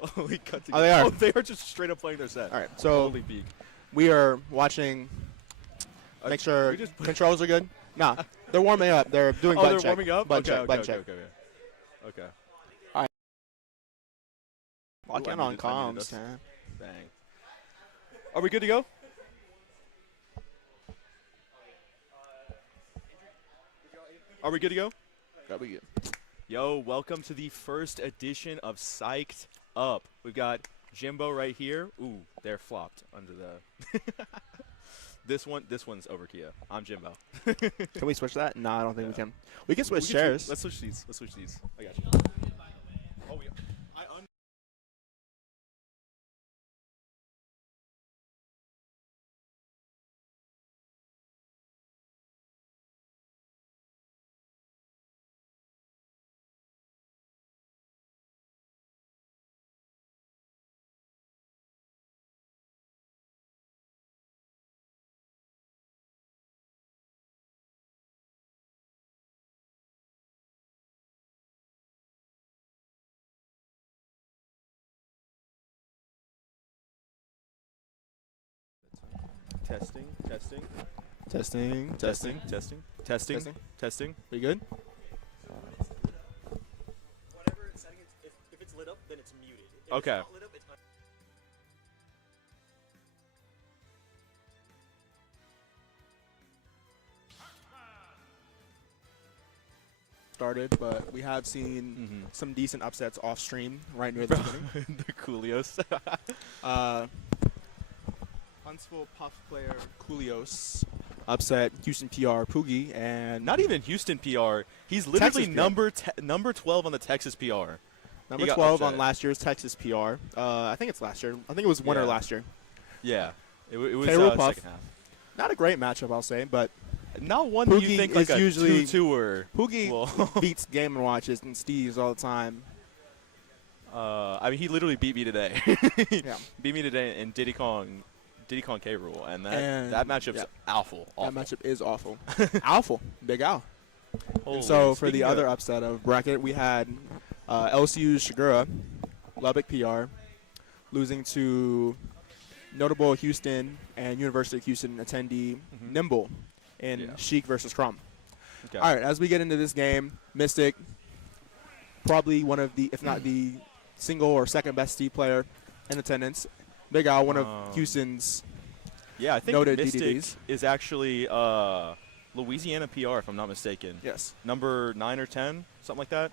Holy cut Oh, they are. Oh, they are just straight up playing their set. All right, so Holy beak. we are watching. Make sure controls are good. Nah, they're warming up. They're doing button they're check. warming up? Button Okay, check. okay, Button okay, check. okay, okay. Okay. Lock Ooh, in I on muted- I muted comms. us. Man. Bang. Are we good to go? Are we good to go? That'll be good. Yo, welcome to the first edition of Psyched Up. We've got Jimbo right here. Ooh, they're flopped under the. This one's over Kia. I'm Jimbo. Can we switch that? No, I don't think we can. We can switch We can chairs. Let's switch these. Let's switch these. I got you. Oh, yeah. Testing. Testing. Testing. We good? Whatever setting if it's lit up, then it's muted. If Okay. it's not lit up, it's Started, but we have seen some decent upsets off stream right near the beginning. The Coolios. Huntsville Puff player Coolios upset Houston PR Poogie and Not even Houston PR. He's literally Texas PR. number 12 on the Texas PR. number got 12 on upset. last year's Texas PR. I think it's last year. I think it was winter Yeah. last year. Yeah. It was K-Rool Puff. second half. Not a great matchup, I'll say, but Not one that you Poogie think like is a usually- 2-2-er. Poogie Well, beats Game & Watches and Steve's all the time. I mean, he literally beat me today. Yeah. Beat me today in Diddy Kong K-Rool, and And- that matchup's yeah. awful. That matchup is awful. Awful. Big Al. Holy, And so for the speaking other of- upset of bracket, we had LCU's Shigura, Lubbock PR, losing to notable Houston and University of Houston attendee Nimble in Yeah. Sheik versus Crumb. Okay. All right, as we get into this game, Mystic, probably one of the, if not the single or second best Steve player in attendance. Big Al, one of Houston's Yeah, I think noted Mystic DDDs. is actually Louisiana PR, if I'm not mistaken. Yes. Number 9 or 10, something like that.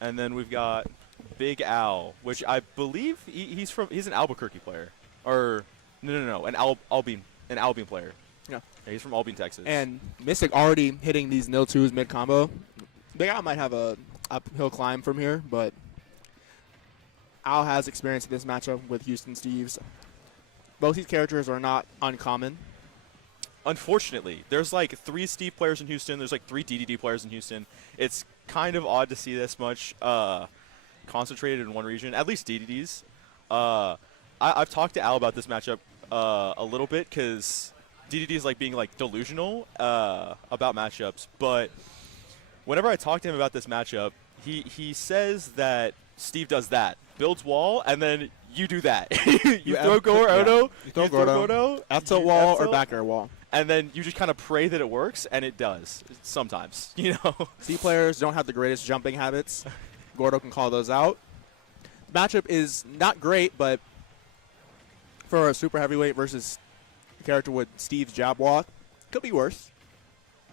And then we've got Big Al, which I believe he's an Albuquerque player, or no, an Albion player. Yeah. He's from Albion, Texas. And Mystic already hitting these nil twos mid combo. Big Al might have a uphill climb from here, but Al has experience in this matchup with Houston Steves. Both these characters are not uncommon. Unfortunately, there's like 3 Steve players in Houston. There's like 3 DDD players in Houston. It's kind of odd to see this much concentrated in one region, at least DDDs. I've talked to Al about this matchup a little bit because DDD is like being like delusional about matchups. But whenever I talk to him about this matchup, he says that Steve does that, builds wall, and then you do that. you throw Gordo, You throw Gordo, F-tilt wall or back air wall. and then you just kind of pray that it works, and it does sometimes, you know. C players don't have the greatest jumping habits. Gordo can call those out. The matchup is not great, but for a super heavyweight versus a character with Steve's jab walk, could be worse.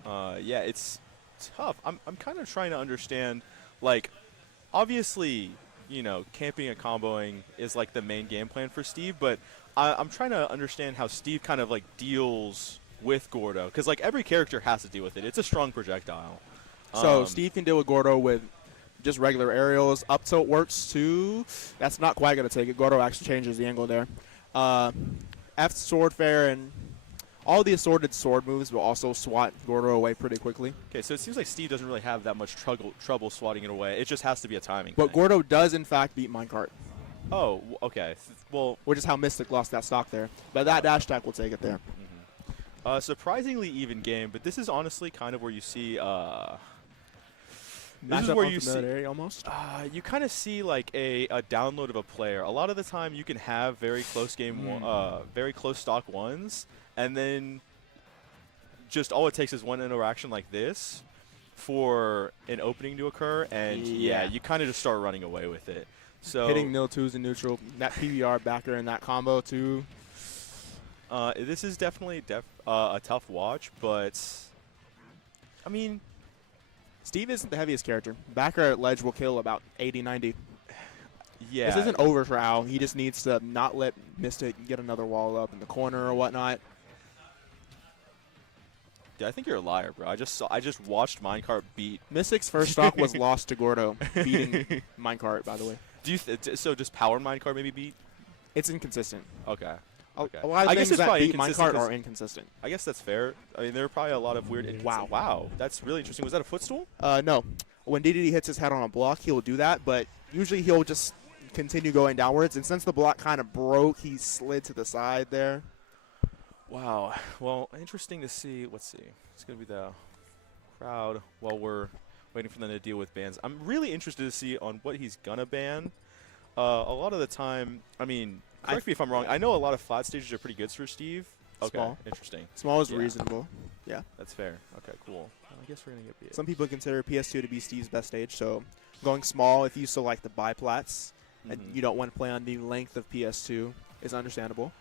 Yeah, it's tough. I'm kind of trying to understand, like, obviously, you know, camping and comboing is like the main game plan for Steve, but I'm trying to understand how Steve kind of like deals with Gordo, because like every character has to deal with it. It's a strong projectile. So Steve can deal with Gordo with just regular aerials. Up tilt works too. That's not quite going to take it. Gordo actually changes the angle there. F sword fair and all the assorted sword moves will also swat Gordo away pretty quickly. Okay, so it seems like Steve doesn't really have that much trouble swatting it away. It just has to be a timing But thing. Gordo does, in fact, beat Minecart, Oh, okay. Well, which is how Mystic lost that stock there. But that dash attack will take it there. surprisingly even game, but this is honestly kind of where you see This is Matchup where you see unfamiliarity almost. you kind of see like a download of a player. A lot of the time, you can have very close very close stock ones, and then just all it takes is one interaction like this for an opening to occur, and yeah, you kind of just start running away with it. So Hitting nil twos in neutral, that PBR backer in that combo too. this is definitely a tough watch, but I mean, Steve isn't the heaviest character. Backer at ledge will kill about 80, 90. yeah. This isn't over for Al. He just needs to not let Mystic get another wall up in the corner or whatnot. I think you're a liar, bro. I just watched Minecart beat. Mystic's first stock was lost to Gordo, beating Minecart, by the way. Do you so just power Minecart maybe beat? It's inconsistent. Okay. Okay. A lot of I guess things it's that probably beat inconsistent Minecart 'cause- are inconsistent. I guess that's fair. I mean, there are probably a lot of weird. Wow. That's really interesting. Was that a footstool? No. When DDD hits his head on a block, he'll do that, but usually he'll just continue going downwards. And since the block kind of broke, he slid to the side there. Wow. Well, interesting to see. Let's see. It's going to be the crowd while we're waiting for them to deal with bans. I'm really interested to see on what he's going to ban. A lot of the time, I mean, correct me if I'm wrong. I know a lot of flat stages are pretty good for Steve. Okay. Small. Interesting. Small is Yeah. reasonable. Yeah. That's fair. Okay, cool. I guess we're going to get beat. Some people consider PS2 to be Steve's best stage, so going small if you still like the biplats and you don't want to play on the length of PS2 is understandable.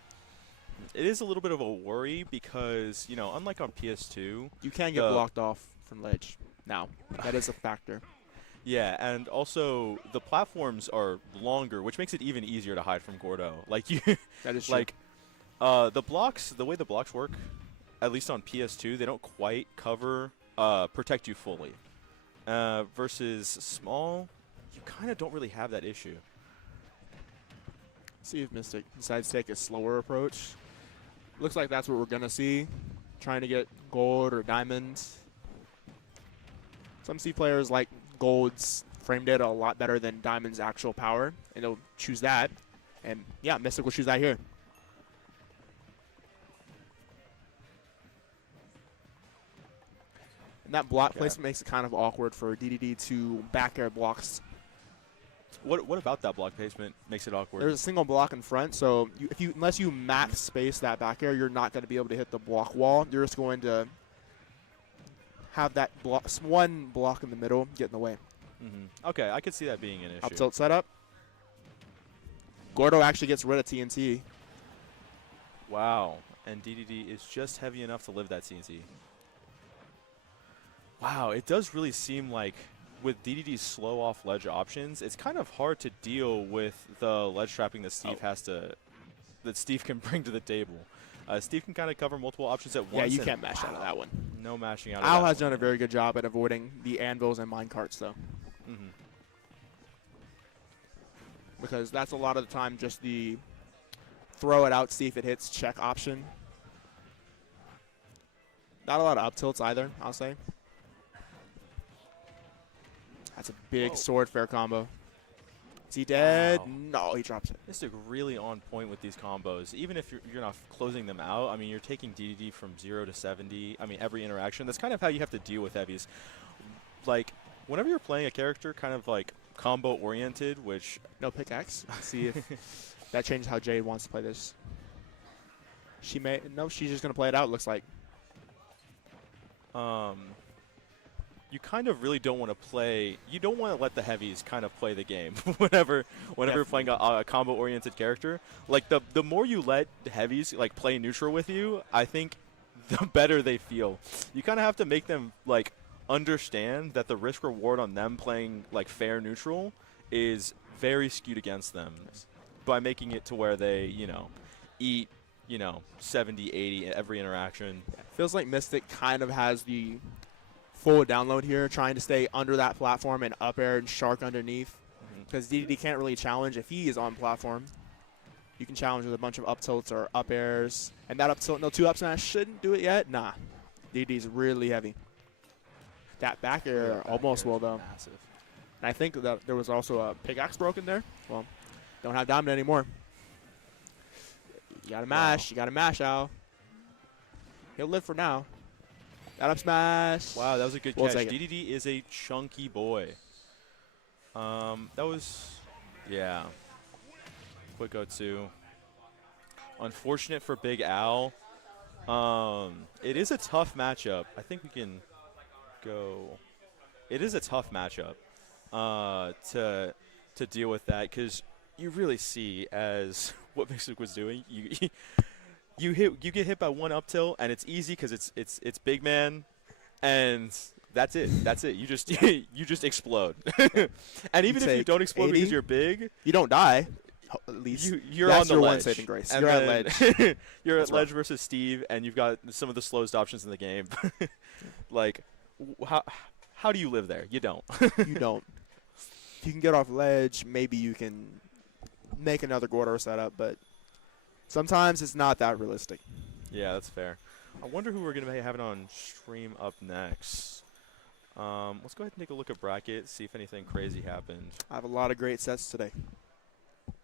It is a little bit of a worry because, you know, unlike on PS2, You can get blocked off from ledge now. That is a factor. yeah, and also the platforms are longer, which makes it even easier to hide from Gordo. Like you, That is true. like the blocks, the way the blocks work, at least on PS2, they don't quite protect you fully. Versus small, you kind of don't really have that issue. See if Mystic decides to take a slower approach. Looks like that's what we're going to see. Trying to get gold or diamonds. Some C players like gold's frame data a lot better than diamond's actual power, and they'll choose that. And yeah, Mystic will choose that here. And that block placement makes it kind of awkward for DDD to back air blocks. What about that block placement makes it awkward? There's a single block in front, so unless you max space that back air, you're not going to be able to hit the block wall. You're just going to have that one block in the middle get in the way. Okay, I could see that being an issue. Up tilt setup. Gordo actually gets rid of TNT. Wow, and DDD is just heavy enough to live that CNC. Wow, it does really seem like with DDD's slow off ledge options, it's kind of hard to deal with the ledge trapping that Steve can bring to the table. Steve can kind of cover multiple options at once. Yeah, you can't mash out of that one. No mashing out of Al that has one. done a very good job at avoiding the anvils and minecarts, though. Because that's a lot of the time just the throw it out, see if it hits check option. Not a lot of up tilts either, I'll say. That's a big sword fair combo. Is he dead? Wow. No, he drops it. Mystic really on point with these combos. Even if you're not closing them out, I mean, you're taking DDD from 0 to 70. I mean, every interaction. That's kind of how you have to deal with heavies. Like, whenever you're playing a character kind of like combo-oriented, which... No pickaxe. Let's see if that changes how Jade wants to play this. No, she's just going to play it out, looks like. You kind of really don't want to play. You don't want to let the heavies kind of play the game whenever you're playing a combo-oriented character. Like the more you let the heavies like play neutral with you, I think the better they feel. You kind of have to make them like understand that the risk reward on them playing like fair neutral is very skewed against them by making it to where they eat 70, 80 every interaction. Feels like Mystic kind of has the full download here, trying to stay under that platform and up air and shark underneath. Because DDD can't really challenge if he is on platform. You can challenge with a bunch of up tilts or up airs. And that up tilt, no 2 up smash, shouldn't do it yet. Nah. DDD's really heavy. That back air almost will, though. Massive. And I think that there was also a pickaxe broken there. Well, don't have diamond anymore. You gotta mash. You gotta mash, Al. He'll live for now. up smash. Wow, that was a good We'll catch. take it. DDD is a chunky boy. That was, yeah. Quick 0-2. Unfortunate for Big Al. It is a tough matchup. I think we can go. It is a tough matchup to deal with that, because you really see as what Mixuk was doing. You get hit by one up tilt, and it's easy because it's big man, and that's it. That's it. You just you just explode. And even if you take don't explode 80. because you're big, You don't die, at least. you're That's on the your ledge. one saving grace. And You're at then ledge. You're That's at ledge versus Steve, and you've got some of the slowest options in the game. Like, how do you live there? You don't. You don't. If you can get off ledge, maybe you can make another Gordo setup, but sometimes it's not that realistic. Yeah, that's fair. I wonder who we're going to be having on stream up next. Let's go ahead and take a look at bracket, see if anything crazy happened. I have a lot of great sets today.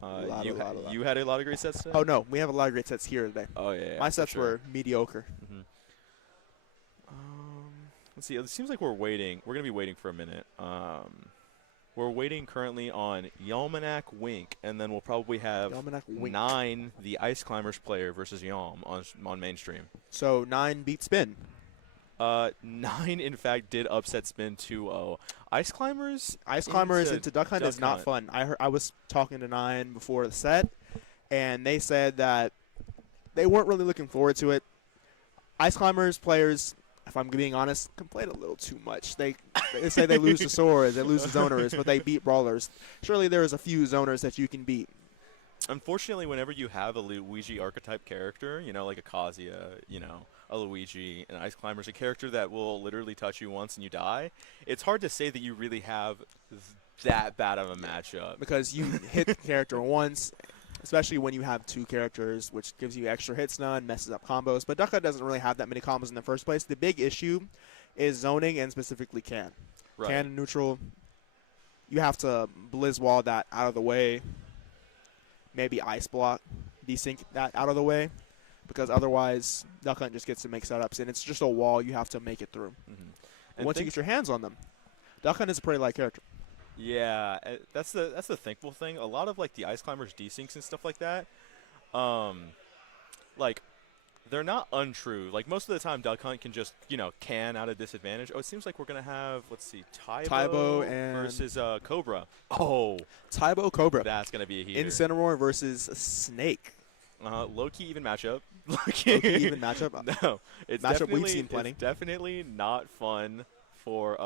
lot. You had a lot of great sets today? Oh, no. We have a lot of great sets here today. Oh, yeah. My for sets sure. were mediocre. Mhm. Let's see. It seems like we're waiting. We're going to be waiting for a minute. We're waiting currently on Yalmanac Wink, and then we'll probably have Yalmanac Wink. 9, the Ice Climbers player versus Yalm on mainstream. So 9 beat Spin. 9, in fact, did upset Spin 2-0. Ice Climbers Into Duck Hunt is not fun. I was talking to 9 before the set, and they said that they weren't really looking forward to it. Ice Climbers players, if I'm being honest, complain a little too much. They say they lose to Soras, they lose to Zoners, but they beat Brawlers. Surely there's a few Zoners that you can beat. Unfortunately, whenever you have a Luigi archetype character, like a Kazuya, a Luigi, an Ice Climber's a character that will literally touch you once and you die, it's hard to say that you really have that bad of a matchup. Because you hit the character once, especially when you have 2 characters, which gives you extra hit stun, messes up combos. But Duck Hunt doesn't really have that many combos in the first place. The big issue is zoning, and specifically can. Right. Can and neutral, you have to Blizz Wall that out of the way. Maybe Ice Block, desync that out of the way. Because otherwise, Duck Hunt just gets to make setups, and it's just a wall you have to make it through. Mm-hmm. And once you get your hands on them, Duck Hunt is a pretty light character. Yeah, that's the thankful thing. A lot of like the Ice Climbers desyncs and stuff like that, like they're not untrue. Like most of the time, Duck Hunt can just can out of disadvantage. Oh, it seems like we're gonna have, let's see, Tybo and versus Cobra. Oh, Tybo Cobra. that's gonna be a heater. Incineroar versus Snake. Low key even matchup. Low-key even matchup. No, it's Matchup definitely, we've seen plenty. It's definitely not fun for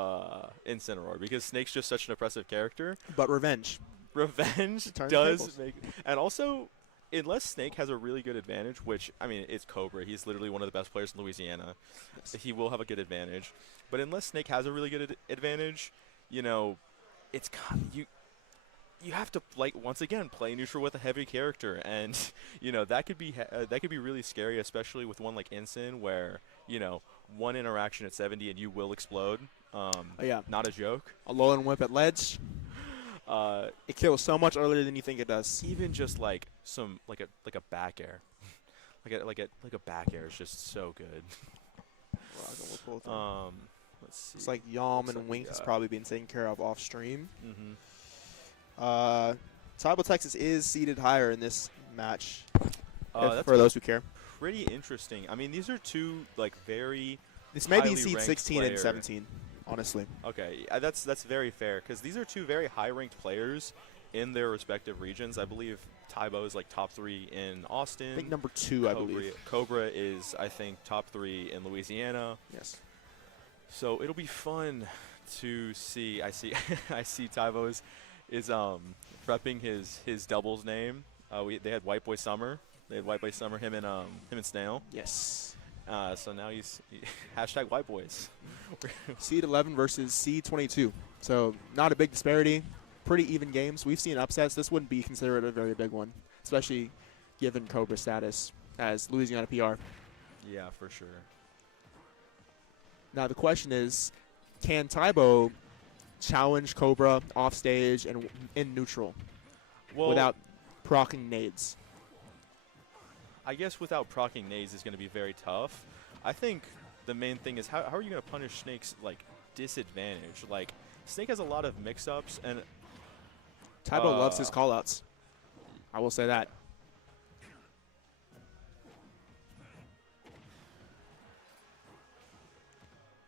Incineroar, because Snake's just such an oppressive character. But Revenge. Revenge Turns does tables. make, and also, unless Snake has a really good advantage, which I mean, it's Cobra. He's literally one of the best players in Louisiana. Yes. He will have a good advantage. But unless Snake has a really good advantage, it's kind of, you have to, like, once again, play neutral with a heavy character, and that could be really scary, especially with one like Incin, where one interaction at 70 and you will explode. Yeah. Not a joke. A Alolan Whip at ledge. It kills so much earlier than you think it does. Even just like some like a back air, like a back air is just so good. Let's see. It's like Yalm Looks and like Wink we has got- probably been taken care of off stream. Mm-hmm. TyboTexas is seated higher in this match. That's For those who care. pretty interesting. I mean, these are two like very This may be highly seed ranked 16 player. and 17, honestly. okay. That's very fair, because these are two very high-ranked players in their respective regions. I believe Tybo is like top 3 in Austin. I think number 2, I believe. Cobra is, I think, top 3 in Louisiana. Yes. So it'll be fun to see. I see Tybo is prepping his doubles name. They had White Boy Summer. They had White Boy Summer, him and Snail. Yes. So now he's hashtag White Boys. Seed 11 versus seed 22. So not a big disparity. Pretty even games. We've seen upsets. This wouldn't be considered a very big one, especially given Cobra status as Louisiana PR. Yeah, for sure. Now the question is, can Tybo challenge Cobra off stage and in neutral Well, without proccing nades? I guess without proccing nades is going to be very tough. I think the main thing is how are you going to punish Snake's like disadvantage? Like Snake has a lot of mix-ups, and Tybo loves his callouts. I will say that.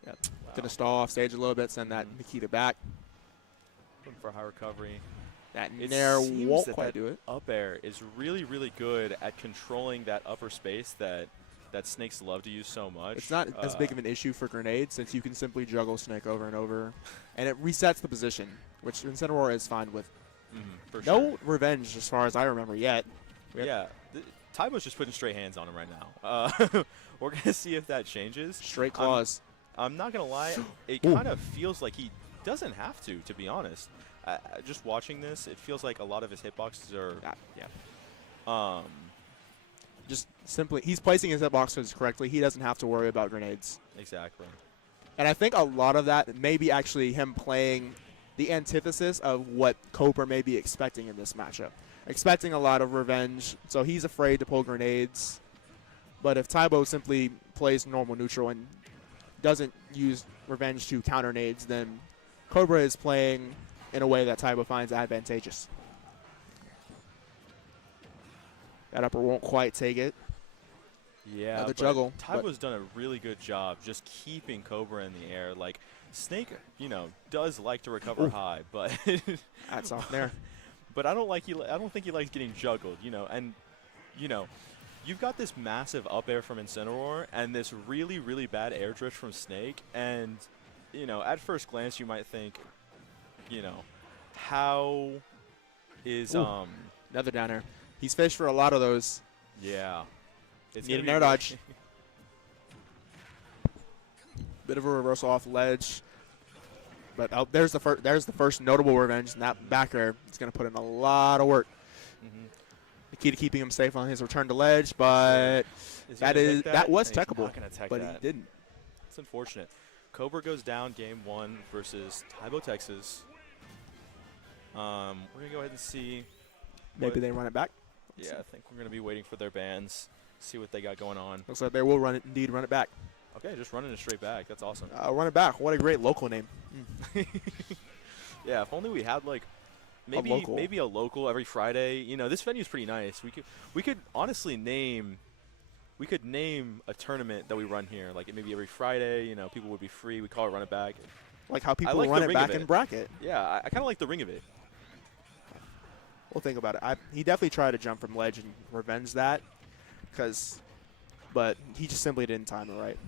Yep. Wow. Gonna stall off stage a little bit, send that Nikita back. looking for high recovery. That It nair seems won't that quite that do it. Up air is really, really good at controlling that upper space that Snakes love to use so much. It's not as big of an issue for grenades since you can simply juggle Snake over and over, and it resets the position, which Incineroar is fine with. for sure. No revenge as far as I remember yet. Yeah, Tybo's just putting straight hands on him right now. We're gonna see if that changes. Straight claws. I'm not gonna lie, it Ooh. kind of feels like he doesn't have to be honest. Just watching this, it feels like a lot of his hitboxes are. Yeah. Just simply, he's placing his hitboxes correctly. He doesn't have to worry about grenades. Exactly. And I think a lot of that may be actually him playing the antithesis of what Cobra may be expecting in this matchup. Expecting a lot of revenge, so he's afraid to pull grenades. But if Tybo simply plays normal neutral and doesn't use revenge to counter nades, then Cobra is playing in a way that Tybo finds advantageous. That upper won't quite take it. Yeah, Another but juggle, Tybo's done a really good job just keeping Cobra in the air. Like Snake, does like to recover high, but That's off there. but I don't think he likes getting juggled, and you've got this massive up air from Incineroar and this really, really bad air drift from Snake, and at first glance you might think, how is Another downer. He's fished for a lot of those. yeah. It's Need gonna an be air really- dodge. Bit of a reversal off ledge. But there's the first notable revenge, and that back air is going to put in a lot of work. Mhm. The key to keeping him safe on his return to ledge, but Is he that gonna tech that was He's not techable, gonna tech but that. he didn't. It's unfortunate. Cobra goes down game 1 versus TyboTexas. We're going to go ahead and see. Maybe what- they run it back. Yeah, I think we're going to be waiting for their bans, see what they got going on. Looks like they will run it back. Okay, just running it straight back. That's awesome. Run it back. What a great local name. Yeah, if only we had maybe a local every Friday. This venue's pretty nice. We could honestly name a tournament that we run here. Like maybe every Friday, people would be free. We call it Run It Back. Like how people like run the it ring back of in it. bracket. Yeah, I kind of like the ring of it. We'll think about it. He definitely tried to jump from ledge and revenge that, but he just simply didn't time it right.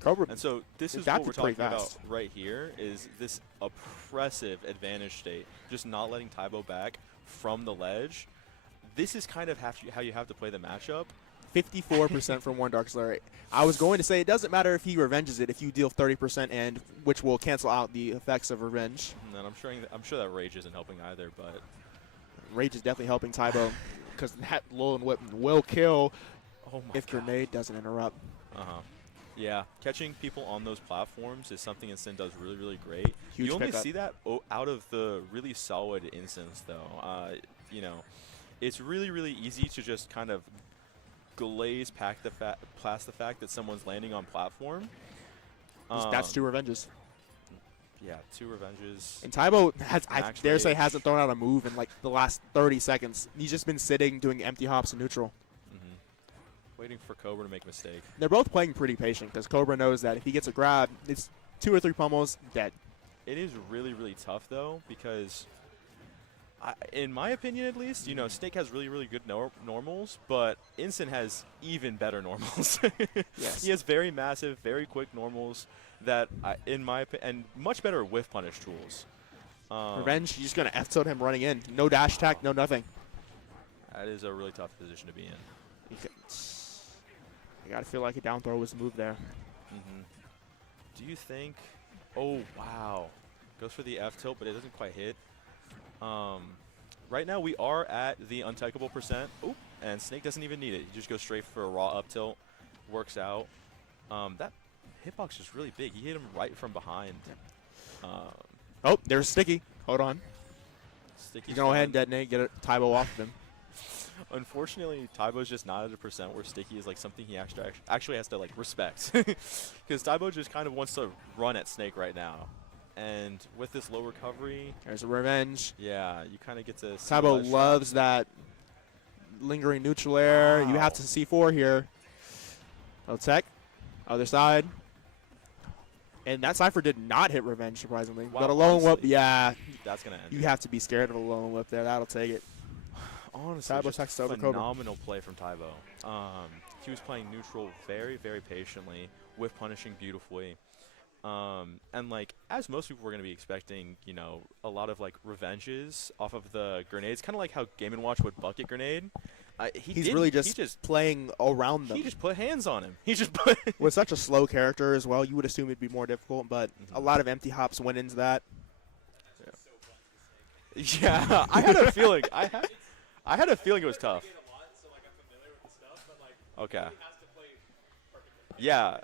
Cobra. And so this is adapted what we're talking pretty about fast. right here is this oppressive advantage state, just not letting Tybo back from the ledge. This is kind of how you have to play the matchup. 54% from one Dark Slayer. I was going to say it doesn't matter if he revenges it if you deal 30% and which will cancel out the effects of revenge. And I'm sure that Rage isn't helping either, but Rage is definitely helping Tybo because that lull and whip will kill oh my if God. grenade doesn't interrupt. Yeah, catching people on those platforms is something Instant does really, really great. Huge you only pickup. see that out of the really solid instance, though. It's really, really easy to just kind of glaze past the fact that someone's landing on platform. That's 2 revenges. Yeah, 2 revenges. And Tybo has, I Max dare say, Rage. hasn't thrown out a move in like the last 30 seconds. He's just been sitting doing empty hops in neutral. Waiting for Cobra to make a mistake. They're both playing pretty patient because Cobra knows that if he gets a grab, it's 2 or 3 pummels, dead. It is really, really tough, though, because in my opinion, at least, Snake has really, really good normals, but Instant has even better normals. Yes. He has very massive, very quick normals that, in my opinion, and much better whiff punish tools. Revenge, you're just going to F-tilt him running in. No dash attack, no nothing. That is a really tough position to be in. You got to feel like a down throw was the move there. Do you think? Oh, wow. Goes for the F tilt, but it doesn't quite hit. Right now, we are at the untakeable %. Oop, and Snake doesn't even need it. He just goes straight for a raw up tilt. Works out. That hitbox is really big. He hit him right from behind. Oh, there's Sticky. Hold on. Sticky You go ahead and detonate, get a Tybo off of him. Unfortunately, Tybo's just not at a percent where Sticky is like something he actually has to like respect, because Tybo just kind of wants to run at Snake right now, and with this low recovery, There's a revenge. yeah, you kind of get to see Tybo less loves that lingering neutral air. You have to C4 here. Oh, tech. Other side. And that Cypher did not hit revenge, surprisingly. Wow, But a lone whip, honestly, yeah. that's gonna end. You have to be scared of a lone whip there. That'll take it. Honestly, Tybo just Texas over Cobra. phenomenal play from Tybo. He was playing neutral very, very patiently, with punishing beautifully. And like, as most people were going to be expecting, you know, a lot of like revenges off of the grenades, kind of like how Game & Watch would bucket grenade. He's really just playing around them. He just put hands on him. He just put. With such a slow character as well, you would assume it'd be more difficult, but a lot of empty hops went into that. Yeah, I had a feeling. I had a feeling it was tough. Okay. Yeah.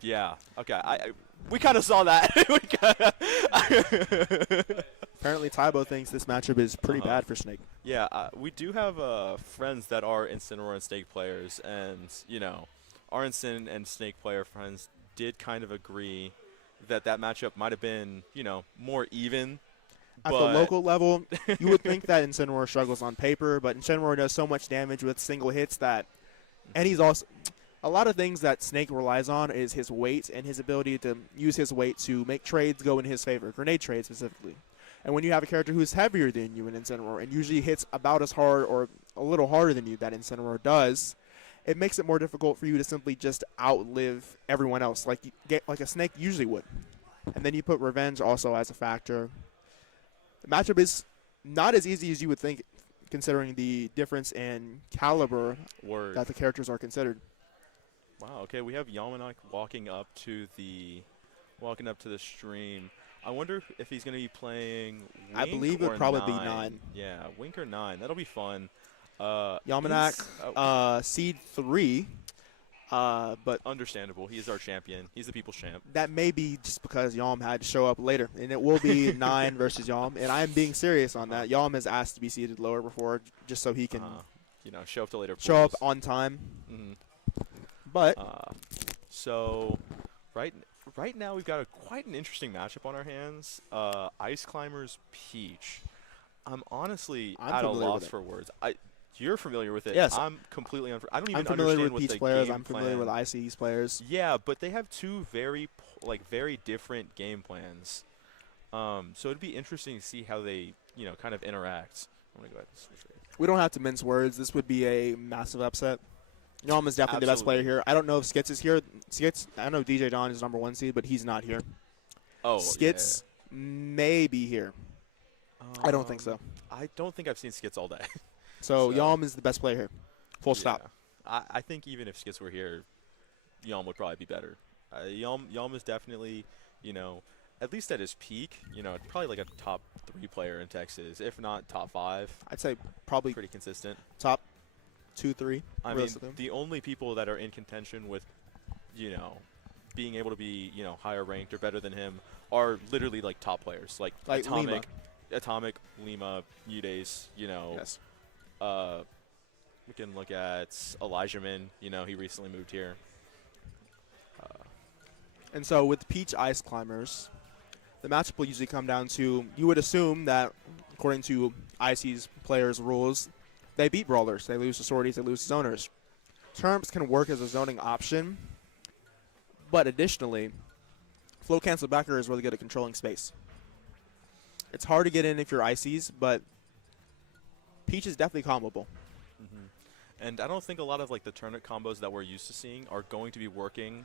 Yeah. Okay. We kind of saw that. Apparently, Tybo thinks this matchup is pretty bad for Snake. Yeah, we do have friends that are Incineroar and Snake players, and you know, our Incin and Snake player friends did kind of agree that matchup might have been, you know, more even. At the local level, you would think that Incineroar struggles on paper, but Incineroar does so much damage with single hits that, and he's also a lot of things that Snake relies on is his weight and his ability to use his weight to make trades go in his favor, grenade trades specifically. And when you have a character who's heavier than you in Incineroar and usually hits about as hard or a little harder than you that Incineroar does, it makes it more difficult for you to simply just outlive everyone else like a Snake usually would. And then you put revenge also as a factor. The matchup is not as easy as you would think, considering the difference in caliber that the characters are considered. Wow. Okay, we have Yalmanac walking up to the stream. I wonder if he's going to be playing Wink. I believe it would probably be 9. Yeah, Wink or 9. That'll be fun. Yalmanac, seed 3. But understandable. He is our champion. He's the people's champ. That may be just because Yalm had to show up later, and it will be 9 versus Yalm. And I am being serious on that. Yalm has asked to be seated lower before, just so he can, you know, show up to later. Show up on time. But so right now we've got quite an interesting matchup on our hands. Ice Climbers Peach. I'm honestly at a loss for words. You're familiar with it. Yes. I'm completely I don't even I'm familiar understand with what Peach the players. game I'm familiar plan. with IC's players. Yeah, but they have two very different game plans. So it'd be interesting to see how they, you know, kind of interact. I'm gonna go ahead and switch it. We don't have to mince words. This would be a massive upset. Yalm is definitely the best player here. I don't know if Skits is here. I know DJ Don is number 1 seed, but he's not here. Oh, Skits may be here. I don't think so. I don't think I've seen Skits all day. So Yalm is the best player here. Full stop. I think even if Skits were here, Yalm would probably be better. Yalm is definitely, you know, at least at his peak, you know, probably like a top 3 player in Texas, if not top 5. I'd say probably pretty consistent. Top 2, 3. I mean, the only people that are in contention with, you know, being able to be, you know, higher ranked or better than him are literally like top players, like Atomic, Lima, Udace, you know. Yes. We can look at Elijah Min. You know, he recently moved here. And so with Peach Ice Climbers, the matchup will usually come down to, you would assume that, according to IC's players' rules, they beat Brawlers. They lose to sorties, they lose to zoners. Terms can work as a zoning option, but additionally, Flow Cancel Backer is really good at controlling space. It's hard to get in if you're ICs, but Peach is definitely comboable. And I don't think a lot of like the tournament combos that we're used to seeing are going to be working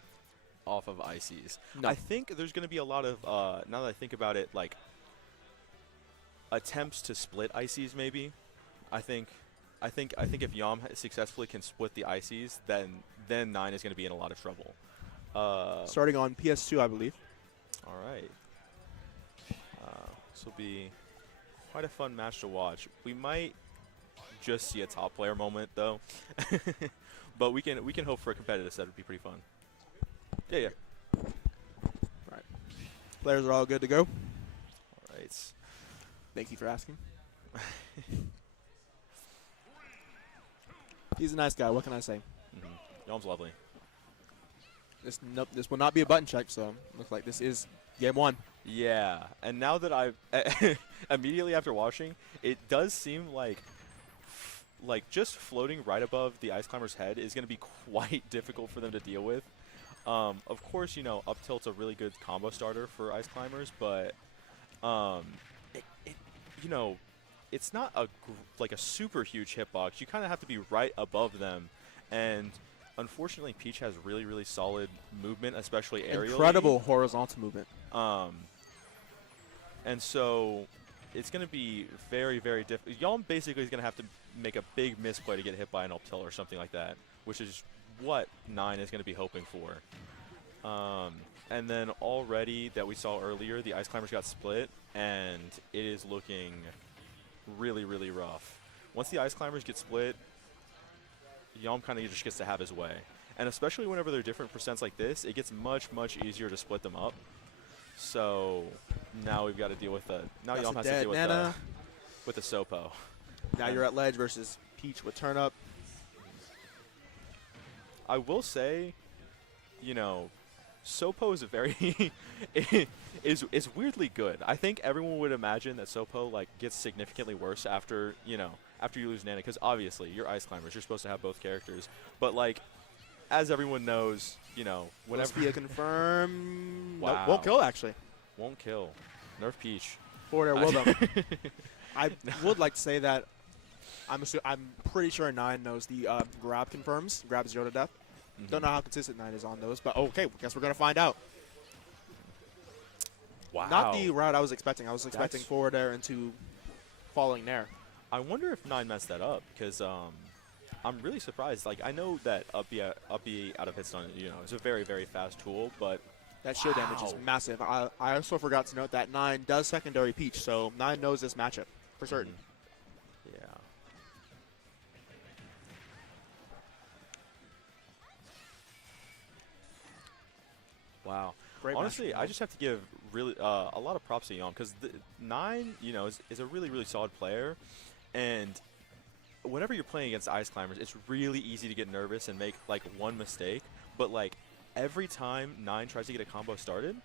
off of ICs. No. I think there's going to be a lot of, now that I think about it, like attempts to split ICs maybe. I think if Yam successfully can split the ICs, then 9 is going to be in a lot of trouble. Starting on PS2, I believe. All right. This will be quite a fun match to watch. We might just see a top player moment though, but we can hope for a competitive set. It'd be pretty fun. Yeah. Right. Players are all good to go. All right. Thank you for asking. He's a nice guy. What can I say? Yalm's lovely. Nope, this will not be a button check, so looks like this is game 1. Yeah, and now that I've immediately after watching, it does seem like just floating right above the Ice Climber's head is going to be quite difficult for them to deal with. Of course, you know, up tilt's a really good combo starter for Ice Climbers, but you know, it's not like a super huge hitbox. You kind of have to be right above them, and unfortunately, Peach has really, really solid movement, especially aerially. Incredible horizontal movement. And so it's going to be very, very difficult. Yalm basically is going to have to make a big misplay to get hit by an up tilt or something like that, which is what 9 is going to be hoping for. And then already that we saw earlier, the Ice Climbers got split, and it is looking really, really rough. Once the Ice Climbers get split, Yalm kind of just gets to have his way. And especially whenever they're different percents like this, it gets much, much easier to split them up. So now we've got to deal with the Yalm has to deal with the Sopo. Now you're at ledge versus Peach with turn up. I will say, you know, Sopo is a very is weirdly good. I think everyone would imagine that Sopo like gets significantly worse after you lose Nana, because obviously you're Ice Climbers, you're supposed to have both characters. But like, as everyone knows, you know, whenever Must be a confirm. Wow. Nope, won't kill actually. Won't kill. Nerf Peach. Forward air will though. I would like to say that I'm pretty sure 9 knows the grab confirms. Grab 0 to death. Don't know how consistent 9 is on those, but okay, guess we're going to find out. Wow. Not the route I was expecting. I was expecting forward air into following Nair. I wonder if 9 messed that up, because I'm really surprised. Like, I know that up B out of hitstun, you know, is a very, very fast tool, but that shield damage is massive. I also forgot to note that 9 does secondary Peach, so 9 knows this matchup for certain. Yeah. Wow. Great Honestly, matchup. I just have to give really a lot of props to Yalm, because 9, you know, is a really, really solid player, and whenever you're playing against Ice Climbers, it's really easy to get nervous and make like one mistake. But like every time 9 tries to get a combo started,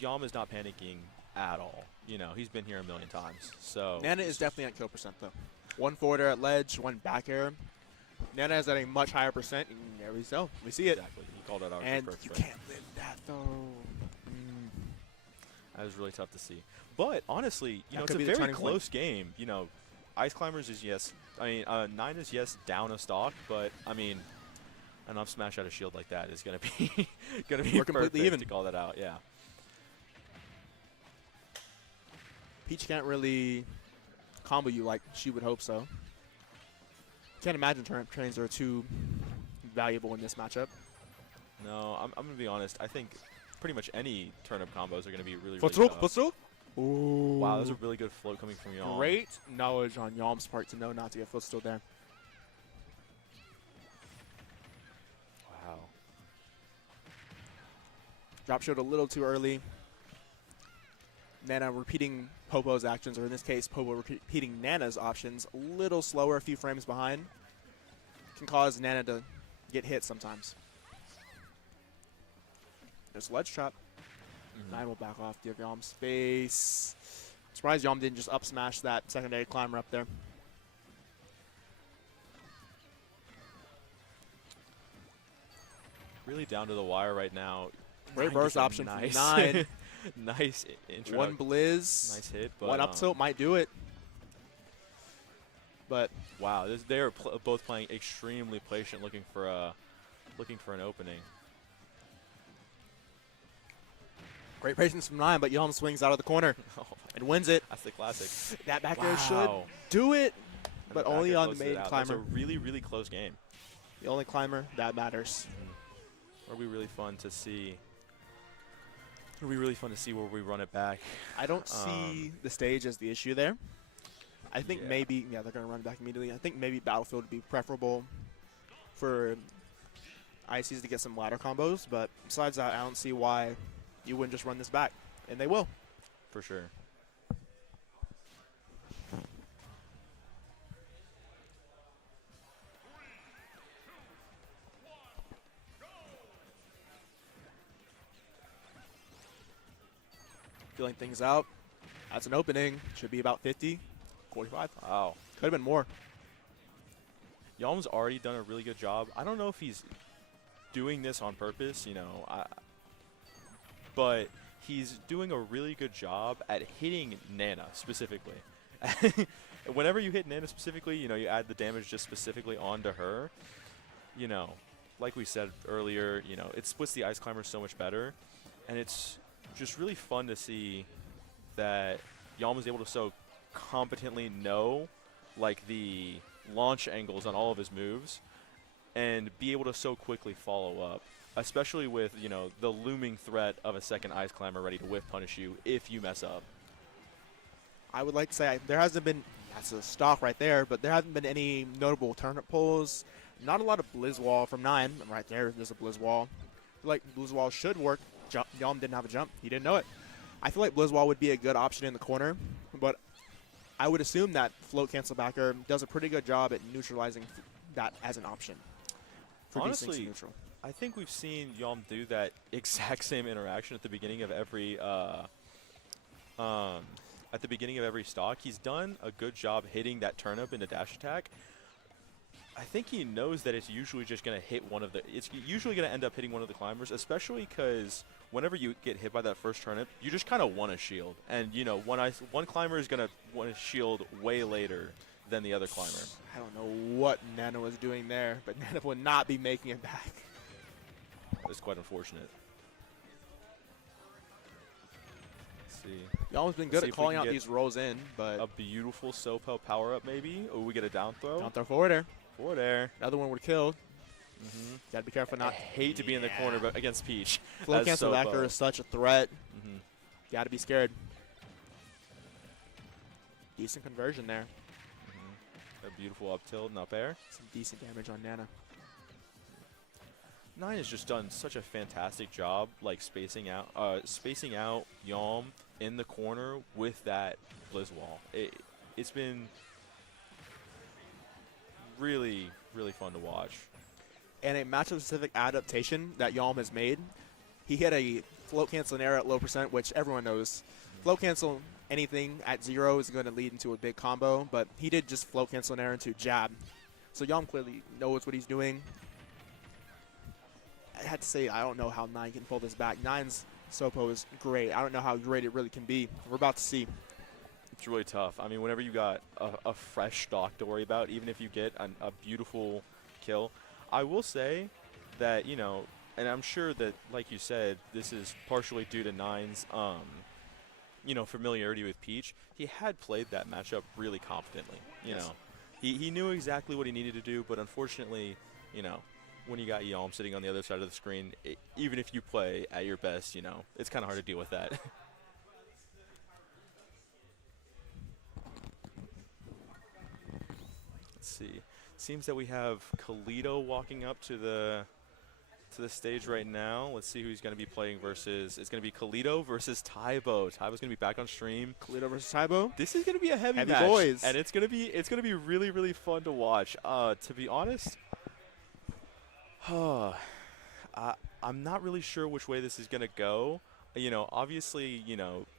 Yalm is not panicking at all. You know, he's been here a million times. So Nana is definitely at kill percent though. 1 forward air at ledge, 1 back air. Nana is at a much higher percent, and there we go. We see it. Exactly. He called it out. And perfectly. you can't live that though. That was really tough to see. But honestly, you know, it's could a be the very turning point. close game. You know, Ice Climbers is I mean, 9 is down a stock, but I mean, an up smash out of shield like that is gonna be We're perfect completely even. to call that out. Yeah. Peach can't really combo you like she would hope so. Can't imagine turn-up trains are too valuable in this matchup. No, I'm gonna be honest. I think pretty much any turnip combos are gonna be really, really Footstool, tough. footstool. Ooh. Wow, there's a really good float coming from Yalm. Great knowledge on Yalm's part to know not to get footstool there. Wow. Drop shield a little too early. Nana repeating Popo's actions, or in this case, Popo repeating Nana's options, a little slower, a few frames behind. Can cause Nana to get hit sometimes. There's a ledge trap. 9 will back off, give Yalm space. Surprised Yalm didn't just up smash that secondary climber up there. Really down to the wire right now. Great 9 burst gets a option nice, from 9. nice intro. 1 blizz. Nice hit, but 1 up tilt might do it. But wow, they are both playing extremely patient, looking for an opening. great patience from 9, but Yalm swings out of the corner Oh, and wins it. that's the classic. That back air Wow. should do it, And but the only backer on the closes it main out. climber. That's a really, really close game. The only climber that matters. It'll be really fun to see. It'll be really fun to see where we run it back. I don't see the stage as the issue there. I think Yeah. maybe, they're going to run back immediately. I think maybe Battlefield would be preferable for ICs to get some ladder combos, but besides that, I don't see why you wouldn't just run this back, and they will. For sure. feeling things out. That's an opening. Should be about 50, 45. Wow. Could have been more. Yalm's already done a really good job. I don't know if he's doing this on purpose, but he's doing a really good job at hitting Nana specifically. Whenever you hit Nana specifically, you add the damage just specifically onto her. Like we said earlier, it splits the Ice Climber so much better, and it's just really fun to see that Yalm is able to so competently know like the launch angles on all of his moves and be able to so quickly follow up, especially with the looming threat of a second Ice Climber ready to whiff punish you if you mess up. I would like to say there hasn't been, that's a stock right there, but there hasn't been any notable turnip pulls. Not a lot of Blizz Wall from 9. Right there's a Blizz Wall. I feel like Blizz Wall should work. Yalm didn't have a jump. He didn't know it. I feel like Blizz Wall would be a good option in the corner, but I would assume that Float Cancel Backer does a pretty good job at neutralizing that as an option. For Honestly, neutral. I think we've seen Yalm do that exact same interaction at the beginning of every stock. He's done a good job hitting that turnip into dash attack. I think he knows that it's usually just going to hit it's usually going to end up hitting one of the climbers, especially because whenever you get hit by that first turnip, you just kind of want to shield. And, one climber is going to want to shield way later than the other climber. I don't know what Nana was doing there, but Nana would not be making it back. It's quite unfortunate. Let's see. Yalm's been good at calling out these rolls in, but a beautiful Sopel power-up maybe. Oh, we get a down throw. Down throw forward air. Forward air. Another one would have killed. Gotta be careful not. I hate to be in the corner but against Peach. Float Cancel Backer is such a threat. Gotta be scared. Decent conversion there. A beautiful up tilt and up air. Some decent damage on Nana. 9 has just done such a fantastic job, like spacing out Yalm in the corner with that Blizz Wall. It's been really, really fun to watch. And a matchup-specific adaptation that Yalm has made. He hit a float cancel air at low percent, which everyone knows. Float cancel anything at 0 is going to lead into a big combo, but he did just float cancel air into jab. So Yalm clearly knows what he's doing. I had to say, I don't know how 9 can pull this back. 9's Sopo is great. I don't know how great it really can be. We're about to see. It's really tough. I mean, whenever you got a fresh stock to worry about, even if you get a beautiful kill, I will say that, and I'm sure that, like you said, this is partially due to 9's, familiarity with Peach. He had played that matchup really competently. He knew exactly what he needed to do, but unfortunately, when you got Yalm sitting on the other side of the screen, even if you play at your best, it's kind of hard to deal with that. Let's see. Seems that we have Khalito walking up to the stage right now. Let's see who he's going to be playing versus. It's going to be Khalito versus Tybo. Tybo's going to be back on stream. Khalito versus Tybo. This is going to be a heavy match, boys, and it's going to be really, really fun to watch. To be honest, I'm not really sure which way this is going to go. Obviously,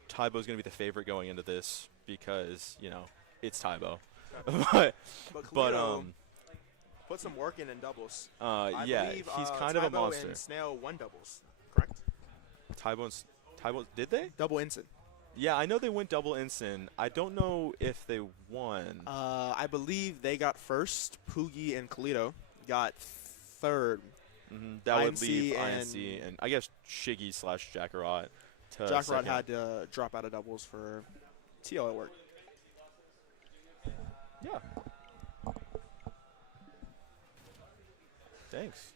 Tybo's going to be the favorite going into this because, it's Tybo. but put some work in doubles. Yeah, believe, he's kind of a monster. And Snail won doubles, correct? Tybo, did they? Double instant. Yeah, I know they went double instant. I don't know if they won. I believe they got first. Poogie and Khalito got third. That would leave INC and I guess Shiggy / Jakarot. Jakarot had to drop out of doubles for TL at work. Yeah. Thanks.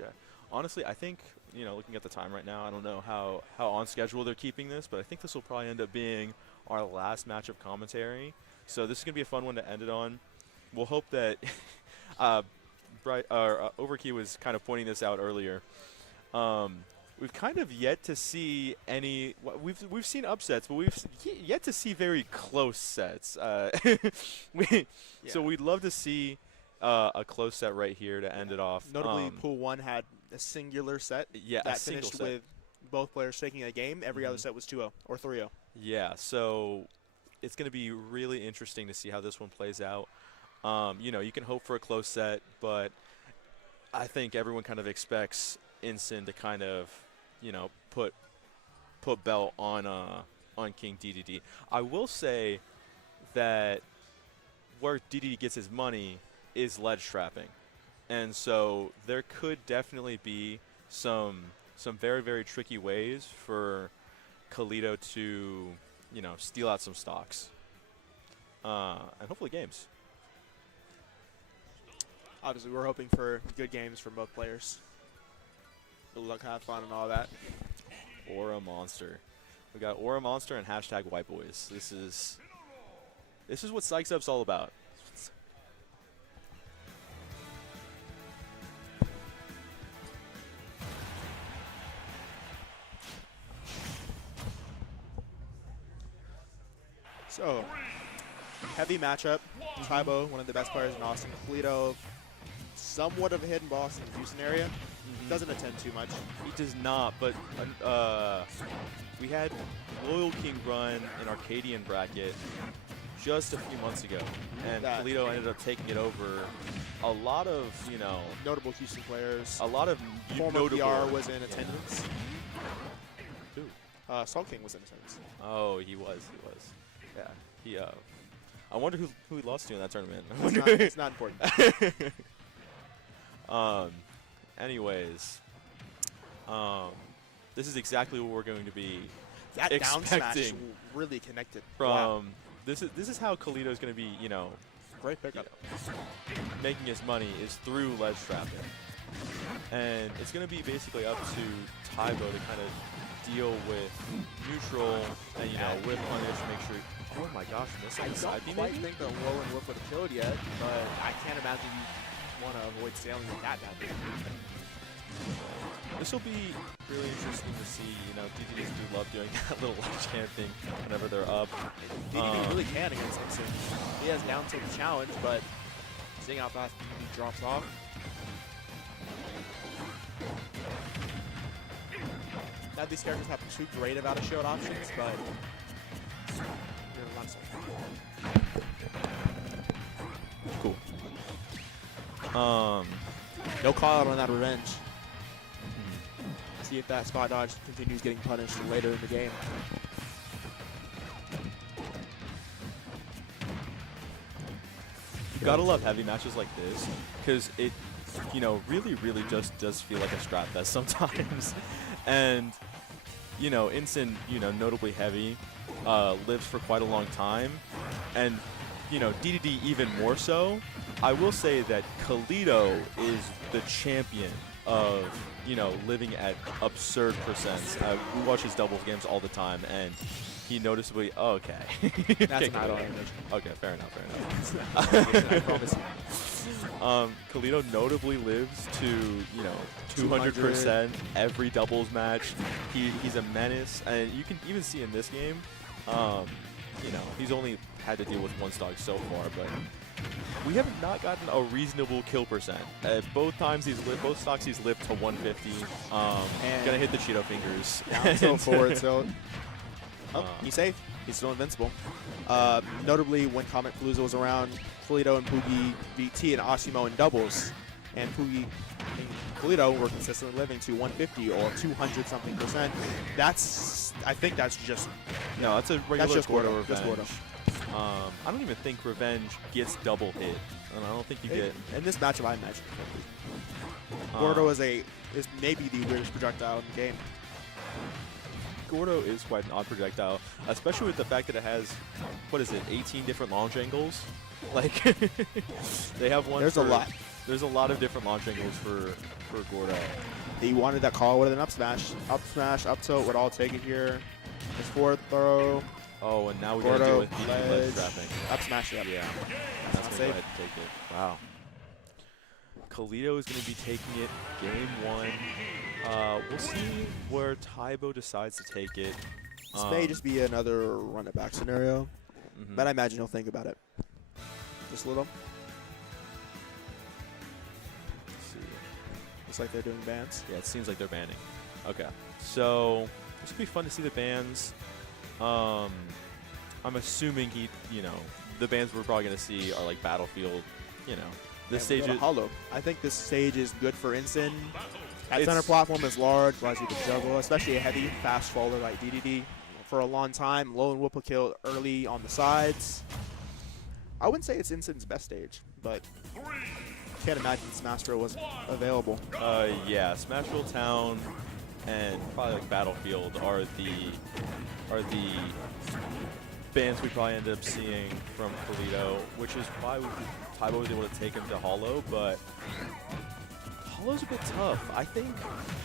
Okay. Honestly, I think, looking at the time right now, I don't know how on schedule they're keeping this, but I think this will probably end up being our last match of commentary. So this is going to be a fun one to end it on. We'll hope that Overkey was kind of pointing this out earlier. We've kind of yet to see any. We've seen upsets, but we've yet to see very close sets. So we'd love to see a close set right here to end it off. Notably, Pool 1 had a singular set Yeah, a that single finished set. with both players taking a game. Every other set was 2-0 or 3-0. Yeah, so it's going to be really interesting to see how this one plays out. You know, you can hope for a close set, but I think everyone kind of expects Ensign to kind of, you know, put belt on King DDD. I will say that where DDD gets his money is ledge trapping, and so there could definitely be some very, very tricky ways for Kalito to, you know, steal out some stocks, and hopefully games. Obviously, we're hoping for good games from both players. Good luck, have fun, and all that. Aura Monster. We got Aura Monster and hashtag White Boys. This is what Psyched Up's all about. So, heavy matchup. Tybo, one of the best players in Austin. Kalito, somewhat of a hidden boss in the Houston area. Doesn't attend too much. He does not, but we had Loyal King run an Arcadian bracket just a few months ago, and Kalito ended up taking it over. A lot of, you know, Notable Houston players. a lot of Former notable. PR was in attendance. Who? Salt King was in attendance. Oh, he was. Yeah, he. I wonder who he lost to in that tournament. It's not important. Anyways, this is exactly what we're going to be That down smash expecting really connected. from. Wow. This is how Kalito is going to be, you know, Great pickup. making his money is through ledge trapping, and it's going to be basically up to Tybo to kind of deal with neutral and, you know, with punish, make sure. Oh my gosh, missed on the side B quite maybe? think the low and whip would have killed yet, but I can't imagine you want to avoid sailing with that badly. This will be really interesting to see. You know, DDDs do love doing that little ledge camping whenever they're up. DDD really can against Nixon. He has down tilt challenge, but seeing how fast DDD drops off. Now these characters have too great of out-of-shield options, but Cool. No call out on that revenge. See if that spot dodge continues getting punished later in the game. You gotta love heavy matches like this, because it, you know, really, really just does feel like a strat fest sometimes. And, you know, Ensign, you know, notably heavy, lives for quite a long time. And, you know, DDD even more so. I will say that Kalito is the champion of, you know, living at absurd percents. We watch his doubles games all the time, and he noticeably, oh, okay. That's not all animation. Okay, fair enough. I promise you. Kalito notably lives to, you know, 200% every doubles match. He's a menace, and you can even see in this game, you know, he's only had to deal with one stock so far, but we have not gotten a reasonable kill percent. Both stocks he's lived to 150. And Gonna hit the Cheeto fingers. down tilt, forward tilt. Oh, he's safe. He's still invincible. Notably, when Comet Palooza was around, Kalito and Poogie beat T and Asimo in doubles, and Poogie and Kalito were consistently living to 150 or 200-something percent. I think that's just No, that's a regular that's just Gordo Gordo. revenge. Just Gordo. I don't even think Revenge gets double hit. And I don't think you get. In this matchup, I imagine. Gordo is maybe the weirdest projectile in the game. Gordo is quite an odd projectile, especially with the fact that it has, what is it, 18 different launch angles? Like, they have one. There's a lot. There's a lot of different launch angles for Gordo. He wanted that call with an up smash. Up smash, up tilt would all take it here. His forward throw. Oh, and now we gotta deal Gordo, with DD ledge, ledge trapping. up smash, yep. Yeah, that's gonna Not go safe. ahead and take it. Wow. Kalito is gonna be taking it game one. We'll see where Tybo decides to take it. This may just be another run it back scenario, but I imagine he'll think about it. Just a little. Let's see. Looks like they're doing bans. Yeah, it seems like they're banning. Okay, so it's gonna be fun to see the bans. I'm assuming the bans we're probably gonna see are like Battlefield. This stage is hollow. I think this stage is good for Ensign. That It's- center platform is large, allows you to juggle, especially a heavy, fast faller like DDD. For a long time, low and whoop will kill early on the sides. I wouldn't say it's Ensign's best stage, but can't imagine Smashville was available. yeah, Smashville Town and probably like Battlefield are the bands we probably ended up seeing from Toledo, which is why Tybo was able to take him to Hollow, but Hollow's a bit tough. I think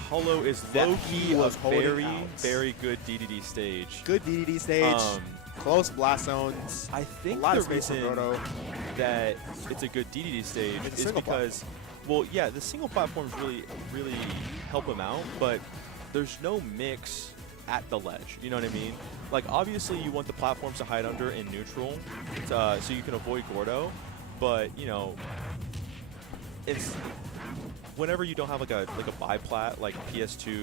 Hollow is That low-key he a was holding very, out. very good DDD stage. Good DDD stage, Um, close blast zones. I think a lot the of space for reason Roto. that it's a good DDD stage It's a is single because, well, yeah, the single platforms really help him out, but there's no mix at the ledge. You know what I mean? Like, obviously, you want the platforms to hide under in neutral, so you can avoid Gordo, but it's whenever you don't have like a biplat like PS2,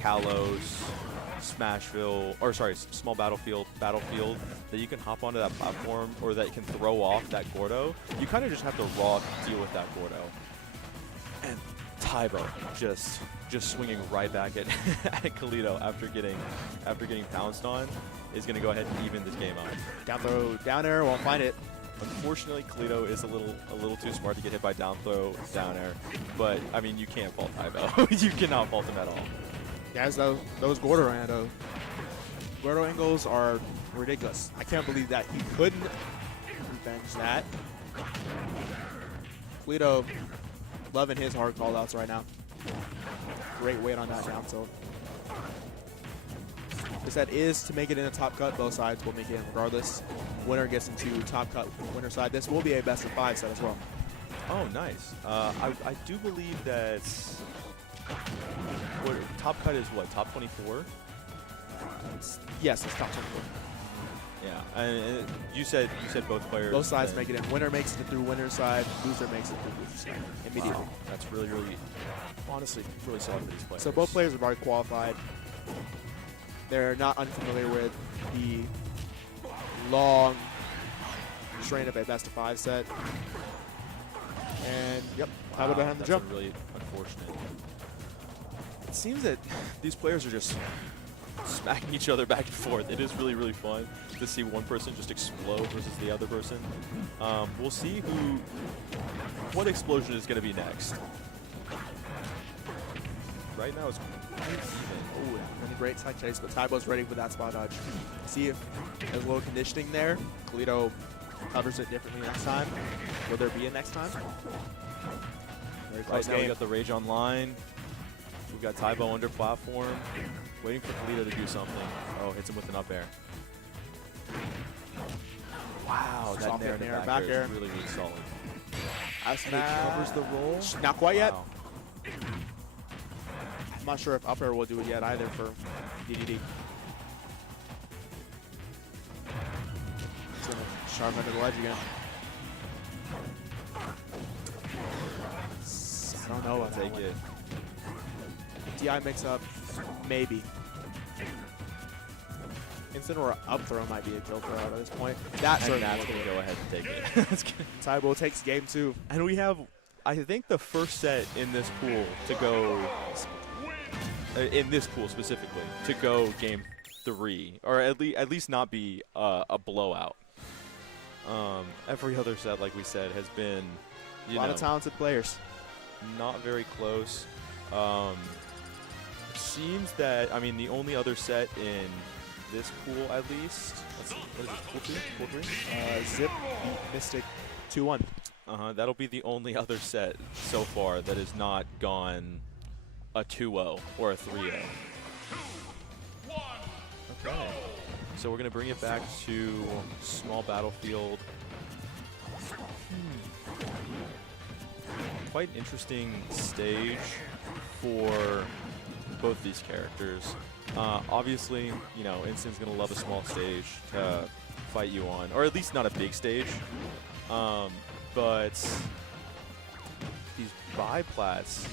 Kalos, Smashville, or sorry, small Battlefield, that you can hop onto that platform or that can throw off that Gordo, you kind of just have to raw deal with that Gordo. And Tybo just swinging right back at at Kalito after getting pounced on is going to go ahead and even this game out. Down throw, down air, won't find it. Unfortunately, Kalito is a little too smart to get hit by down throw, down air, but I mean you can't fault Tybo. You cannot fault him at all. Guys, those Gordo angles are ridiculous. I can't believe that he couldn't revenge that. Kalito loving his hard callouts right now. Great weight on that down tilt. The set is to make it in a top cut. Both sides will make it in regardless. Winner gets into top cut winner side. This will be a best of 5 set as well. Oh, nice. I do believe that top cut is what, top 24? Yes, it's top 24. Yeah, and you said both players. Both sides then- make it in. Winner makes it through winner side. Loser makes it through loser side immediately. Wow, that's really, honestly, really solid for these players. So both players are already qualified. They're not unfamiliar with the long strain of a best of 5 set. And yep, Tybo behind the that's jump. really unfortunate. It seems that these players are just smacking each other back and forth. It is really, really fun to see one person just explode versus the other person. We'll see what explosion is going to be next. Right now it's quite even. Ooh, and a great side chase, but Tybo's ready for that spot dodge. See if there's a little conditioning there. Kalito covers it differently next time. Will there be a next time? Very close Right now we game. got the Rage online. We've got Tybo under platform, waiting for Kalito to do something. Oh, hits him with an up air. Wow, that Soft nair hit in the nair, back back air air. is really, really solid. Asmik Covers the roll. Not quite yet. Wow. I'm not sure if up air will do it yet either for DDD. He's gonna sharp under the ledge again. I don't know about that Take one. it. DI mix up, maybe. Instant or up throw might be a kill throw at this point. That's And that's going to go ahead and take it. That's gonna- Tybo takes game 2. And we have, I think, the first set in this pool to go, in this pool specifically, to go game 3, or at least not be a blowout. Every other set, like we said, has been, A lot of talented players. not very close. Seems that, I mean, the only other set in this pool, at least, what is it, pool 2? Pool 3? Zip beat Mystic 2-1. That'll be the only other set so far that has not gone a 2-0 or a 3-0. Okay. So we're going to bring it back to small battlefield. Quite an interesting stage for both these characters. Obviously, Instin's going to love a small stage to fight you on, or at least not a big stage. But these biplats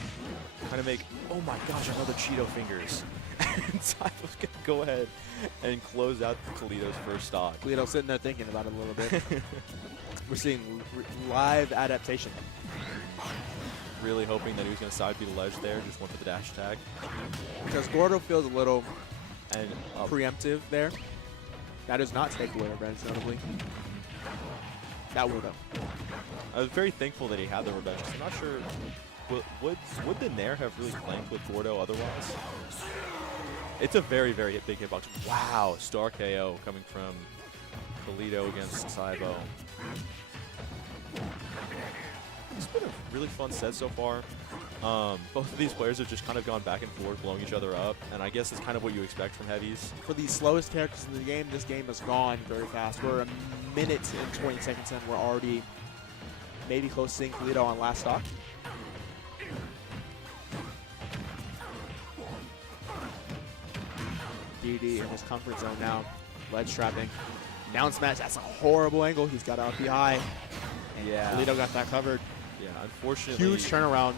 kind of make, oh my gosh, another Cheeto fingers. And Tybo's going to go ahead and close out Kalito's first stock. Kalito's sitting there thinking about it a little bit. We're seeing live adaptation. Really hoping that he was going to side B the ledge there, just went for the dash attack. Because Gordo feels a little And preemptive there. That does not take away revenge, notably. That would have. I was very thankful that he had the revenge. I'm not sure, would the Nair have really claimed with Gordo otherwise? It's a very, very big hitbox. Wow, star KO coming from Kalito against Tybo. It's been a really fun set so far. Both of these players have just kind of gone back and forth, blowing each other up, and I guess it's kind of what you expect from heavies. For the slowest characters in the game, this game has gone very fast. We're a minute and 20 seconds in. We're already maybe close to seeing Kalito on last stock. DD in his comfort zone now. Ledge trapping. Down smash. That's a horrible angle. He's got to up the eye. Yeah. Kalito got that covered. Yeah, unfortunately. Huge turnaround.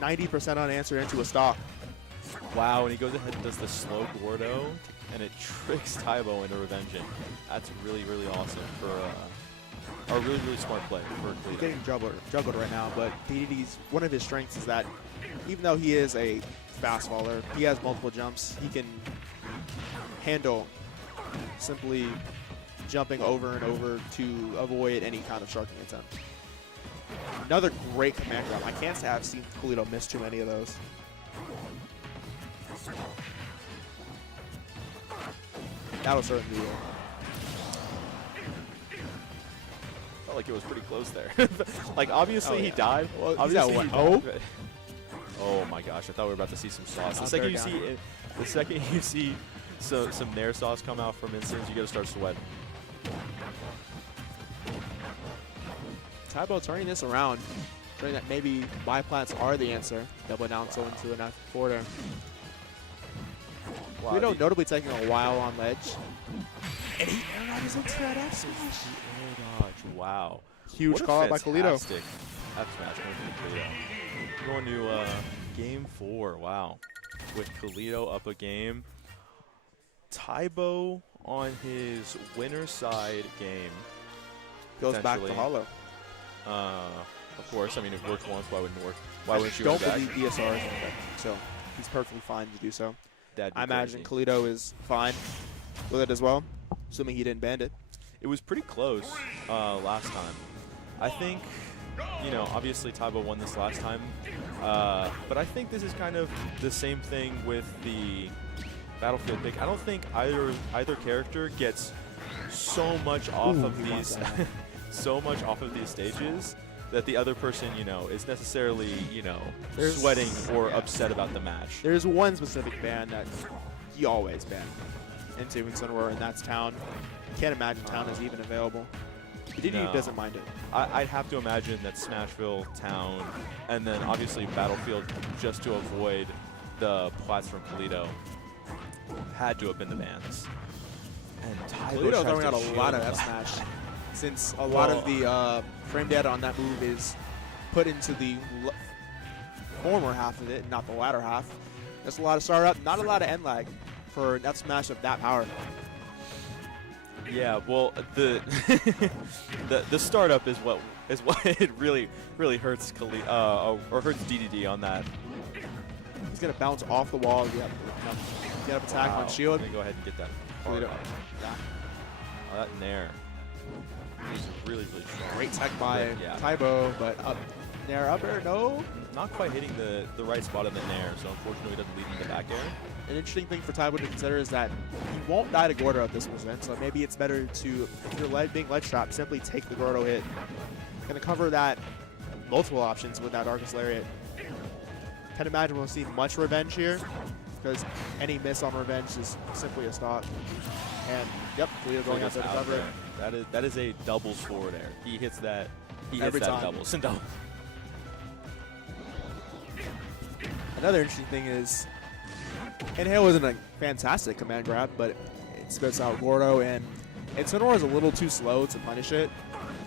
90% unanswered into a stock. Wow, and he goes ahead and does the slow Gordo, and it tricks Tybo into revenging. That's really, really awesome for a really, really smart play for He's Kalito. getting juggled right now, but DDD's one of his strengths is that even though he is a fast faller, he has multiple jumps. He can handle simply jumping over and over to avoid any kind of sharking attempt. Another great command grab. I can't say I've seen Kalito miss too many of those. That was certainly Felt like it was pretty close there. Like, obviously he yeah. died. Well, he's Obviously at he what, died, but- Oh my gosh, I thought we were about to see some sauce. The Not second third you down. see it, the second you see some Nair sauce come out from instants, you gotta start sweating. Tybo turning this around, showing that maybe biplats are the answer. Double down so into an forwarder. Wow, Kalito notably taking a while on ledge. And he air dodges into that F smash. Air dodge, wow. Huge What a call out by Kalito. fantastic F smash coming from Kalito. Going to game 4, wow. With Kalito up a game. Tybo on his winner side game. Goes back to potentially. hollow. Of course, I mean, it worked once, why wouldn't it work? Why wouldn't you Don't go back? believe DSR is in so he's perfectly fine to do so. That'd be I imagine crazy. Kalito is fine with it as well, assuming he didn't band it. It was pretty close last time. I think, you know, obviously Tybo won this last time, but I think this is kind of the same thing with the Battlefield pick. I don't think either character gets so much off Ooh, of he wants these that. so much off of these stages that the other person, you know, is necessarily, you know, There's- sweating or upset about the match. There's one specific ban that he always ban in Stevenson, and that's Town. Can't imagine Town is even available. DD No. doesn't mind it. I'd have to imagine that Smashville, Town, and then obviously Battlefield, just to avoid the plats from Kalito, had to have been the bans. And Tybo Kalito tries throwing to out a shield lot of him. F smash, since a lot of the frame data on that move is put into the former half of it, not the latter half. There's a lot of startup, not a lot of end lag for an F smash of that power. Yeah, well, the the startup is what it really hurts Kalito or hurts DDD on that. He's gonna bounce off the wall. Get up attack on shield. Let me go ahead and get that. Kalito. Hard. Yeah. Oh, that Nair. He's really strong. Great tech by Yeah. Tybo, but up there, up air, no. Not quite hitting the right spot of the Nair, so unfortunately it doesn't lead into the back air. An interesting thing for Tybo to consider is that he won't die to Gordo at this percent, so maybe it's better to, if you're being ledge trapped, simply take the Gordo hit. Gonna cover that multiple options with that Darkest Lariat. Can't imagine we'll see much revenge here, because any miss on revenge is simply a stop. And yep, Kalito going out there to cover it. That is a doubles forward air. He hits that. He Every hits that time. doubles and doubles. Another interesting thing is, Inhale isn't a fantastic command grab, but it spits out Gordo, and Sonora is a little too slow to punish it.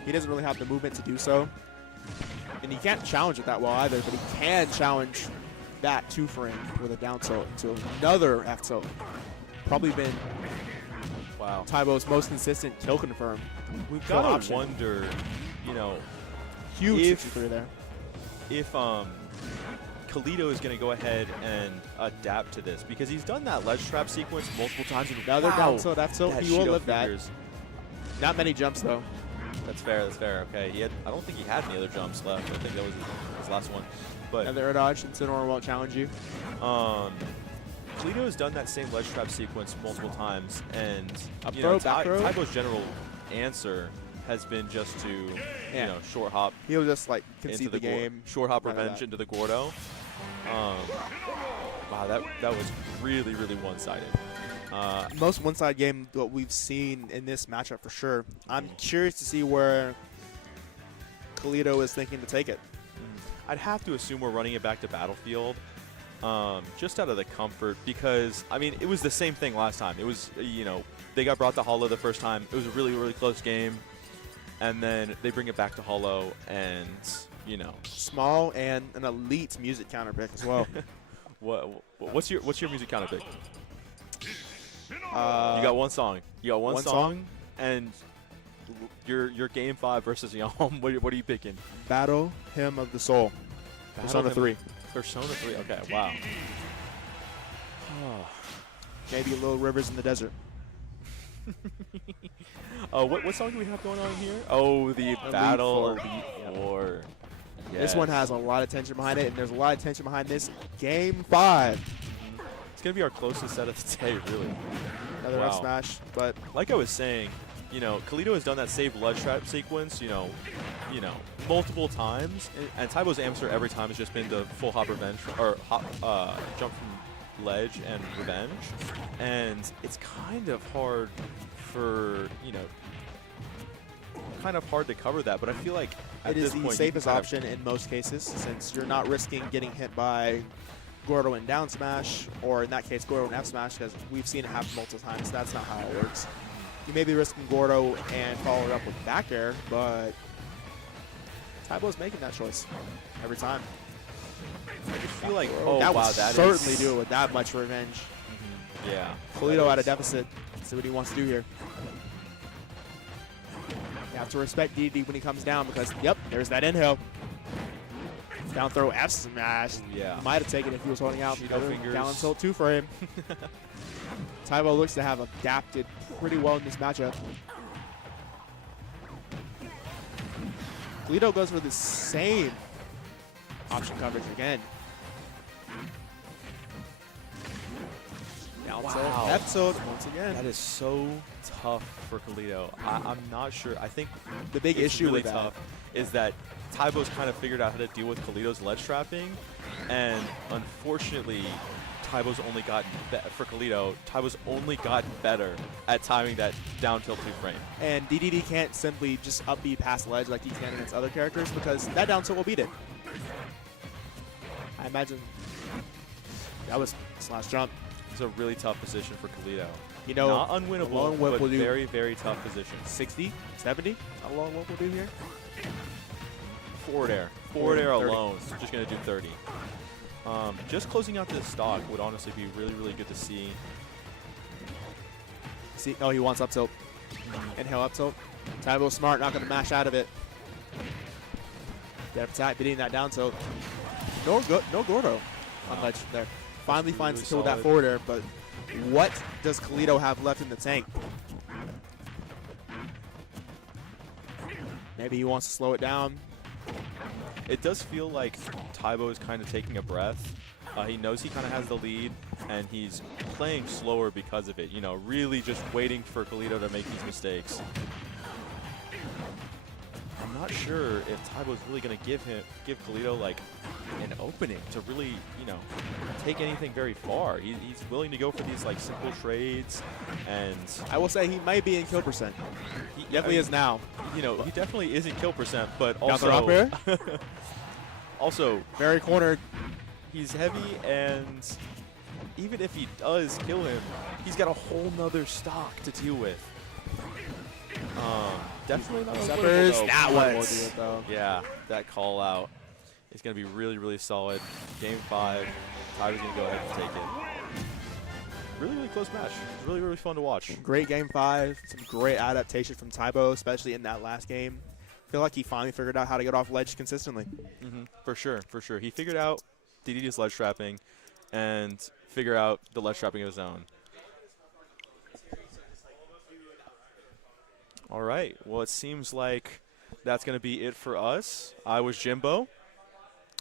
He doesn't really have the movement to do so. And he can't challenge it that well either, but he can challenge that 2-frame with a down tilt into another F tilt. Probably been Wow. Tybo's most consistent kill confirm. We've kill got to option. wonder, you know, Huge if- 63 there. if Kalido is going to go ahead and adapt to this, because he's done that ledge trap sequence multiple times. And Another wow, down tilt, F tilt. that He will Shido live that. figures. Not many jumps though. That's fair. That's fair. Okay. I don't think he had any other jumps left. I think that was his last one. But Another air dodge, and Sinora won't challenge you. Kalido has done that same ledge trap sequence multiple times, and Up you throw, know, back throw. Tybo's general answer has been just to Yeah. you know, short hop He'll just like into concede the the game. short hop None of revenge that. into the Gordo. Wow, that was really one-sided. Most one-side game what we've seen in this matchup for sure. I'm curious to see where Kalido is thinking to take it. I'd have to assume we're running it back to Battlefield, just out of the comfort, because I mean it was the same thing last time. It was, you know, they got brought to Hollow the first time. It was a really close game, and then they bring it back to Hollow, and you know, Small and an elite music counter pick as well. what's your music counter pick? You You got one song. You got one one song, song? and your game 5 versus Yalm. What are you picking? Battle Hymn of the Soul. Persona 3. Persona 3. Okay. Wow. Maybe Little Rivers in the Desert. What song do we have going on here? Oh, the Battle Elite Four. This one has a lot of tension behind it, and there's a lot of tension behind this Game 5. It's gonna be our closest set of the day, really. Another F smash, but Like I was saying, you know, Kalido has done that save ledge trap sequence, you know, multiple times, and Tybo's answer every time has just been the full hop revenge or hop, jump from ledge and revenge, and it's kind of hard for kind of hard to cover that. But I feel like at it is this the point, safest you can kind of- option in most cases, since you're not risking getting hit by Gordo and down smash, or in that case, Gordo and F smash, because we've seen it happen multiple times. That's not how it works. You may be risking Gordo and follow it up with back air, but Tybo's making that choice every time. I just feel like, oh that wow, would that certainly is, do it with that much revenge. Yeah. Kalido that at a is- deficit. See what he wants to do here. You have to respect DD when he comes down because, yep, there's that inhale. Down throw F smash. Yeah. He might have taken it if he was holding out. Shido fingers. Down tilt 2 frame. Tybo looks to have adapted pretty well in this matchup. Kalido goes for the same option coverage again. Down tilt, Wow. F tilt once again. That is so tough for Kalido. I'm not sure. I think the big it's issue really with that. tough is that Tybo's kind of figured out how to deal with Kalido's ledge trapping, and unfortunately, Tybo's only gotten for Kalido. Tybo's only gotten better at timing that down tilt 2 frame. And DDD can't simply just up B past ledge like he can against other characters because that down tilt will beat it. I imagine that was slash jump. It's a really tough position for Kalido. You know, Not a unwinnable, long whip but will do very tough position. 60, 70. A long whip will do here. Forward air. Forward air 30. alone is just going to do 30. Just closing out this stock would honestly be really good to see. See, oh, he wants up tilt. Inhale up tilt. Tybo smart, not going to mash out of it. Depth tight, beating that down tilt. No Gordo on ledge there. Finally finds really the kill with that solid. forward air, but what does Kalido have left in the tank? Maybe he wants to slow it down. It does feel like Tybo is kind of taking a breath. He knows he kind of has the lead, and he's playing slower because of it. You know, really just waiting for Kalido to make these mistakes. I'm not sure if Tybo's really going to give Kalido like an opening to really, you know, take anything very far. He's willing to go for these like simple trades, and I will say he might be in kill percent. he Definitely is now. You know, he definitely isn't kill percent, but Down throw up also air? also Very cornered. he's heavy, and even if he does kill him, he's got a whole nother stock to deal with. definitely not Steppers. unwinnable, though. That But one will do it, though. yeah, that call out is going to be really, really solid. Game 5, Tybo's going to go ahead and take it. Really, really close match. It's really, really fun to watch. Great game 5. Some great adaptation from Tybo, especially in that last game. I feel like he finally figured out how to get off ledge consistently. For sure, for sure. He figured out DDD's ledge trapping and figure out the ledge trapping of his own. All right. Well, it seems like that's going to be it for us. I was Jimbo.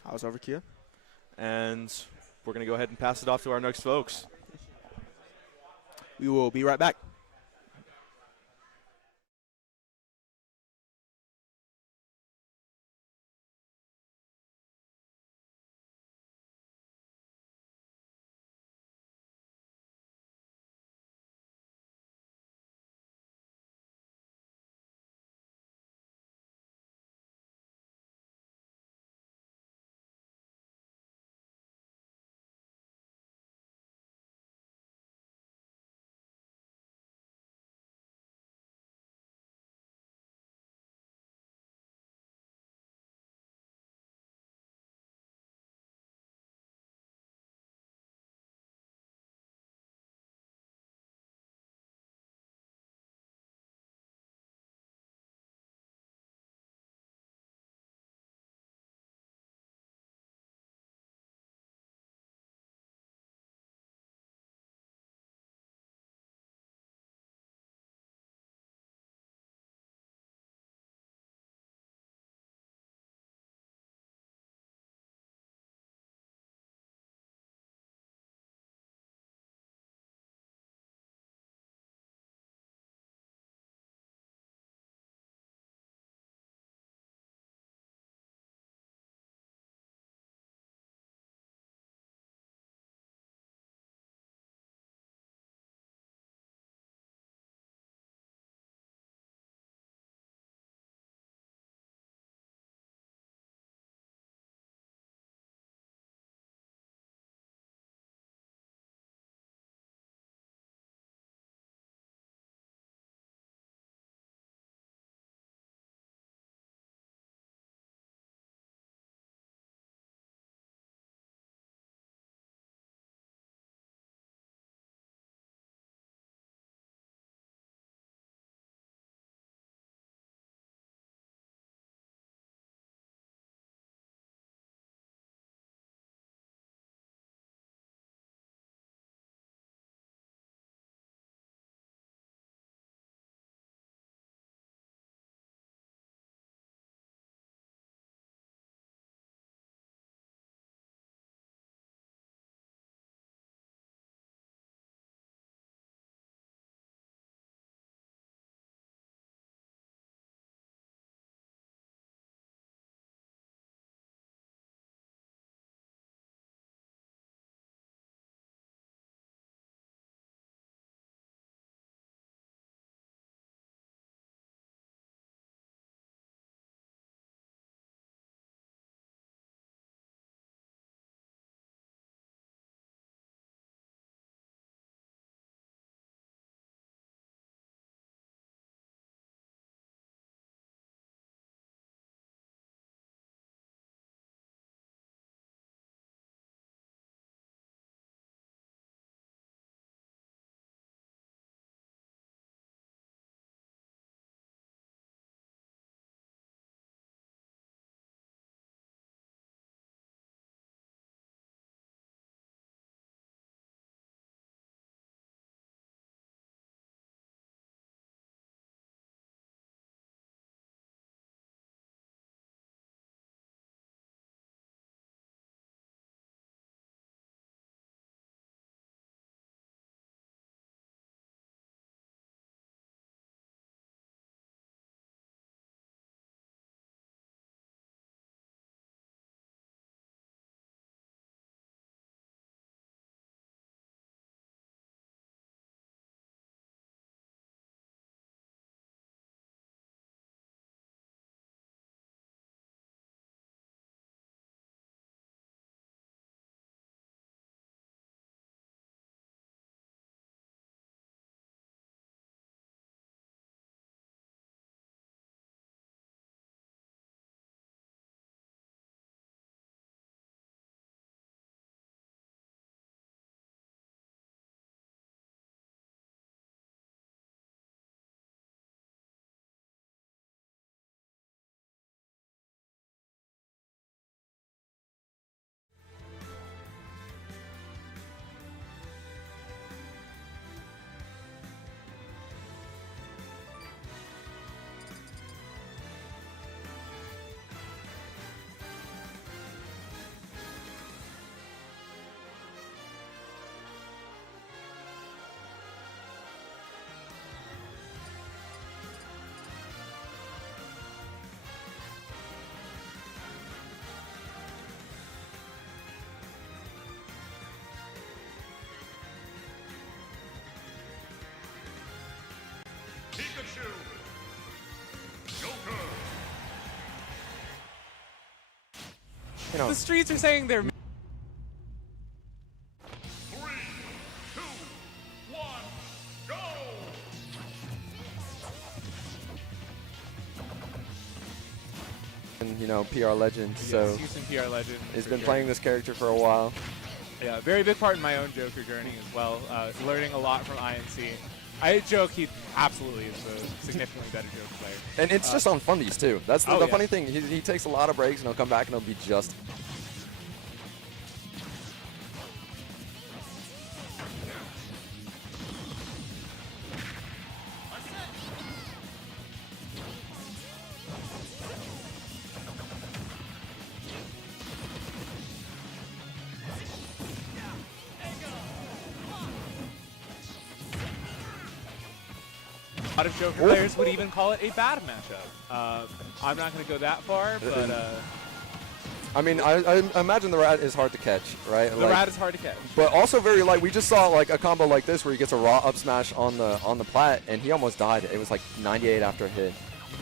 I was Overkill. And we're going to go ahead and pass it off to our next folks. We will be right back. you know. The streets are saying they're. And, you know, PR legend, so Yes, Houston PR legend. he's for been sure. playing this character for a while. Yeah, very big part in my own Joker journey as well. Learning a lot from INC. I joke he absolutely is a significantly better Joker player. And it's just on fundies, too. That's the Oh, yeah. funny thing. He takes a lot of breaks, and he'll come back, and he'll be just... A lot of Joker players would even call it a bad matchup. I'm not going to go that far, but I mean, I imagine the rat is hard to catch, right? the rat is hard to catch. But also very light. We just saw like a combo like this where he gets a raw up smash on the plat, and he almost died. It was like 98 after a hit.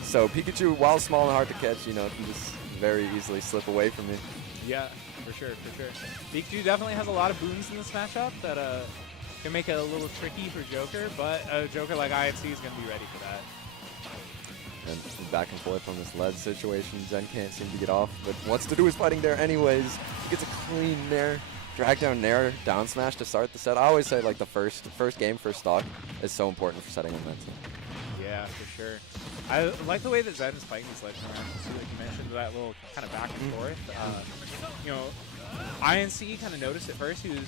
So Pikachu, while small and hard to catch, you know, can just very easily slip away from me. Yeah, for sure, for sure. Pikachu definitely has a lot of boons in this matchup that can make it a little tricky for Joker, but a Joker like INC is going to be ready for that. And back and forth on this lead situation. Zen can't seem to get off, but wants to do his fighting there anyways. He gets a clean nair, drag down nair, down smash to start the set. I always say like the first game, first stock is so important for setting momentum. Yeah, for sure. I like the way that Zen is fighting this ledge around. So like you mentioned, that little kind of back and forth. You know, INC kind of noticed at first he was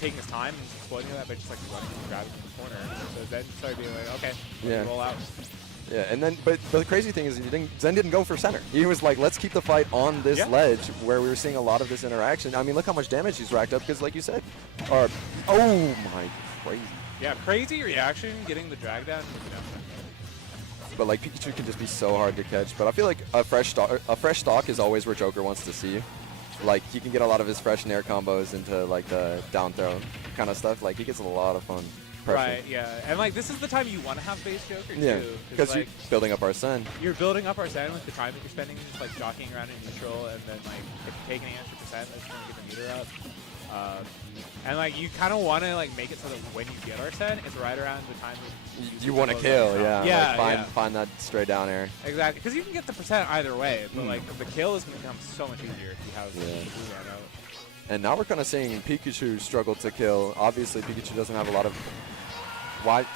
taking his time and exploiting that by just like running and grabbing in the corner. So Zen started being like, okay, Yeah. roll out. Yeah, and then, but the crazy thing is Zen didn't go for center. He was like, let's keep the fight on this ledge where we were seeing a lot of this interaction. I mean, look how much damage he's racked up because, like you said, oh my, crazy. Yeah, crazy reaction, getting the drag down. But like Pikachu can just be so hard to catch. But I feel like a fresh stock is always where Joker wants to see you. Like he can get a lot of his fresh nair combos into like the down throw kind of stuff. Like he gets a lot of fun. Pressure. Right, yeah. And like this is the time you want to have base Joker Yeah, too. because Like, you're building up Arsene. you're building up Arsene with the time that you're spending just like jockeying around in neutral, and then like if you take any extra percent, that's going to get the meter up. And like you kind of want to like make it so that when you get Arsene, it's right around the time that You want to kill, yeah. Yeah, like find that straight down air. exactly, because you can get the percent either way, but like the kill is going to become so much easier if you have the Buandon out. And now we're kind of seeing Pikachu struggle to kill. Obviously, Pikachu doesn't have a lot of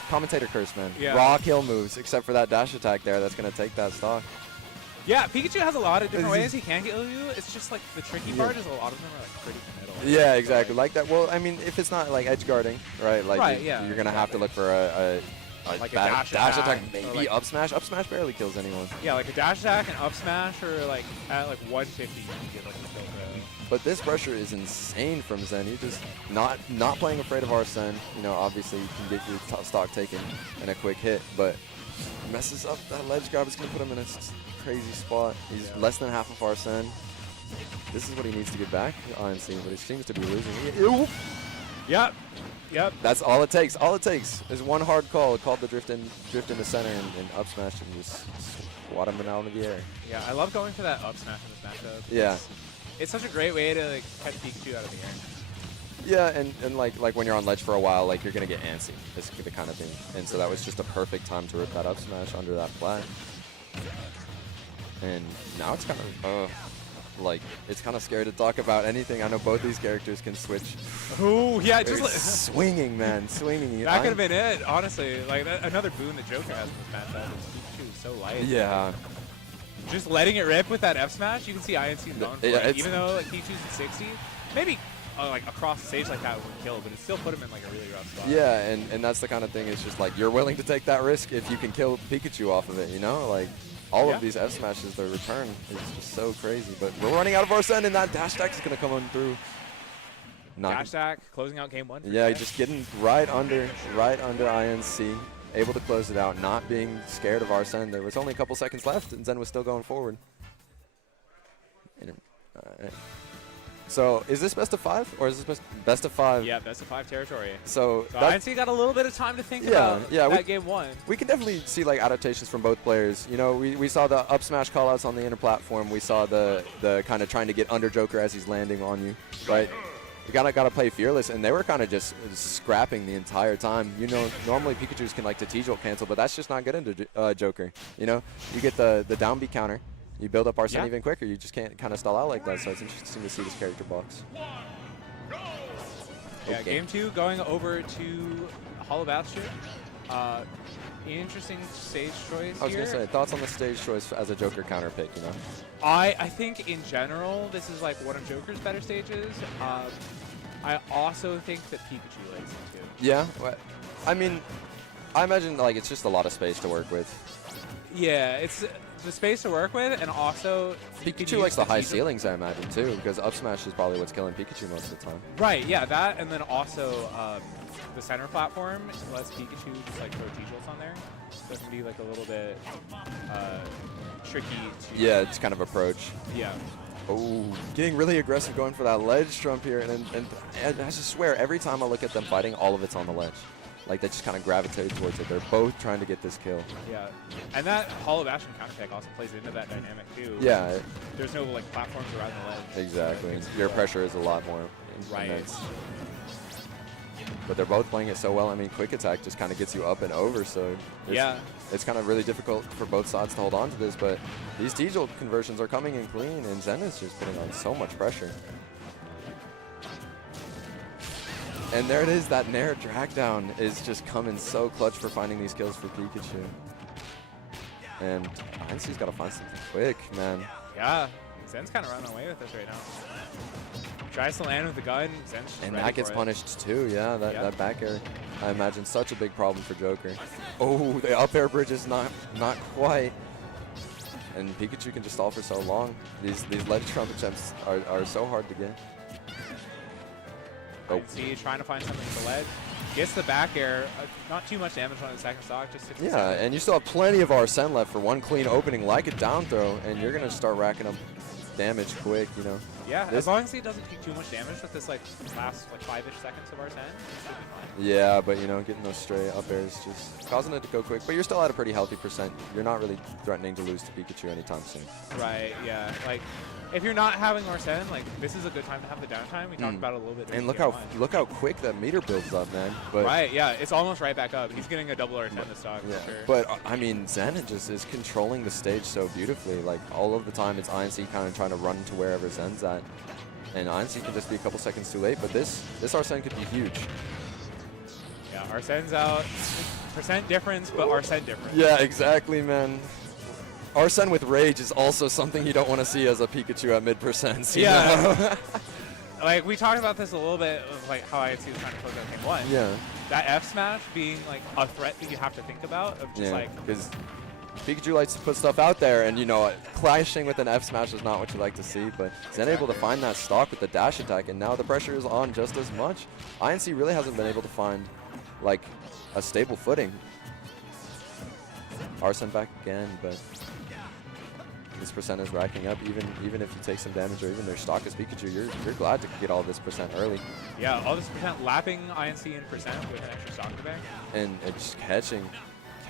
commentator curse, man. Yeah. Raw kill moves, except for that dash attack there. That's going to take that stock. Yeah, Pikachu has a lot of different ways he can kill you. It's just like the tricky part is a lot of them are like pretty committal. Yeah, exactly. Like that. Well, I mean, if it's not like edge guarding, right? Like you're going to have to look for a like a dash attack, maybe like up smash. Up smash barely kills anyone. Yeah, like a dash attack and up smash, or like at like 150 you can get like a kill throw. But this pressure is insane from Zen. He's just not playing afraid of Arsene. You know, obviously you can get your stock taken in a quick hit, but messes up that ledge grab. It's going to put him in a crazy spot. He's less than half of Arsene. This is what he needs to get back on scene, but he seems to be losing. Yep. That's all it takes. All it takes is one hard call called the drift into center and up smash and just swat him out of the air. Yeah, I love going for that up smash in this matchup. Yeah. It's such a great way to like catch Pikachu out of the air. Yeah, and like when you're on ledge for a while, like you're gonna get antsy. This the kind of thing. And so that was just a perfect time to rip that up smash under that flat. And now it's kind of like it's kind of scary to talk about anything. I know both these characters can switch. Ooh, yeah, just like swinging, man, swinging. that could have been it, honestly. Like another boon that Joker has in this matchup is Pikachu is so light. Yeah. Just letting it rip with that F smash, you can see INC going for it. Even though like Pikachu's at 60, maybe like across the stage like that would kill, but it still put him in like a really rough spot. Yeah, and that's the kind of thing. It's just like you're willing to take that risk if you can kill Pikachu off of it. You know, like. All of these F smashes, their return is just so crazy. But we're running out of Arsene, and that dash attack is going to come on through. Dash attack, closing out game one. Yeah, just getting right under INC, able to close it out, not being scared of Arsene. There was only a couple seconds left, and Zen was still going forward. So is this best of 5 or is this best of 5? Yeah, best of 5 territory. So, So INC got a little bit of time to think about yeah, that game 1. we can definitely see like adaptations from both players. You know, we saw the up smash callouts on the inner platform. We saw the kind of trying to get under Joker as he's landing on you, right? You gotta play fearless, and they were kind of just scrapping the entire time. You know, normally Pikachu's can like the T-Jolt cancel, but that's just not good into Joker. You know, you get the down B counter, you build up Arsene even quicker. You just can't kind of stall out like that. So it's interesting to see this character box. Yeah, Okay. game 2 going over to Hollow Bastion. Interesting stage choice I was here. gonna say thoughts on the stage choice as a Joker counter pick. You know, I think in general this is like one of Joker's better stages. I also think that Pikachu likes it too. yeah. I mean, I imagine like it's just a lot of space to work with. Yeah, it's the space to work with, and also you can Pikachu use likes the high T-Jolt. ceilings, I imagine, too, because up smash is probably what's killing Pikachu most of the time. Right, yeah, that, and then also the center platform lets Pikachu just like throw T-Jolts on there. So it can be like a little bit tricky to... Yeah, it's kind of approach. Yeah. Oh, getting really aggressive going for that ledge jump here. And I just swear, every time I look at them fighting, all of it's on the ledge. Like, they just kind of gravitate towards it. They're both trying to get this kill. Yeah, and that Hollow Bastion counter pick also plays into that dynamic too. Yeah, There's no like platforms around the ledge. exactly. Your pressure is a lot more Right. immense. But they're both playing it so well. I mean, quick attack just kind of gets you up and over, so it's kind of really difficult for both sides to hold on to this. But these T-Jolt conversions are coming in clean, and Zen is just putting on so much pressure. And there it is, that Nair drag down is just coming so clutch for finding these kills for Pikachu. And INC's got to find something quick, man. Yeah, Zen's kind of running away with this right now. Tries to land with the gun, Zen's just And ready that gets for it. punished too, yeah, that, Yeah. that back air, I imagine, such a big problem for Joker. Oh, the up air bridge is not quite. And Pikachu can just stall for so long. These ledge trumpet jumps are so hard to get. Oh. See, trying to find something to ledge. Gets the back air, not too much damage on the second stock, just 67. Yeah, and you still have plenty of Arsene left for one clean opening like a down throw, and you're going to start racking up damage quick, you know. Yeah, This- as long as he doesn't take too much damage with this like last like 5-ish seconds of Arsene, it should be fine. Yeah, but you know, getting those stray up airs just causing it to go quick. But you're still at a pretty healthy percent. You're not really threatening to lose to Pikachu anytime soon. Right, yeah. Like, if you're not having Arsene, like, this is a good time to have the downtime. We talked about it a little bit. And during look game how one. quick that meter builds up, man. But Right, yeah. It's almost right back up. He's getting a double Arsene this stock, yeah, for sure. but I mean, Zen just is controlling the stage so beautifully. Like all of the time, it's INC kind of trying to run to wherever Zen's at, and INC can just be a couple seconds too late. But this Arsene could be huge. Yeah, Arsene's out. Percent difference, but Arsene difference. Yeah, exactly, man. Arsene with Rage is also something you don't want to see as a Pikachu at mid-percents. you Yeah. know? Like, we talked about this a little bit of, like, how INC was trying to close out game one. Yeah. That F smash being, like, a threat that you have to think about of just, Yeah, like, because Pikachu likes to put stuff out there, and you know, clashing with an F smash is not what you like to see. But Zen able to find that stock with the dash attack, and now the pressure is on just as much. INC really hasn't been able to find like a stable footing. Arsene back again, but this percent is racking up. Even if you take some damage or even their stock as Pikachu, you're glad to get all this percent early, yeah, all this percent lapping INC in percent with an extra stock back. and it's catching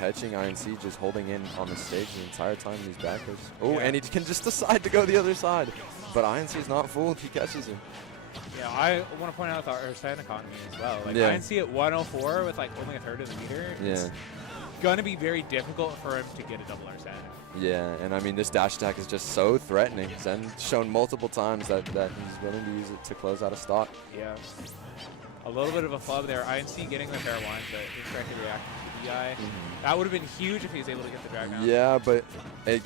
INC just holding in on the stage the entire time in these backers. Oh, Yeah. and he can just decide to go the other side. But INC is not fooled. He catches him. Yeah, I want to point out the Arsene economy as well. Like, Yeah. INC at 104 with, like, only a third of the meter. It's Yeah. going to be very difficult for him to get a double Arsene. Yeah, and I mean, this dash attack is just so threatening. Zen's shown multiple times that he's willing to use it to close out a stock. Yeah. A little bit of a flub there. INC getting the fair one, but incorrectly reacting to DI. That would have been huge if he was able to get the drag down. Yeah, but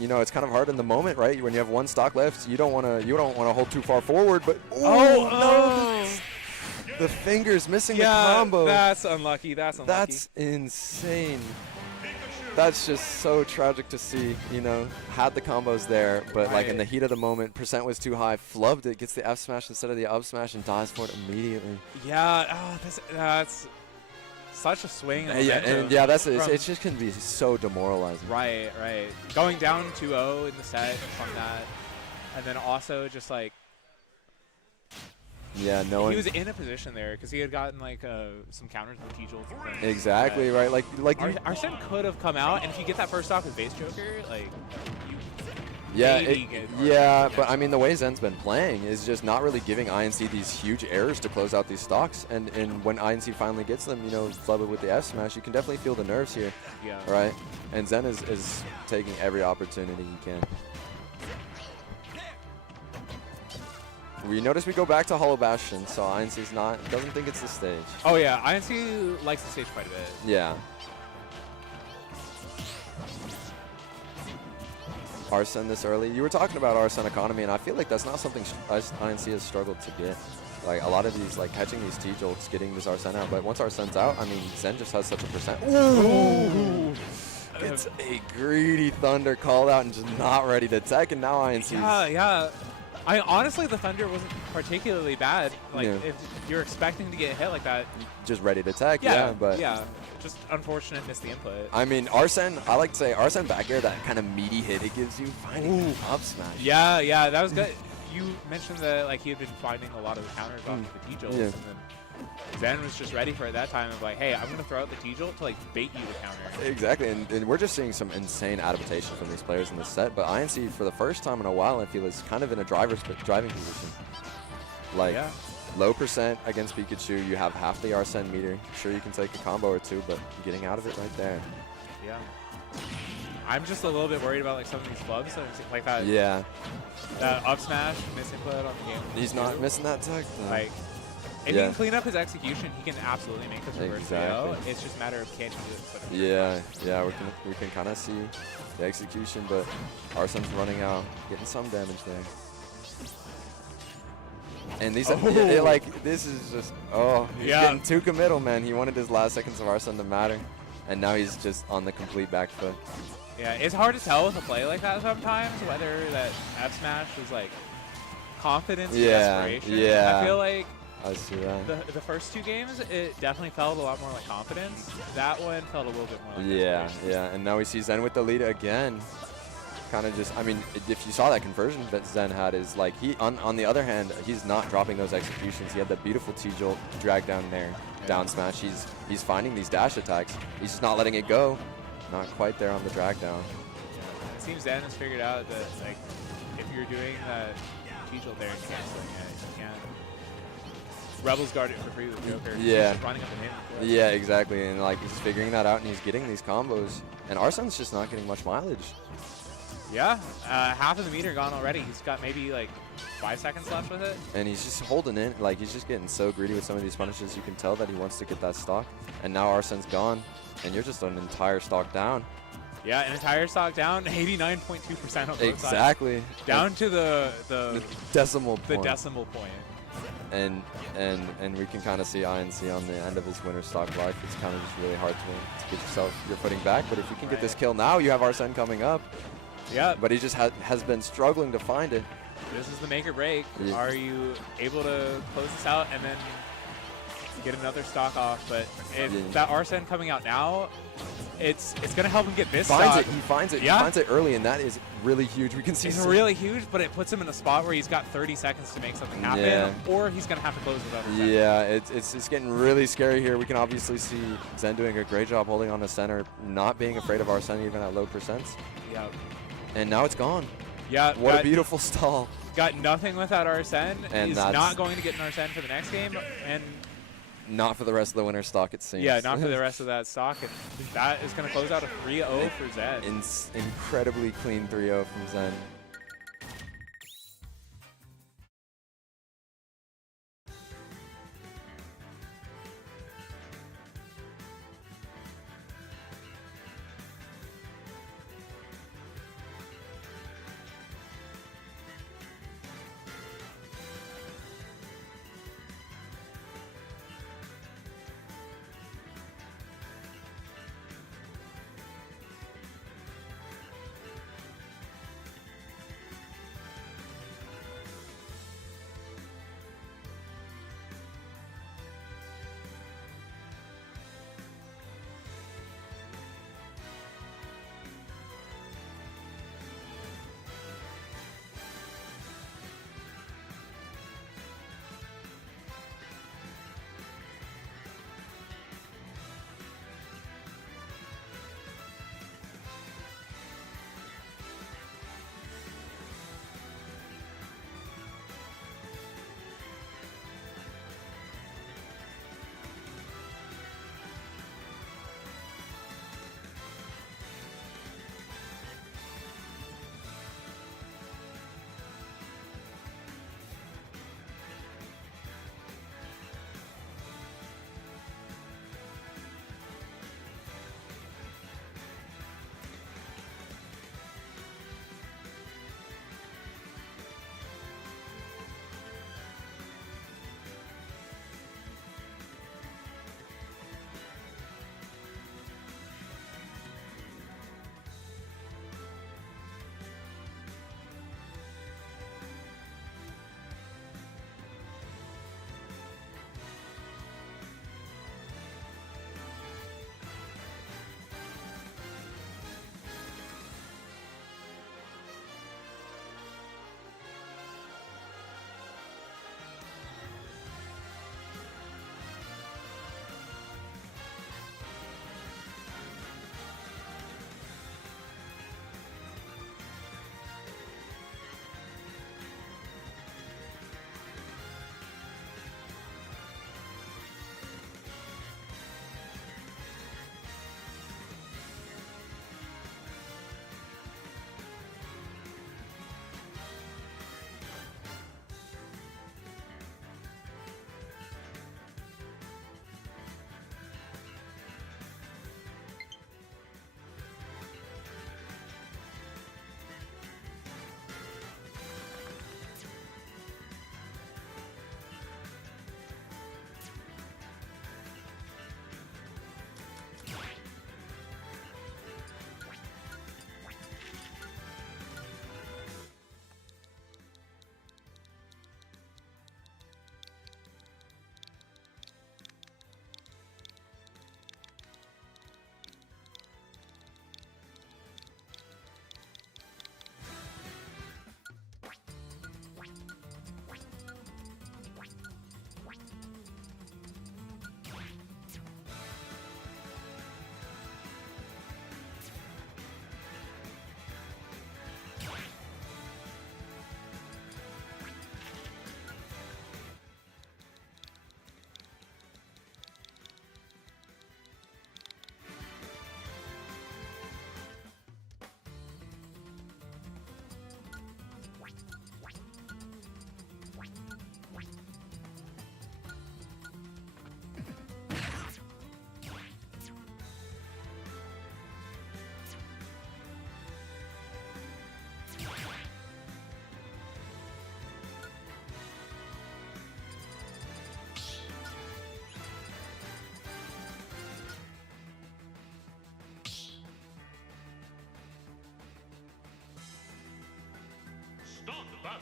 you know, it's kind of hard in the moment, right? When you have one stock left, you don't want to hold too far forward. But no, the fingers missing the combo. That's unlucky. That's unlucky. That's insane. That's just so tragic to see, you know. Had the combos there, but like in the heat of the moment, percent was too high, flubbed it, gets the F smash instead of the up smash and dies for it immediately. Yeah, that's such a swing. of Yeah, momentum and yeah, from- it just can be so demoralizing. Right. Going down 2-0 in the set from that, and then also just like Yeah, no He one. was in a position there because he had gotten like some counters with T-Jolts and things. Exactly right. Like Arsene could have come out, and if you get that first stock with Base Joker, like you Yeah, maybe get yeah, Arsene but I mean the way Zen's been playing is just not really giving INC these huge errors to close out these stocks, and when INC finally gets them, you know, flooded with the F smash, you can definitely feel the nerves here, Yeah. right? And Zen is taking every opportunity he can. We notice we go back to Hollow Bastion, so INC's doesn't think it's the stage. Oh yeah, INC likes the stage quite a bit. Yeah. Arsene this early. You were talking about Arsene economy, and I feel like that's not something INC has struggled to get. Like a lot of these, like catching these T-Jolts, getting this Arsene out. But once Arsene's out, I mean, Zen just has such a percent. Ooh! It's a greedy Thunder call out and just not ready to tech, and now INC. Yeah. Honestly, the Thunder wasn't particularly bad. Like, Yeah. if you're expecting to get hit like that, Just ready to tech, but just unfortunate, missed the input. I mean, Arsene, I like to say Arsene back air, that kind of meaty hit it gives you, finding the up smash. Yeah, that was good. You mentioned that like he had been finding a lot of the counters off the T-Jolts, Yeah. and then Zen was just ready for it that time of like, hey, I'm going to throw out the T-Jolt to like bait you to counter. Exactly, and we're just seeing some insane adaptation from these players in this set, but INC for the first time in a while, I feel, is kind of in a driving position. Like, Yeah. low percent against Pikachu, you have half the Arsene meter. Sure, you can take a combo or two, but getting out of it right there. Yeah. I'm just a little bit worried about like some of these flubs, like that. Yeah, That up smash misinput on the game. he's not missing that tech, though. Like, if Yeah. he can clean up his execution, he can absolutely make this reverse Exactly. KO. It's just a matter of can he do it. But Yeah, we can kind of see the execution, but Arsene's running out, getting some damage there. And these, this is just, he's Yeah. getting too committal, man. He wanted his last seconds of Arsene to matter, and now he's just on the complete back foot. yeah, it's hard to tell with a play like that sometimes whether that F smash was like confidence or desperation. yeah. I feel like I see that. the first two games, it definitely felt a lot more like confidence. That one felt a little bit more like Yeah, desperation. and now we see Zen with the lead again. Kind of just, I mean, if you saw that conversion that Zen had, is like he, on the other hand, he's not dropping those executions. He had that beautiful T-Jolt drag down there, down smash. He's finding these dash attacks. He's just not letting it go. Not quite there on the drag down. It seems Zen has figured out that like if you're doing that T-Jolt there and canceling it, you can't Rebels guard it for free with Joker. Yeah. He's just running up and in. Yeah, exactly, and like he's figuring that out, and he's getting these combos. And Arsene's just not getting much mileage. Yeah, half of the meter gone already. He's got maybe like 5 seconds left with it. And he's just holding it, like he's just getting so greedy with some of these punishes. You can tell that he wants to get that stock. And now Arsene's gone, and you're just an entire stock down. Yeah, an entire stock down, 89.2% on both sides. Exactly. Down to the Decimal point. decimal point. And we can kind of see INC on the end of his winner stock life. It's kind of just really hard to get your footing back. But if you can get this kill now, you have Arsene coming up. Yeah. But he just has been struggling to find it. This is the make or break. Yeah. Are you able to close this out and then get another stock off? But if that Arsene coming out now, it's going to help him get this stock. He finds it. Yeah. He finds it early, and that is really huge. We can see It's some- really huge, but it puts him in a spot where he's got 30 seconds to make something happen, Yeah. or he's going to have to close it up. Yeah, it's getting really scary here. We can obviously see Zen doing a great job holding on to center, not being afraid of Arsene even at low percents. Yeah. And now it's gone. Yeah. What a beautiful stall. Got nothing without Arsene. And He's that's- not going to get an Arsene for the next game, and Not for the rest of the winner stock, it seems. yeah, not for the rest of that stock. And that is going to close out a 3-0 for Zen. Incredibly clean 3-0 from Zen.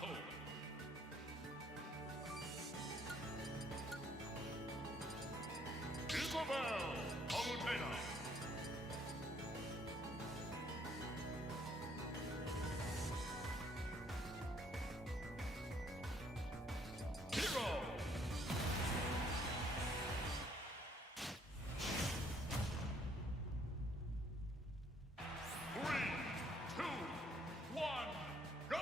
battle. Isabel Palutena. Hero. 3, 2, 1, go!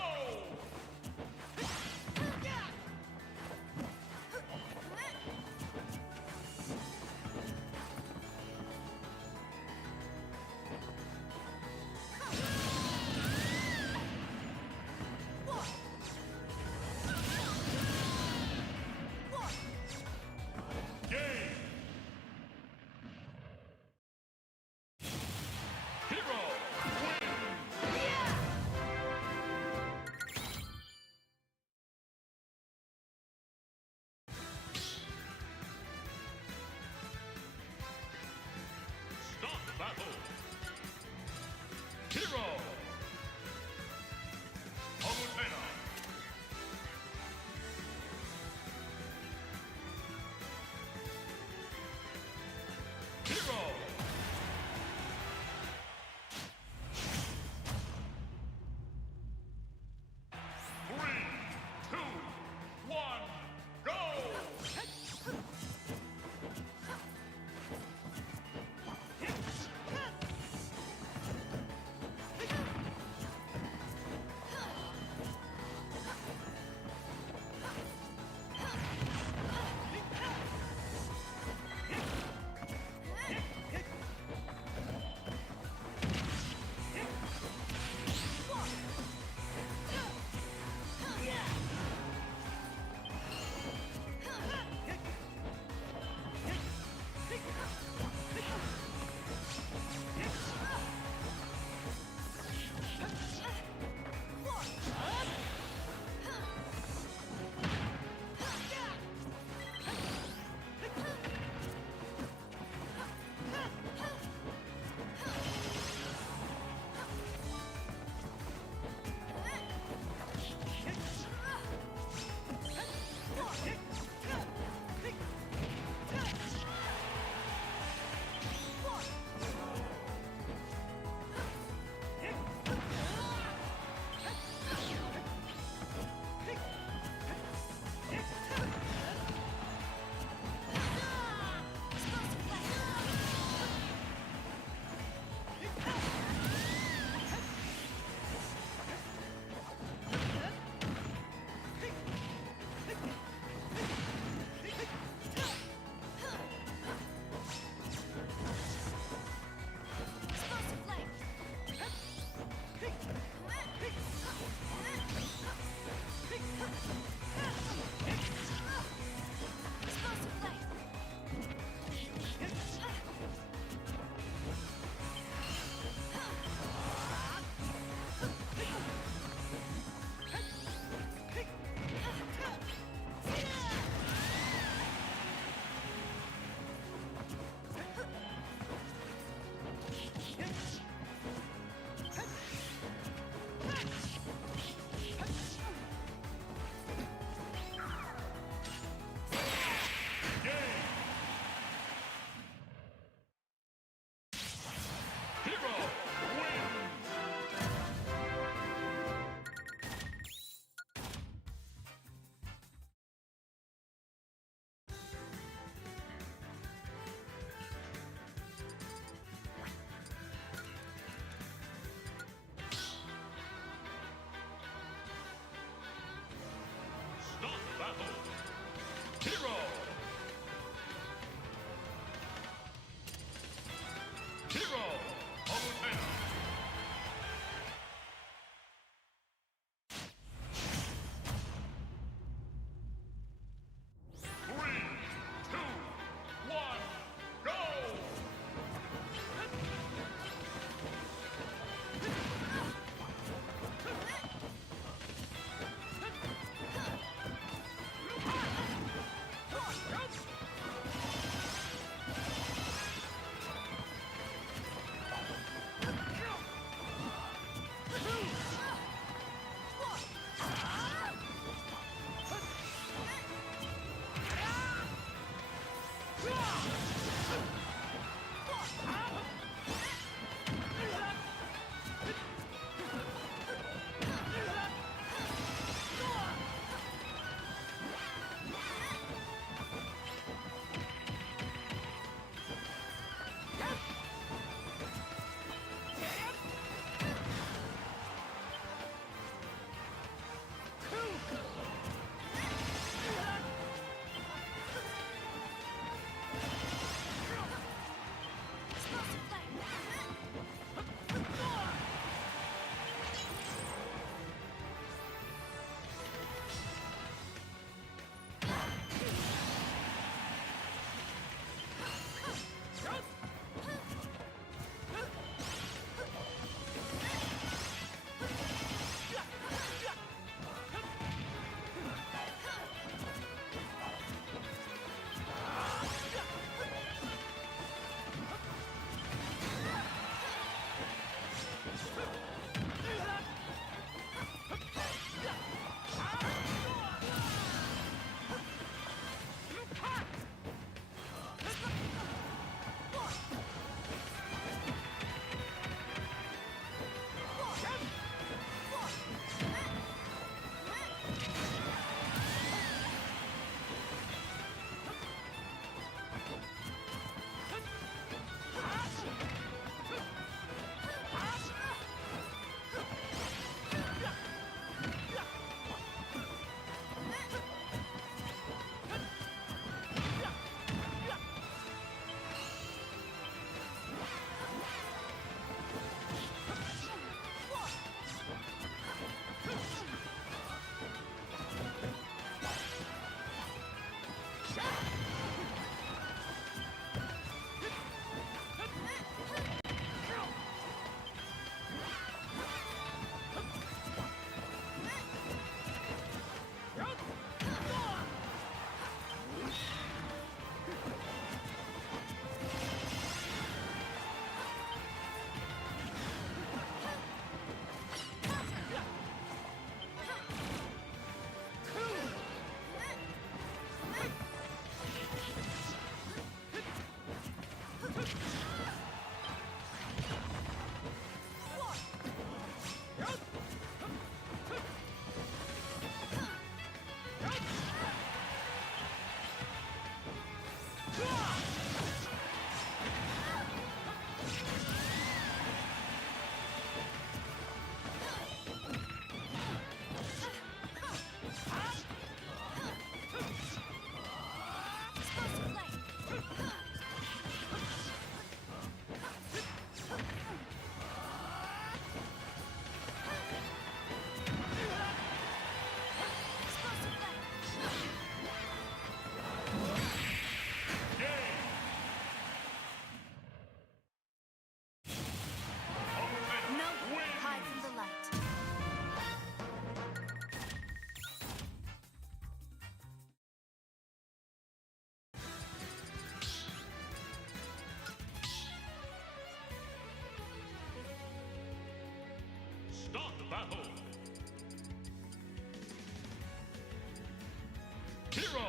Hero.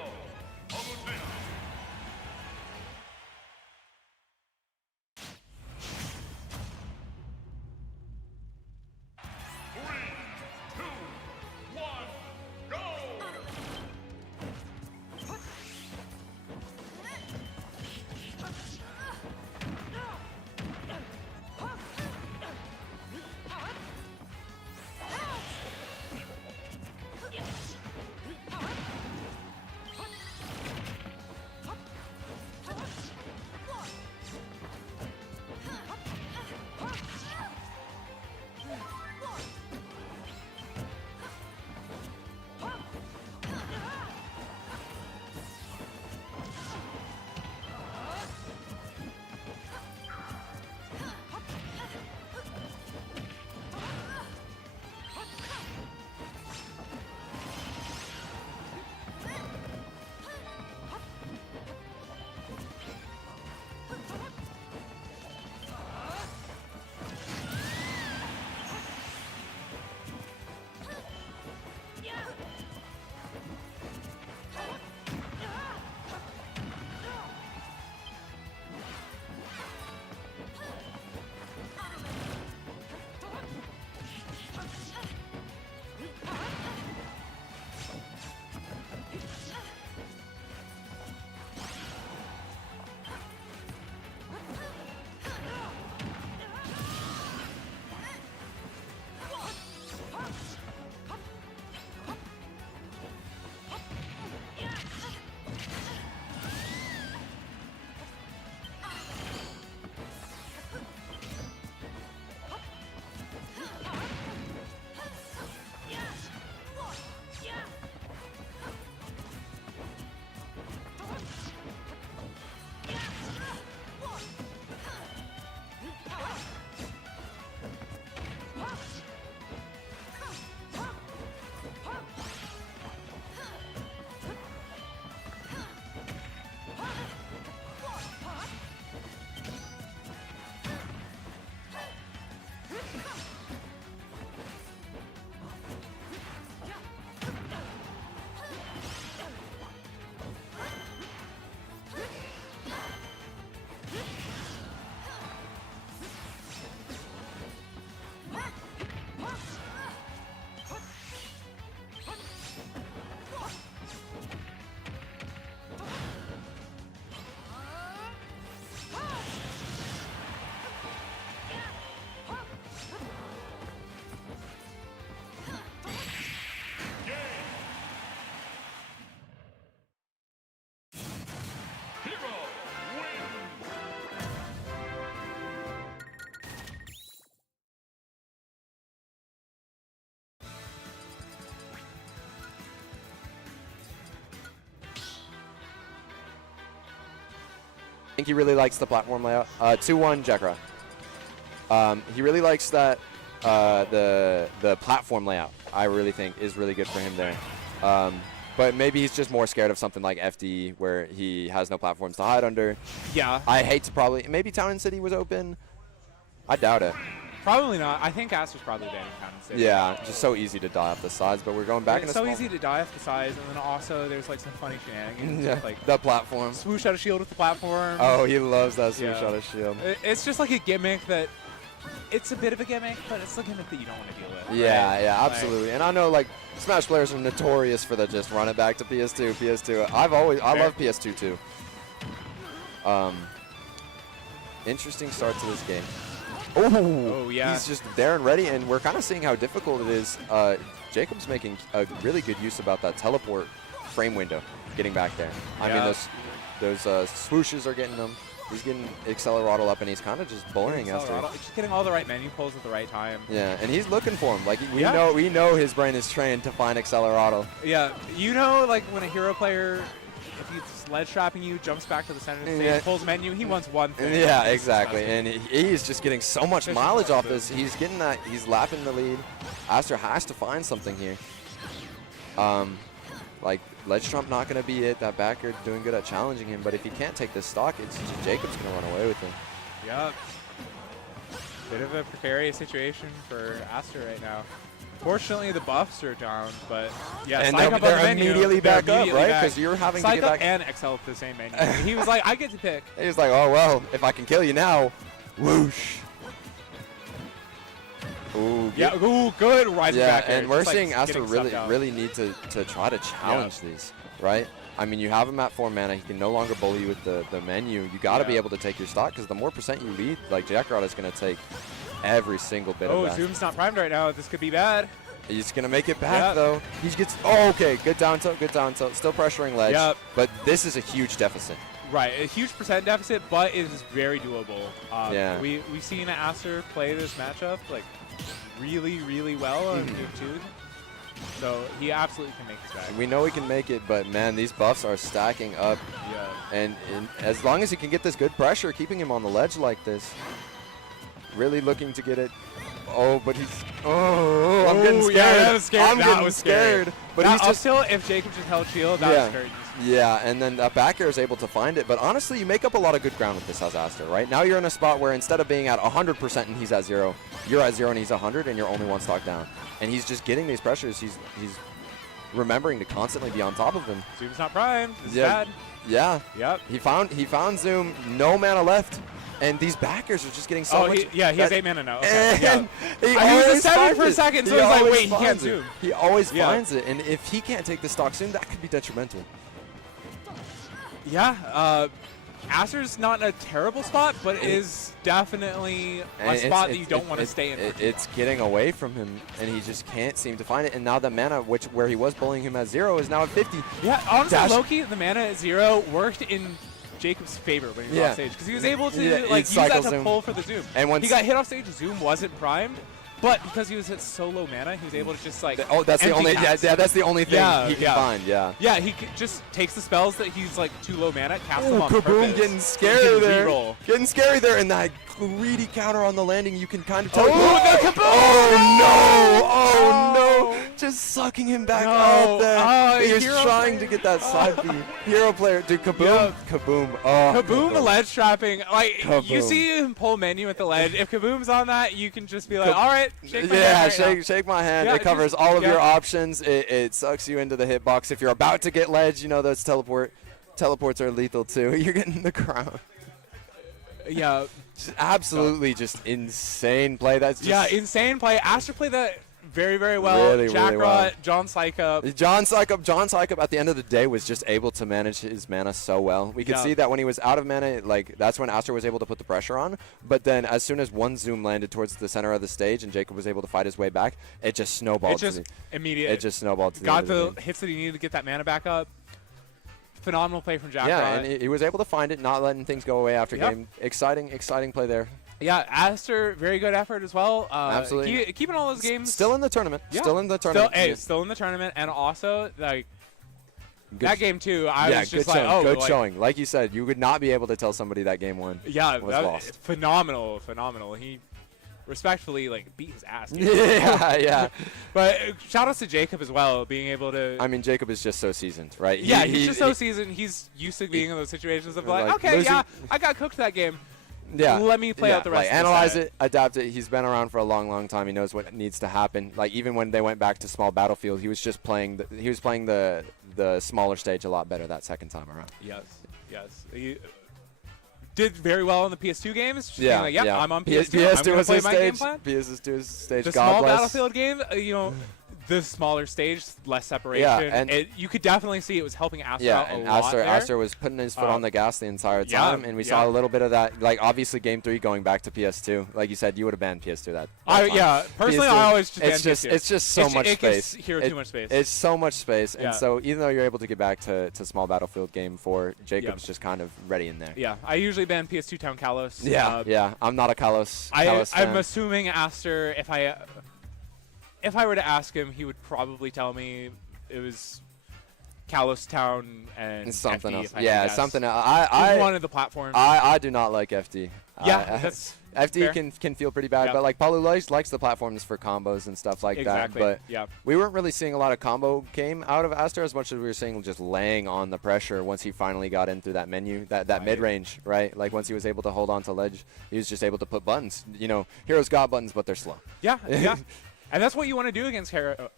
Palutena. Three, two, one, go! Hero wins! I think he really likes the platform layout. 2-1 Jakarot. He really likes that the platform layout. I really think is really good for him there. But maybe he's just more scared of something like FD where he has no platforms to hide under. Yeah. I hate to probably maybe Town and City was open. I doubt it. Probably not. I think Aster's probably banning Town and City. Yeah, just so easy to die off the sides. But we're going back It's into so small. easy to die off the sides, and then also there's like some funny shenanigans. Yeah, with, like the platform. swoosh out a shield with the platform. Oh, he loves that swoosh Yeah. out of shield. It's just like a gimmick that. It's a bit of a gimmick, but it's a gimmick that you don't want to deal with. Yeah, right? yeah, Like, absolutely. And I know like Smash players are notorious for the just run it back to PS2, PS2. I love PS2 too. Interesting start to this game. Oh, yeah. He's just there and ready, and we're kind of seeing how difficult it is. Jacob's making a really good use about that teleport frame window, getting back there. I mean, Yeah. those swooshes are getting him. He's getting Accelerottle up, and he's kind of just bullying Esther. Just getting all the right menu pulls at the right time. Yeah, and he's looking for him. Like we Yeah. know his brain is trained to find Accelerottle. Yeah, you know, like when a hero player, if he's sledge trapping you, jumps back to the center of the stage, Yeah. pulls menu, he wants one thing. Yeah, It's exactly. disgusting. And he's just getting so much Fishing mileage for off food. this. He's getting that. He's lapping the lead. Aster has to find something here. Like ledge trump not going to be it. That backer doing good at challenging him. But if he can't take this stock, it's just Jacob's going to run away with him. Yep. Bit of a precarious situation for Aster right now. Fortunately, the buffs are down, but yeah, And Psych Up on they're the menu, immediately they're back up, immediately right? back. 'Cause you're having to Psych get Up back- and Excel to the same menu. He was like, I get to pick. He was like, oh, well, if I can kill you now, whoosh. Ooh, Yeah, ooh, good rising back air. and we're Just, like, seeing Aster getting really, subbed out. really need to try to challenge these, right? I mean, you have him at 4 mana. He can no longer bully you with the menu. You got to be Yeah. able to take your stock because the more percent you lead, like Jakarot is going to take every single bit Oh, of that. Zoom's not primed right now. This could be bad. He's going to make it back, Yep. though. He gets, oh, okay, good down tilt, good down tilt. Still pressuring ledge, Yep. but this is a huge deficit. Right, a huge percent deficit, but it is very doable. Yeah. We've seen Aster play this matchup like really, really well on Mm-hmm. Game 2. So he absolutely can make this back. We know he can make it, but, man, these buffs are stacking up. Yeah. And as long as he can get this good pressure, keeping him on the ledge like this, really looking to get it. Oh, but he's. Oh, I'm getting Ooh, scared. yeah, that was scary. I'm That getting was scary. scared. But Now, he's just. still, if Jacob just held shield, that Yeah. was scary. Yeah, and then back air is able to find it. But honestly, you make up a lot of good ground with this as Aster, right? Now you're in a spot where instead of being at 100% and he's at 0, you're at 0 and he's 100 and you're only one stock down. And he's just getting these pressures. He's remembering to constantly be on top of him. Zoom's not primed. This is Yeah. bad. Yeah. Yep. He found Zoom, no mana left. And these backers are just getting so Oh, much. he has that- 8 mana now. Okay. And Yeah. he He was always a 7 finds for a it. second, so He he's like, always wait, he can't finds it. zoom. He always Yeah. finds it, and if he can't take the stock soon, that could be detrimental. Yeah. Aster's not in a terrible spot, but is definitely And a it's- spot that it's- you don't want to stay in. It's getting away from him, and he just can't seem to find it. And now the mana, where he was bullying him at 0, is now at 50. Yeah, honestly, Dash- Loki, the mana at 0 worked in Jacob's favor when he was Yeah. off stage because he was able to Yeah, like he'd use that cycle to Zoom. pull for the zoom. And once- he got hit off stage, Zoom wasn't primed, but because he was at so low mana, he was able to just like Oh, that's the empty only. Yeah, cast. that's the only thing Yeah, he can yeah. find. Yeah. Yeah, he just takes the spells that he's like too low mana, casts Ooh, them on Kaboom purpose. getting so scary he can there. reroll. Getting scary there, and that greedy counter on the landing, you can kind of tell. Oh, the Kaboom! Oh no! Oh No! no! Just sucking him back No. out there. Oh, he was hero trying to player. get that side B. Hero player, dude. Kaboom! Yeah. Kaboom! Oh, Kaboom, the ledge trapping. Like you Kaboom. see him pull menu at the ledge. If Kaboom's on that, you can just be like, all right, shake my Yeah, hand right now." shake my hand. Yeah, it covers just- all of yeah. your options. It sucks you into the hitbox. If you're about to get ledge, you know those teleports are lethal too. You're getting the crown. Yeah, Just absolutely just insane play. That's just yeah, insane play. Aster played that very, very well. Really, really Jakarot, well. John Psyched Up. John Psyched Up at the end of the day was just able to manage his mana so well. We could Yeah. see that when he was out of mana, like that's when Aster was able to put the pressure on. But then as soon as one zoom landed towards the center of the stage and Jacob was able to fight his way back, it just snowballed. It just to immediate. it just snowballed to got the end of the game. hits that he needed to get that mana back up. Phenomenal play from Jakarot. Yeah, and he was able to find it, not letting things go away after Yep. game. Exciting play there. Yeah, Aster, very good effort as well. Absolutely. Keeping all those games. Still in the tournament. Yeah. Still in the Still, tournament. hey, still in the tournament, and also like Good that game too. I yeah, was good just showing. like, oh, good like, showing. Like you said, you would not be able to tell somebody that game one. Yeah, was that, lost. phenomenal. He respectfully like beat his ass. yeah. But shout outs to Jacob as well, being able to. I mean, Jacob is just so seasoned, right? yeah, he's just so seasoned. He's used to being in those situations of like, okay, losing- yeah, I got cooked that game. Yeah. Let me play out the rest Like, of the analyze set. it, adapt it. He's been around for a long time. He knows what needs to happen. Like even when they went back to small battlefield, he was just playing. He was playing the smaller stage a lot better that second time around. Yes. He did very well in the PS2 games. Just Yeah, being like, yep, yeah. I'm on PS2. I'm PS2 gonna was play his my game stage. plan. PS2 was his stage. The God small bless. battlefield game, the smaller stage, less separation. Yeah, and- you could definitely see it was helping Aster Yeah, out a and lot there. Aster was putting his foot on the gas the entire yeah, time, and we saw yeah. a little bit of that. Like obviously, Game 3 going back to PS2. Like you said, you would have banned PS2 that. time. Yeah, personally, PS2, I always just ban it's PS2. just so much it space. gives Hero too much space. It's so much space, Yeah. and so even though you're able to get back to small battlefield game 4, Jacob's Yep. just kind of ready in there. Yeah, I usually ban PS2 Town Kalos. Yeah. I'm not a Kalos. I'm Kalos fan. assuming Aster, if I were to ask him, he would probably tell me it was Kalos Town and It's something FD, else. if I had to Yeah, guess. something else. He's one of the platforms. I do not like FD. yeah, that's FD fair. can feel pretty bad, Yeah. but like Palu likes the platforms for combos and stuff like exactly. that. But yeah. we weren't really seeing a lot of combo game out of Aster as much as we were seeing just laying on the pressure once he finally got in through that menu, that Right. mid-range, right? Like once he was able to hold on to ledge, he was just able to put buttons. You know, heroes got buttons, but they're slow. Yeah, yeah. And that's what you want to do against Jakarot.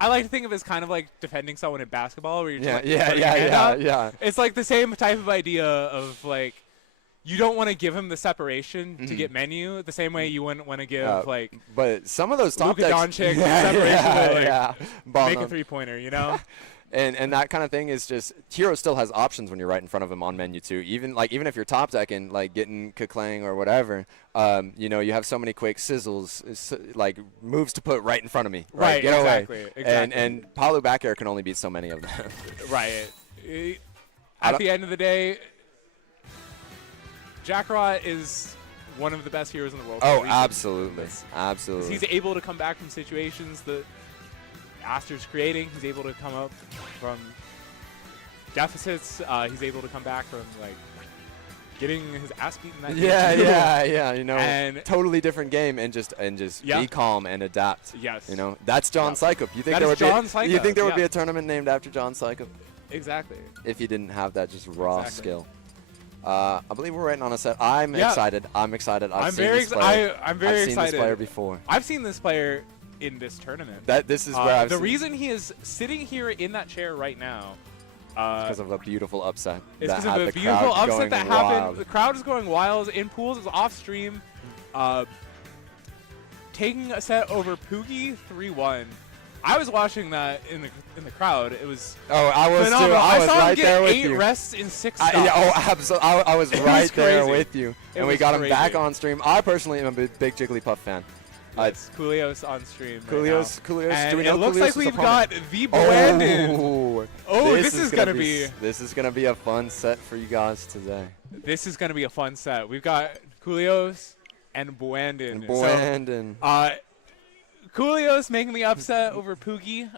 I like to think of it as kind of like defending someone in basketball, where you're just putting your hand up. yeah. It's like the same type of idea of like, you don't want to give him the separation to get menu the same way you wouldn't want to give like But some of those top Luka decks, Doncic separation to like Ball make a them. 3-pointer, you know? And that kind of thing is just Hero still has options when you're right in front of him on menu too. Even if you're top decking, like getting Kaklang or whatever, you know, you have so many quick sizzles, like moves to put right in front of me. Right, get exactly, away. exactly. And Palu back air can only beat so many of them. Right. At the end of the day, Jakarot is one of the best heroes in the world. Oh, absolutely, absolutely. He's able to come back from situations that Aster's creating. He's able to come up from deficits. He's able to come back from like getting his ass beaten that game. Yeah. You know, And totally different game, and just be calm and adapt. Yes. You know, that's John Psyched Up. You think That there is would John be? Psyched You think there Up, would be yeah. a tournament named after John Psyched Up Exactly. if he didn't have that just raw Exactly. skill? I believe we're waiting on a set. I'm excited. I'm excited. I've seen this player. I'm very I've seen excited. this player before. I've seen this player in this tournament. This is where I've the seen reason he is sitting here in that chair right now because of a beautiful upset. is that because had of a the beautiful crowd upset going that wild. happened. The crowd is going wild. In pools is off stream, taking a set over Poogie 3-1. I was watching that in the crowd. It was Oh, I was too. phenomenal. I was saw him right get there with 8 you. rests in 6 stops. Absolutely. I was right there crazy. with you, It and we was got him back crazy. on stream. I personally am a big Jigglypuff fan. It's Coolios on stream. Coolios, And do we know it looks Coolios' like we've opponent? got the Buandon. Oh, this is gonna be This is gonna be a fun set for you guys today. This is going to be a fun set. We've got Coolios and Buandon. Buandon. So, Coolios making the upset over Poogie.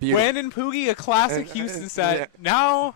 Buandon Poogie, a classic Houston set. yeah. Now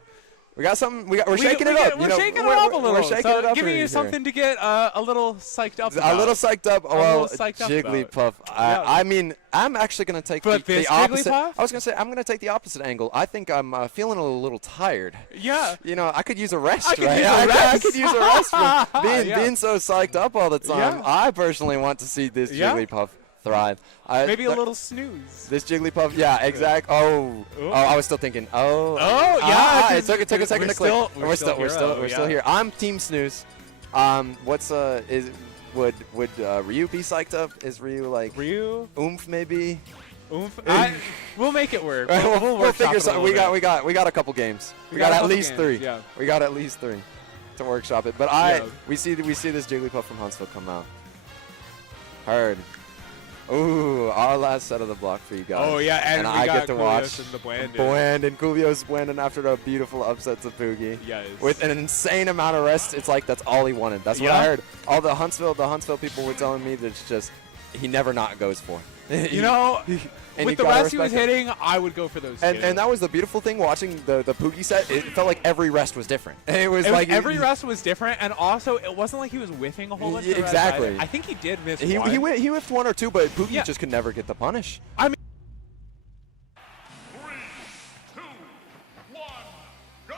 We got something. We're shaking it up. We're you know, shaking it up a little. We're shaking so it up giving you here. something to get a little psyched up about. A little psyched up. A Well, little psyched up Jigglypuff. Yeah. I mean, I'm actually going to take But the this opposite. Jigglypuff? I was going to say I'm going to take the opposite angle. I think I'm feeling a little tired. Yeah. You know, I could use a rest, I could right? use a I rest. could use a rest from Yeah. being so psyched up all the time. Yeah. I personally want to see this Yeah. Jigglypuff thrive. Maybe a little snooze. This Jigglypuff, yeah, exact. Oh, I was still thinking. Yeah, it took a second to click. We're still here. I'm Team Snooze. Would Ryu be psyched up? Is Ryu like Ryu? oomph maybe? Oomph. We'll make it work. We'll workshop figure it a something. little We bit. got a couple games. We got got a at couple least games, 3. yeah. We got at least 3 to workshop it. But Yeah. we see this Jigglypuff from Huntsville come out. Heard. Ooh, our last set of the block for you guys. Oh yeah, and we I got get to watch Coolios and the Buandon. Coolios after a beautiful upset to Poogie. Yes. With an insane amount of rest, it's like that's all he wanted. That's what I Yeah. heard. All the Huntsville people were telling me that it's just he never not goes for. You know, And with you the gotta rest he was respect it. hitting, I would go for those. And, too. and that was the beautiful thing watching the Poogie set. It felt like every rest was different. It was It like was, every rest was different, and also it wasn't like he was whiffing a whole bunch of rests Exactly. either. I think he did miss he one. he whiffed 1 or 2, but Poogie Yeah. just could never get the punish. I mean, 3, 2, 1, go!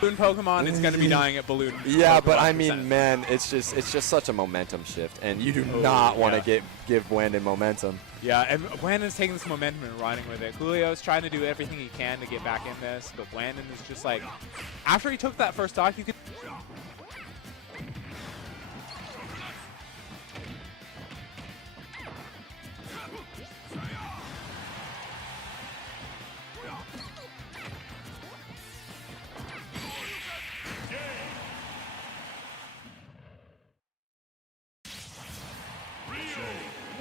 Balloon Pokemon is going to be dying at Balloon. Yeah, but Pokemon I mean, percent. man, it's just such a momentum shift, and you do not want to give Buandon momentum. Yeah, and Buandon's taking this momentum and running with it. Coolio's trying to do everything he can to get back in this, but Buandon is just like, after he took that first stock, you could.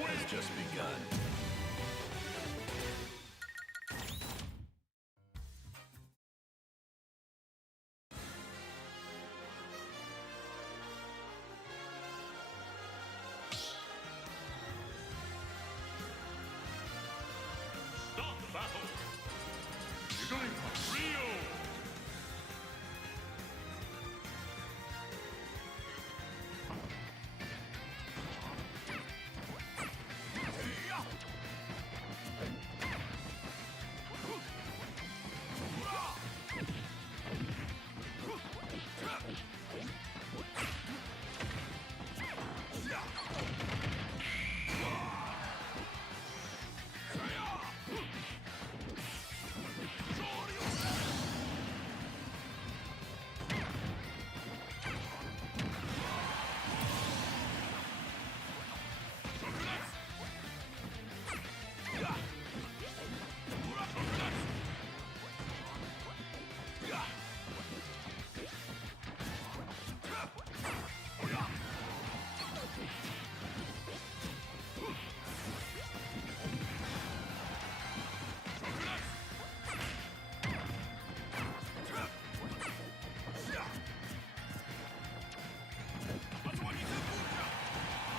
Has just begun. Start the battle. Beginning Rio.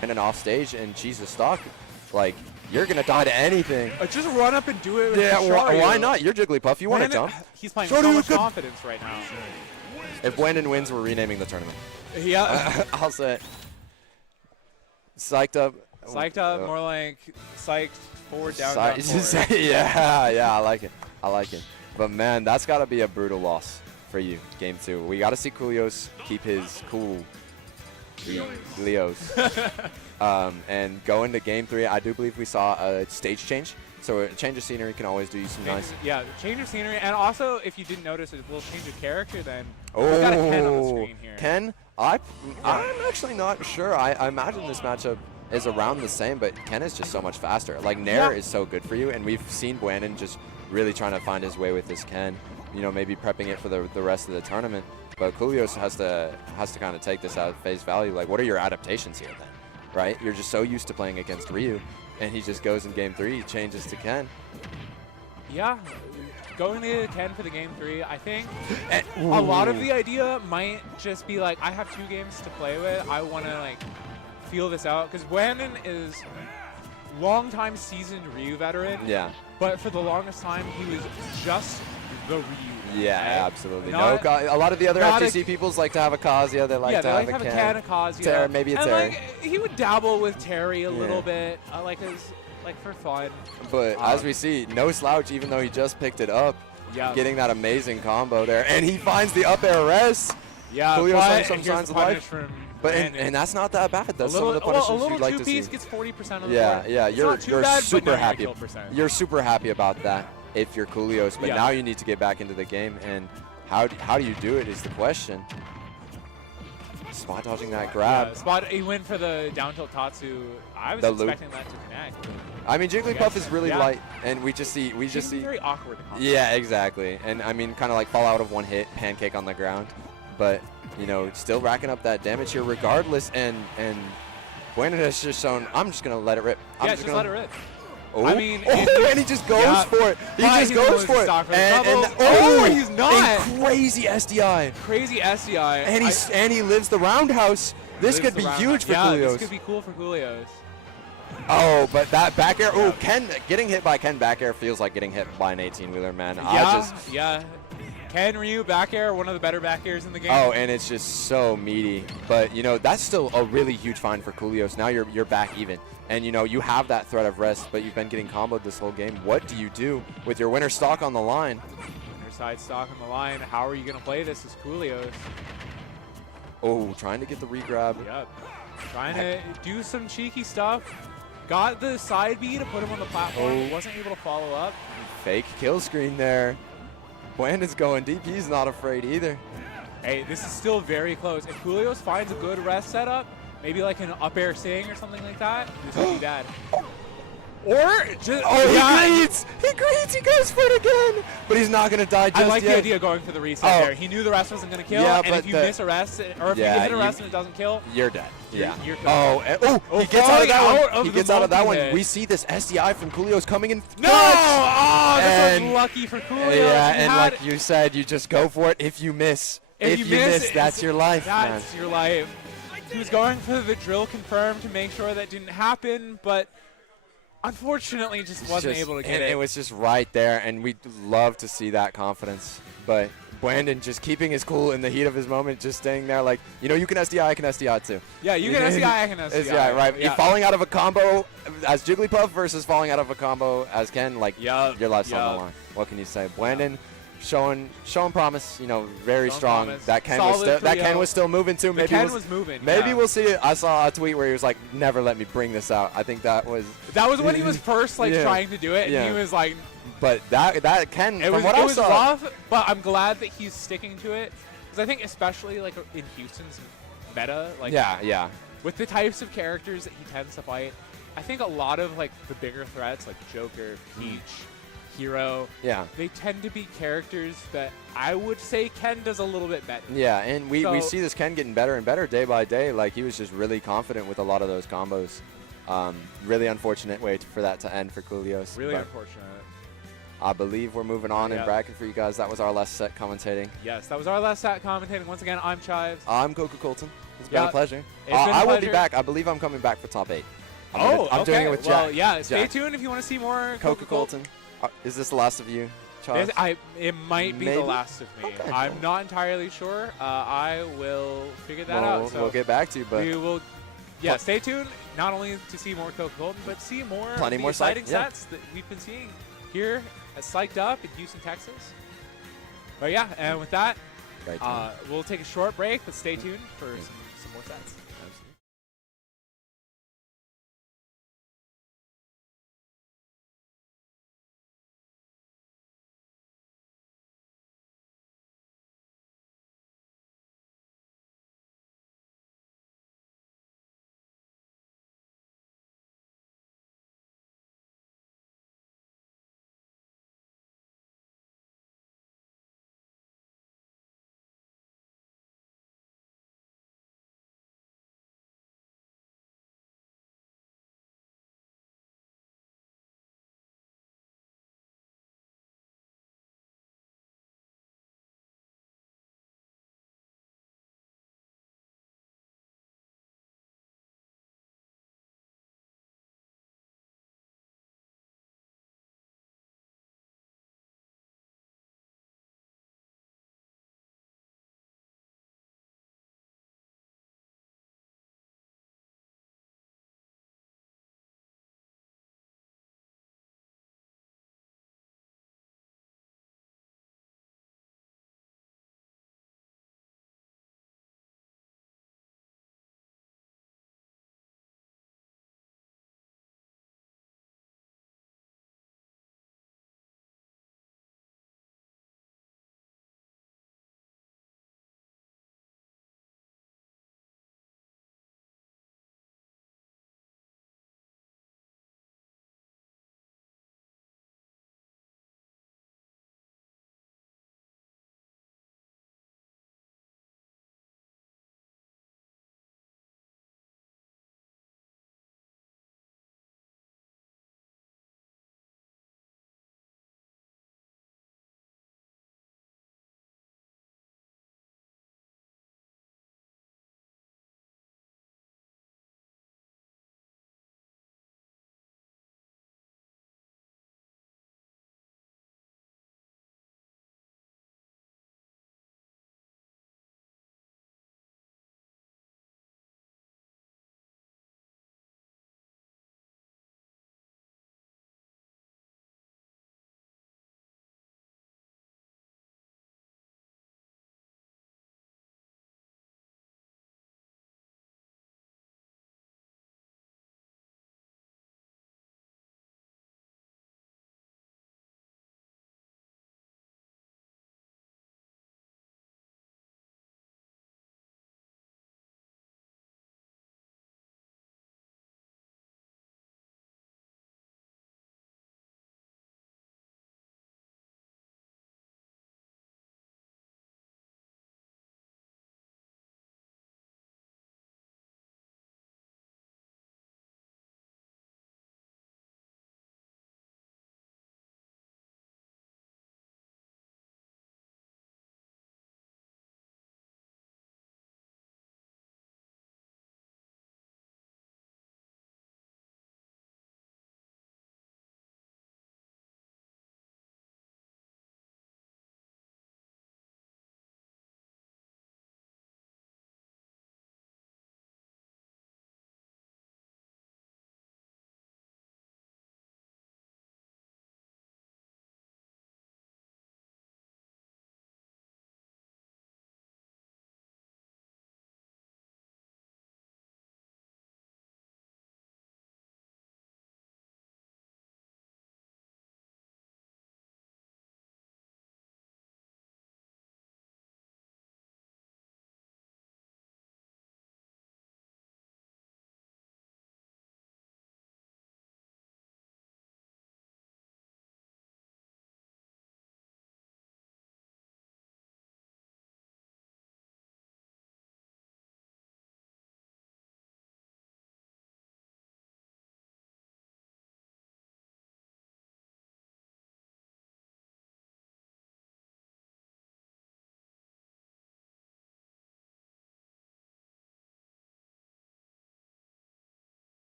And an off stage and cheese the stock, like you're gonna die to anything. Just run up and do it with Yeah, why Shigura. not? You're Jigglypuff. You want to jump? He's playing Shigura, so much good. confidence right now. If Buandon wins, we're renaming the tournament. Yeah. I'll say it. Psyched up. Psyched up, more like psyched forward, down, Psy- down, forward. yeah, I like it. I like it. But man, that's got to be a brutal loss for you, game 2. We got to see Coolios keep his cool. Leos. And go into game 3. I do believe we saw a stage change. So a change of scenery can always do you some nice. Yeah, change of scenery, and also if you didn't notice, a little change of character. Then Oh, we got a Ken on the screen here. Ken, I'm actually not sure. I imagine this matchup is around the same, but Ken is just so much faster. Like Nair is so good for you, and we've seen Buandon just really trying to find his way with this Ken. You know, maybe prepping it for the rest of the tournament. But Coolios has to kind of take this at face value. Like, what are your adaptations here then? Right? You're just so used to playing against Ryu, and he just goes in game 3, changes to Ken. Yeah, going to Ken for the game 3. I think a lot of the idea might just be like, I have 2 games to play with. I want to like feel this out because Buandon is longtime seasoned Ryu veteran. Yeah. But for the longest time, he was just the Ryu. Yeah, right? absolutely. Not- A lot of the other not a- FGC peoples like to have a Kazuya. They like yeah, to they have like a to Ken. have a Kazuya. Terry, maybe a and Terry. like, he would dabble with Terry a Yeah. little bit, like for fun. But as we see, no slouch, even though he just picked it up, Yeah. getting that amazing combo there. And he finds the up air res. Yeah, Julio but showing some here's signs the of life. punish from But Brandon. and that's not that bad. That's a some little, of the punishes a little you'd like to see. two-piece gets 40% of the Yeah, board. yeah, It's you're not too bad, but super no, happy. kill percent. You're super happy about that if you're Coolios, but Yeah. now you need to get back into the game. And how do you do it is the question. Spot dodging that grab. Yeah, spot. He went for the down tilt Tatsu. I was The loop. expecting that to connect. I mean, Jigglypuff is really Yeah. light, and we just see It's very awkward. To combo. Yeah, exactly. And I mean, kind of like fall out of one hit, pancake on the ground. But, you know, still racking up that damage here regardless. And Buandon has just shown, I'm just going to let it rip. I'm Yeah, just let it rip. Oh, I mean, and he just goes yeah, for it. He but just he's goes going for to it. stock for the And, double. oh, He's not. And crazy SDI. Crazy SDI. And he lives the roundhouse. This Lives could the be round- huge for yeah, Coolios. this could be cool for Coolios. Oh, but that back air. Oh, getting hit by Ken back air feels like getting hit by an 18-wheeler, man. Yeah. Ken Ryu back air, one of the better back airs in the game. Oh, and it's just so meaty. But, you know, that's still a really huge find for Coolios. Now you're back even. And, you know, you have that threat of rest, but you've been getting comboed this whole game. What do you do with your winner stock on the line? Winner side stock on the line. How are you going to play this as Coolios? Oh, trying to get the regrab. Yep. Trying to do some cheeky stuff. Got the side B to put him on the platform. Oh. Wasn't able to follow up. Fake kill screen there. Buandon's going deep. He's not afraid either. Hey, this is still very close. If Coolios finds a good rest setup, maybe like an up air sing or something like that, this would be bad. Or just Oh, he greets! He greets! He goes for it again! But he's not going to die just I like yet. the idea of going for the reset Oh. there. He knew the rest wasn't going to kill, Yeah, and but if you the- miss a rest, or if Yeah, you hit a you- rest and it doesn't kill, You're dead. You're- Yeah. you're oh, Oh, he gets out of that falling one. out of He the gets out of that one. multi-hit. We see this SDI from Coolios coming in. no! clutch! Oh, this And- was lucky for Coolios. Yeah, He and had like you said, you just go for it if you miss. If you miss, that's your life, man. That's your life. He was going for the drill confirm to make sure that didn't happen, but unfortunately just wasn't able to get and it. it was just right there, and we'd love to see that confidence. But Buandon just keeping his cool in the heat of his moment, just staying there like, you know, you can SDI, I can SDI too. Yeah, you can SDI, I can SDI. SDI, right. Yeah. Falling out of a combo as Jigglypuff versus falling out of a combo as Ken, like, Yup, your life's on yup. the line. What can you say? Buandon showing promise, you know, very Showing strong. promise. That Ken Solid that Ken 3-0. was still moving too. The Maybe Ken was moving. Maybe yeah. we'll see it. I saw a tweet where he was like, "Never let me bring this out." I think that was. That was when he was first like Yeah. trying to do it, and Yeah. he was like, But that Ken, it from was, what it I was saw, rough, but I'm glad that he's sticking to it. Because I think especially like in Houston's meta, like yeah. with the types of characters that he tends to fight, I think a lot of like the bigger threats like Joker, Peach, Hero, Yeah. they tend to be characters that I would say Ken does a little bit better. Yeah, and we So- see this Ken getting better and better day by day. Like, he was just really confident with a lot of those combos. Really unfortunate way for that to end for Coolios. Really but unfortunate. I believe we're moving on in Yeah. bracket for you guys. That was our last set commentating. Yes, that was our last set commentating. Once again, I'm Chives. I'm Coco Colton. It's been Yeah, a pleasure. it's been a I will be pleasure. back. I believe I'm coming back for top 8. I'm okay. doing it with Jack. Well, yeah, stay Jack. tuned if you want to see more Coco Colton. Is this the last of you, Charles? It might be Maybe? the last of me. Okay, I'm cool. not entirely sure. I will figure that out. So We'll get back to you, but we will. Yeah, stay tuned. Not only to see more Coco Golden, but see more Plenty of the more exciting Psych- yeah. sets that we've been seeing here at Psyched Up in Houston, Texas. But yeah, and with that, Great time. we'll take a short break, but stay tuned for some more sets.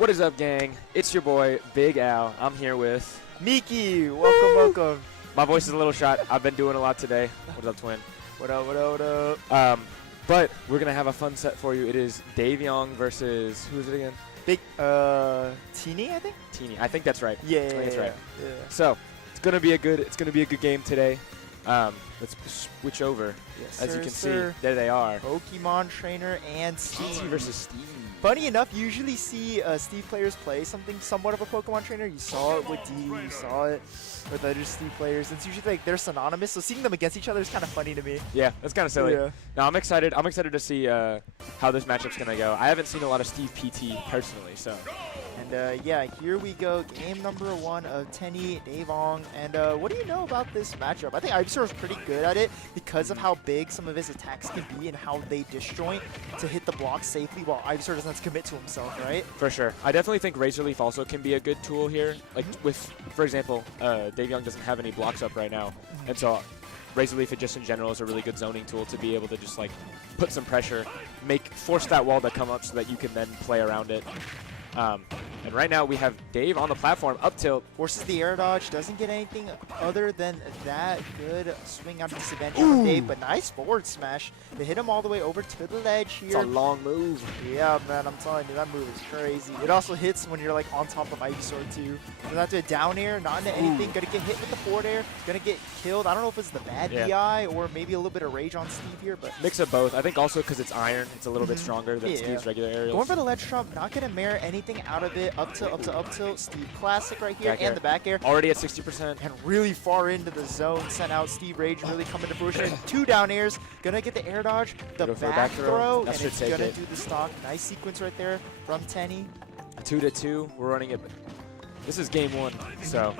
What is up, gang? It's your boy, Big Al. I'm here with... Miki, welcome. My voice is a little shot. I've been doing a lot today. What's up, twin? What up? But we're going to have a fun set for you. It is Daveong versus... Who is it again? Big, Teeny, I think? Teeny. I think that's right. Yeah, I think that's right. Yeah. So, it's going to be a good game today. Let's switch over. Yes, As sir, you can sir. see, there they are. Pokemon Trainer and Steve Steve. versus Steve. Funny enough, you usually see Steve players play somewhat of a Pokemon Trainer. You saw it with D, you saw it with other Steve players. It's usually like they're synonymous, so seeing them against each other is kind of funny to me. Yeah, that's kind of silly. Yeah. No, I'm excited. I'm excited to see how this matchup's going to go. I haven't seen a lot of Steve PT personally, so... And yeah, here we go. Game number 1 of Tenny, Daveong. And what do you know about this matchup? I think Ivysaur is pretty good at it because of how big some of his attacks can be and how they disjoint to hit the block safely while Ivysaur doesn't have to commit to himself, right? For sure. I definitely think Razor Leaf also can be a good tool here. Like with, for example, Daveong doesn't have any blocks up right now. And so Razor Leaf just in general is a really good zoning tool to be able to just like put some pressure, force that wall to come up so that you can then play around it. And right now we have Dave on the platform, up tilt. Forces the air dodge, doesn't get anything other than that good swing out of disadvantage from Dave, but nice forward smash to hit him all the way over to the ledge here. It's a long move. Yeah, man, I'm telling you, that move is crazy. It also hits when you're like on top of Ivysaur too. You're not doing down air, not into anything, gonna get hit with the forward air, gonna get killed. I don't know if it's the bad DI or maybe a little bit of rage on Steve here, but Mix of both. I think also because it's iron, it's a little bit stronger than Yeah. Steve's regular aerials. going for the ledge trump, not gonna mirror anything out of it. Up tilt, Steve classic right here, Back and air. the back air. Already at 60%. And really far into the zone, sent out Steve Rage, really coming to fruition. 2 down airs, gonna get the air dodge, the Go for a back back throw. throw, That and should it's take gonna it. do the stock. Nice sequence right there from Tenny. 2-2. We're running it. This is game 1, so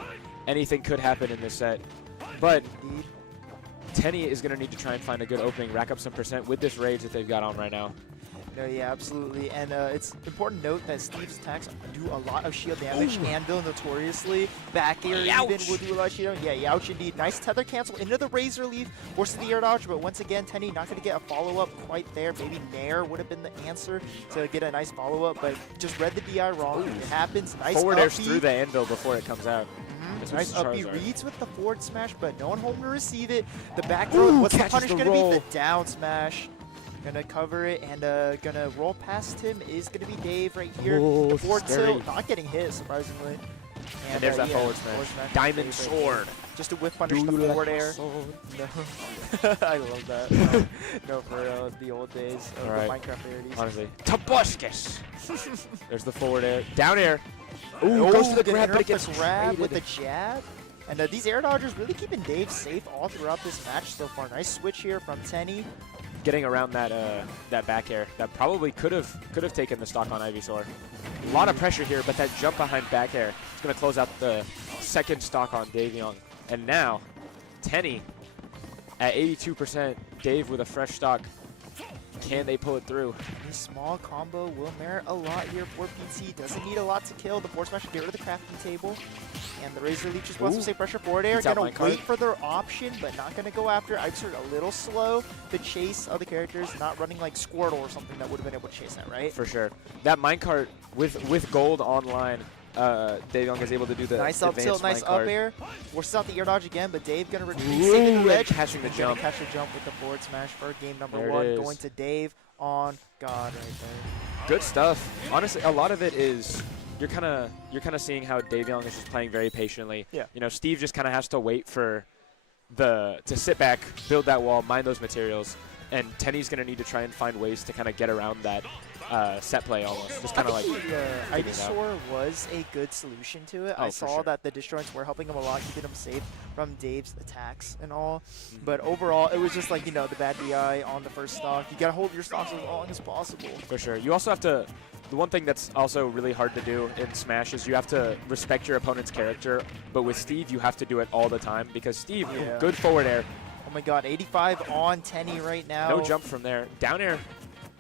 anything could happen in this set. But Indeed. Tenny is going to need to try and find a good opening, rack up some percent with this rage that they've got on right now. No, yeah, absolutely. And it's important to note that Steve's attacks do a lot of shield damage. Anvil notoriously. Back air even will do a lot of shield damage. Yeah, ouch indeed. Nice tether cancel into the Razor Leaf. Forces the air dodge, but once again, Tenny not going to get a follow-up quite there. Maybe Nair would have been the answer to get a nice follow-up, but just read the DI wrong. It happens. Nice Forward airs up through the anvil before it comes out. This Nice was up B Charizard. reads with the forward smash, but no one home to receive it. The back throw, what's the catches punish the going to roll. be? The down smash. Gonna cover it and gonna roll past him is gonna be Dave right here. Oh, The forward scary. tilt, not getting hit surprisingly. And there's that yeah, forward smash. is Diamond Dave right there. sword. Just to whiff punish the Do you like forward my air. sword? No, I love that. No, for real, the old days of All the right. Minecraft rarities. Honestly. Tabuscus. There's the forward air. Down air. Ooh, Oh, goes to the gonna grab, but it interrupt gets the grab with the traded. jab. And these air dodgers really keeping Dave safe all throughout this match so far. Nice switch here from Tenny. Getting around that that back air that probably could have taken the stock on Ivysaur. A lot of pressure here, but that jump behind back air is going to close out the second stock on Daveong. And now, Tenny at 82%. Dave with a fresh stock. Can they pull it through? A small combo will merit a lot here for PT. Doesn't need a lot to kill. The forward smash will get rid of the crafting table. And the Razor Leaf just wants to say pressure forward air. Beats out Gonna minecart. wait for their option, but not gonna go after it. I've sort of a little slow to chase other characters, not running like Squirtle or something that would have been able to chase that, right? For sure. That minecart with gold online, Daveong is able to do the Nice up tilt, advanced nice minecart. up air. Forces out the air dodge again, but Dave gonna retreat, Ooh, saving the and ledge. catching the And gonna jump. catch the jump with the forward smash for game number There it 1. is. Going to Dave on God right there. Good stuff. Honestly, a lot of it is you're kind of seeing how Daveong is just playing very patiently. Yeah. You know, Steve just kind of has to wait for to sit back, build that wall, mine those materials, and Tenny's going to need to try and find ways to kind of get around that set play almost. Just kind of like figuring it out. Ivysaur was a good solution to it. Oh, I for saw sure. that the disjoints were helping him a lot, keeping him safe from Dave's attacks and all. But overall, it was just like, you know, the bad DI on the first stock. You got to hold your stocks as long as possible. For sure. You also have to. The one thing that's also really hard to do in Smash is you have to respect your opponent's character. But with Steve, you have to do it all the time because Steve, Yeah. good forward air, Oh my god, 85 on Tenny right now. no jump from there, down air.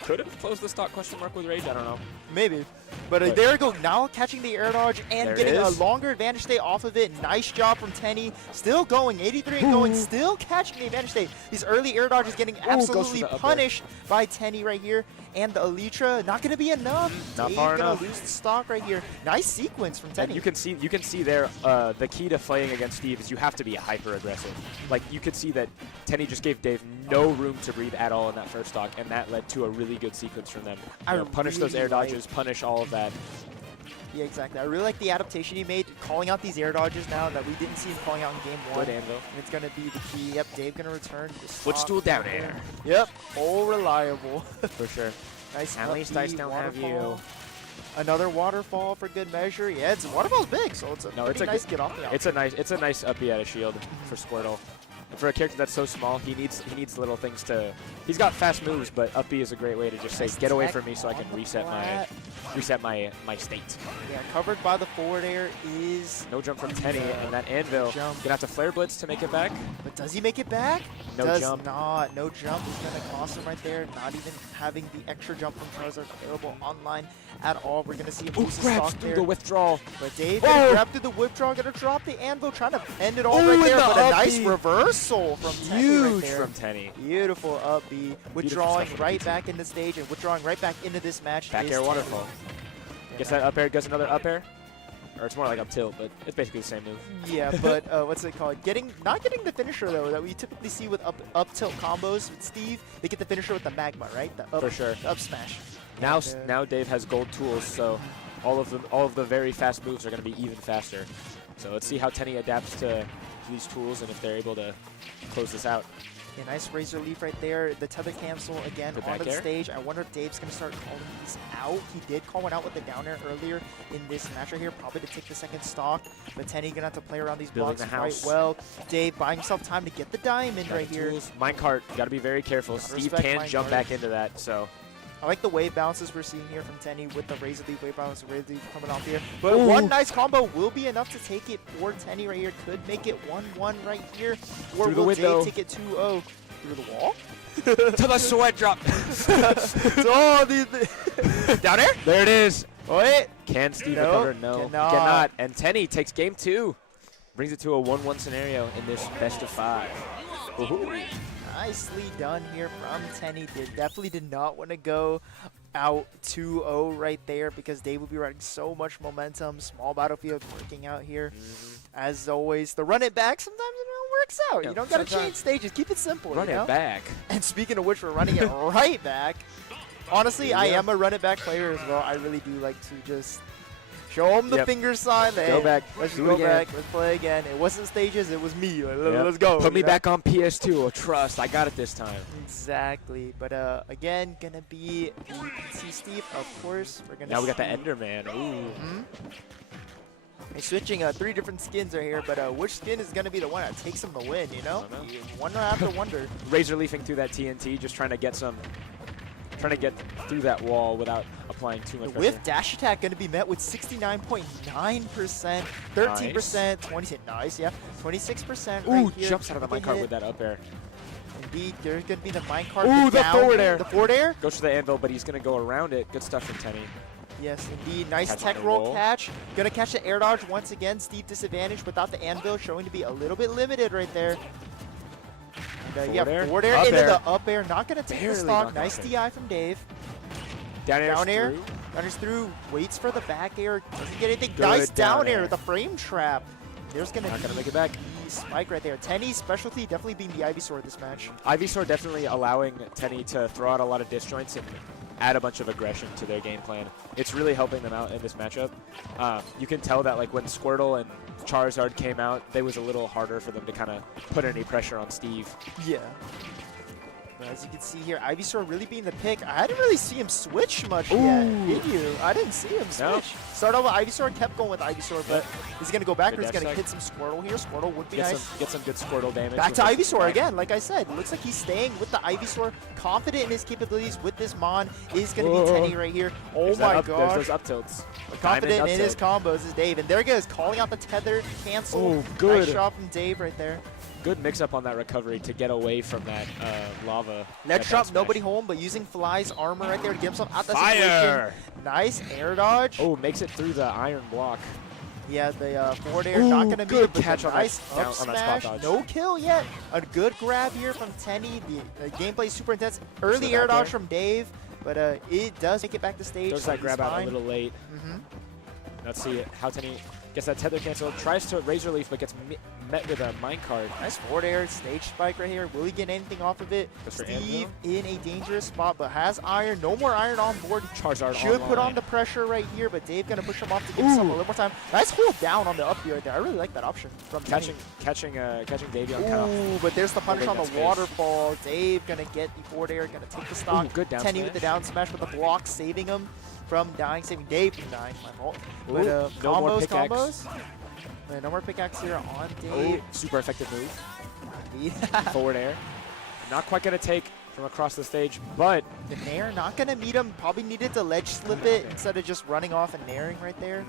Could have closed the stock question mark with rage. I don't know. Maybe. But there we go, now catching the air dodge and There it getting a is. longer advantage state off of it. Nice job from Tenny. Still going, 83 and going, still catching the advantage state. These early air dodges getting goes for absolutely the up air. punished by Tenny right here. And the Elytra, not going to be enough. Not Dave far gonna enough. lose the stock right here. Nice sequence from Tenny. And you can see there the key to playing against Steve is you have to be hyper aggressive. Like you could see that Tenny just gave Dave no room to breathe at all in that first stock, and that led to a really good sequence from them. I You know, punish those really air dodges, punish all of that. Yeah, exactly. I really like the adaptation he made, calling out these air dodges now that we didn't see him calling out in game 1. Good anvil. And it's going to be the key. Yep, Dave going to return. The Footstool stock down right air. there. Yep, all reliable. For sure. Nice At least up I B, still have you. waterfall. Another waterfall for good measure. Yeah, it's waterfall's big, so it's a No, pretty nice get off the It's a nice up B out of shield for Squirtle. And for a character that's so small, he needs little things to. He's got fast moves, but up B is a great way to just say, Nice get away tech from me so I can on the reset my state. Yeah, covered by the forward air is. No jump from Tenny, and that anvil jump. gonna have to flare blitz to make it back. But does he make it back? No Does jump. not. No jump is going to cost him right there. Not even having the extra jump from Charizard available online at all. We're going to see him lose his Grabs stock through there. the withdrawal. But Dave gonna grab through the withdrawal, gonna drop the anvil, trying to end it all right Ooh, there. and the But a up nice B. reversal from Tenny right Huge there. from Tenny. Beautiful up B. Withdrawing stuff from right PT. back in the stage and withdrawing right back into this match. Back is air Tenny. waterfall. Gets that up air, does another up air. Or it's more like up tilt, but it's basically the same move. Yeah, but what's it called? Not getting the finisher though that we typically see with up tilt combos with Steve. They get the finisher with the magma, right? The up, For sure. the up smash. Now, And, now Dave has gold tools, so all of the very fast moves are going to be even faster. So let's see how Tenny adapts to these tools and if they're able to close this out. Yeah, nice Razor Leaf right there. The tether cancel again The onto back the air. stage. I wonder if Dave's going to start calling these out. He did call one out with the down air earlier in this match right here, probably to take the second stock. But Tenny going to have to play around these Building blocks the quite house. well. Dave buying himself time to get the diamond Got right the here. tools. Minecart, got to be very careful. Gotta Steve respect can jump minecart. back into that, so. I like the wave bounces we're seeing here from Tenny with the Razor Leaf wave bounce, Razor Leaf coming off here. But Ooh. one nice combo will be enough to take it for Tenny right here. Could make it 1-1 right here. Or Through the will window. Dave take it 2-0 through the wall? To the sweat drop. Oh, down there? There it is. Wait. Can Steve Nope, recover? No, he cannot. cannot. And Tenny takes game 2. Brings it to a 1-1 scenario in this best of 5. Woohoo. Nicely done here from Tenny. Definitely did not want to go out 2-0 right there because Dave will be running so much momentum. Small battlefield working out here. As always, the run it back sometimes works out. Yeah, You don't got to sometimes- change stages. Keep it simple. Run you know? it back. And speaking of which, we're running it right back. Honestly, I am a run it back player as well. I really do like to just show them the Yep. finger sign. That, Go hey, back. Let's Do go it again. back. Let's play again. It wasn't stages. It was me. Yep. Let's go. Put me you know? back on PS2. Oh, trust. I got it this time. Exactly. But again, gonna be the PC Steve, of course. We're gonna Now we got the see- Enderman. Ooh. He's switching 3 different skins right here, but which skin is gonna be the one that takes him to win? You know, I don't know. You wonder after wonder. Razor leafing through that TNT, just trying to get through that wall without applying too much The pressure. whiff dash attack going to be met with 69.9%, 13%, 20. Nice, yeah, 26% right Ooh, here. jumps out of the Big minecart hit. with that up air. Indeed, there's going to be the minecart. Ooh, the down, forward air. The forward air. Goes for the anvil, but he's going to go around it. Good stuff from Tenny. Yes, indeed. Nice Catch on tech the roll roll. catch. Going to catch the air dodge once again. Steve disadvantage without the anvil, showing to be a little bit limited right there. And, yeah, Forward air. forward air Up into air. the up air. Not going to take the Barely stock. knocked Nice off it. DI from Dave. Down air. Down air. through. Runners through, waits for the back air, doesn't get anything. Good Nice down down air, air. the frame trap. There's gonna Not be gonna make it back. spike right there. Tenny's specialty definitely being the Ivysaur this match. Ivysaur definitely allowing Tenny to throw out a lot of disjoints and add a bunch of aggression to their game plan. It's really helping them out in this matchup. You can tell that like when Squirtle and Charizard came out, it was a little harder for them to kind of put any pressure on Steve. Yeah. But as you can see here, Ivysaur really being the pick. I didn't really see him switch much yet, did you? I didn't see him switch. No. Started off with Ivysaur, kept going with Ivysaur, but he's going to go back, or Good he's going to dash hit some Squirtle here. Squirtle would be Get nice. some good Squirtle damage. Back with to his Ivysaur back. again, like I said. Looks like he's staying with the Ivysaur, confident in his capabilities with this Mon. Is going to be Tenny right here. Oh There's that my up- There's gosh. those up tilts. Confident Diamond in his up tilt. combos is Dave. And there he goes, calling out the tether cancel. Oh, good. Nice shot from Dave right there. Good mix-up on that recovery to get away from that lava. Ledge that drop, down nobody smash. home, but using Fly's armor right there to get himself out that Fire! situation. Nice air dodge. Oh, makes it through the iron block. Yeah, the forward air Ooh, not going to be good it, but catch the on that nice down- up on that smash. spot dodge. No kill yet. A good grab here from Tenny. The gameplay is super intense. Early the air back dodge air. from Dave, but it does make it back to stage. Throws so that grab he's out a fine. little late. Mm-hmm. Let's see how Tenny gets that tether cancel. Tries to Razor Leaf, but gets met with a minecart. Nice forward air, stage spike right here. Will he get anything off of it? Goes for Steve Anvil. in a dangerous spot, but has iron. No more iron on board. Charizard Should put on online. the pressure right here, but Dave gonna push him off to give himself a little more time. Nice hold down on the up B right there. I really like that option from Tenny. Catching Daveong kind of. Ooh, but there's the punish on holding the that space. waterfall. Dave gonna get the forward air, gonna take the stock. Ooh, good down Tenny with the smash. down smash with the block, saving him from dying, saving Dave from dying. My fault. Ooh, But no more combos, pickaxe. combos. No more pickaxe here on Oh, Dave. super effective move. Indeed. Forward air. Not quite going to take from across the stage, but The nair not gonna meet him. Probably needed to ledge slip it instead of just running off and nairing right there.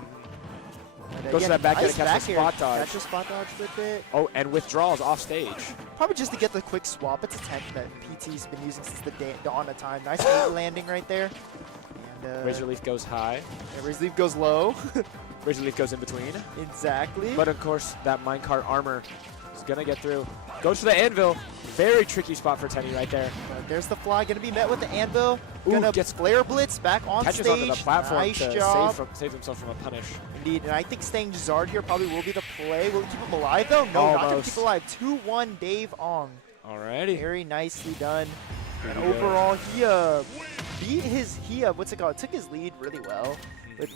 But, Goes to that back air nice to catch the air. spot dodge. Catch the spot dodge with it. oh, and withdrawals off stage. Probably just to get the quick swap. It's a tech that PT's been using since the dawn of time. Nice 8 landing right there. And Razor Leaf goes high. Razor Leaf goes low. Razor Leaf goes in between. Exactly. But of course, that minecart armor is going to get through. Goes for the anvil. Very tricky spot for Tenny right there. There's the fly. Gonna be met with the anvil. Ooh, Gonna gets- flare blitz back on Catches stage. onto the platform Nice to job. save himself from a punish. Indeed, and I think staying Zard here probably will be the play. Will it keep him alive though? No, not gonna Almost. keep him alive. 2-1 Daveong. Alrighty. Very nicely done. And Pretty good. overall, he took his lead really well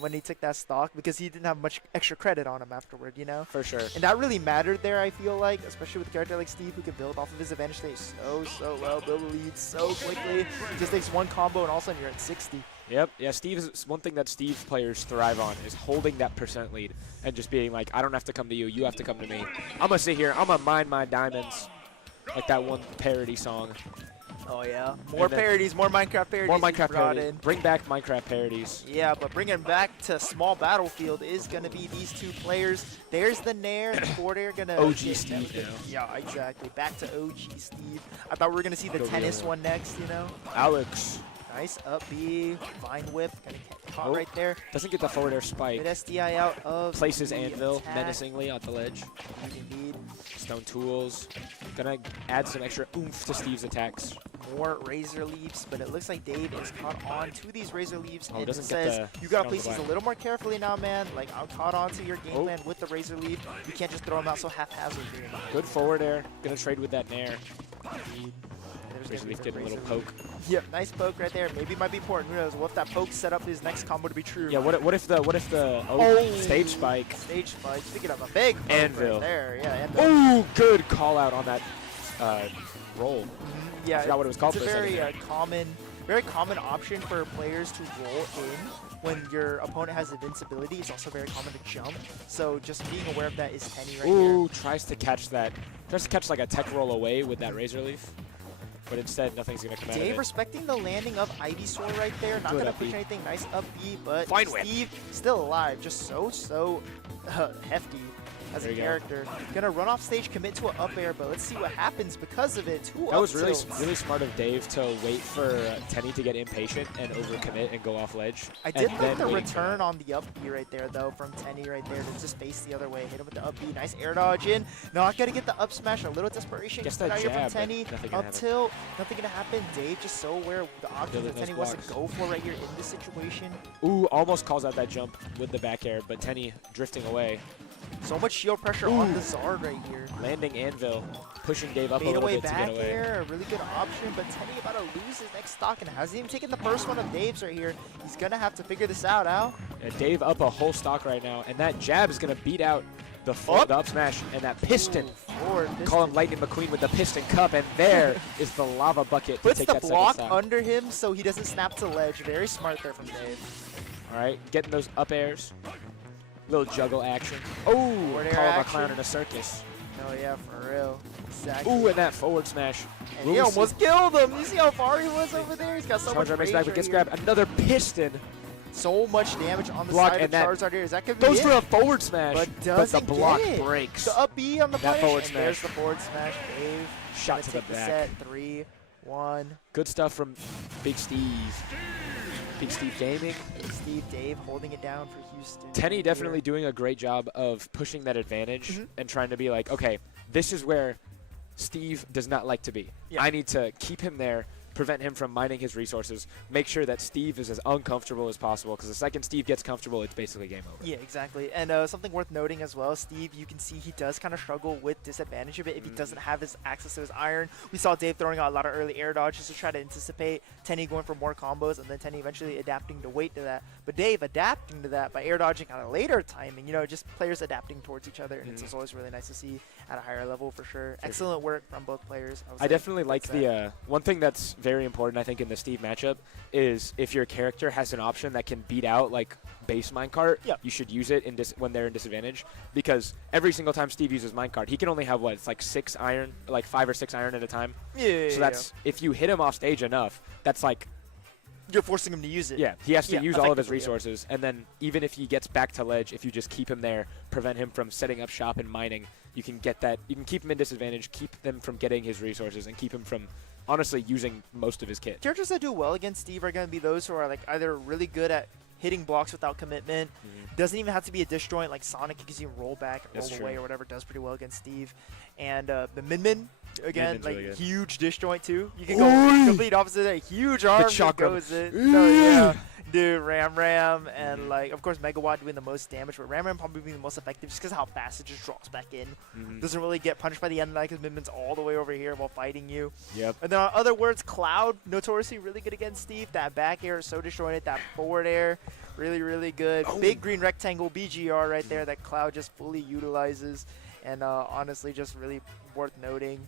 when he took that stock because he didn't have much extra credit on him afterward, you know? For sure. And that really mattered there, I feel like, especially with a character like Steve who can build off of his advantage stage so well, build a lead so quickly. Just takes one combo and all of a sudden you're at 60. Yep. Yeah, one thing that Steve players thrive on is holding that percent lead and just being like, I don't have to come to you, you have to come to me. I'm going to sit here, I'm going to mine my diamonds. Like that one parody song. Oh yeah, more And then- parodies, more Minecraft parodies. More he's Minecraft brought parodies. in. Bring back Minecraft parodies. Yeah, but bringing back to small battlefield is going to be these two players. There's the Nair and the forward air going to OG Steve now. Yeah, exactly. Back to OG Steve. I thought we were going to see the Go tennis real. one next, you know? Alex Nice up B, Vine Whip, going to get caught Oh. right there. doesn't get the forward air spike. Good SDI out of Places the anvil attack. menacingly on the ledge. Indeed. Stone tools. Gonna add some extra oomph to Steve's attacks. More Razor Leaves, but it looks like Dave is caught on to these Razor Leaves Oh, and doesn't get says, the you got to stone place these a blind. little more carefully now, man. Like, I'm caught on to your game Oh. plan with the Razor Leaf. You can't just throw them out so haphazardly. Good forward air. Gonna trade with that Nair. There's Razor gonna Leaf be getting a Razor little Leaf. poke. Yep, nice poke right there. Maybe it might be important. Who knows? What if that poke set up his next combo to be true? Yeah. What if the stage spike? Stage spike. Speaking of a big poke Anvil. right there. Yeah, Anvil. Ooh, good call out on that roll. Yeah, I forgot what it was called It's a for a very second. very common option for players to roll in when your opponent has invincibility. It's also very common to jump. So just being aware of that is Tenny right Ooh, tries to catch like a tech roll away with that Razor Leaf, but instead nothing's gonna come here. out Dave of it. respecting the landing of Ivysaur right there. Not Good gonna up push B. anything. Nice up B, but Fine whip. Steve still alive. Just so hefty as There a you go. character. Gonna run off stage, commit to an up air, but let's see what happens because of it. Two That was up really tilts. really smart of Dave to wait for Tenny to get impatient and overcommit and go off ledge. I did and like then the waiting for return that. on the up B right there, though, from Tenny right there to just face the other way. Hit him with the up B. Nice air dodge in. Not going to get the up smash. A little desperation Gets out that here jab, from but Tenny. nothing gonna Up tilt. Nothing going to happen. Dave just so aware of the options Building that Tenny those wants to blocks. go for right here in this situation. Ooh, almost calls out that jump with the back air, but Tenny drifting away. So much shield pressure on the Zard right here. Landing anvil, pushing Dave up a Fade little away bit to back get away. air, a really good option, but Tenny about to lose his next stock and hasn't even taken the first one of Dave's right here. He's going to have to figure this out, Al. Yeah, Dave up a whole stock right now, and that jab is gonna beat out the up smash and that piston. Ooh, forward Call him piston. Lightning McQueen with the piston cup, and there is the lava bucket to Puts take the that block second stock. under him so he doesn't snap to ledge. Very smart there from Dave. All right, getting those up airs. Little juggle action. Oh, Forward air call him a action. clown in a circus. Oh yeah, for real. Exactly. Ooh, and that forward smash. And he almost killed him. You see how far he was over there? He's got so much Charger makes rage back, but right gets here. grabbed. Another piston. So much damage on the Block, side of and that Charizard here. Is that going to be Goes it? for a forward smash, but but doesn't the block get it. breaks. The up B on the That punish, forward and there's smash. the forward smash. Dave Shot gonna to the take back. set. 3-1. Good stuff from Big Steve. Big Steve Gaming. Steve, Dave holding it down for Houston. Tenny here. definitely doing a great job of pushing that advantage Mhm. and trying to be like, okay, this is where Steve does not like to be. Yeah. I need to keep him there, prevent him from mining his resources, make sure that Steve is as uncomfortable as possible, because the second Steve gets comfortable, it's basically game over. Yeah, exactly. And something worth noting as well, Steve, you can see he does kind of struggle with disadvantage a bit if he doesn't have his access to his iron. We saw Dave throwing out a lot of early air dodges to try to anticipate Tenny going for more combos, and then Tenny eventually adapting to wait to that. But Dave adapting to that by air dodging at a later timing, you know, just players adapting towards each other, and it's always really nice to see at a higher level for sure. Excellent work from both players. I definitely like the one thing that's very important, I think, in the Steve matchup is if your character has an option that can beat out like base minecart, Yep. you should use it in when they're in disadvantage, because every single time Steve uses minecart, he can only have what, it's like 6 iron, like 5 or 6 iron at a time. Yeah. So that's if you hit him off stage enough, that's like you're forcing him to use it. yeah, he has to Yeah, use all of his effectively, yeah. resources, and then even if he gets back to ledge, if you just keep him there, prevent him from setting up shop and mining, you can get that. You can keep him in disadvantage, keep them from getting his resources, and keep him from honestly using most of his kit. Characters that do well against Steve are going to be those who are like either really good at hitting blocks without commitment. Doesn't even have to be a disjoint like Sonic, because you can roll back and That's roll true. away or whatever. Does pretty well against Steve. And the Min, again, Min's like really good. huge disjoint too. You can go complete opposite there. Huge arm that chakra. goes in. So, yeah. Dude, Ram, and like, of course, Megawatt doing the most damage, but Ram probably being the most effective just because of how fast it just drops back in. Doesn't really get punished by the end of that because Min's all the way over here while fighting you. Yep. And then on other words, Cloud, notoriously really good against Steve. That back air is so disjointed. That forward air, really, really good. Big green rectangle BGR right there that Cloud just fully utilizes. And honestly, just really worth noting.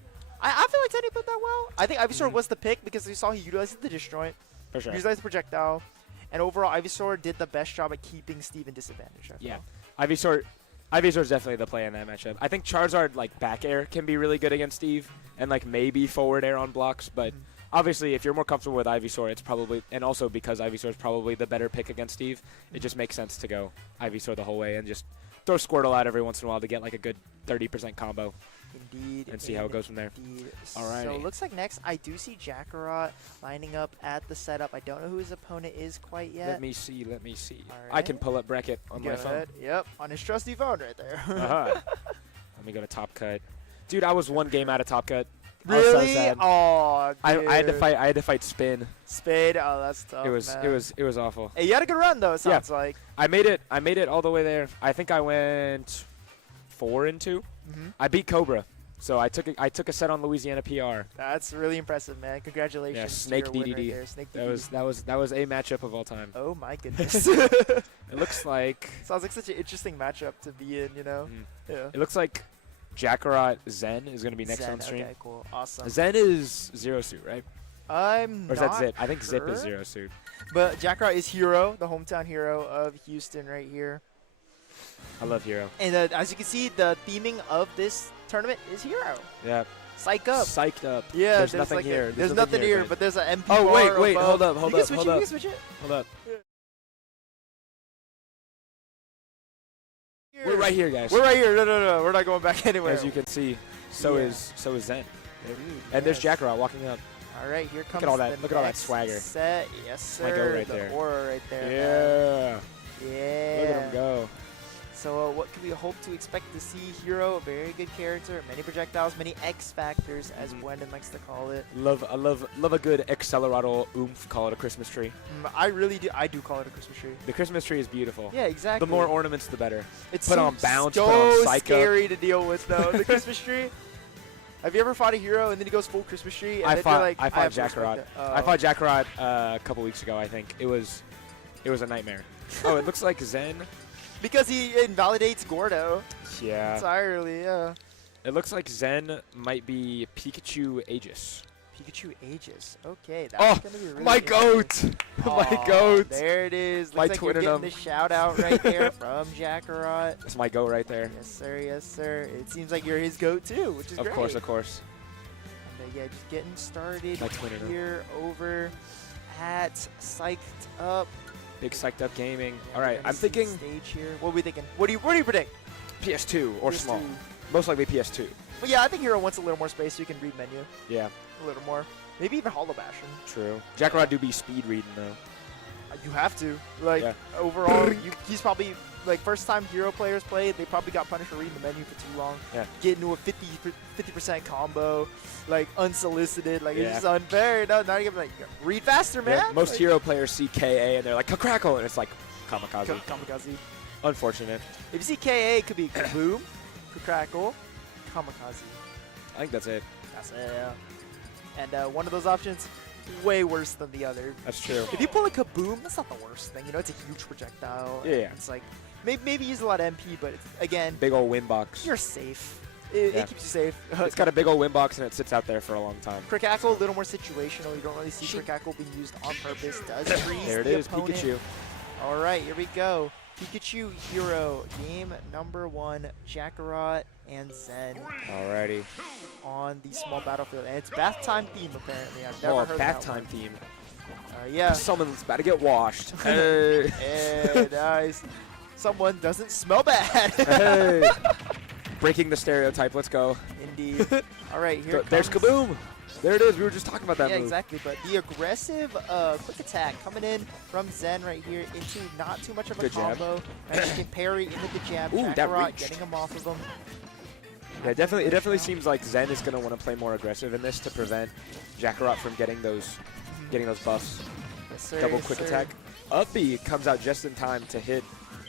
I feel like Tenny put that well. I think Ivysaur was the pick because we saw he utilized the disjoint, For sure. utilized the projectile. And overall, Ivysaur did the best job at keeping Steve in disadvantage. I Yeah. feel. Ivysaur's definitely the play in that matchup. I think Charizard, like, back air can be really good against Steve, and, like, maybe forward air on blocks, but obviously if you're more comfortable with Ivysaur, it's probably, and also because Ivysaur's probably the better pick against Steve, it just makes sense to go Ivysaur the whole way and just throw Squirtle out every once in a while to get, like, a good 30% combo. Indeed. And see how it goes from there. Indeed. Alrighty. So it looks like next I do see Jakarot lining up at the setup. I don't know who his opponent is quite yet. Let me see. I Alright. can pull up bracket on Go my phone. ahead. Yep, on his trusty phone right there. Let me go to Top Cut. Dude, I was one game out of Top Cut. I was so Really? sad. Oh, I had to fight Spin. Spade. Oh, that's tough. It was awful. Hey, you had a good run though. It sounds like. I made it all the way there. I think I went 4-2. I beat Cobra. So I took a set on Louisiana PR. That's really impressive, man. Congratulations. Yeah, to Snake your win right DDD. there. Snake DDD. That was a matchup of all time. Oh my goodness. It looks like Sounds like such an interesting matchup to be in. You know. Yeah. it looks like Jakarot Zen is going to be next Zen, on stream. Okay, cool. Awesome. Zen is Zero Suit, right? I'm Or is not that Zip? I think Zip is sure. Zero Suit. But Jakarot is Hero, the hometown hero of Houston right here. I love Hero. And as you can see, the theming of this tournament is Hero. Yeah. Psych up. Psyched up. Yeah, There's there's nothing like here. There's nothing here, but there's an MP Oh, bar wait, above. hold up, You hold can up, switch hold it, up. You can switch it. Hold up. Here. We're right here, guys. We're right here. No. We're not going back anywhere. As you can see, so Yeah. is Zen. Dude, And there's yes. Jakarot walking up. All right, here comes at all that- the look at all that next swagger. Set. Yes, My sir. go right the there. aura right there. Yeah. Man. Yeah. Look at him go. So what can we hope to expect to see? Hero, a very good character, many projectiles, many X factors, as Buandon likes to call it. I love a good accelerado oomph. Call it a Christmas tree. I really do. I do call it a Christmas tree. The Christmas tree is beautiful. Yeah, exactly. The more ornaments, the better. it's put so, on bounce, so put on Psych Up. scary to deal with though. The Christmas tree. Have you ever fought a hero and then he goes full Christmas tree? And I then fought you're like, I fought have to respect Jakarot. it. I fought Jakarot a couple weeks ago. I think it was a nightmare. Oh, it looks like Zen. because he invalidates Gordo Yeah. entirely. Yeah. It looks like Zen might be Pikachu Aegis. Pikachu Aegis. Okay, that's Oh, gonna be really my interesting. goat! My Aw, goat! There it is. Looks My like you're Twitter getting num. the shout out right there from Jakarot. That's my goat right there. Yes, sir. Yes, sir. It seems like you're his goat too, which is Of great. course, of course. And, yeah, just getting started My Twitter num. here over at Psyched Up. Big Psyched Up Gaming. All right, We're gonna I'm see thinking stage here. What are we thinking? What do you predict? PS2 or PS2. small. Most likely PS2. But yeah, I think Hero wants a little more space so you can read menu Yeah, a little more. Maybe even Hollow Bastion. true. Jakarot do be speed reading though. You have to. Like, Yeah. overall, he's probably, like, first time Hero players played, they probably got punished for reading the menu for too long. Yeah. Get into a 50% combo, like, unsolicited. Like, Yeah. it's just unfair. No, not even, like, read faster, man. Yeah, most like, hero players see KA and they're like, crackle, and it's like kamikaze. Kamikaze. Unfortunate. If you see KA, it could be Kaboom, Crackle, Kamikaze. I think that's it. That's it, yeah. And one of those options, way worse than the other. That's true. If you pull a Kaboom, that's not the worst thing. You know, it's a huge projectile. and Yeah. It's like, maybe use a lot of MP, but it's, again, Big old win box. you're safe. It Yeah. keeps you safe. It's got a big old win box and it sits out there for a long time. Crackle, a little more situational. You don't really see Crackle being used on purpose. Does freeze There it the is, opponent. Pikachu. All right, here we go. Pikachu Hero, game number 1, Jakarot and Zen Alrighty. on the small battlefield. And it's bath time theme, apparently. I've never Oh, heard bath that time one. theme. Yeah. Someone's about to get washed. Hey. Hey, nice. Someone doesn't smell bad. Hey. Breaking the stereotype. Let's go. Indeed. All right, here There's comes- Kaboom. There it is. We were just talking about that Yeah, move. exactly. But the aggressive quick attack coming in from Zen right here into not too much of a Good jab. combo. And you can parry into the jab. Ooh, that Jakarot reached. getting him off of him. Yeah, definitely. It definitely seems like Zen is going to want to play more aggressive in this to prevent Jakarot from getting those buffs. Yes, sir, Double yes, quick sir. attack. Up B comes out just in time to hit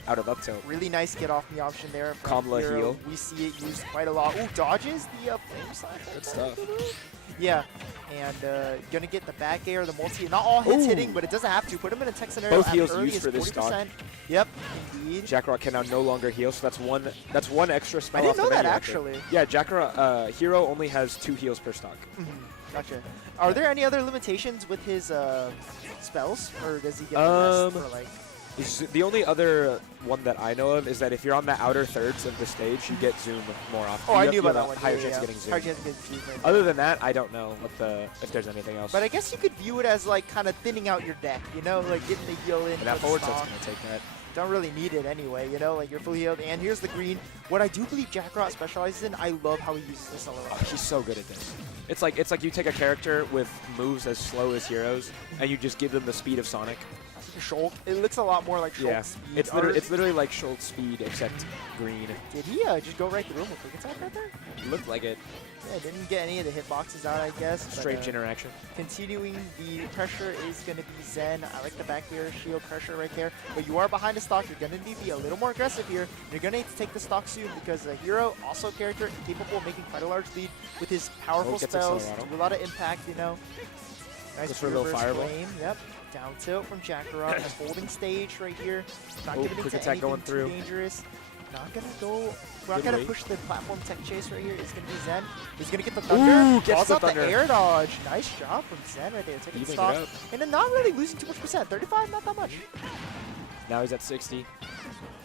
out of up tilt. Really nice get off me option there. From Kamla Hero. heal. We see it used quite a lot. Ooh, dodges the flame cycle. Good stuff. Yeah, and gonna get the back air, the multi. Not all hits Ooh. hitting, but it doesn't have to. Put him in a tech scenario Both as heals early used as for this stock. 40%. Yep, indeed. Jakarot can now no longer heal, so that's one extra spell I didn't off the know that, menu, actually. Yeah, Jakarot Hero only has 2 heals per stock. Gotcha. Are there any other limitations with his spells, or does he get the rest for like? The only other one that I know of is that if you're on the outer thirds of the stage, you get zoom more often. Oh, I You knew have about a that one. higher Yeah, chance yeah. of getting zoom. Higher chance of getting zoom. Right Other there. than that, I don't know if there's anything else. But I guess you could view it as like kind of thinning out your deck, you know, like getting the heal in. And that for the forward tilt's stock. going to take that. Don't really need it anyway, you know, like you're fully healed. And here's the green. What I do believe Jakarot specializes in, I love how he uses this a lot. Oh, he's so good at this. It's like you take a character with moves as slow as Heroes, and you just give them the speed of Sonic. Shulk. It looks a lot more like Shulk's Yeah, speed. it's literally like Schultz speed except green. Did he just go right through him with quick attack right there? Looked like it. Yeah, didn't get any of the hitboxes out, I guess. but, Strange interaction. Continuing the pressure is going to be Zen. I like the back air shield pressure right there. But you are behind the stock. You're going to need to be a little more aggressive here. You're going to need to take the stock soon because the Hero, also a character capable of making quite a large lead with his powerful gets spells. Accelerado. Do a lot of impact, you know. Nice Goes for a little reverse fireball. flame. Yep. Down tilt from Jakarot. That's holding stage right here. Not Oh, getting quick into attack anything going too through. dangerous. Not gonna go. We're not Good gonna wait. push the platform tech chase right here. It's gonna be Zen. He's gonna get the Ooh, thunder. gets Calls the out thunder. the air dodge. Nice job from Zen right there. Taking Evening it stock. up. And then not really losing too much percent. 35, not that much. Now he's at 60.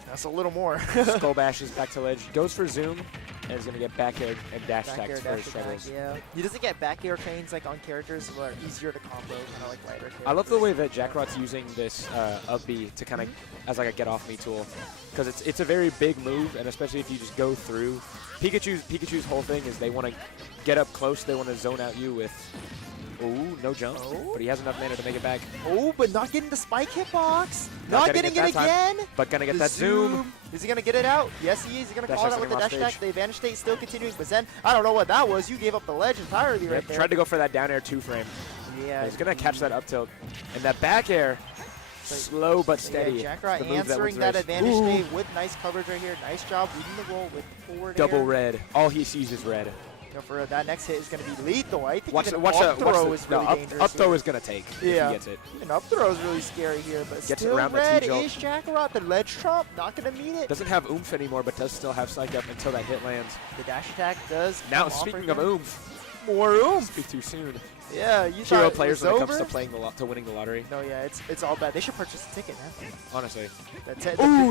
That's a little more. Skull Bash is back to ledge. Goes for zoom, and is going to get back air and dash Back air, attacks for dash his attack, struggles. yeah. He doesn't get back air chains like on characters that are easier to combo, kind of like lighter characters. I love the way that Jakarot's using this up B to kind of as like a get off me tool, because it's a very big move, and especially if you just go through. Pikachu's whole thing is they want to get up close. They want to zone out you with. Ooh, no jump, Oh. but he has enough mana to make it back. Oh, but not getting the spike hitbox. Not Not getting getting it it that time, again. But gonna get The that zoom. Is he going to get it out? Yes, he is. He's going to Dash call it attack out with the him dash off attack. stage. The advantage state still continuing. But Zen, I don't know what that was. You gave up the ledge entirely right Yep, there. tried to go for that down air 2-frame. Yeah. He's gonna catch that up tilt, and that back air, slow but So steady. yeah, Jakarot The move answering wins the that race. advantage Ooh. state with nice coverage right here. Nice job leading the roll with forward Double air. red. All he sees is red. You know, for that next hit is going to be lethal. I think Watch even the up throw is really dangerous. up throw here. is gonna take if Yeah. he gets it. Even up throw is really scary here, but Gets it still around the red T-jump. is Jakarot. The ledge trump, not going to meet it. Doesn't have oomph anymore, but does still have Psyched Up until that hit lands. The dash attack does Now, come off speaking right of there. oomph, More oomph. Speak too soon. Yeah, you Hero thought it players was when it comes over? to playing to winning the lottery. No, yeah, it's all bad. They should purchase a ticket, man. Honestly, The the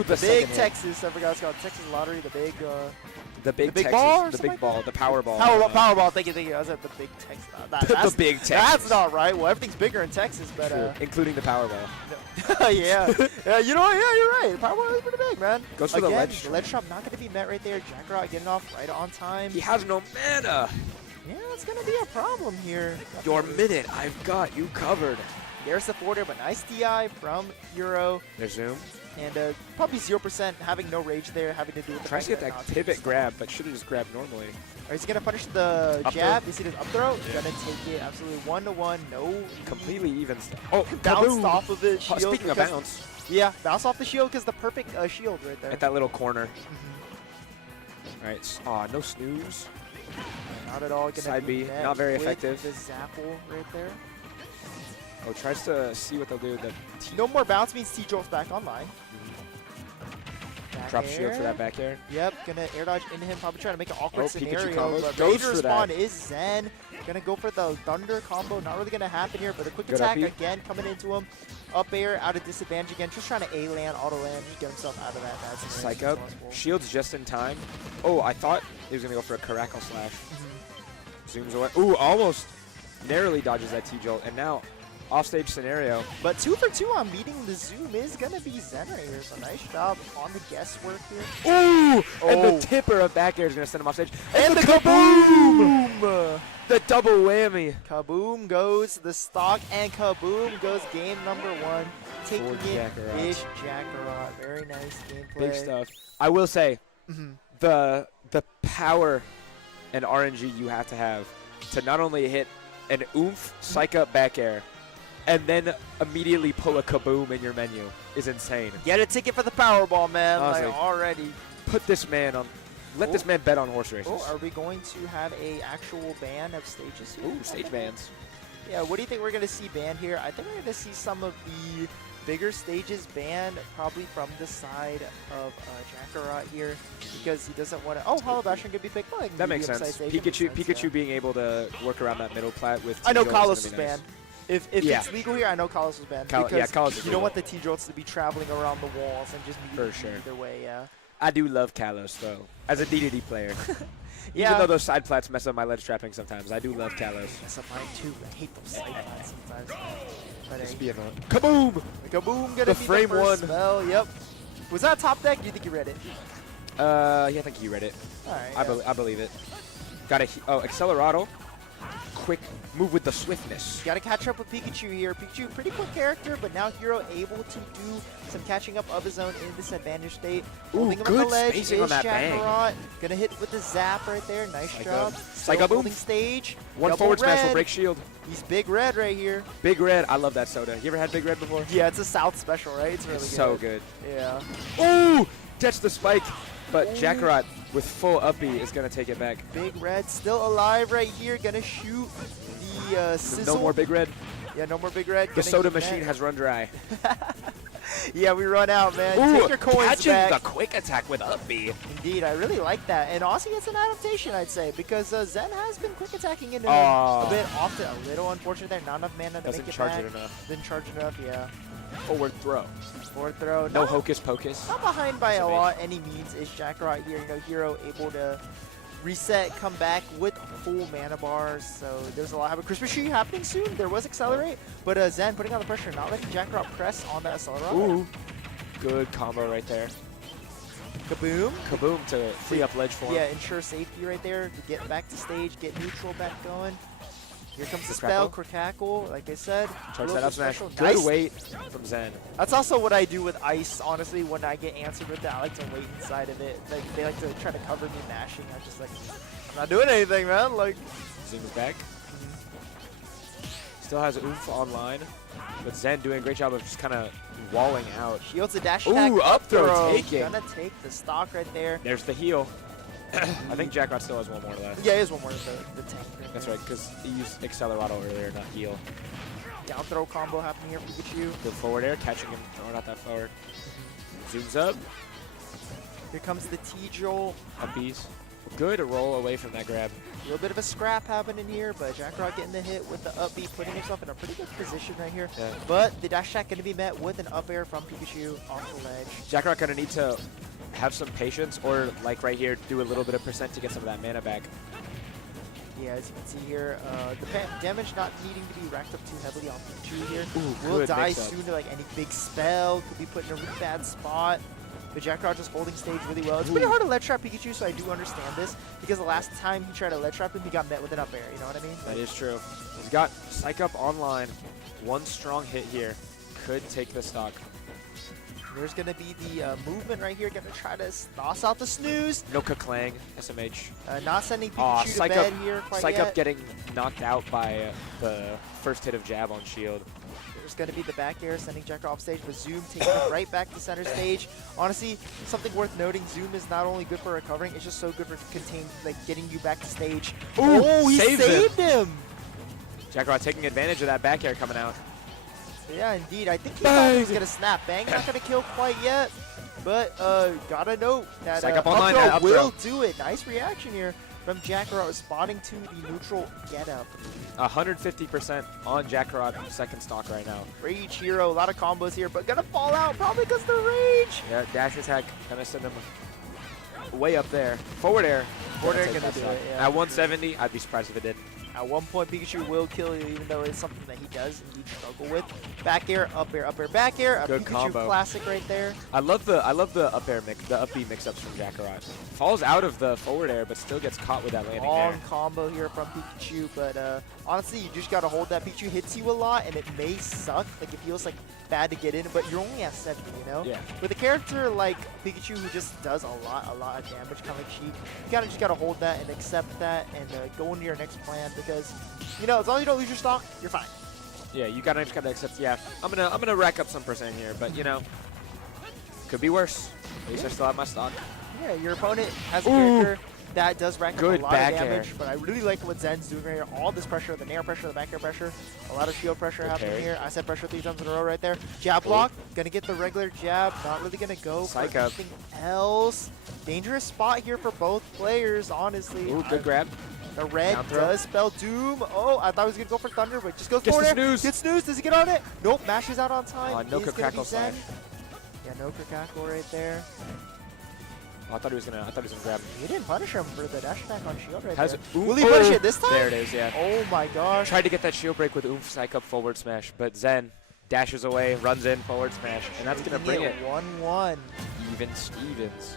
big second hit. Texas. I forgot it's called Texas Lottery. The big. the big big Texas, ball or the something big ball, the Powerball. Powerball. Thank you. I was at the big Texas. The big Texas. That's not right. Well, everything's bigger in Texas, but including the Powerball. yeah, yeah. You know what? Yeah, you're right. Powerball is pretty big, man. Goes for the Again, ledge. ledge drop not going to be met right there. Jakarot getting off right on time. He has no mana. Yeah, it's going to be a problem here. Your minute, I've got you covered. There's the forwarder, but nice DI from Euro. There's Zoom. And probably 0%, having no rage there, having to do with the Tries to fact get that not pivot stop. grab, but should have just grabbed normally. Is he going to punish the Up jab? throw? Is he just up throw? Going to take it absolutely 1-1. No. Completely even. Oh, Bounced kaboom. off of it. Oh, Shield speaking of because- bounce, Yeah, bounce off the shield because the perfect shield right there. at that little corner. Mhm. All right. Aw, no snooze. Not at all. Gonna Side be B, met not very with effective. The Zapple right there. Oh, tries to see what they'll do with the No more bounce means T-Jolt's back online. Back drop shield for air. that back air. Yep, gonna air dodge into him, probably trying to make an awkward Oh, Pikachu scenario. combo. But Goes Rage for respawn that. is Zen. Gonna go for the Thunder combo. Not really gonna happen here, but a quick Good attack uppy. again coming into him. Up air, out of disadvantage again. Just trying to A-land, auto-land, get himself out of that bad scenario. Psych as up. possible. Shield's just in time. Oh, I thought he was going to go for a Caracal Slash. Mhm. Zooms away. Ooh, almost narrowly dodges that T-Jolt. And now, offstage scenario. But 2 for 2 on meeting the Zoom is gonna be Zen right here. So nice job on the guesswork here. Ooh! And Oh. the tipper of back air is going to send him offstage. And the kaboom! The double whammy. Kaboom goes the stock, and kaboom goes game number 1. Taking For it, Jakarot. Ish Jakarot. Very nice gameplay. Big stuff. I will say, Mhm. the power and RNG you have to not only hit an oomph psych up back air and then immediately pull a kaboom in your menu is insane. Get a ticket for the Powerball, man. Honestly. Like already. Put this man on. Let this man bet on horse races. Oh, are we going to have a actual ban of stages here? Ooh, stage bans. Yeah, what do you think we're going to see banned here? I think we're going to see some of the bigger stages banned, probably from the side of Jakarot here, because he doesn't want to. Oh, Hollow Bastion could be picked. Well, That makes sense. Pikachu being able to work around that middle plat with. I know T-Jolts Kalos is was gonna be nice. banned. If Yeah. it's legal here, I know Kalos was banned. Yeah, because Kalos is you don't want legal. the T-Jolts to be traveling around the walls and just meeting For sure. either way, yeah. I do love Kalos though, as a DDD player. Yeah. Even though those side plats mess up my ledge trapping sometimes, I do love Kalos. That's a mine too. I hate those side plats sometimes. But Just hey, be a kaboom! kaboom, gonna The be frame the first one. spell. Yep. Was that top deck? Do you think you read it? Yeah, I think you read it. All right. I believe it. Got a Accelerado. Quick move with the swiftness. Got to catch up with Pikachu here. Pikachu, pretty quick character, but now Hero able to do some catching up of his own in this advantage state. Holding him good on the ledge spacing on is that bang. Jakarot. Gonna hit with the zap right there. Nice Psych job. up. Still Psych up, boom. holding stage. One Double forward smash will red. break shield. He's big red right here. Big red. I love that soda. You ever had Big Red before? Yeah, it's a South special, right? It's really It's good. so good. Yeah. Ooh! Catch the spike. But Ooh. Jakarot with full up B is going to take it back. Big red still alive right here. Gonna shoot the sizzle. No more Big Red. Yeah, no more big red. The Gonna soda keep machine that. has run dry. Yeah, we run out, man. Ooh, Take your coins catching back. the quick attack with up B. Indeed, I really like that. And also, it's an adaptation, I'd say, because Zen has been quick attacking into him Aw. a bit often. A little unfortunate there. Not enough mana to Doesn't make it charge back. it enough. Didn't charge enough, yeah. Forward throw. Forward throw. No Not- hocus pocus. Not behind by a Amazing. lot any means is Jakarot here. You know, Hero able to reset, come back with full mana bars. So there's a lot. Have a Christmas tree happening soon. There was Accelerate, but Zen putting on the pressure, not letting Jakarot press on that Accelerate. Ooh. Good combo right there. Kaboom. Kaboom to free up ledge for him. Yeah, ensure safety right there to get back to stage, get neutral back going. Here comes the Krakackle. spell, Krakackle, like I said. Charge Local that up smash. special. Good Nice. weight from Zen. That's also what I do with Ice, honestly, when I get answered with that. I like to wait inside of it. Like, they like to try to cover me mashing. I'm just like, I'm not doing anything, man. Like, Zooms back. Still has oomph online. But Zen doing a great job of just kind of walling out. shields a dash Ooh, attack. up throw, taking. Gonna take the stock right there. There's the heal. I think Jakarot still has one more left. Yeah, here's one more of the tank. That's right, because he used Accelerado earlier, not heal. Down throw combo happening here for Pikachu. Good forward air, catching him. No, not that forward. Zooms up. Here comes the T-Jolt. Upbees. Good roll away from that grab. A little bit of a scrap happening here, but Jakarot getting the hit with the up B, putting himself in a pretty good position right here. Yeah. But the dash attack going to be met with an up air from Pikachu off the ledge. Jakarot gonna need to have some patience, or like right here, do a little bit of percent to get some of that mana back. Yeah, as you can see here, the damage not needing to be racked up too heavily on Pikachu here. Ooh, Will good die mix-up. soon to like any big spell. Could be put in a really bad spot. But Jakarot just holding stage really well. It's pretty hard to ledge trap Pikachu, so I do understand this. Because the last time he tried to ledge trap him, he got met with an up air. You know what I mean? That is true. He's got Psych Up online. One strong hit here could take the stock. There's going to be the movement right here. Going to try to toss out the snooze. No Klang, SMH. Not sending Aw, Pikachu to Psych bed Up, here quite Psych yet. Up getting knocked out by the first hit of jab on shield. There's going to be the back air, sending Jakarot off stage, but Zoom taking it right back to center stage. Honestly, something worth noting, Zoom is not only good for recovering, it's just so good for getting you back to stage. Ooh, Oh, he saves saved him! Jakarot taking advantage of that back air coming out. Yeah, indeed. I think he thought he was going to snap. Bang, not going to kill quite yet. But gotta note that Psych Up online, up up throw will throw. do it. Nice reaction here from Jakarot, responding to the neutral get up. 150% on Jakarot second stock right now. Rage Hero, a lot of combos here, but gonna fall out probably because the rage. Yeah, dash attack gonna send him way up there. Forward air. Forward air take gonna that do stock. it, yeah. At 170, I'd be surprised if it did. At one point, Pikachu will kill you, even though it's something that he does indeed struggle with. Back air, up air, back air. A Good Pikachu combo. classic right there. I love the up air mix, the up B mix-ups from Jakarot. Falls out of the forward air, but still gets caught with that landing Long there. combo here from Pikachu, but honestly, you just gotta hold that. Pikachu hits you a lot, and it may suck. Like, it feels like bad to get in, but you're only at 70, you know? Yeah. With a character like Pikachu who just does a lot of damage coming cheap, you kinda just gotta hold that and accept that and go into your next plan because, you know, as long as you don't lose your stock, you're fine. Yeah, you just gotta accept. Yeah, I'm gonna rack up some percent here, but you know, could be worse. At least I still have my stock. Yeah, your opponent has a Ooh. character that does rack up Good a lot back of damage, air. but I really like what Zen's doing right here. All this pressure, the nair pressure, the back air pressure, a lot of shield pressure Good happening parry. here. I said pressure 3 times in a row right there. Jab block, gonna get the regular jab, not really gonna go Psych for Up. anything else. Dangerous spot here for both players, honestly. Ooh, good grab. The red Down throw. does spell doom. Oh, I thought he was gonna go for thunder, but just goes Gets for the it. snooze. Gets snooze. Does he get on it? Nope, mashes out on time. Oh, no Is gonna be crackle Zen. slash. Yeah, no crackle right there. Oh, I thought he was gonna grab him. He didn't punish him for the dash attack on shield right Has there. it? Ooh, Will he punish oh, it this time? There it is. Yeah. Oh my gosh. Tried to get that shield break with Oomph Psych Up forward smash, but Zen dashes away, runs in, forward smash, and that's gonna bring it 1-1. even Stevens.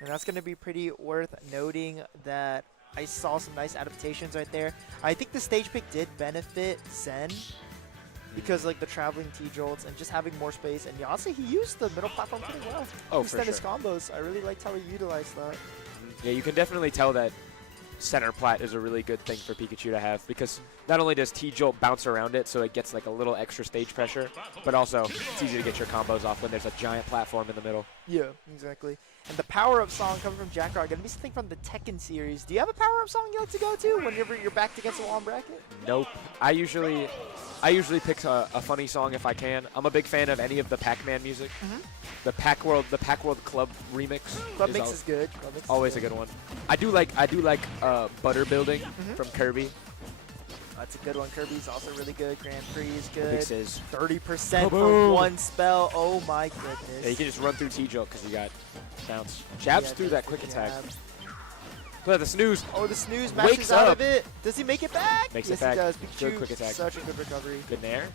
And that's going to be pretty worth noting that I saw some nice adaptations right there. I think the stage pick did benefit Zen because like the traveling T-Jolts and just having more space. And honestly, he used the middle platform pretty well. Oh, He for extended his sure. combos. I really liked how he utilized that. Yeah, you can definitely tell that center plat is a really good thing for Pikachu to have because not only does T-Jolt bounce around it so it gets like a little extra stage pressure, but also it's easy to get your combos off when there's a giant platform in the middle. Yeah, exactly. And the power-up song coming from Jakarot, gonna be something from the Tekken series. Do you have a power-up song you like to go to whenever you're backed against a wall bracket? Nope. I usually pick a funny song if I can. I'm a big fan of any of the Pac-Man music. The Pac World Club remix. Club Mix is good. Club Mix is always a good one. I do like Butter Building from Kirby. That's a good one. Kirby's also really good. Grand Prix is Big good. Sizz. 30% for Kaboom. one spell. Oh my goodness. Yeah, you can just run through T-Jolt because you got bounce. Jabs Yeah, through that quick attack. jab. Look at the snooze. Oh, the snooze Wakes mashes out up. of it. Does he make it back? Makes yes, it back. he does. Good Pikachu, quick attack. such a good recovery. Good nair.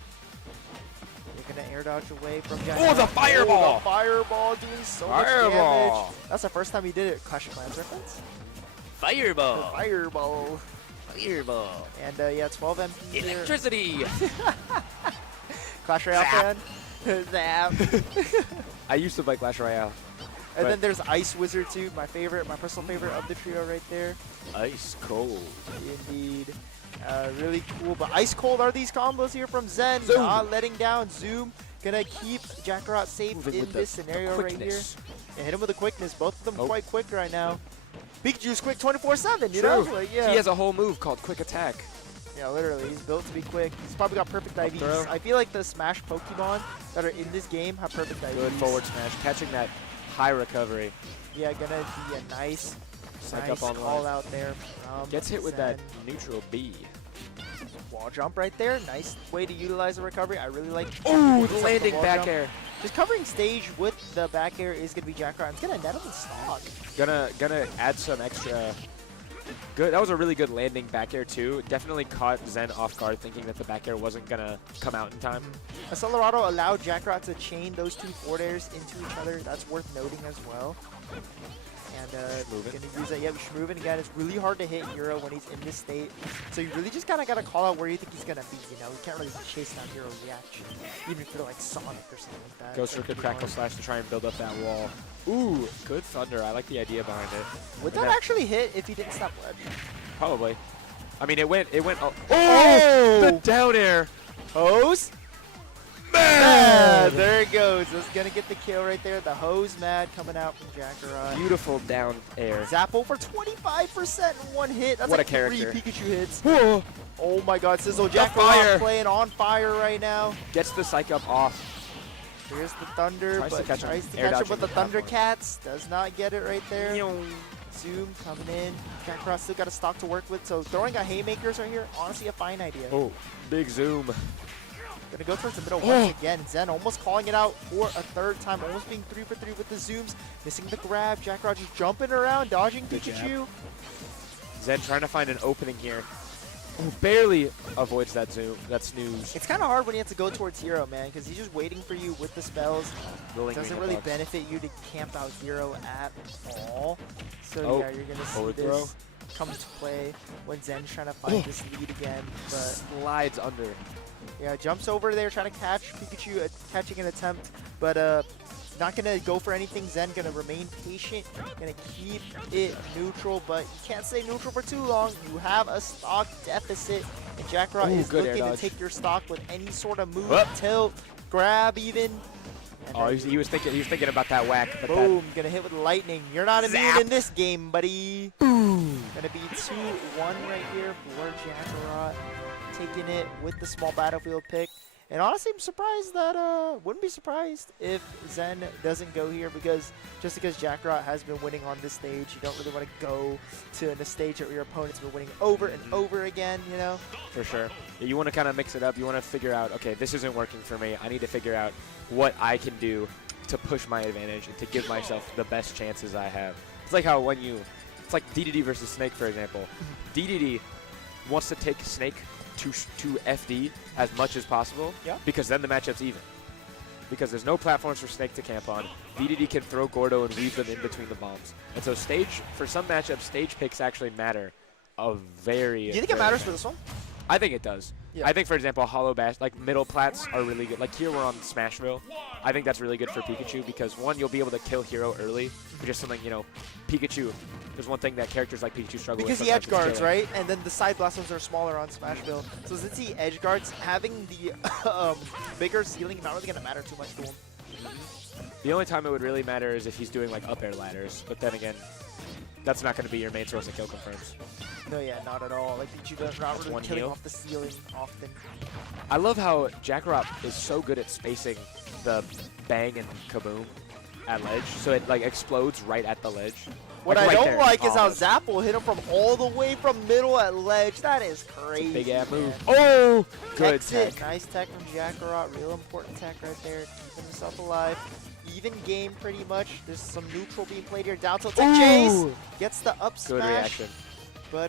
You're going to air dodge away from Jack. Oh, the fireball. The fireball doing so much Fireball. damage. That's the first time he did it. Clash of Clans reference. Fireball. The fireball. Fireball. And yeah, 12 MP here. Electricity. Clash Royale fan. Zap. I used to play Clash Royale. And But- then there's Ice Wizard too, my personal favorite of the trio right there. Ice cold. Indeed. Really cool. But ice cold are these combos here from Zen. Zoom. Not letting down. Zoom gonna keep Jakarot safe Moving in with this the scenario right here. quickness. Yeah, hit him with the quickness. Both of them Oh. quite quick right now. Pikachu's quick 24/7, you True. know? Like, yeah. He has a whole move called Quick Attack. Yeah, literally. He's built to be quick. He's probably got perfect IVs. throw. I feel like the Smash Pokemon that are in this game have perfect IVs. Good forward smash, catching that high recovery. Yeah, gonna be a nice Psych Nice up on call line. out there. Gets hit with that neutral B. Wall jump right there. Nice way to utilize the recovery. I really like. Ooh, this the up landing wall back jump. air. Just covering stage with the back air is going to be Jakarot. It's going to net him the stock. Gonna add some extra. Good. That was a really good landing back air too. Definitely caught Zen off guard, thinking that the back air wasn't gonna come out in time. Accelerado allowed Jakarot to chain those two forward airs into each other. That's worth noting as well. And Schmoovin. gonna use that. Yep, Schmoovin again. It's really hard to hit Hero when he's in this state. So you really just kind of got to call out where you think he's gonna be. You know, you can't really chase down Hero reaction, even if you're like Sonic or something like that. Ghost It's like Circuit, really Crackle hard. Slash to try and build up that wall. Ooh, good thunder. I like the idea behind it. Would And that actually hit if he didn't stop ledge? Probably. I mean, it went. Oh, Oh! the down air. Hose? Man! There it goes. That's gonna get the kill right there. The hose mad coming out from Jakarot. Beautiful down air. Zappo for 25% in one hit. That's What like a character. 3 Pikachu hits. Whoa. Oh my god, Sizzle The fire. Jakarot playing on fire right now. Gets the psych up off. Here's the Thunder, Tries to but catch him. tries to Air catch him dodging with the the platform. Thundercats. Does not get it right there. Zoom coming in. Jakarot still got a stock to work with, so throwing a Haymakers right here, honestly a fine idea. Oh, big zoom. Gonna go towards the middle once again. Zen almost calling it out for a third time, almost being 3 for 3 with the zooms. Missing the grab. Jakarot just jumping around, dodging Good Pikachu. Zen trying to find an opening here. Oh, barely avoids that zoom, that snooze. It's kind of hard when you have to go towards Hero, man, because he's just waiting for you with the spells. Rolling Doesn't green really bucks. benefit you to camp out Hero at all. So Oh, yeah, you're gonna see forward this come to play when Zen's trying to find this lead again. But Slides under. yeah, jumps over there trying to catch Pikachu, catching an attempt, but not gonna go for anything. Zen gonna remain patient, gonna keep it neutral, but you can't stay neutral for too long. You have a stock deficit, and Jakarot Ooh, is good air looking to dodge. take your stock with any sort of move, Whoop. tilt, grab even. And Oh, then he was thinking about that whack. But boom, gonna hit with lightning. You're not immune Zap. in this game, buddy. Gonna be 2-1 right here for Jakarot, taking it with the small battlefield pick. And honestly, I'm surprised that, wouldn't be surprised if Zen doesn't go here, because just because Jakarot has been winning on this stage, you don't really want to go to the stage that your opponent's been winning over and over again, you know? For sure. Yeah, you want to kind of mix it up. You want to figure out, okay, this isn't working for me. I need to figure out what I can do to push my advantage and to give myself the best chances I have. It's like how when you, it's like DDD versus Snake, for example. DDD wants to take Snake to FD as much as possible, Yeah. because then the matchup's even. Because there's no platforms for Snake to camp on. DDD can throw Gordo and weave them in between the bombs. And so for some matchups, stage picks actually matter a very, Do you think it very matters much. for this one? I think it does. Yeah. I think, for example, Hollow Bash, like middle plats are really good. Like here we're on Smashville. I think that's really good for Pikachu because, one, you'll be able to kill Hero early, which is something, you know, Pikachu, there's one thing that characters like Pikachu struggle Because with. he sometimes edge guards, is killing. right? And then the side blossoms are smaller on Smashville. So since he edge guards, having the bigger ceiling not really going to matter too much to him. The only time it would really matter is if he's doing like up air ladders, but then again, that's not going to be your main source of kill confirms. No, yeah, not at all. Like Pikachu not really one killing heal. off the ceiling often. I love how Jakarot is so good at spacing the bang and kaboom at ledge, so it like explodes right at the ledge. What Like, I right don't there. like is how Oh, Zapple hit him from all the way from middle at ledge. That is crazy. big ass man. move. Oh, good Exit. tech. Nice tech from Jakarot. Real important tech right there. Keeping himself alive. Even game pretty much. There's some neutral being played here. Down tilt tech chase. Ooh. Gets the up Good smash. reaction. But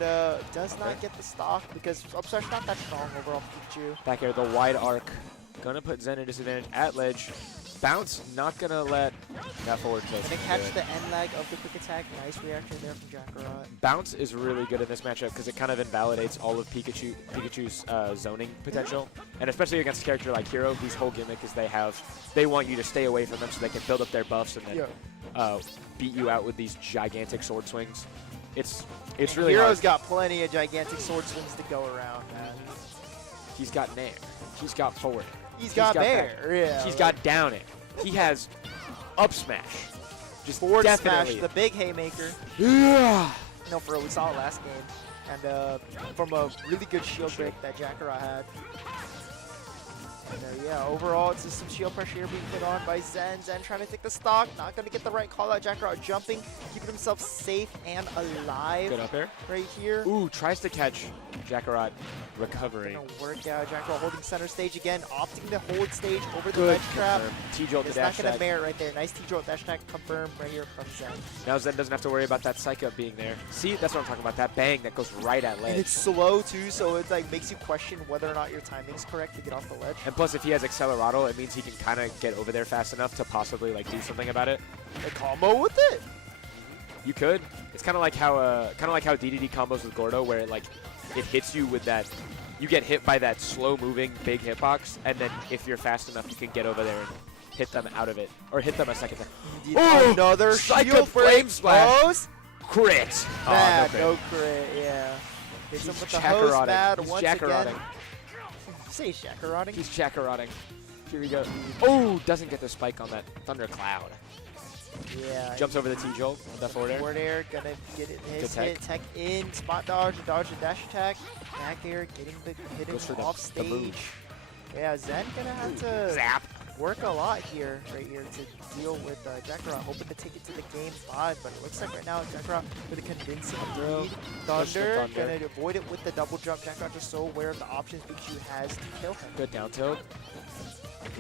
does not get the stock because up smash not that strong overall for Pikachu. Back air, the wide arc. Gonna put Zen at disadvantage at ledge. Bounce, not gonna let that forward tilt. Gonna catch do it. the end lag of the quick attack. Nice reaction there from Jakarot. Bounce is really good in this matchup because it kind of invalidates all of Pikachu's zoning potential, and especially against a character like Hero, whose whole gimmick is they want you to stay away from them so they can build up their buffs and then beat you out with these gigantic sword swings. It's really Hero's hard. got plenty of gigantic sword swings to go around, man. He's got nair. He's got forward. He's got back. bear, yeah. He's got down it. He has up smash. Just forward definitely. smash, the big haymaker. Yeah. No, for real, we saw it last game. And from a really good shield break that Jakarot had. And yeah, overall, it's just some shield pressure here being put on by Zen. Zen trying to take the stock, not going to get the right call out. Jakarot jumping, keeping himself safe and alive Good up air. right here. Ooh, tries to catch Jakarot. Recovery. Gonna work out. Jakarot holding center stage again, opting to hold stage over the Good. ledge trap. T-jolt to It's not dash going to tag. merit right there. Nice T-jolt dash attack confirmed right here from Zen. Now Zen doesn't have to worry about that Psych Up being there. See, that's what I'm talking about. That bang that goes right at And ledge. it's slow too, so it like makes you question whether or not your timing's correct to get off the ledge. And plus, if he has Accelerado, it means he can kind of get over there fast enough to possibly like do something about it. A combo with it. You could. It's kind of like how DDD combos with Gordo, where it hits you with that. You get hit by that slow-moving big hitbox, and then if you're fast enough, you can get over there and hit them out of it, or hit them a second time. Oh, another Psych Up shield flame break. splash. Hose. Crit. Bad, Oh, no crit, yeah. Hits him He's with the hose Jakarotting. bad He's once Jakarotting. again. You say Jakarotting? He's Jakarotting. Here we go. Oh, doesn't get the spike on that Thundercloud. Yeah. Jumps over the T-Jolt, the forward air. Forward air, gonna get it. His tech. hit, tech in, spot dodge the dash attack. Back air, getting the hitting Goes for the- off the move. stage. Yeah, Zen gonna have to Zap. work a lot here, right here, to deal with Jakarot. Hoping to take it to the game 5, but it looks like right now Jakarot with a convincing lead. Push the Thunder, Thunder. gonna avoid it with the double jump. Jakarot just so aware of the options Pikachu has to kill him. Good down tilt.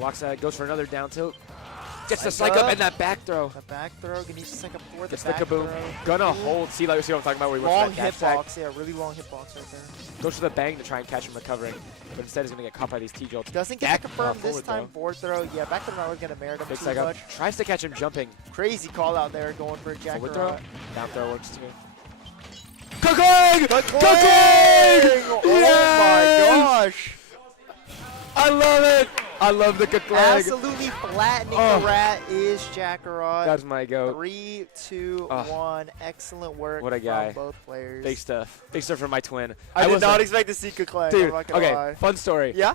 Walks that, goes for another down tilt. Gets the Psych Psych Up Up. and that back throw. The back throw, gonna use the second for the Gets the back kaboom. throw. Gonna Ooh. hold. See what I'm talking about? Where he Long works for that dash tag. hitbox, yeah, really long hitbox right there. Goes for the bang to try and catch him recovering, but instead he's gonna get caught by these T-Jolts. Doesn't get Back- the confirm this forward time. throw. Forward throw, yeah, back to the not gonna merit him Big too Psych Up. much. Tries to catch him jumping. Crazy call out there going for Forward throw. Jakarot. Down throw works too. Kakling! Oh Yes! my gosh! I love it! I love the Kakling. Absolutely flattening Oh. the rat is Jakarot. That's my goat. 3, 2, Oh. 1. Excellent work What a guy. from both players. Big stuff. Big stuff from my twin. I did was not a- expect to see Kaklang. Dude, I'm not gonna okay, lie. fun story. Yeah?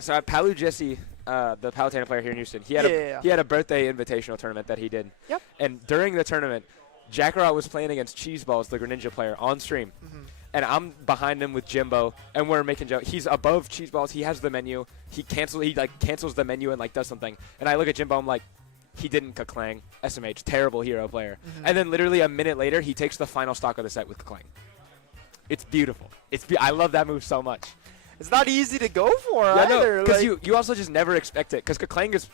So at Palu Jesse, the Palatana player here in Houston, he had Yeah. he had a birthday invitational tournament that he did. Yep. And during the tournament, Jakarot was playing against Cheeseballs, the Greninja player, on stream. Mhm. And I'm behind him with Jimbo, and we're making jokes. He's above Cheeseballs. He has the menu. He cancels the menu and does something. And I look at Jimbo. I'm like, he didn't Kaklang. SMH, terrible hero player. Mhm. And then literally a minute later, he takes the final stock of the set with Kaklang. It's beautiful. I love that move so much. It's not easy to go for Yeah, no, either. because like- you also just never expect it. Because Kaklang is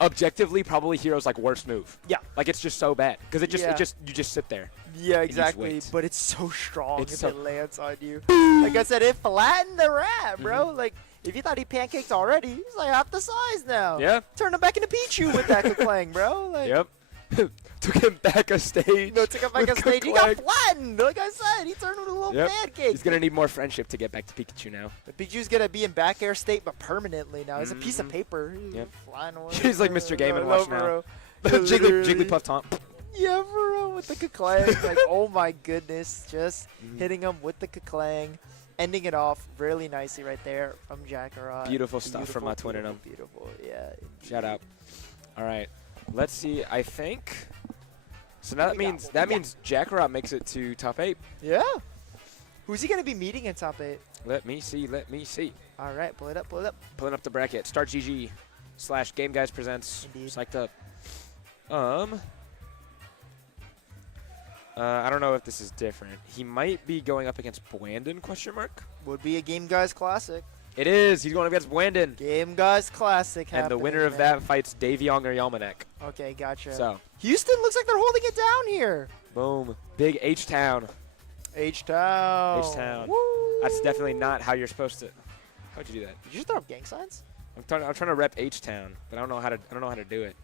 objectively probably Hero's worst move. Yeah. It's just so bad. Because Yeah. you just sit there. Yeah, just exactly. wait. But it's so strong It's if so- it lands on you. Like I said, it flattened the rat, bro. Mm-hmm. Like, if you thought he pancaked already, he's like half the size now. Yeah. Turn him back into Pichu with that Kaklang, bro. Like, Yep. Took him back a stage. No, took him back with a stage. He got Kaklang. flattened. Like I said, he turned into a little Yep. pancake. He's gonna need more friendship to get back to Pikachu now. But Pichu's gonna be in back air state, but permanently now. It's a piece of Mhm. paper. Yep. Flying away. He's like Mr. Game and I Watch know, now. bro. Jigglypuff taunt. Yeah, bro, with the Kaklang. Like, oh my goodness. Just Mhm. hitting him with the Kaklang. Ending it off really nicely right there from Jakarot. Beautiful stuff from my twin and him. Beautiful, yeah. Shout out. All right, let's see. I think. So now What we got? that means Jakarot makes it to top 8. Yeah. Who's he gonna be meeting in top 8? Let me see. Let me see. All right, pull it up, pull it up. Pulling up the bracket. Start GG / Game Guys presents. Indeed. Psyched Up. I don't know if this is different. He might be going up against Buandon? ? Would be a Game Guys Classic. It is. He's going up against Buandon. Game Guys Classic. And the winner of that fights Daveong or Yalmanac. Okay, gotcha. So, Houston looks like they're holding it down here. boom. Big H-Town. H-Town. H-Town. Woo. That's definitely not how you're supposed to. How'd you do that? Did you just throw up gang signs? I'm trying to rep H-Town, but I don't know how to do it.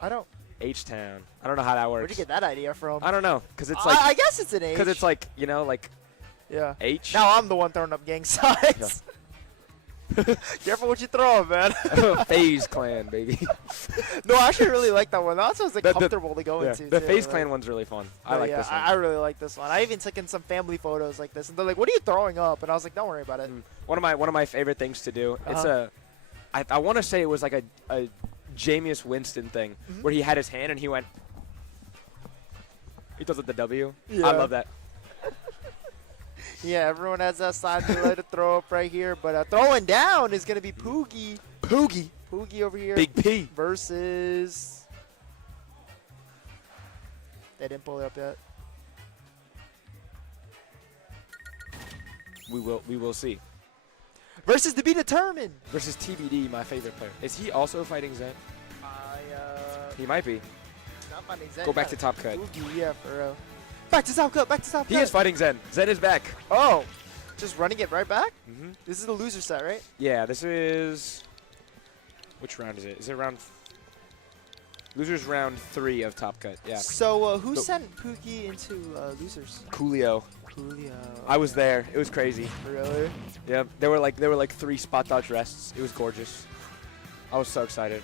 I don't. H-Town. I don't know how that works. Where'd you get that idea from? I don't know, cause it's I guess it's an H. because it's Yeah. H. Now I'm the one throwing up gang signs. Careful what you throw, man. FaZe Clan, baby. No, I actually really like that one. That sounds like The- comfortable to go Yeah, into. the too, FaZe like- Clan one's really fun. I But like yeah, this one. I really like this one. I even took in some family photos like this, and they're like, "What are you throwing up?" And I was like, "Don't worry about it." One of my favorite things to do. It's Uh-huh. I want to say it was like a Jameis Winston thing Mhm. where he had his hand and he went. He does it the W. Yeah. I love that. Yeah, everyone has that side delay to throw up right here, but throwing down is going to be Poogie. Poogie. Poogie over here Big P. versus... They didn't pull it up yet. We will see. Versus to be determined. Versus TBD, my favorite player. Is he also fighting Zen? He might be. Not finding Zen. Go back to top cut. Poogie, yeah, for real. Back to top cut, back to top He cut. is fighting Zen. Zen is back. Oh, just running it right back? Mm-hmm. This is the loser set, right? Yeah, this is... Which round is it? Is it round... Losers round 3 of top cut, yeah. So who No. sent Poogie into losers? Coolio. Julio. I was there. It was crazy. Really? Yeah, there were like 3 spot dodge rests. It was gorgeous. I was so excited.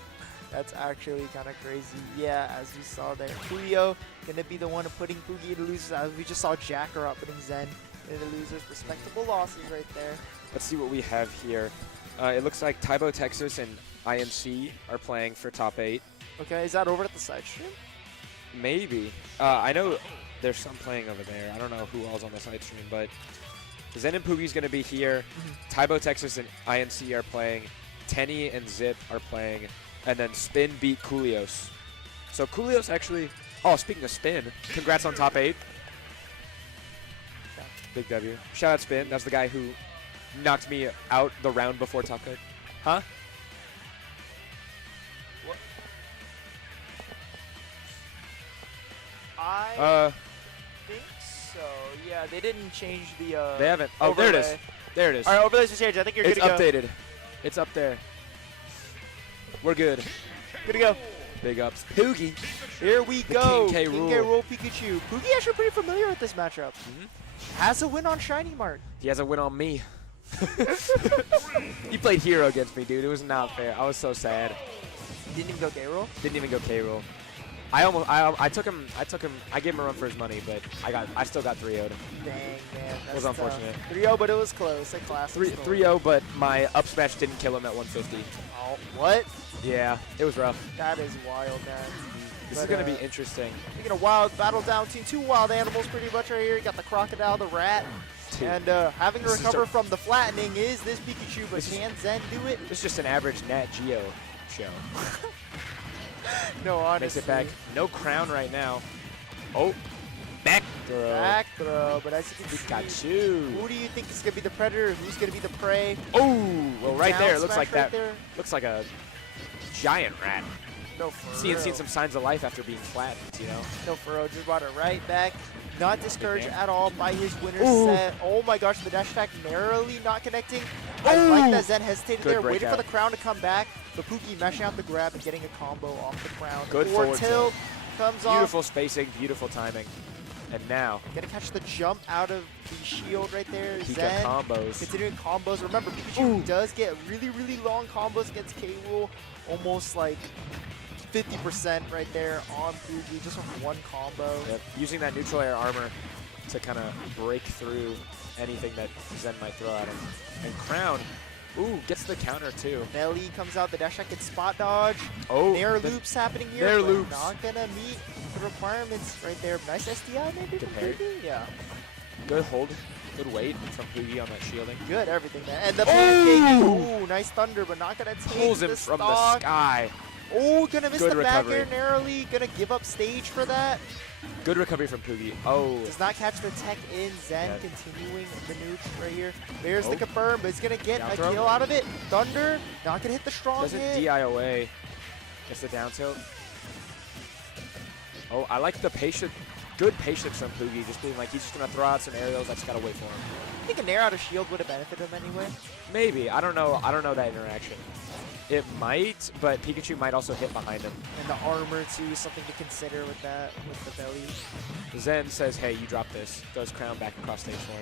That's actually kind of crazy. Yeah, as we saw there. Julio going to be the one putting Poogie into losers. As we just saw Jakarot putting Zen into losers. Respectable losses right there. Let's see what we have here. It looks like TyboTexas and IMC are playing for top 8. Okay, is that over at the side stream? Maybe. I know there's some playing over there. I don't know who all's on the side stream, but Zen and Poogie's going to be here. TyboTexas and IMC are playing. Tenny and Zip are playing. And then Spin beat Coolios. So Coolios actually... Oh, speaking of Spin, congrats on top 8. Big W. Shout out Spin. That's the guy who knocked me out the round before top cut. Huh? I think so. Yeah, they didn't change the. They haven't. Oh, there it is. overlay. There it is. All right, overlays was changed. I think you're It's good to go. updated. It's up there. We're good. Good to go. Big ups. Poogie. Here we The go. King K rule. Roll Pikachu. Poogie actually pretty familiar with this matchup. Has a win on Shiny Mart. He has a win on me. He played hero against me, dude. It was not fair. I was so sad. Didn't even go K roll. Didn't even go K roll. I took him. I gave him a run for his money, but I still got 3-0'd. Dang, man. That's Was unfortunate. 3-0, but it was close. A classic. 3-0, but my up smash didn't kill him at 150. Oh, what? Yeah, it was rough. That is wild, man. This is But, going to be interesting. Speaking of wild, battle down team. 2 wild animals pretty much right here. You got the crocodile, the rat. Two. And having to This is recover a- from the flattening is this Pikachu, but This is- can Zen do it? It's just an average Nat Geo show. No, honestly. Makes it back. No crown right now. Oh, back throw. Back throw, but as you can see, Pikachu. who do you think is going to be the predator? Who's going to be the prey? Oh, well, right Down there. It looks smash like right that. there. Looks like a giant rat. No, for Seen real. some signs of life after being flattened, you know? No, for real. Just brought it right back. Not discouraged man. at all by his winner Ooh. set. Oh my gosh, the dash attack narrowly not connecting. I Ooh. like that Zen hesitated Good there, waited for breakout. the crown to come back. But Pookie mashing out the grab and getting a combo off the crown. Good forward tilt comes Beautiful off. spacing, beautiful timing. And now, Gonna catch the jump out of the shield right there. Pika Zen combos. continuing combos. Remember, Pikachu does get really, really long combos against K. Rool. Almost like 50% right there on Poogie just from one combo. Yep. Using that neutral air armor to kind of break through anything that Zen might throw at him. And Crown, ooh, gets the counter too. Belly comes out, the dash attack gets spot dodge. Oh, Nair the- loops happening here. Nair but loops. Not gonna meet the requirements right there. Nice SDI maybe from Compared. Poogie? Yeah. Good hold, good weight from Poogie on that shielding. Good, everything, man. And the Ooh! pancake. Ooh, nice thunder, but not gonna take Pulls him the from stock. the sky. Oh, gonna miss Good the back recovery. air narrowly. Gonna give up stage for that. Good recovery from Poogie. Oh, Does not catch the tech in. Zen Yeah. continuing the nuke right here. There's the Oh. confirm, but it's gonna get Down a throw. kill out of it. Thunder, not gonna hit the strong doesn't hit. DIOA. Gets the down tilt. Oh, I like the patient, good patience from Poogie. Just being like, he's just gonna throw out some aerials. I just gotta wait for him. I think a Nair out of shield would have benefited him anyway. Maybe. I don't know. I don't know that interaction. It might, but Pikachu might also hit behind him. And the armor too, something to consider with that, with the belly. Zen says, hey, you drop this. Throws Crown back across stage for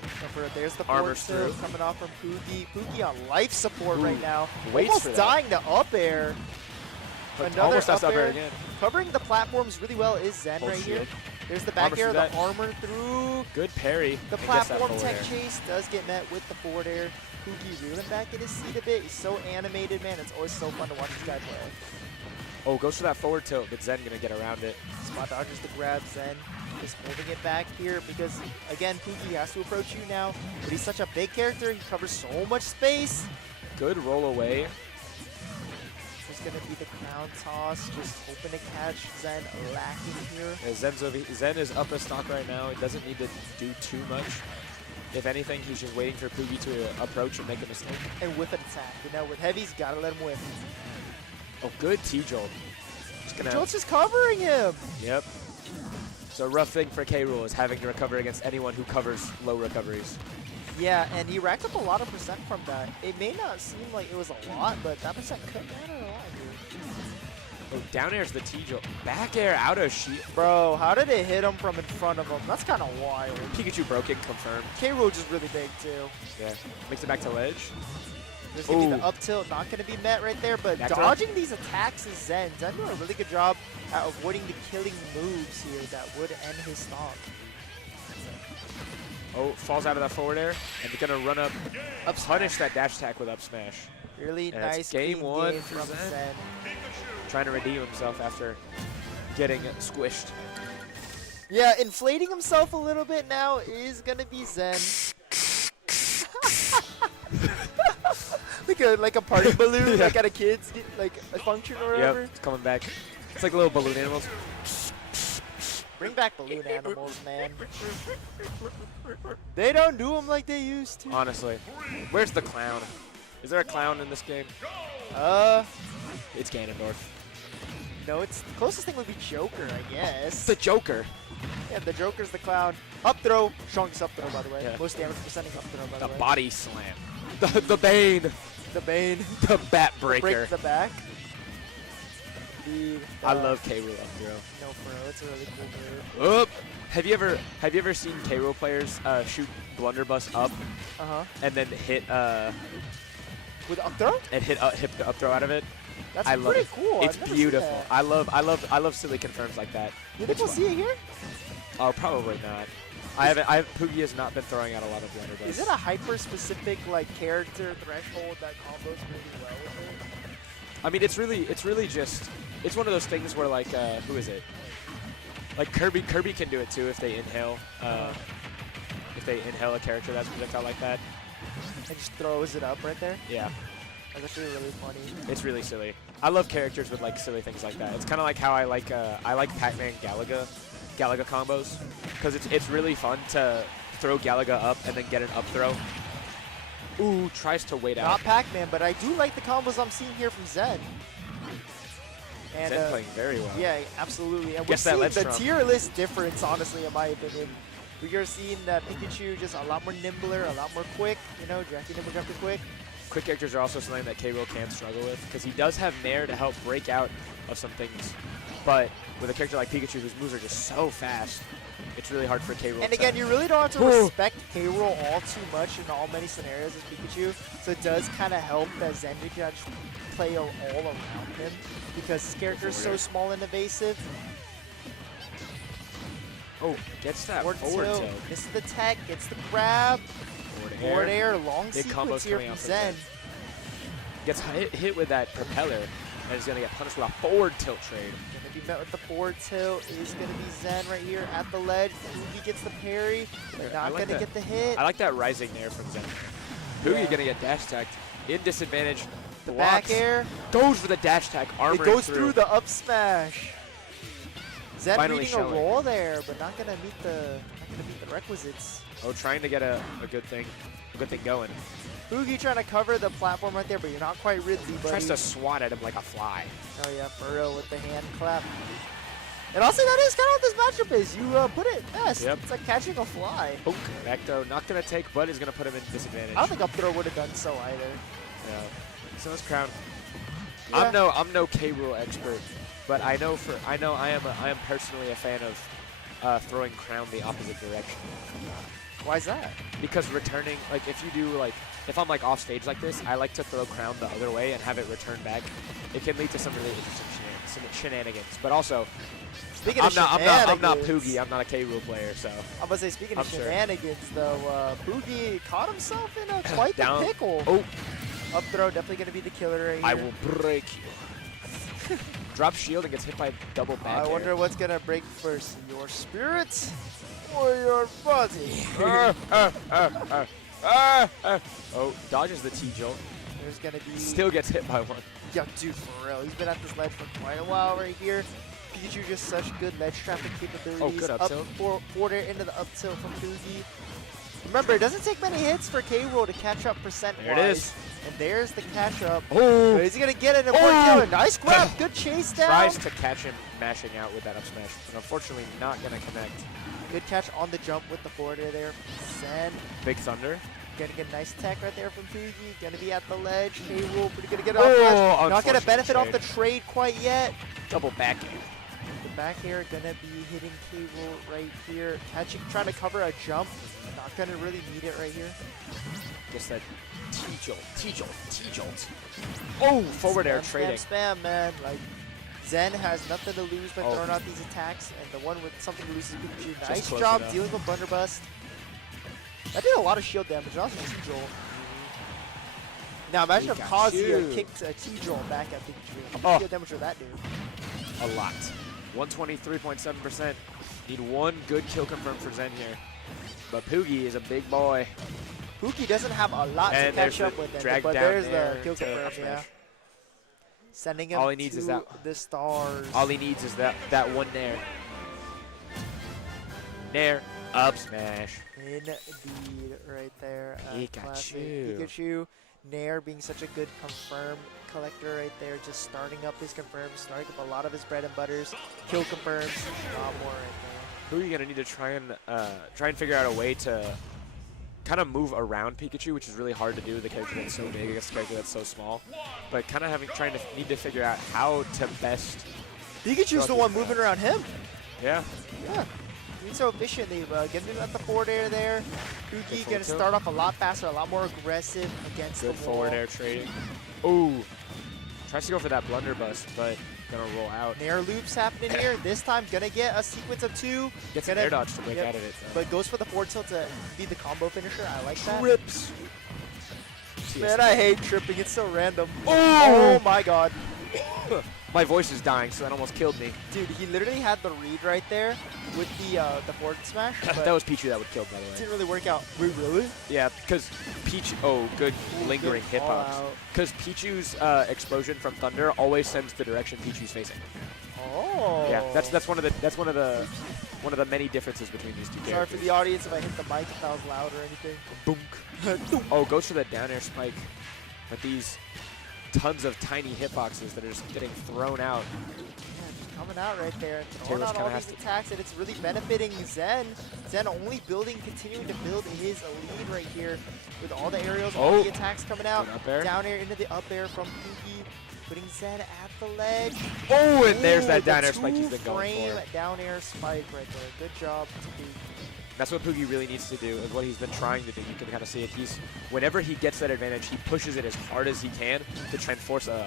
him. There's the Armor's forward tilt through. coming off from Poogie. Poogie on life support Ooh, right now. waits Almost for that. dying to up air. But Another almost does up up air air. again. Covering the platforms really well is Zen Hold right shield. here. There's the back Armor air, through the that. armor through. Good parry. The and gets that platform forward tech air. chase does get met with the forward air. Poogie reeling back in his seat a bit. He's so animated, man. It's always so fun to watch this guy play. Oh, goes for that forward tilt, but Zen gonna get around it. Spot dodges the grab, Zen. Just holding it back here because, again, Pookie has to approach you now. But he's such a big character. He covers so much space. Good roll away. There's going to be the crown toss. Just hoping to catch Zen lacking here. Yeah, Zen is up a stock right now. He doesn't need to do too much. If anything, he's just waiting for Poogie to approach and make a mistake. And whiff an attack. You know, with heavies, got to let him whiff. Oh, good T-Jolt. Jolt's just covering him. Yep. So rough thing for K-Rool is having to recover against anyone who covers low recoveries. Yeah, and he racked up a lot of percent from that. It may not seem like it was a lot, but that percent could matter a lot, dude. Oh, down air's the T-Jolt. Back air out of shield. Bro, how did it hit him from in front of him? That's kind of wild. Pikachu broken, confirmed. K-Rool just really big, too. Yeah. Makes it back to ledge. There's going to be Ooh. the up tilt, not going to be met right there, but Back throw. dodging these attacks is Zen. Zen doing a really good job at avoiding the killing moves here that would end his stock. Oh, falls out of that forward air, and they're gonna run up, punish that dash attack with up smash. Really And nice it's game clean one game for from Zen. Zen. Trying to redeem himself after getting squished. Yeah, inflating himself a little bit now is going to be Zen. like a party balloon, Yeah. like at a kid's like a function or whatever. Yep, it's coming back. It's like little balloon animals. Bring back balloon animals, man. They don't do them like they used to. Honestly, where's the clown? Is there a clown in this game? It's Ganondorf. no, it's the closest thing would be Joker, I guess. The Joker. Yeah, the Joker's the clown. Up throw, strongest up throw, by the way. Yeah. Most damage percentage up throw, by The the way. body slam. The Bane. The Bane. The Bat Break Breaker. the back. The, I love K-Rool up throw. No, for real, it's a really cool move. Up. Have you ever seen K-Rool players shoot blunderbuss up and then hit With up throw? hit the up throw out of it? That's I love pretty it. cool. It's I've never seen beautiful. that. I love silly confirms like that. You think we'll see it here? Oh, probably not. Poogie has not been throwing out a lot of blunderbuss. Is it a hyper-specific like character threshold that combos really well with it? I mean, it's really just, it's one of those things where like, who is it? Like Kirby can do it too if they inhale, if they inhale a character that's projectile like that. And just throws it up right there. Yeah, That's actually really funny. it's really silly. I love characters with like silly things like that. It's kind of like how I like Pac-Man Galaga combos, because it's really fun to throw Galaga up and then get an up throw. Ooh, tries to wait out. Not Pac-Man, but I do like the combos I'm seeing here from Zen. And Zen playing very well. yeah, absolutely. And we're Guess that seeing ledge the trump. tier list difference, honestly, in my opinion. We are seeing that Pikachu just a lot more nimbler, a lot more quick, you know, Jackie nimble jumping quick. Quick characters are also something that K-Rool can struggle with, because he does have Nair to help break out of some things. But with a character like Pikachu, whose moves are just so fast, it's really hard for K-Rool. And again, you really don't have to respect K-Rool all too much in all many scenarios as Pikachu, so it does kind of help that Zen can just play all around him, because his character is so small and evasive. Oh, gets that Forward forward tilt, tilt. misses the tech, gets the grab, forward air, long Big combos sequence here coming from out from Zen. Gets hit with that propeller, and is going to get punished with a forward tilt trade. Gonna be met with the forward tilt, is gonna be Zen right here at the ledge. Poogie gets the parry, I not like gonna that. get the hit. I like that rising Nair from Zen. Poogie Yeah. going to get dash attacked. In disadvantage. The blocks, back air, goes for the dash attack, armoring it goes through the up smash. Zen Finally reading a showing. roll there, but not gonna meet the requisites. Oh, trying to get a good thing going. Poogie trying to cover the platform right there, but you're not quite Ridley, buddy. Tries to swat at him like a fly. Oh yeah, for real with the hand clap. And also that is kind of what this matchup is. You put it best. Yep. It's like catching a fly. Poke. Back throw, not going to take, but is going to put him in disadvantage. I don't think up throw would have done so either. Yeah. So this Crown. Yeah. I'm no K-Rool expert, but I am personally a fan of throwing Crown the opposite direction. Why is that? Because returning, like if I'm like off stage like this, I like to throw Crown the other way and have it return back. It can lead to some really interesting shenanigans. But also, Speaking I'm of not shenanigans, Poogie. I'm not a K-Rool player, so I'm gonna say, speaking of I'm sure. shenanigans, though, Poogie caught himself in quite the Down. pickle. Oh, Up throw definitely gonna be the killer right here. I will break you. Drops shield and gets hit by double back I air. wonder what's gonna break first, your spirit or your body. Oh, dodges the T-jolt. There's gonna be Still gets hit by one. yeah, dude, for real. He's been at this ledge for quite a while right here. Pikachu just such good ledge trapping capabilities. Oh, good up tilt. Forward air into the up tilt from Poogie. Remember, it doesn't take many hits for K-Rool to catch up percent-wise. There it is. And there's the catch-up. Oh! Is he gonna get it? Oh! Nice grab, good chase down. Tries to catch him mashing out with that up smash, but unfortunately not going to connect. Good catch on the jump with the forward air there. Zen. Big Thunder. Gonna get a nice tech right there from Poogie. Gonna be at the ledge. K-Rool pretty gonna get Oh, off ledge. Not gonna unfortunate benefit off the trade. trade quite yet. Double back air. The back air gonna be hitting K-Rool right here. Catching, trying to cover a jump. Not gonna really need it right here. Gets that T-jolt. Oh, forward air Spam, trading. spam, man. Like, Zen has nothing to lose by Oh. throwing out these attacks, and the one with something to lose is Pikachu. Just Nice close job enough. dealing with Blunderbuss. That did a lot of shield damage. And also T-Jolt. Now imagine if Kazuya Pikachu. kicked a T-Jolt back at Pikachu. How Oh. much shield damage would that do? A lot. 123.7%. Need one good kill confirm for Zen here. But Poogie is a big boy. Pookie doesn't have a lot to And catch there's up the with, drag but down there's there the kill to confirm, up yeah. smash. Sending him All he needs to is that- the stars. All he needs is that one Nair. Nair, up smash. Indeed, right there. Classic Pikachu. Pikachu. Nair being such a good confirm collector right there, just starting up his confirms, starting up a lot of his bread and butters. Kill confirms, a lot more right Who are you gonna need to try and figure out a way to kind of move around Pikachu, which is really hard to do with a character that's so big against a character that's so small. But kind of need to figure out how to best. there. Pikachu's the one moving around him. Yeah. Yeah. Doing so efficiently, getting him at the forward air there. Pookie forward gonna tilt. start off a lot faster, a lot more aggressive against Good the wall. forward air trading. Ooh. Tries to go for that blunderbuss, but gonna roll out. Nair loops happening here. This time gonna get a sequence of two. Gets an Gonna- air dodge to break yep. out of it. But goes for the forward tilt to be the combo finisher. I like that. Trips. Man, I hate tripping. It's so random. Oh! Oh my god. My voice is dying, so that almost killed me. Dude, he literally had the read right there with the forward smash. But That was Pichu that would kill, by the it way. didn't really work out. Wait, really? Yeah, because Peach. Oh, good lingering Good call hitbox. out. Because Pichu's explosion from Thunder always sends the direction Pichu's facing. Oh. Yeah, that's one of the many differences between these two Sorry characters. for the audience if I hit the mic if that was loud or anything. Boom. Oh, goes for the down air spike. But these tons of tiny hitboxes that are just getting thrown out. Yeah, just coming out right there. Throwing Taylor's out all kinda these has to- attacks, and it's really benefiting Zen. Zen only continuing to build his lead right here with all the aerials, all Oh. the attacks coming out. Good up air. Down air into the up air from Pookie, putting Zen at the ledge. Oh, and there's Ooh, that the down air spike he's been going two-frame for. down air spike right there. Good job to Pookie. That's what Poogie really needs to do, is what he's been trying to do. You can kind of see it. Whenever he gets that advantage, he pushes it as hard as he can to try and force an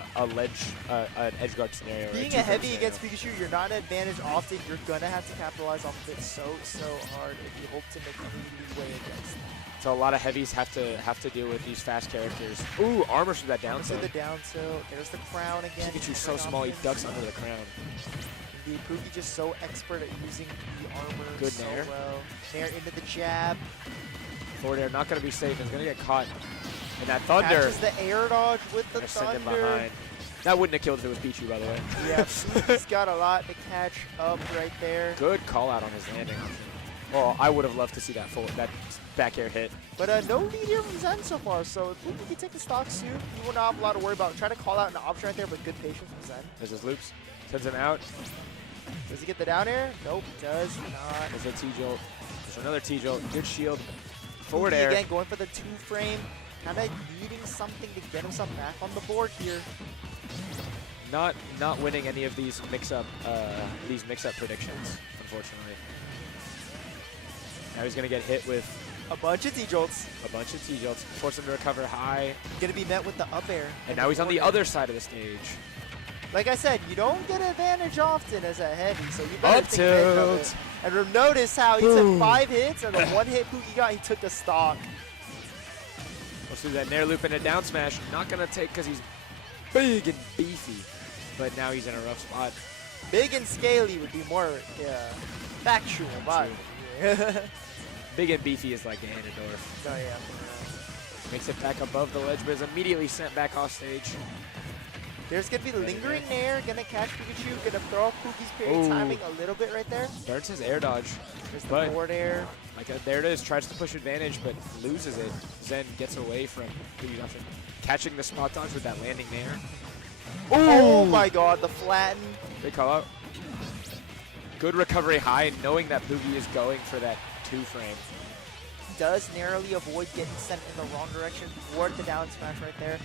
edge guard scenario. or Being a two-guard heavy scenario. against Pikachu, you're not an advantage often. You're gonna have to capitalize off of it so hard if you hope to make any way against them. So a lot of heavies have to deal with these fast characters. Ooh, armor through that down To the tilt. down tilt. There's the crown again. Pikachu's so Great small, he options. ducks under the crown. Indeed, Pookie just so expert at using the armor Good so nair. well. Nair into the jab. Forward air, not going to be safe. He's going to get caught. And that thunder. Catches the air dodge with the Gonna send him thunder. behind. That wouldn't have killed if it was Pichu, by the way. Yeah, he's got a lot to catch up right there. Good call out on his landing. Well, I would have loved to see that back air hit. But no lead here from Zen so far, so if Pookie can take the stock suit, he will not have a lot to worry about. Trying to call out an option right there, but good patience from Zen. There's his loops. Sends him out. Does he get the down air? Nope, does not. There's a T-jolt. There's another T-jolt. Good shield. Forward Pookie air. again going for the two-frame, kind of needing something to get himself back on the board here. Not winning any of these mix-up predictions, unfortunately. Now he's gonna get hit with A bunch of T-jolts. a bunch of T-jolts. Force him to recover high. Gonna be met with the up air. And now he's on the forward air. other side of the stage. Like I said, you don't get advantage often as a heavy, so you better Up take advantage of tilt. it. And notice how he took 5 hits, and the one hit Pookie got, he took the stock. Let's do that Nair loop and a down smash. Not gonna take because he's big and beefy. but now he's in a rough spot. Big and scaly would be more factual, but Big and beefy is like Ganondorf. oh yeah. Makes it back above the ledge, but is immediately sent back off stage. There's gonna be lingering Nair, gonna catch Pikachu, gonna throw off Pookie's parry Ooh. timing a little bit right there. Burns his air dodge. There's the But forward air. like there it is, tries to push advantage, but loses it. Zen gets away from Pookie's option. Catching the spot dodge with that landing Nair. Oh my god, the flatten. Big call out. Good recovery high, knowing that Pookie is going for that 2-frame. Does narrowly avoid getting sent in the wrong direction toward the down smash right there.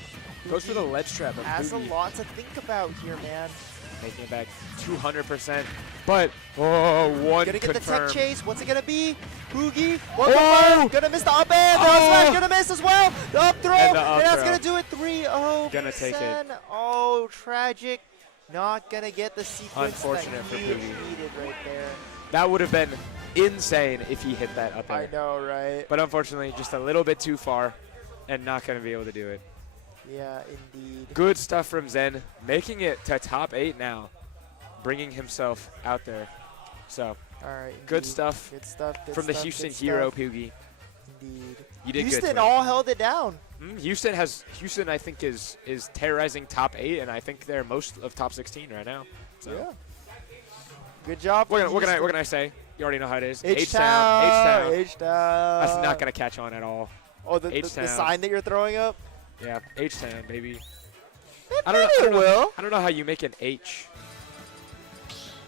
Goes for the ledge trap, but Has a Pookie lot to think about here, man. making it back 200%. But, one Gonna get the confirm. tech chase. What's it gonna be? Poogie. One Oh! confirm. Gonna miss the up air. The up smash gonna miss as well. The up throw. And the up that's throw. gonna do it. 3-0. Gonna take it. Sen. Oh, tragic. Not gonna get the sequence Unfortunate for that he Poogie. needed right there. That would have been insane if he hit that up I air. know, right? But unfortunately, just a little bit too far and not going to be able to do it. Yeah, indeed. Good stuff from Zen, making it to top 8 now, bringing himself out there. So, All right. good indeed. stuff Good stuff. Good from the stuff, Houston good hero, stuff. Poogie. Indeed. You did Houston good. all held it down. Houston I think is terrorizing top 8, and I think they're most of top 16 right now. So Yeah. Good job. what from can I Houston. say? You already know how it is. H-Town. H-Town. H-Town. That's not going to catch on at all. Oh, the H-Town. sign that you're throwing up? Yeah, H-Town, baby. I don't know. I don't know how you make an H.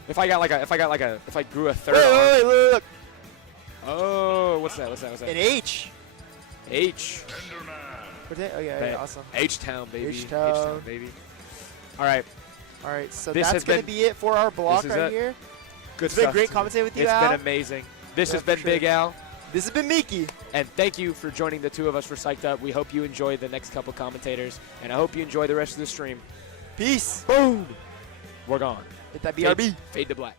If I grew a third Wait, arm. wait, wait, look. Oh, what's that? An H. H. Oh, yeah, yeah, Bet. awesome. H-Town, baby. H-Town. Baby. All right. All right, so This that's has going to been- be it for our block this is right it. here. Good It's been stuff. great commentating with you, It's Al. been amazing. This Yeah, has been for sure. Big Al. This has been Miki. And thank you for joining the two of us for Psyched Up. We hope you enjoy the next couple commentators. And I hope you enjoy the rest of the stream. Peace. Boom. We're gone. Hit that BRB. Fade to black.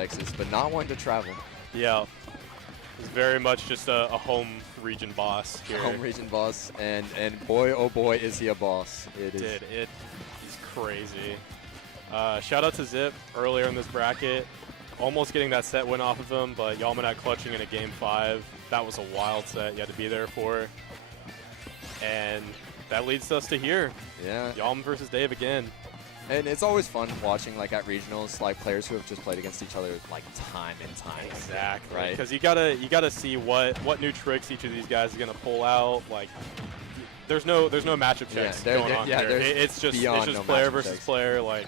TyboTexas, but not one to travel. Yeah. It's very much just a home region boss here. Home region boss, and boy, oh boy, is he a boss. It is. He's crazy. Shout out to Zip earlier in this bracket. Almost getting that set win off of him, but Yalmanac clutching in a game 5. That was a wild set you had to be there for. And that leads us to here. Yeah. Yalm versus Dave again. And it's always fun watching, like, at regionals, like, players who have just played against each other, like, time and time. Exactly. Right. Because you gotta see what new tricks each of these guys is gonna pull out. Like, there's no matchup checks going on here. It's just player versus player. Like,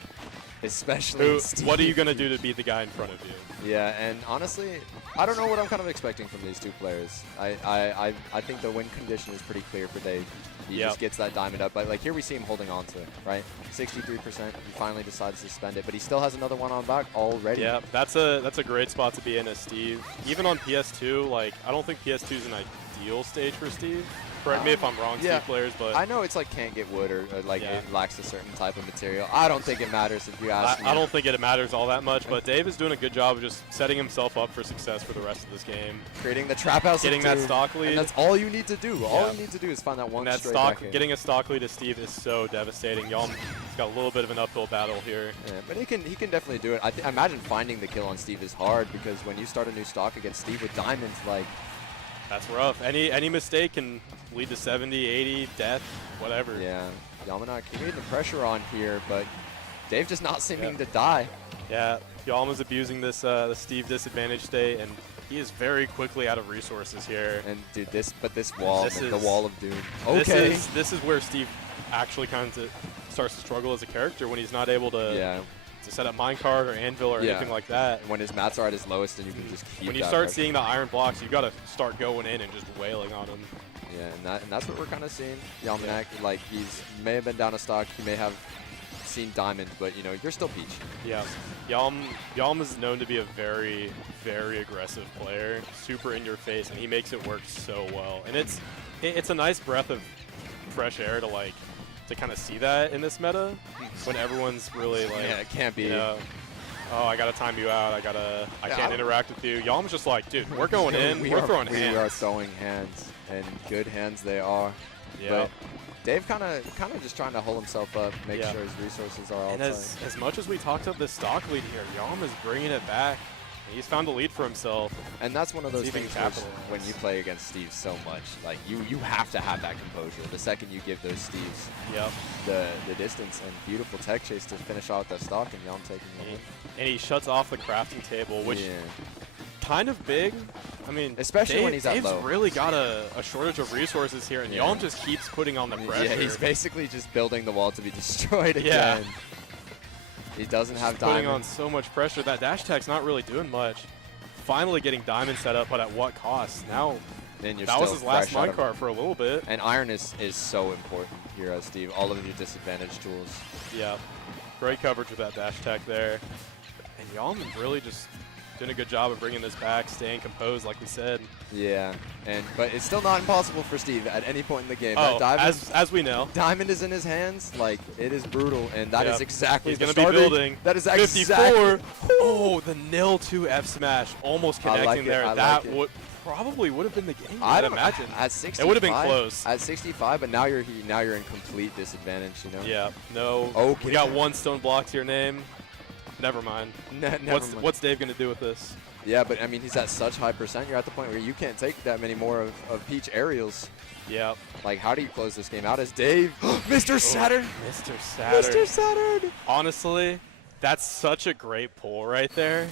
especially what are you gonna do to beat the guy in front of you? Yeah, and honestly, I don't know what I'm kind of expecting from these two players. I think the win condition is pretty clear for Dave. He just gets that diamond up. But, like, here we see him holding on to it, right? 63%. He finally decides to spend it, but he still has another one on back already. Yeah, that's a great spot to be in as Steve. Even on PS2, like, I don't think PS2 is an ideal stage for Steve. Correct me if I'm wrong, Steve players, but I know it's like can't get wood or like it lacks a certain type of material. I don't think it matters if you ask me. I don't think it matters all that much, but Dave is doing a good job of just setting himself up for success for the rest of this game. Creating the trap house, getting that stock lead. And that's all you need to do. All you need to do is find that one and that straight stock. back Getting a stock lead to Steve is so devastating. Yalm's got a little bit of an uphill battle here. Yeah, but he can definitely do it. I imagine finding the kill on Steve is hard because when you start a new stock against Steve with diamonds, like. That's rough. Any mistake can lead to 70, 80, death, whatever. Yeah, Yalmanac keeping the pressure on here, but Dave just not seeming to die. Yeah, Yalma's abusing this the Steve disadvantage state, and he is very quickly out of resources here. And dude, this wall, the wall of doom. Okay. This is where Steve actually kind of starts to struggle as a character when he's not able to. To set up minecart or anvil or anything like that. When his mats are at his lowest and you can just keep. When you start seeing the iron blocks, you got to start going in and just wailing on him. Yeah, and that's what we're kind of seeing. Yalmanac, like, may have been down a stock, he may have seen diamond, but you know, you're still Peach. Yeah, Yalm is known to be a very, very aggressive player, super in your face, and he makes it work so well. And it's a nice breath of fresh air to kind of see that in this meta when everyone's really like, it can't be. You know, oh, I gotta time you out. I can't interact with you. Yalm's just like, dude, we're going in. We're throwing hands. We are throwing hands, and good hands they are. Yeah. But Dave kind of just trying to hold himself up, make sure his resources are all. And as much as we talked about this stock lead here, Yalm is bringing it back. He's found a lead for himself. And that's one of those things when you play against Steve so much, like you have to have that composure. The second you give those Steves the distance and beautiful tech chase to finish out that stock, and Yalm taking the win. And he shuts off the crafting table, which kind of big. I mean, especially when he's at low. Dave's really got a shortage of resources here, and Yalm just keeps putting on the pressure. Yeah, he's basically just building the wall to be destroyed again. He doesn't have diamond. Putting on so much pressure. That dash tech's not really doing much. Finally getting diamond set up, but at what cost? Now, that was his last minecart for a little bit. And iron is so important here, Steve. All of your disadvantage tools. Yeah. Great coverage with that dash tech there. And Yalm really just doing a good job of bringing this back, staying composed, like we said. Yeah, but it's still not impossible for Steve at any point in the game. Oh, diamond, as we know. Diamond is in his hands. Like, it is brutal, and that is exactly He's going to be building. That is 54. exactly. Oh, the 0-2 F smash. Almost connecting there. That probably would have been the game, I'd imagine. At 65. It would have been close. At 65, but now you're in complete disadvantage, you know? Yeah, no. Okay. We got one stone block to your name. Never mind. What's Dave going to do with this? Yeah, but I mean, he's at such high percent. You're at the point where you can't take that many more of Peach aerials. Yeah. Like, how do you close this game out as Dave? Mr. Saturn! Mr. Saturn. Mr. Saturn! Honestly, that's such a great pull right there.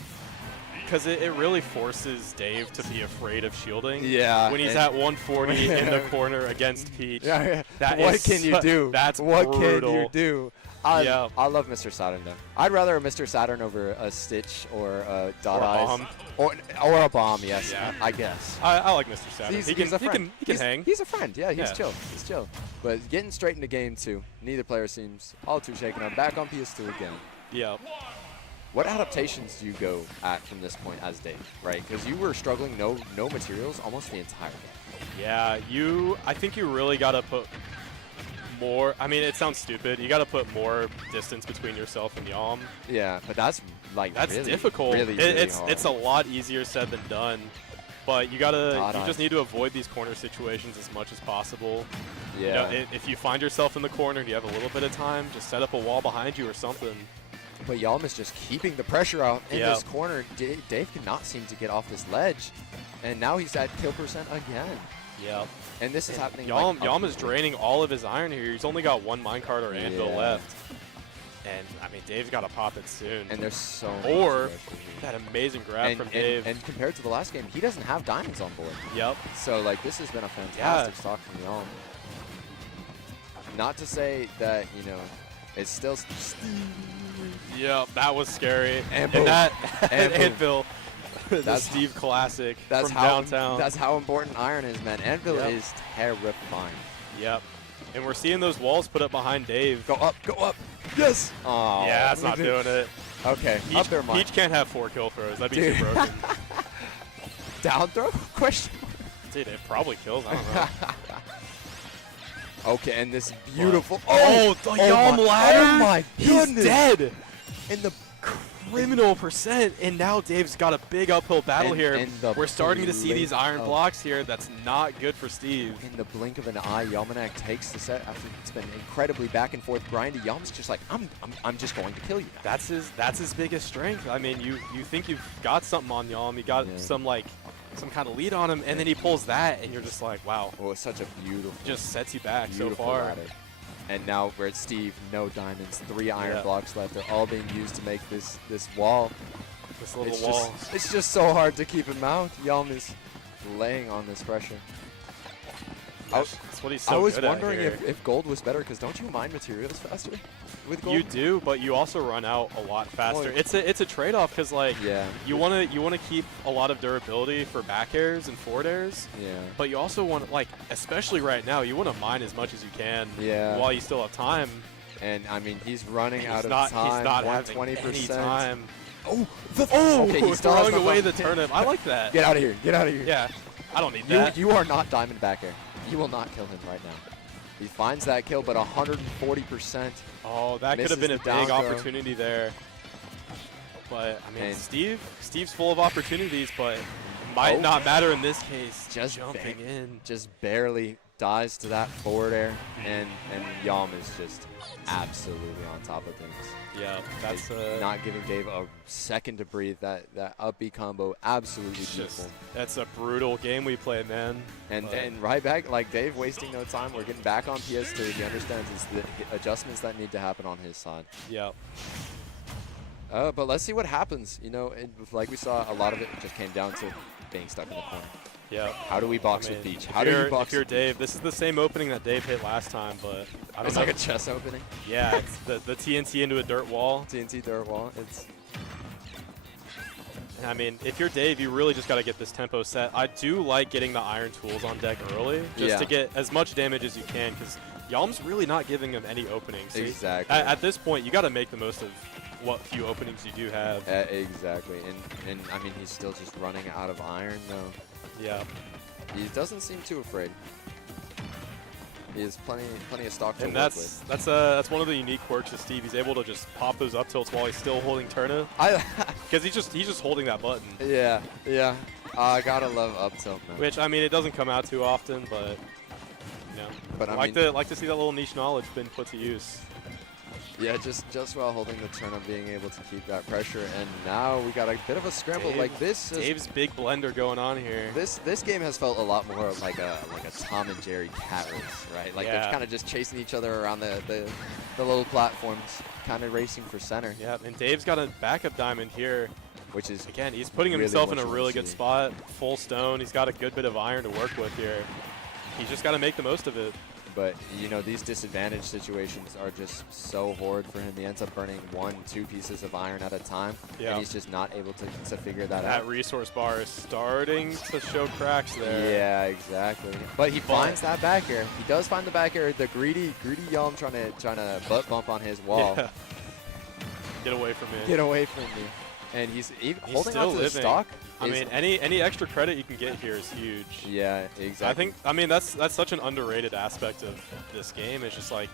Because it really forces Dave to be afraid of shielding. Yeah. When he's at 140 in the corner against Peach. Yeah. What can you do? That's what brutal. Can you do? I love Mr. Saturn, though. I'd rather a Mr. Saturn over a Stitch or a Dot Eyes. Or a bomb, yes. Yeah. I guess. I like Mr. Saturn. He's a friend. He can hang. He's a friend. Yeah, he's chill. He's chill. But getting straight into game 2, neither player seems all too shaken up. Back on PS2 again. Yeah. What adaptations do you go at from this point as Dave, right? Because you were struggling no materials almost the entire game. Yeah, I think you really got to put more, I mean, it sounds stupid. You got to put more distance between yourself and Yalm. Yeah, but that's like That's really, difficult. Really, It's a lot easier said than done. But you Not just need to avoid these corner situations as much as possible. yeah. You know, if you find yourself in the corner and you have a little bit of time, just set up a wall behind you or something. But Yalm is just keeping the pressure out in Yeah. this corner. Dave cannot seem to get off this ledge, and now he's at kill percent again. Yeah. And this is happening. Yalm like, is draining all of his iron here. He's only got one minecart or anvil Yeah. left. And, I mean, Dave's got to pop it soon. And there's so much Or left in here. that amazing grab from Dave. And compared to the last game, he doesn't have diamonds on board. Yep. So like this has been a fantastic stock from Yalm. Not to say that it's still. Yep, that was scary. And And that And boom. anvil, the That's- Steve classic That's from how downtown. That's how important iron is, man. Anvil Yep. is terrifying. Yep. And we're seeing those walls put up behind Dave. Go up, go up. Yes. Oh. Yeah, that's not doing it. Okay, up there, Mike. Peach can't have 4 kill throws. That'd be Dude. too broken. Down throw? Question. Dude, it probably kills. I don't know. Okay, and this beautiful. Oh, the Yalm my, ladder? Oh my He's goodness. dead. In the Criminal percent. And now Dave's got a big uphill battle And- here. and the We're starting to see these blink iron of- blocks here. That's not good for Steve. in the blink of an eye, Yalmanac takes the set after it's been incredibly back and forth grindy. Yalm's just like, I'm just going to kill you. That's his biggest strength. I mean, you think you've got something on Yalm. You got Yeah. some kind of lead on him, and then he pulls that, and you're just like, wow. Oh, it's such a beautiful, Just sets you back so beautiful far. ladder. And now we're at Steve, no diamonds, 3 iron Yeah. blocks left. They're all being used to make this wall. This little It's wall. it's just so hard to keep him out. Yalm is laying on this pressure. That's what he's so I was good at wondering here. if gold was better, because don't you mine materials faster with gold? You do, but you also run out a lot faster. Well, It's a trade-off because Yeah. you want to keep a lot of durability for back airs and forward airs, Yeah. but you also want especially right now, you want to mine as much as you can Yeah. while you still have time. And I mean, he's running out of He's time. not having 120%. any time. Oh, Okay, he still has throwing enough away on- the turnip. I like that. Get out of here! Get out of here! Yeah, I don't need that. You are not diamond back air. You will not kill him right now. He finds that kill, but 140%. Oh, that could Misses have been a the down big throw. opportunity there. But I mean, And- Steve's full of opportunities, but might not matter in this case. Just jumping in. Just barely dies to that forward air, and Yalm is just absolutely on top of things. Yeah, that's Not giving Dave a second to breathe. That up B combo, absolutely beautiful. that's a brutal game we play, man. And But- and right back, like Dave wasting no time. We're getting back on PS2. He understands it's the adjustments that need to happen on his side. Yeah. But let's see what happens. Like we saw, a lot of it just came down to being stuck in the corner. Yeah. How do we box I mean, with Beach? if How do you you're- box If you're with Dave, this is the same opening that Dave hit last time, but I don't It's know. like a chess opening. Yeah, it's the TNT into a dirt wall. TNT dirt wall. And I mean, if you're Dave, you really just got to get this tempo set. I do like getting the iron tools on deck early, just Yeah. to get as much damage as you can, because Yalm's really not giving him any openings. So Exactly. At this point, you got to make the most of what few openings you do have. Exactly. And I mean, he's still just running out of iron though. Yeah. He doesn't seem too afraid. He has plenty of stock to And work with. that's one of the unique quirks of Steve. He's able to just pop those up tilts while he's still holding turnip, because he's just holding that button. Yeah. I gotta love up tilt, man. Which I mean, it doesn't come out too often, but But I like mean- to see that little niche knowledge been put to use. Yeah, just while holding the turnip, being able to keep that pressure, and now we got a bit of a scramble. Like this, Dave's big blender going on here. this game has felt a lot more like a Tom and Jerry cat race, right? Like they're Yeah. kind of just chasing each other around the little platforms, kind of racing for center. Yeah, and Dave's got a backup diamond here. Which is Again, he's putting really himself what in a you really wanna good see. spot. Full stone. He's got a good bit of iron to work with here. He's just got to make the most of it. But these disadvantage situations are just so horrid for him. He ends up burning 1-2 pieces of iron at a time, Yeah. and he's just not able to figure that That out. resource bar is starting to show cracks there. Yeah, exactly. But he finds that back air. He does find the back air. The greedy Yalm trying to butt bump on his wall. Yeah. Get away from me. Get away from me. And he's holding still on to the living. stock. I is- mean, any extra credit you can get here is huge. Yeah, exactly. I mean, that's such an underrated aspect of this game. It's just like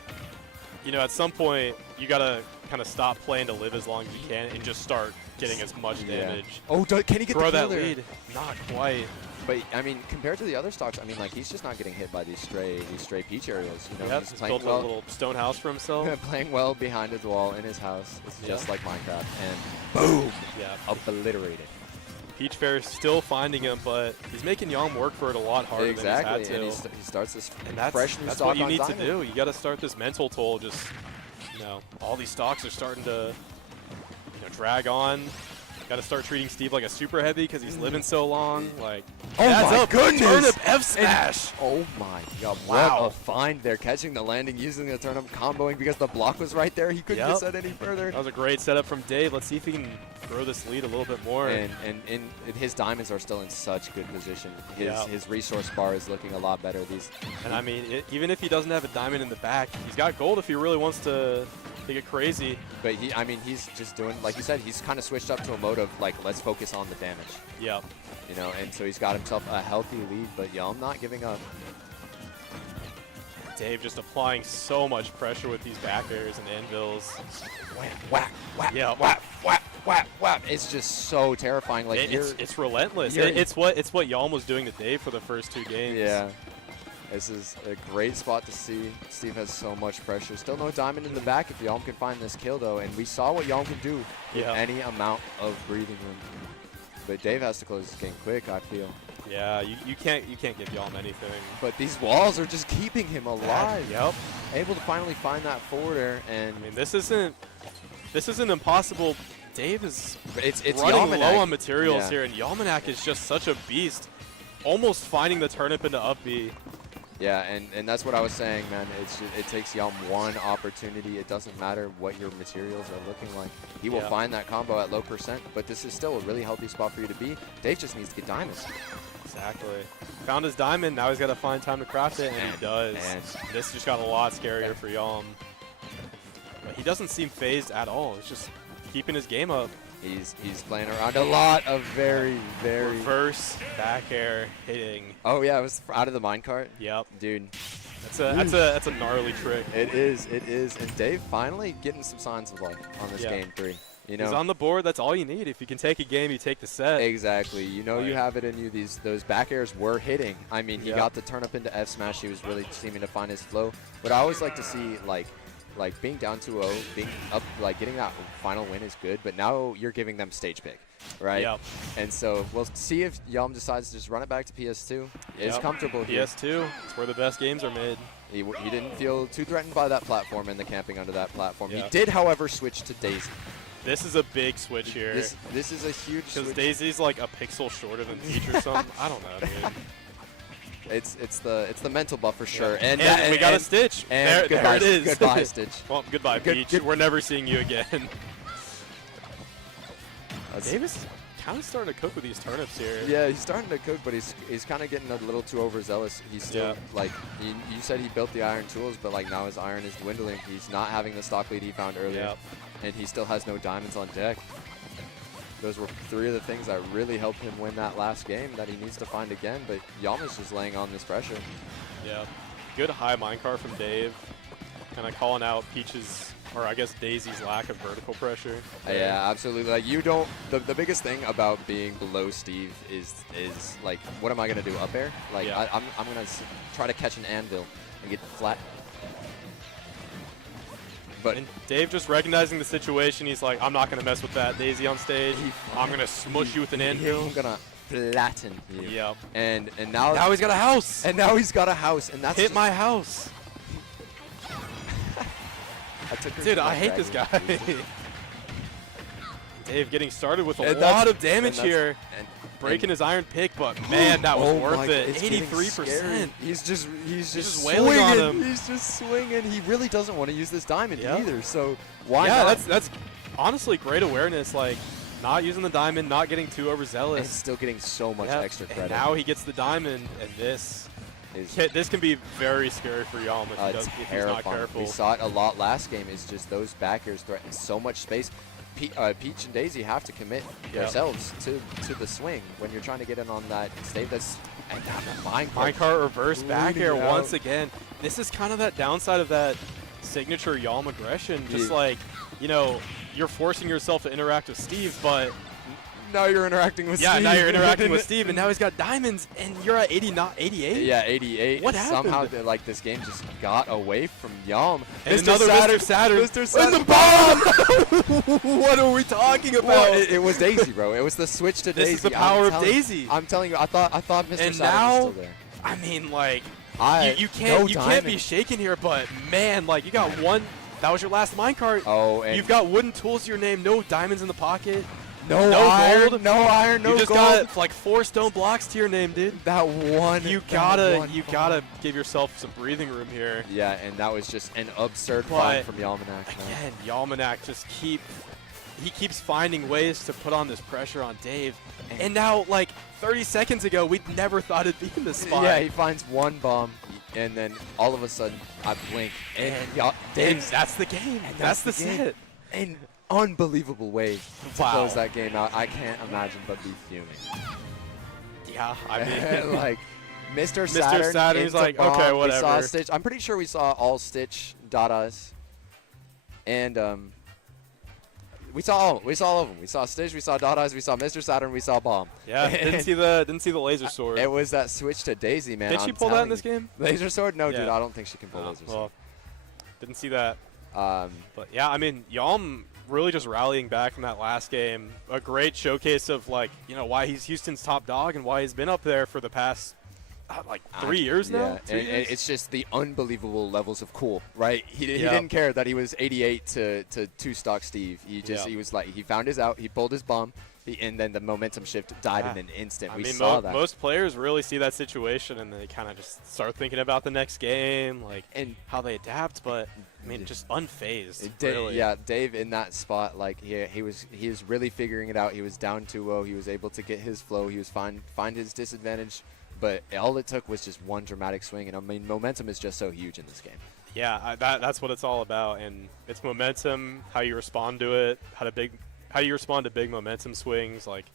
you know, at some point, you got to kind of stop playing to live as long as you can and just start getting as much damage. Oh, can he get Throw the kill that there? lead? Not quite. But I mean, compared to the other stocks, I mean, like he's just not getting hit by these stray Peach aerials. You know, Yep, he's he's playing built well, a little stone house for himself. playing well behind his wall in his house. It's Yeah. just like Minecraft, and boom, Yeah. obliterated. Peach Fair still finding him, but he's making Yalm work for it a lot harder Exactly, than and he's had to. he starts this And that's fresh new stock what you on need Diamond. to do. You got to start this mental toll. Just, you know, all these stocks are starting to, you know, drag on. Got to start treating Steve like a super heavy because he's living so long. Like, Oh that's my up, goodness! Turnip F smash. Oh my god, Wow. what a find there. Catching the landing, using the turnip, comboing because the block was right there. He couldn't Yep. get set any further. That was a great setup from Dave. Let's see if he can grow this lead a little bit more. And his diamonds are still in such good position. Yeah. His resource bar is looking a lot better. And I mean, even if he doesn't have a diamond in the back, he's got gold if he really wants to get crazy. But he's just doing, like you said, he's kind of switched up to a mode of like, let's focus on the damage. Yep. You know, and so he's got himself a healthy lead, but Yalm not giving up. Dave just applying so much pressure with these back airs and anvils. Whack, whack, whack, Yeah. whack, whack, whack, whack. It's just so terrifying. Like It's relentless. you're- It's what Yalm was doing to Dave for the first 2 games. Yeah. This is a great spot to see. Steve has so much pressure. Still no diamond in the back if Yalm can find this kill, though. And we saw what Yalm can do with Yeah. any amount of breathing room. But Dave has to close this game quick, I feel. Yeah, you can't give Yalm anything. But these walls are just keeping him alive. Yep. Able to finally find that forward air, and I mean, this isn't impossible. Dave is it's running Yalmanac. low on materials Yeah. here, and Yalmanac is just such a beast. Almost finding the turnip into up B. Yeah, and that's what I was saying, man. It takes Yalm one opportunity. It doesn't matter what your materials are looking like. He will Yeah. find that combo at low percent, but this is still a really healthy spot for you to be. Dave just needs to get diamonds. Exactly. Found his diamond. Now he's got to find time to craft it, and he does. and- This just got a lot scarier for Yalm. But he doesn't seem phased at all. He's just keeping his game up. He's playing around a lot of very. Reverse back air hitting. Oh yeah, it was out of the minecart. Yep. Dude, That's a gnarly trick. it is. And Dave finally getting some signs of life on this Yeah. game 3. You He's know, on the board. That's all you need. If you can take a game, you take the set. exactly. You know you Like- have it in you. Those back airs were hitting. I mean, he Yeah. got the turn up into F smash. He was really seeming to find his flow. But I always like to see like being down 2-0, being up, like getting that final win is good. But now you're giving them stage pick, right? Yep. And so we'll see if Yalm decides to just run it back to PS2. It's Yep. comfortable here. PS2. It's where the best games are made. He didn't feel too threatened by that platform and the camping under that platform. Yeah. He did, however, switch to Daisy. This is a big switch here. This is a huge Because switch. Daisy's like a pixel shorter than Peach or something. I don't know, dude. It's the mental buff for sure. Yeah. And, And we got a Stitch. And There it is. Goodbye, Stitch. Well, goodbye, Good- Peach. good- We're never seeing you again. That's- Davis kind of starting to cook with these turnips here. Yeah, he's starting to cook, but he's kind of getting a little too overzealous. He's still Yeah. like you said he built the iron tools, but like now his iron is dwindling. He's not having the stock lead he found earlier, Yep. and he still has no diamonds on deck. Those were 3 of the things that really helped him win that last game that he needs to find again. But Yalm is just laying on this pressure. Yeah. Good high minecart from Dave. Kind of calling out Peach's, or I guess Daisy's lack of vertical pressure. Yeah, absolutely. Like you don't. The biggest thing about being below Steve is like, what am I gonna do? Up air? Like Yeah. I'm gonna try to catch an anvil and get flat. But And Dave just recognizing the situation, he's like, I'm not going to mess with that Daisy on stage. I'm going to smush you with an anvil. I'm gonna flatten you. Yep. And now Now he's got a house. and now he's got a house, and that's Hit just- my house. I took her Dude, to I my hate this guy. dragon. Dave getting started with a And that's- lot of damage and that's- here. and- Breaking his iron pick, but man, that was Oh worth my it. God, it's getting 83%. scary. He's just just wailing on swinging. him. He's just swinging. He really doesn't want to use this diamond Yeah. either. So why Yeah, not? that's honestly great awareness. Like, not using the diamond, not getting too and overzealous. still getting so much Yep. extra And credit. now he gets the diamond, and this is can be very scary for Yalm if he's not terrifying. careful. We saw it a lot last game. Is just those backers threaten so much space. Peach and Daisy have to commit Yep. themselves to the swing when you're trying to get in on that save. That's and that minecart. Minecart reverse back air Booting out. once again. This is kind of that downside of that signature Yalm aggression. Just Yeah. like, you know, you're forcing yourself to interact with Steve, but Now you're interacting with yeah, Steve. now you're interacting with Steve, and now he's got diamonds, and you're at 80, not 88. Yeah, 88. What Somehow, happened? like, this game just got away from Yalm. And another Mr. Saturn. Mr. Saturn. And the bomb! What are we talking about? Well, it was Daisy, bro. It was the switch to This Daisy. is the power I'm of telling- Daisy. I'm telling you, I thought Mr. And Saturn now- was still there. I mean, like, you No can't be diamond. shaken here, but man, like, you got one. That was your last minecart. Oh, and You've got wooden tools to your name, no diamonds in the pocket. no no iron, gold. no iron, no You just gold. got like 4 stone blocks to your name, dude. that one. You that gotta one bomb. give yourself some breathing room here. Yeah, and that was just an absurd But find from Yalmanac. man. Again, Yalmanac just keeps finding ways to put on this pressure on Dave. And now, like 30 seconds ago, we'd never thought it'd be in this spot. Yeah, he finds one bomb, and then all of a sudden, I blink, and and Dave's that's the game. That's the game. set. an unbelievable way to Wow. close that game out. I can't imagine but be fuming. Yeah, I mean, like Mr. Saturn. Saturn, he's into like, bomb. okay, We saw whatever. Stitch. I'm pretty sure we saw all Stitch Dadas, and we saw all of them. We saw Stitch, we saw Dadas, we saw Mr. Saturn, we saw Bomb. yeah, didn't see the laser sword. It was that switch to Daisy, man. Did she I'm pull that in telling this you. game? Laser sword? No, dude, Yeah. I don't think she can pull Oh, laser well, sword. didn't see that. Um, But yeah, I mean, Yalm really just rallying back from that last game. A great showcase of like, you know, why he's Houston's top dog and why he's been up there for the past like 3 years now. Yeah, 3 and years? it's just the unbelievable levels of cool, right? He Yeah. didn't care that he was 88 to 2-stock Steve. He just Yeah. he was like he found his out, he pulled his bomb, and then the momentum shift died in an instant. I we mean, saw that. most players really see that situation and they kind of just start thinking about the next game, like And how they adapt. But I mean, just unfazed. Dave, yeah, Dave in that spot, like he was really figuring it out. He was down 2-0. He was able to get his flow. He was find his disadvantage, but all it took was just one dramatic swing. And I mean, momentum is just so huge in this game. Yeah, that's what it's all about, and it's momentum, how you respond to it, how you respond to big momentum swings. Like,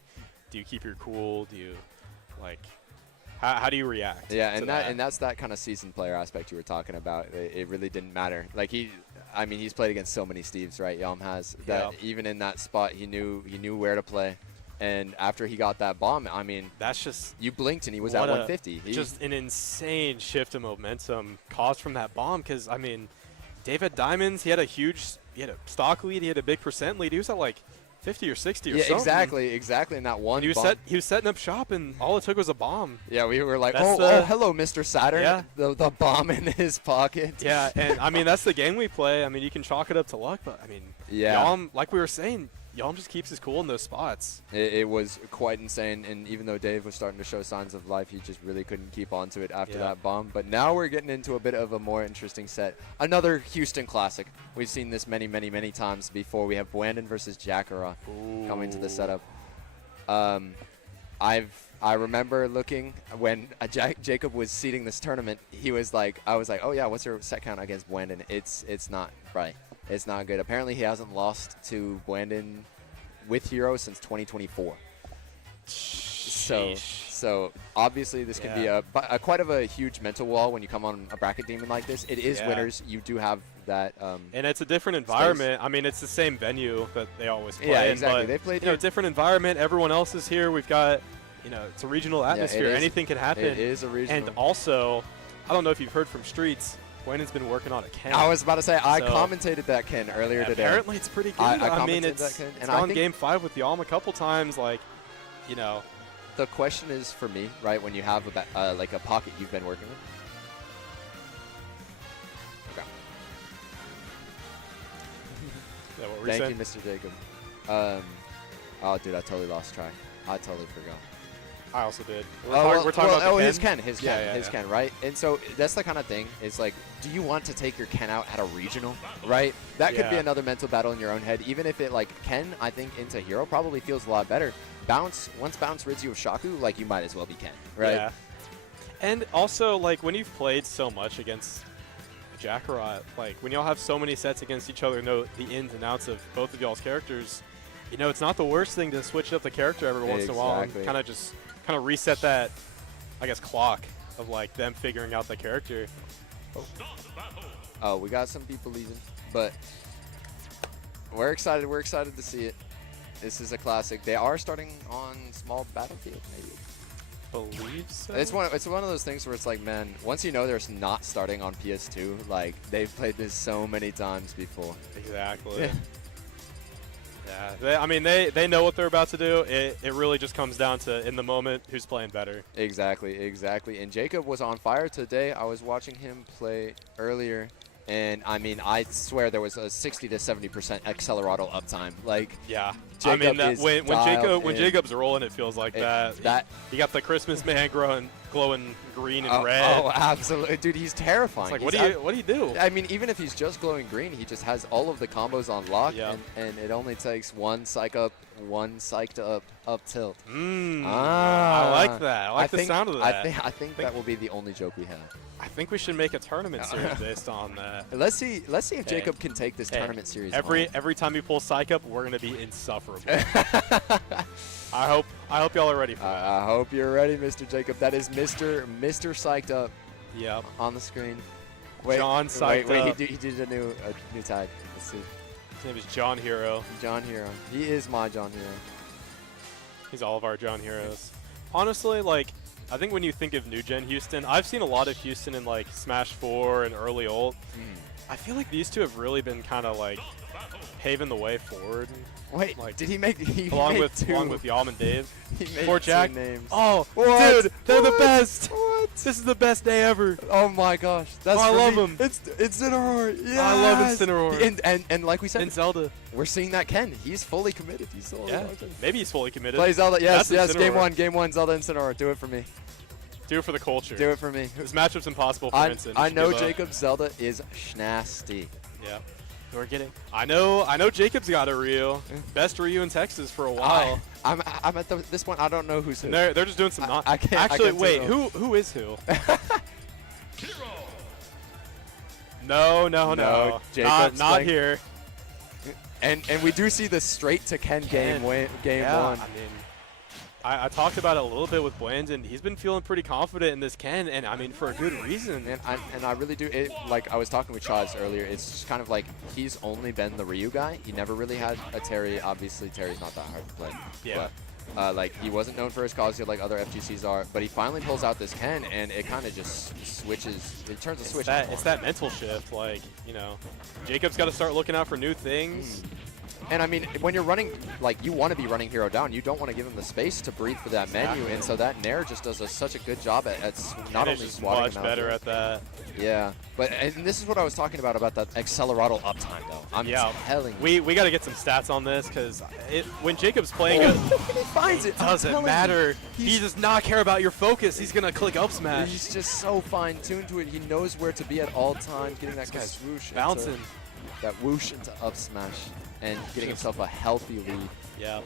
do you keep your cool? Do you like? How do you react? Yeah, to and that's that kind of seasoned player aspect you were talking about. It really didn't matter. Like I mean, he's played against so many Steves, right? Yalm has that. Yeah. Even in that spot, he knew where to play. And after he got that bomb, I mean, That's just you blinked and he was at what a- 150. just an insane shift of momentum caused from that bomb. Because I mean, Dave had diamonds. He had a stock lead. He had a big percent lead. He was at like 50 or 60 or yeah, something. exactly. In that one And bomb. he was setting up shop, and all it took was a bomb. Yeah, we were like, That's oh, hello, Mr. Saturn. Yeah. The bomb in his pocket. Yeah, and I mean that's the game we play. I mean you can chalk it up to luck, but I mean, Yeah. Yalm, like we were saying, Yalm just keeps his cool in those spots. It was quite insane, and even though Dave was starting to show signs of life, he just really couldn't keep on to it after Yeah. that bomb. But now we're getting into a bit of a more interesting set. Another Houston classic. We've seen this many, many, many times before. We have Buandon versus jakarot coming to the setup. I remember looking when Jacob was seeding this tournament. He was like, I was like, oh yeah, what's your set count against Buandon? It's not right. It's not good. Apparently, he hasn't lost to Buandon with Hero since 2024. So obviously this can be a quite of a huge mental wall when you come on a bracket demon like this. It is Yeah. winners. You do have that. And it's a different environment. I mean, it's the same venue that they always play Yeah, in, exactly. but, They played you know, here. different environment. Everyone else is here. We've got, you know, it's a regional atmosphere. is. Anything can happen. It is a regional. And also, I don't know if you've heard from Streets, Buandon's been working on a Ken. I was about to say I So- commentated that Ken earlier today. Apparently, it's pretty good. I I mean, commented it's that, Ken, it's and I gone think- game 5 with Yalm a couple times. Like, you know, The question is for me, right? When you have like a pocket you've been working with. Okay. yeah, what were you Thank saying? you, Mr. Jacob. Oh, dude, I totally lost track. I totally forgot. I also did. We're Well, talking about the his Ken. Ken, his Yeah, Ken, yeah, his yeah. Ken, right? And so that's the kind of thing. It's like, do you want to take your Ken out at a regional, right? That could be Yeah. another mental battle in your own head. Even if it like Ken, I think into Hero probably feels a lot better. Once Bounce rids you of Shaku, like you might as well be Ken, right? Yeah. And also, like, when you've played so much against Jakarot, like, when y'all have so many sets against each other, know the ins and outs of both of y'all's characters, you know, it's not the worst thing to switch up the character every once in a while and Exactly. kind of reset that, I guess, clock of, like, them figuring out the character. Oh, we got some people leaving, but we're excited. We're excited to see it. This is a classic. They are starting on small battlefield, maybe. Believe so. It's one of those things where it's like, man, once you know they're not starting on PS2, like they've played this so many times before. Exactly. Yeah. I mean, they know what they're about to do. It really just comes down to, in the moment, who's playing better. Exactly, exactly. And Jacob was on fire today. I was watching him play earlier, and I mean, I swear there was a 60 to 70% accelerato uptime. Like, yeah. Jacob I mean, is when Jacob's rolling, it feels like that. You got the Christmas man glowing green and red. Oh, absolutely, dude, he's terrifying. It's like, what do you do? I mean, even if he's just glowing green, he just has all of the combos on lock, and it only takes one psych up, one psyched up tilt. I like that. I like the sound of that. I think that will be the only joke we have. I think we should make a tournament series based on that. Let's see if Jacob can take this tournament series. Every time you pull psych up, we're gonna be insufferable. I hope y'all are ready for that. I hope you're ready, Mr. Jacob. That is Mr. Psyched Up. Yep. On the screen. John Psyched Up. He did a new tag. Let's see. His name is John Hero. John Hero. He is my John Hero. He's all of our John Heroes. Honestly, like, I think when you think of new gen Houston, I've seen a lot of Houston in like Smash 4 and early ult. I feel like these two have really been kind of like paving the way forward. Wait, like, did he make along with Yalm and Dave? He made Poor Jack. names. Oh, what? dude, they're the best. What? This is the best day ever. Oh my gosh, that's I for love me. him. It's Incineroar. Yeah, I love Incineroar. And like we said, And Zelda. we're seeing that Ken. He's fully committed. He's still Maybe he's fully committed. Play Zelda. Yes, That's yes. Incineroar. Game one. Zelda Incineroar. Do it for me. Do it for the culture. Do it for me. This matchup's impossible for Vincent. I know Jacob Zelda is nasty. Yeah. We're getting. I know Jacob's got a Ryu. Best Ryu in Texas for a while. I'm at this point. I don't know who's who. They're just doing some. I can't. Actually, wait. Who is who? No. Jacob's not here. And we do see the straight to Ken game one. I mean, I talked about it a little bit with Buandon. He's been feeling pretty confident in this Ken, and I mean, for a good reason. And I really do. Like I was talking with Chaz earlier, it's just kind of like he's only been the Ryu guy. He never really had a Terry. Obviously, Terry's not that hard to play. Yeah. But like he wasn't known for his Kazuya like other FGCs are. But he finally pulls out this Ken, and it kind of just switches. It turns a switch. It's that mental shift. Like, you know, Jacob's got to start looking out for new things. And I mean, when you're running, like, you want to be running hero down. You don't want to give him the space to breathe for that menu. And so that Nair just does such a good job at not only swatting much him better out at that. Yeah. But and this is what I was talking about that accelerato uptime, though. I'm telling you. We got to get some stats on this because when Jacob's playing he finds it. doesn't matter. He does not care about your focus. He's going to click up smash. He's just so fine-tuned to it. He knows where to be at all times, getting that guy's swoosh. Bouncing. That whoosh into up smash. And getting himself a healthy lead. Yeah.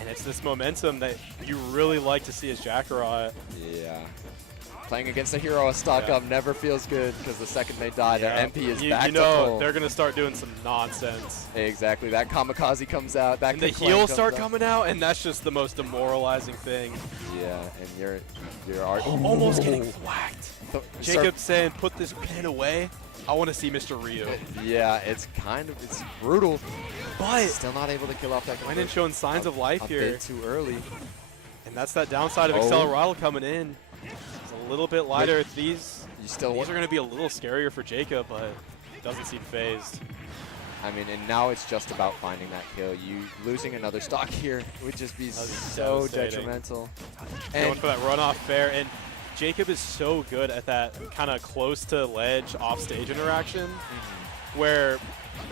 And it's this momentum that you really like to see as jakarot. Yeah. Playing against a hero, a stock up never feels good because the second they die, their MP is back you know, to full. They're going to start doing some nonsense. Exactly. That kamikaze comes out. That and the heals start coming out, and that's just the most demoralizing thing. Yeah, and you're almost getting whacked. Jacob saying, put this pin away. I want to see Mr. Ryu. Yeah, it's brutal. But still not able to kill off that. Buandon showing signs of life here. A bit too early. And that's that downside of Accelerado coming in. It's a little bit lighter. These are going to be a little scarier for Jacob, but it doesn't seem phased. I mean, and now it's just about finding that kill. You losing another stock here would just be so detrimental. Going for that runoff fair, and Jacob is so good at that kind of close to ledge off-stage interaction where,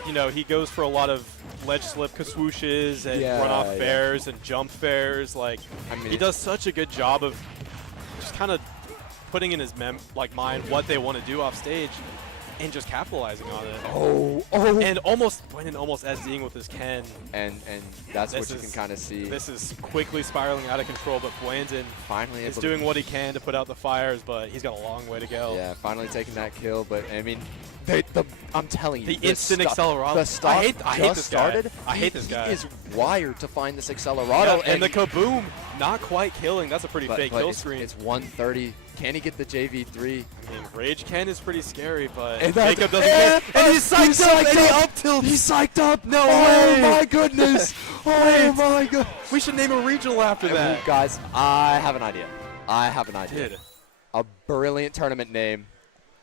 you know, he goes for a lot of ledge slip swooshes and runoff fairs and jump fairs. Like, I mean, he does such a good job of just kind of putting in his mind what they want to do off stage and just capitalizing on it. And Buandon almost SDing with his Ken. And that's what you can kind of see. This is quickly spiraling out of control, but Buandon finally is doing what he can to put out the fires, but he's got a long way to go. Yeah, finally taking that kill, but I mean, I'm telling you, the instant Accelerado. The stock I hate this started. Guy. I hate this guy. He is wired to find this Accelerado. And the kaboom, not quite killing. That's a pretty fake kill screen. It's 130 Can he get the JV3? I mean, Rage Ken is pretty scary, but And that's- Jacob doesn't get and he's psyched up, and he up tilt. He's psyched up. No Oh way. my goodness. Oh my god. We should name a regional after that. Guys, I have an idea. Dude. A brilliant tournament name.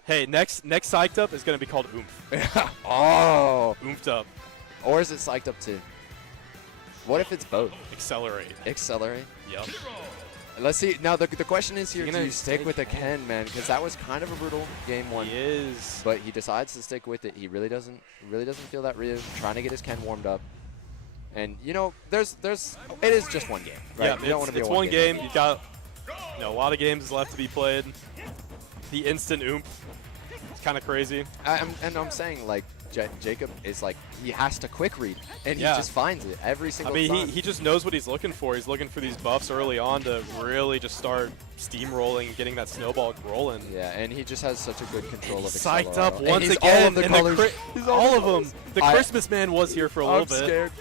Hey, next Psyched Up is going to be called Oomph. Oh. Oomphed Up. Or is it Psyched Up too? What if it's both? Accelerate. Accelerate? Yep. Let's see. Now, the question is here, You're do gonna you stick take with a Ken, man? Because that was kind of a brutal game one. He is. But he decides to stick with it. He really doesn't feel that Ryu. Trying to get his Ken warmed up. And, you know, it is just one game, right? Yeah, you don't want to be it's a one game. You've got a lot of games left to be played. The instant Oomph. It's kind of crazy. I'm saying, like, Jacob is like, he has to quick read, and he Yeah. just finds it every single I mean, time. he just knows what he's looking for. He's looking for these buffs early on to really just start steamrolling and getting that snowball rolling. Yeah, and he just has such a good control of Psyched Accelero. up And once he's again. all of the and colors. he's all of them. The Christmas man was here for a little I'm bit. scared.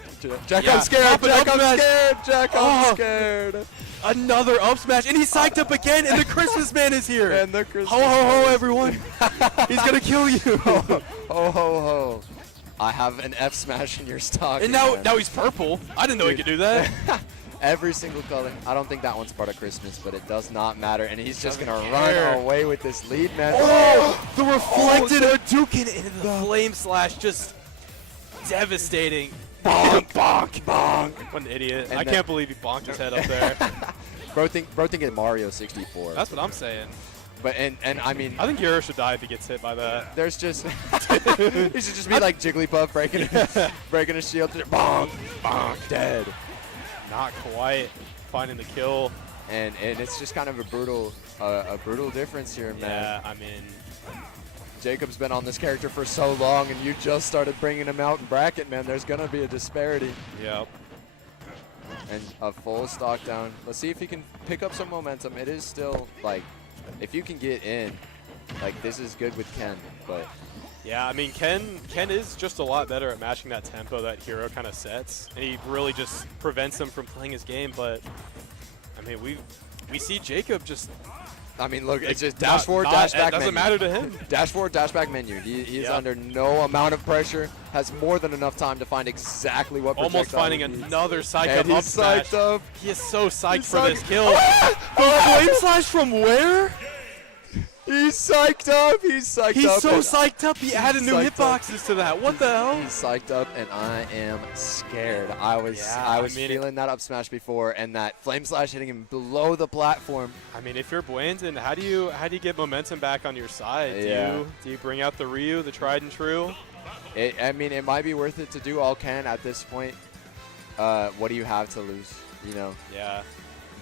Jack, Yeah, I'm scared. pop it Jack, up I'm smash. scared. Jack, I'm Oh. scared. Another up smash, and he's psyched up again, and the Christmas man is here. And the Christmas ho, ho, ho, man is everyone. He's going to kill you. Ho, ho, ho. I have an F smash in your stock. And now he's purple. I didn't know he could do that. Every single color. I don't think that one's part of Christmas, but it does not matter. And he's just going to care. run away with this lead, man. Oh, the reflected Hadouken into the flame slash, just devastating. Bonk, bonk, bonk. What an idiot. And I can't believe he bonked his head up there. Bro think it's Mario 64. That's what I'm saying. But and I mean, I think Euro should die if he gets hit by that. there's just he should just be like Jigglypuff breaking his shield. Bonk, bonk, dead. Not quite finding the kill. And it's just kind of a brutal difference here, man. Yeah, I mean, Jacob's been on this character for so long, and you just started bringing him out in bracket, man. There's gonna be a disparity. yep. And a full stock down. Let's see if he can pick up some momentum. It is still like, if you can get in, like this is good with Ken, but. Yeah, I mean, Ken is just a lot better at matching that tempo that Hero kind of sets, and he really just prevents him from playing his game. But I mean, we see Jacob just. I mean, look, it's just not- dash forward, not- dash back. It doesn't menu. matter to him. Dash forward, dash back menu. He is Yep. under no amount of pressure. Has more than enough time to find exactly what. Almost projectile finding he needs. another psych And up he's up smash. psyched up. He is so psyched He's for psyched. this kill. Flame slash from where? He's psyched up. He's psyched He's up. so and psyched up. He added new psyched up. hitboxes to that. What the hell? He's psyched up, and I am scared. I was mean, feeling that up smash before, and that flame slash hitting him below the platform. I mean, if you're Buandon, how do you get momentum back on your side? Yeah. Do you bring out the Ryu, the tried and true? I mean, it might be worth it to do all Ken at this point. What do you have to lose? You know. Yeah.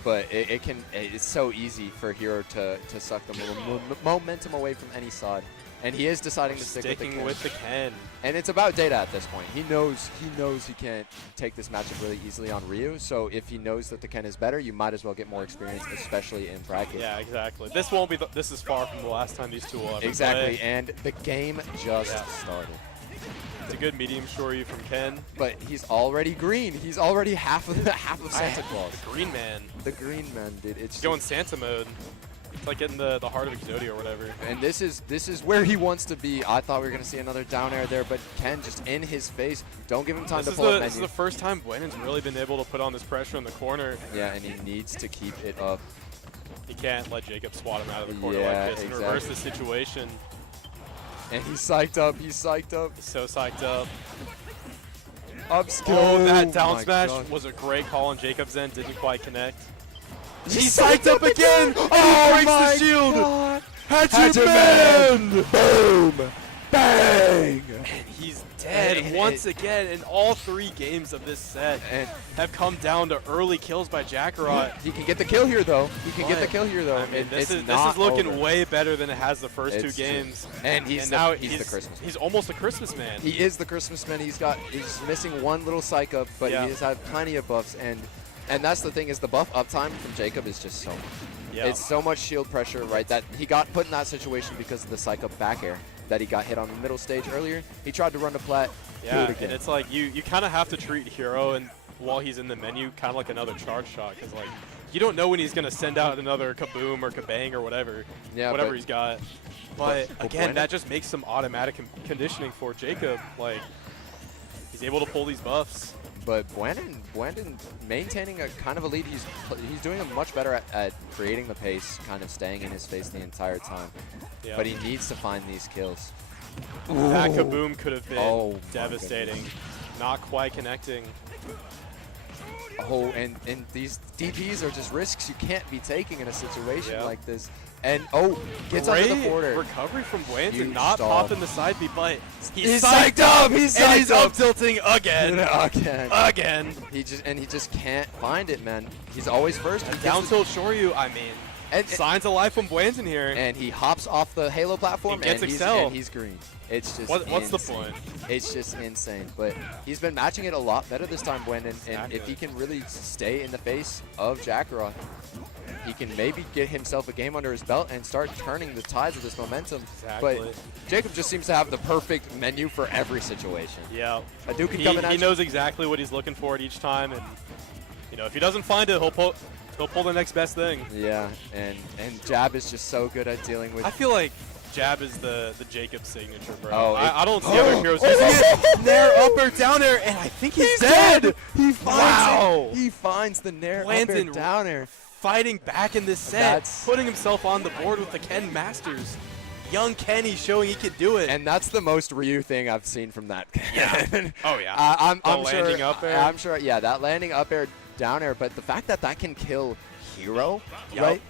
But it's so easy for Hero to suck the momentum away from any side. And he is deciding to stick Sticking with the Ken. And it's about data at this point. He knows he can't take this matchup really easily on Ryu. So if he knows that the Ken is better, you might as well get more experience, especially in bracket. Yeah, exactly. This won't be. This is far from the last time these two will ever Exactly. play. And the game just Yeah. started. It's a good medium shorey from Ken. But he's already green. He's already half of Santa Claus. The Green Man. The green man, dude. It's Going Santa mode. It's like getting the heart of Exodia or whatever. And this is where he wants to be. I thought we were going to see another down air there, but Ken just in his face. Don't give him time to pull up This is menu. the first time Buandon's really been able to put on this pressure in the corner. Yeah, and he needs to keep it up. He can't let Jacob swat him out of the corner Yeah, like this and reverse the situation. And he's psyched up. He's psyched up. He's so psyched up. Up skill. Oh, that down my smash God. was a great call on Jacob's end. Didn't quite connect. He's psyched up again! Oh, he breaks the shield! God. Hachiman! Boom! Bang! And he's dead And once again, and all 3 games of this set And have come down to early kills by Jakarot. he can get the kill here, though. He can get the kill here, though. I mean, this It's is not looking over. way better than it has the first 2 It's true. games. And he's now the Christmas man. He's almost a Christmas man. He is the Christmas man. He's missing one little psych up, but Yeah. he has had plenty of buffs. And that's the thing, is the buff uptime from Jacob is just so much. Yeah. It's so much shield pressure, right? That he got put in that situation because of the psych up back air that he got hit on the middle stage earlier. He tried to run to plat. Yeah, do it and again. it's like you kind of have to treat Hero and while he's in the menu kind of like another charge shot, because like you don't know when he's going to send out another kaboom or kabang or whatever, whatever he's got. But again, that just makes some automatic conditioning for Jacob. Like, he's able to pull these buffs. But Buandon maintaining a kind of a lead. He's doing much better at creating the pace, kind of staying in his face the entire time. Yep. But he needs to find these kills. That kaboom could have been devastating. Goodness. Not quite connecting. Oh, and these DPs are just risks you can't be taking in a situation like this. And gets under the border. Recovery from Buandon, Huge not stall. popping the side B, but He's psyched up. He's and psyched he's up. up tilting again. Again. He just can't find it, man. He's always first. He Down gets tilt Shoryu, I mean. And- signs of life from Buandon here. and he hops off the Halo platform He gets and Excel. he's green. It's just What's the insane. point? It's just insane. But he's been matching it a lot better this time, Buandon. And if he can really stay in the face of Jakarot, he can maybe get himself a game under his belt and start turning the tides of this momentum. Exactly. But Jacob just seems to have the perfect menu for every situation. Yeah. Hadouken coming at He you. knows exactly what he's looking for at each time, and if he doesn't find it, he'll pull the next best thing. Yeah, and Jab is just so good at dealing with. I feel like Jab is the Jacob signature, bro. Oh, I don't see other heroes using it. Nair up or down air, and I think he's dead. He finds Wow. it. He finds the Nair Buandon up down air. fighting back in this set, That's- putting himself on the board with the Ken Masters. Young Kenny showing he could do it. And that's the most Ryu thing I've seen from that. Yeah. Oh, yeah. I'm sure. landing up air. I'm sure. Yeah, that landing up air, down air. But the fact that can kill Hero, Yup. right?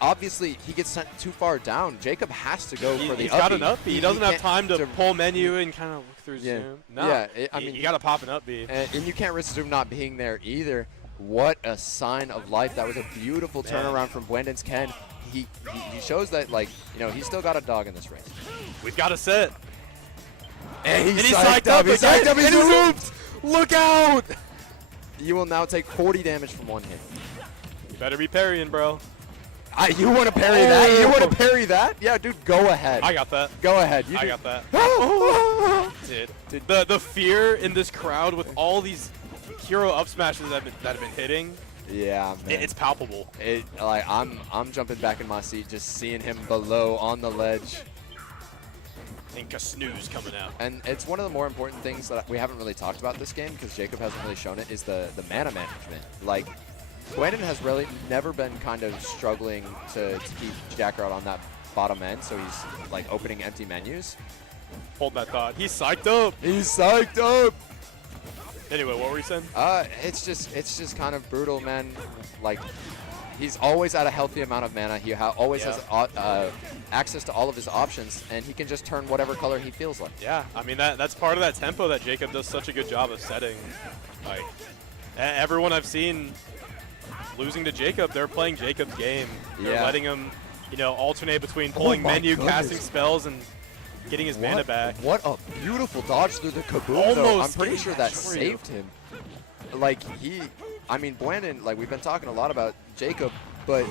Obviously, he gets sent too far down. Jacob has to go for the He's got uppie. an up B. He doesn't have can't- time to pull menu and kind of look through Yeah. Zoom. No. Yeah, I mean, you got to pop an up B. and you can't risk Zoom not being there either. What a sign of life. That was a beautiful turnaround from Buandon's Ken. He shows that, like, he's still got a dog in this race. We've got a set. And he's psyched up He's again, psyched up. He and he zooped. Look out! You will now take 40 damage from one hit. You better be parrying, bro. You want to parry that? You want to parry that? Yeah, dude, go ahead. I got that. Go ahead. I got that. Dude, the fear in this crowd with all these hero up smashes that have been hitting, Yeah, man. it's palpable. I'm jumping back in my seat just seeing him below on the ledge. And Snooze coming out. And it's one of the more important things that we haven't really talked about this game because Jacob hasn't really shown it is the mana management. Like, Buandon has really never been kind of struggling to keep Jakarot on that bottom end, so he's like opening empty menus. Hold that thought. He's psyched up. He's psyched up. Anyway, what were you saying? It's just kind of brutal, man. Like, he's always at a healthy amount of mana. He always has access to all of his options, and he can just turn whatever color he feels like. Yeah, I mean that's part of that tempo that Jacob does such a good job of setting. Like everyone I've seen losing to Jacob, they're playing Jacob's game. They're letting him, alternate between pulling my menu, goodness. casting spells, and getting his mana back. What a beautiful dodge through the kaboom, though. I'm Almost pretty getting sure that that Shoryu. saved him. Like, Buandon, like, we've been talking a lot about Jacob, but,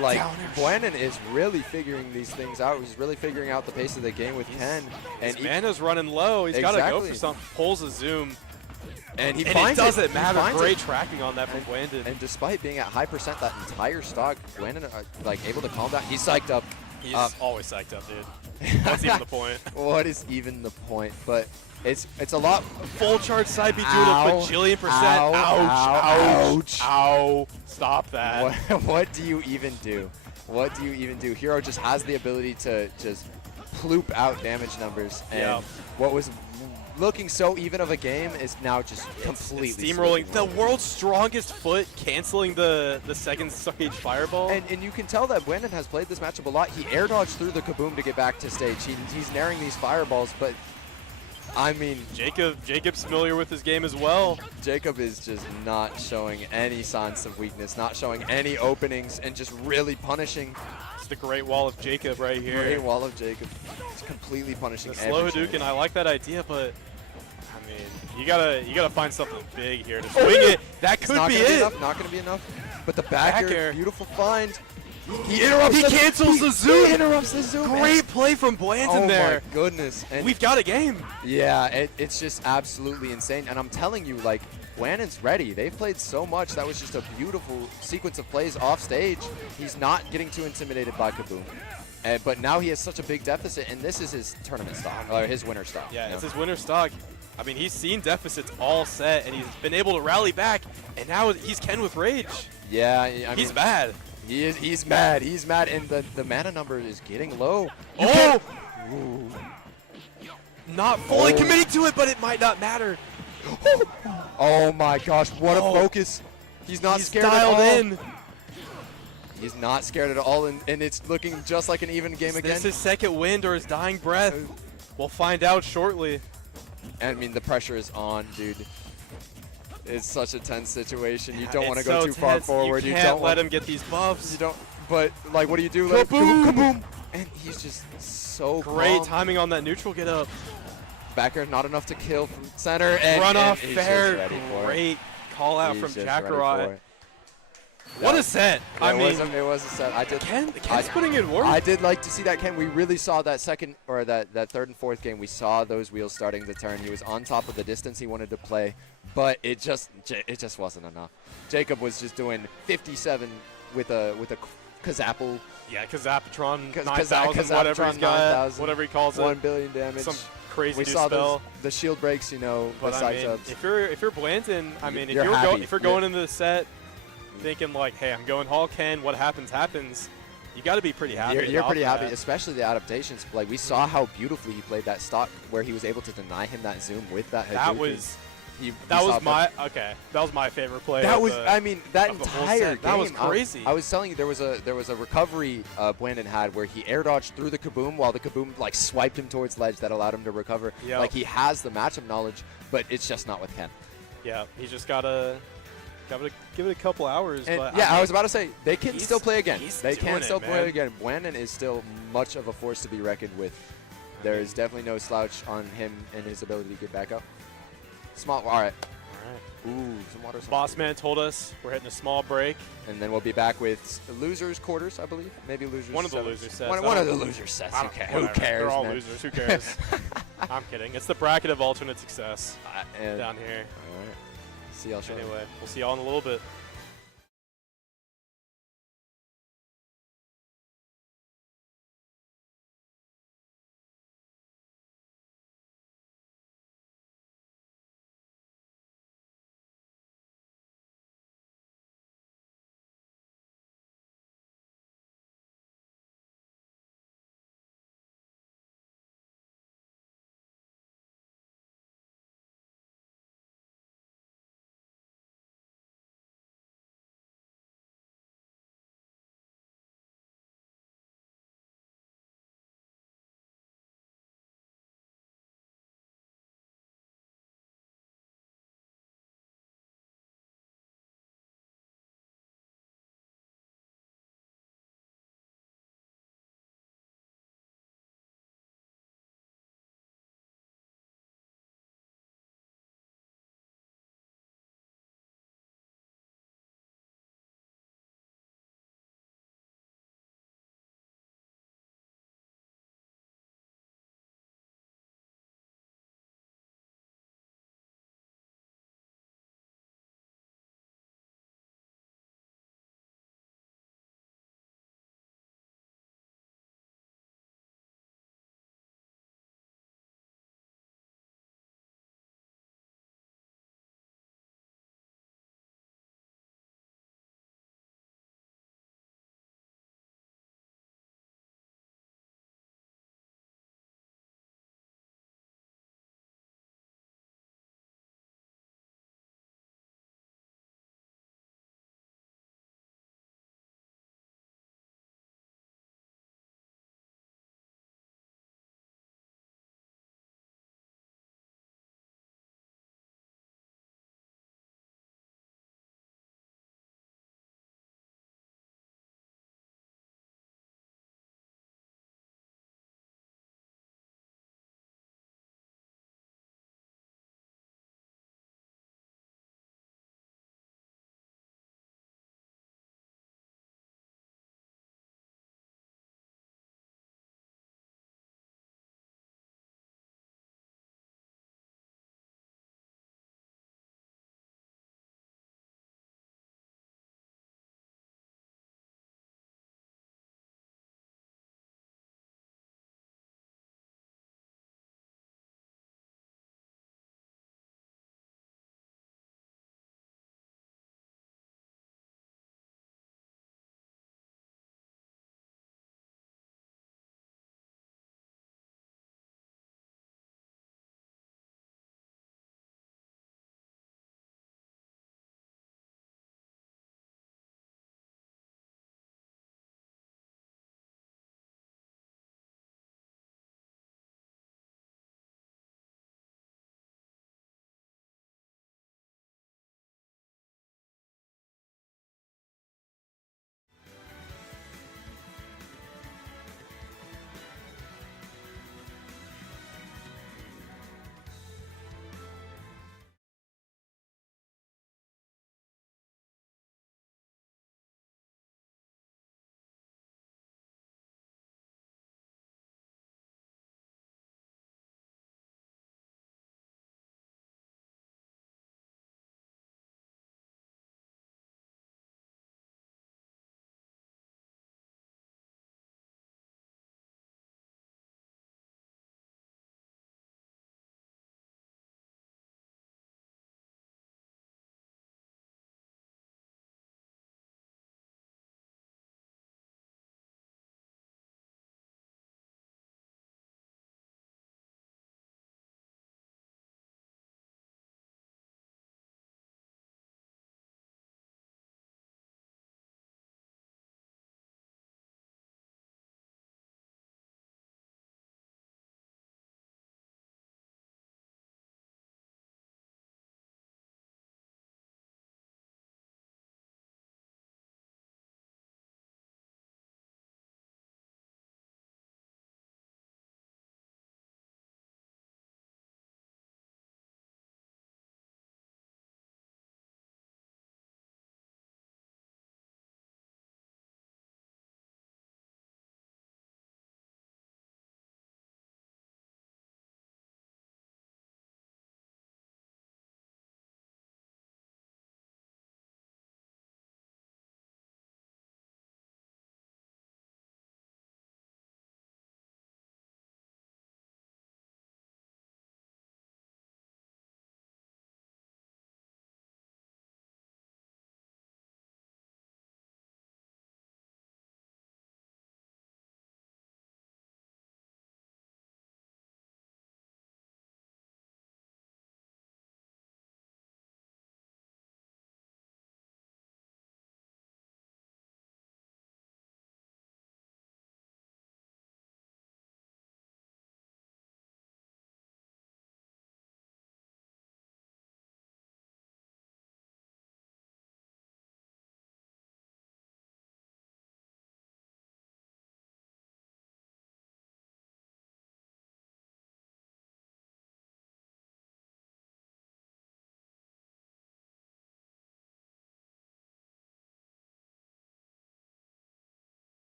like, Buandon is really figuring these things out. He's really figuring out the pace of the game with Ken. And His mana's running low. He's got to go Exactly. for something. Pulls a zoom. And he And finds it doesn't He matter. finds Great it. tracking on that from Buandon. And despite being at high percent that entire stock, Buandon, like, able to calm down. He's psyched up. He's always psyched up, dude. What's even the point? What is even the point? But it's a lot. Full charge side B doing Ow. a bajillion percent. Ow. Ouch. Ouch. Ow. Stop that. What do you even do? What do you even do? Hero just has the ability to just ploop out damage numbers, and Yeah. what was looking so even of a game is now just completely It's steamrolling. slipping The away. world's strongest foot canceling the second stage fireball. And you can tell that Buandon has played this matchup a lot. He air dodged through the kaboom to get back to stage. He's naring these fireballs, but I mean, Jacob's familiar with his game as well. Jacob is just not showing any signs of weakness, not showing any openings, and just really punishing. It's the Great Wall of Jacob right here. Great Wall of Jacob. It's completely punishing The slow every Hadouken, chance. I like that idea, but I mean, you gotta find something big here to swing it. That It's could not be gonna it. enough, not going to be enough. But the back air, beautiful find. He interrupts. He cancels the zoom. He interrupts the zoom. Great play from Buandon Oh there. my goodness. And We've got a game. yeah, it's just absolutely insane. And I'm telling you, like, Buandon's ready. They've played so much. That was just a beautiful sequence of plays off stage. He's not getting too intimidated by Kaboom. But now he has such a big deficit, and this is his tournament stock, or his winner stock. Yeah, you it's know? his winner stock. I mean, he's seen deficits all set, and he's been able to rally back, and now he's Ken with Rage. Yeah, I He's mean, mad. He's mad. He's mad, and the mana number is getting low. Oh! Ooh. Not fully Oh. committing to it, but it might not matter. Oh my gosh, what a Oh. focus. He's not He's scared at dialed all. in. He's not scared at all, and it's looking just like an even game Is again. this his second wind or his dying breath? We'll find out shortly. I mean, the pressure is on, dude. It's such a tense situation. You don't want to It's go so too far tense. forward. You You can't don't let want, him get these buffs. You don't. But like, what do you do? Let it- Kaboom! Kaboom! And he's just so Great calm. timing on that neutral get up. Back air, not enough to kill from center. And, Run off he's just fair. ready for it. Great call out He's from just ready for Jakarot. it. What a set. Yeah, I it mean, was a set. Ken's putting in work. I did like to see that Ken. We really saw that second or that third and fourth game. We saw those wheels starting to turn. He was on top of the distance he wanted to play, but it just wasn't enough. Jacob was just doing 57 with a Kazapple, Yeah, Kazapatron Kaz- 9000, Kazapatron whatever he's got, 9000, whatever he calls 1 it. billion damage. Some crazy We new saw spell. the shield breaks, you know, But the I side mean, subs. if you're Buandon, I mean, You're happy. if you're going into the set thinking like, hey, I'm going Hall Ken, what happens, you got to be pretty happy. You're pretty off happy, that. especially the adaptations. Like we saw how beautifully he played that stock, where he was able to deny him that zoom with that. That Hadouken. was He that saw was my okay. That was my favorite play. That of was, the- I mean, that of the whole entire set. That was game, crazy. I was telling you there was a recovery Buandon had where he air dodged through the Kaboom while the Kaboom like swiped him towards ledge that allowed him to recover. Yep. Like he has the matchup knowledge, but it's just not with Ken. Yeah, he's just gotta give it a couple hours. And but yeah, I mean, was about to say they can he's- still play again. he's They doing can it, still play man. again. Buandon is still much of a force to be reckoned with. There is definitely no slouch on him and his ability to get back up. Small. All right. All right. Ooh, some water. some Boss food. man told us we're hitting a small break. And then we'll be back with losers quarters, I believe. Maybe losers. One of the sevens. loser sets. One of the loser sets. I Who don't- cares? whatever. Who cares? They're all man? losers. Who cares? I'm kidding. It's the bracket of alternate success And- down here. All right. See y'all shortly. Anyway, we'll see y'all in a little bit.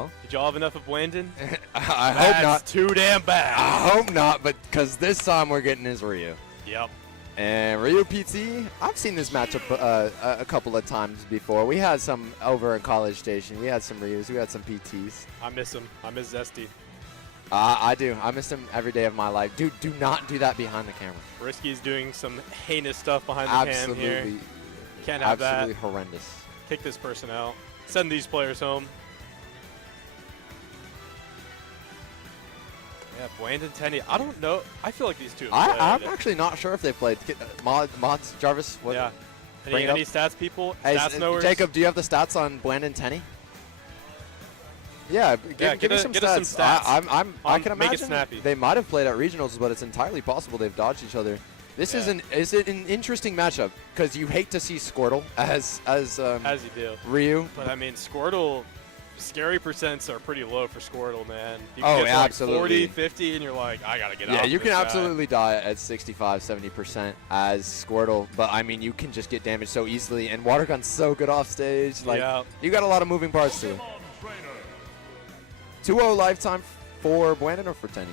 well. Did y'all have enough of Buandon? I hope That's not. too damn bad. I hope not, but because this time we're getting his Ryu. Yep. And Ryu PT, I've seen this matchup a couple of times before. We had some over in College Station. We had some Ryus. We had some PTs. I miss him. I miss Zesty. I do. I miss him every day of my life. Dude, do not do that behind the camera. Risky's doing some heinous stuff behind the cam here. Absolutely. Can't have Absolutely that. horrendous. Kick this person out. Send these players home. Yeah, Buandon, Tenny. I don't know. I feel like these two have I'm played. actually not sure if they played. Mods, Jarvis, what? Yeah. Bring it Any up. stats people? Hey, Stats knowers? Jacob, do you have the stats on Buandon Tenny? Yeah, give me some get us stats. some stats. I can Make it imagine snappy. they might have played at regionals, but it's entirely possible they've dodged each other. This is an interesting matchup because you hate to see Squirtle as As you do. Ryu. But I mean, Squirtle, scary percents are pretty low for Squirtle, man. You Oh, can get to absolutely. Like 40, 50, and you're like, I gotta get out. Yeah, of you this can guy. absolutely die at 65, 70% as Squirtle, but I mean, you can just get damaged so easily, and Water Gun's so good off stage. Like, Yeah. you got a lot of moving parts to it. 2-0 lifetime for Buandon or for Tenny?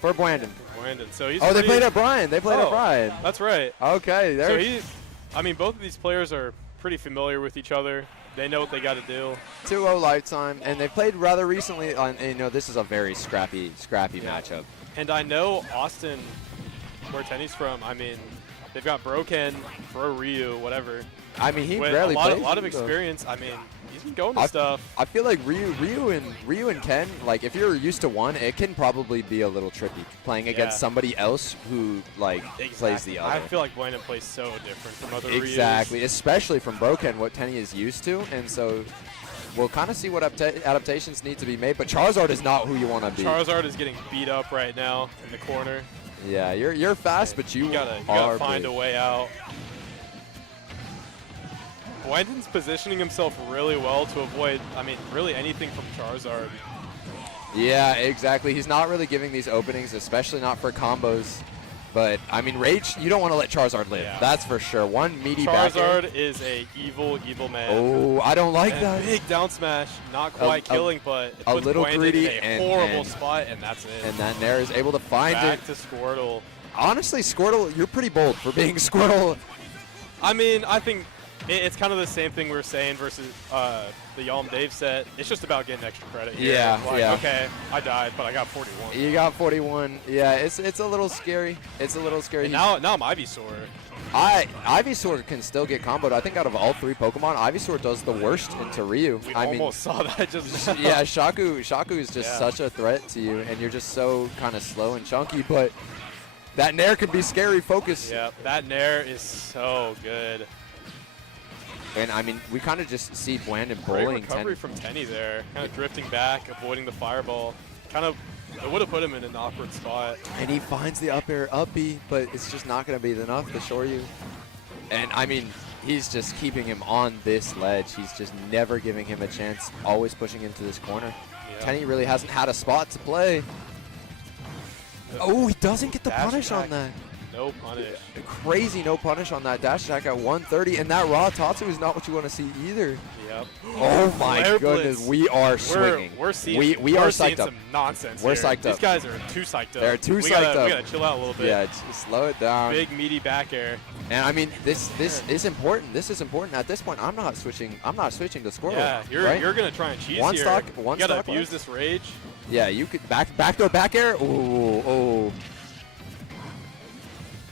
For Buandon. Buandon. So he's Oh, they pretty- played at Brian. They played at Oh, Brian. That's right. Okay, there. So I mean, both of these players are pretty familiar with each other. They know what they got to do. 2-0 lifetime, and they played rather recently. And, this is a very scrappy matchup. And I know Austin, where Tenny's from, I mean, they've got Broken, Bro Ryu, whatever. I mean, he With barely a lot plays. of experience. I mean, he's been going to stuff. I feel like Ryu and Ken, like if you're used to one, it can probably be a little tricky playing against somebody else who plays the other. I feel like Buandon plays so different from other Exactly, Ryus. especially from Broken, what Tenny is used to, and so we'll kind of see what adaptations need to be made. But Charizard is not who you want to be. Charizard is getting beat up right now in the corner. Yeah, you're fast, but you gotta are find big. a way out. Buandon's positioning himself really well to avoid, I mean, really anything from Charizard. Yeah, exactly. He's not really giving these openings, especially not for combos. But, I mean, Rage, you don't want to let Charizard live. Yeah. That's for sure. One meaty back air. Charizard is a evil man. Oh, I don't like And that. big down smash, not quite killing, but it a puts little Buandon greedy in a and- horrible and- spot, and that's it. And then Nair is able to find Back it. to Squirtle. Honestly, Squirtle, you're pretty bold for being Squirtle. I mean, I think it's kind of the same thing we were saying versus the Yalm Dave set. It's just about getting extra credit here. Yeah, Like, yeah. okay, I died, but I got 41. You got 41. Yeah, it's a little scary. It's a little scary. And now I'm Ivysaur. Ivysaur can still get comboed. I think out of all three Pokemon, Ivysaur does the worst into Ryu. We I almost saw that just now. yeah, Shaku is just Yeah. such a threat to you, and you're just so kind of slow and chunky, but that Nair can be scary. Focus. Yeah, that Nair is so good. And, I mean, we kind of just see Buandon Great bullying recovery 10. from Tenny there. Kind of drifting back, avoiding the fireball. Kind of, it would have put him in an awkward spot. And he finds the up air up B, but it's just not going to be enough to shore you. And, I mean, he's just keeping him on this ledge. He's just never giving him a chance, always pushing him to this corner. Yeah. Tenny really hasn't had a spot to play. Oh, he doesn't get the Dash punish on attack. that. No punish. Crazy no punish on that dash attack at 130, and that raw Tatsu is not what you want to see either. Yep. Oh my Flare goodness, Blitz. we are swinging. We're seeing we we're are seeing psyched up. some nonsense. We're here. psyched These up. guys are too psyched up. They're too we psyched gotta, up. We gotta chill out a little bit. Yeah, just slow it down. Big meaty back air. And I mean, this is important. This is important. At this point, I'm not switching. I'm not switching to Squirtle. Yeah, right? you're gonna try and cheese One here. stock- You one gotta stock abuse left? this rage. Yeah, you could backdoor back air. Ooh.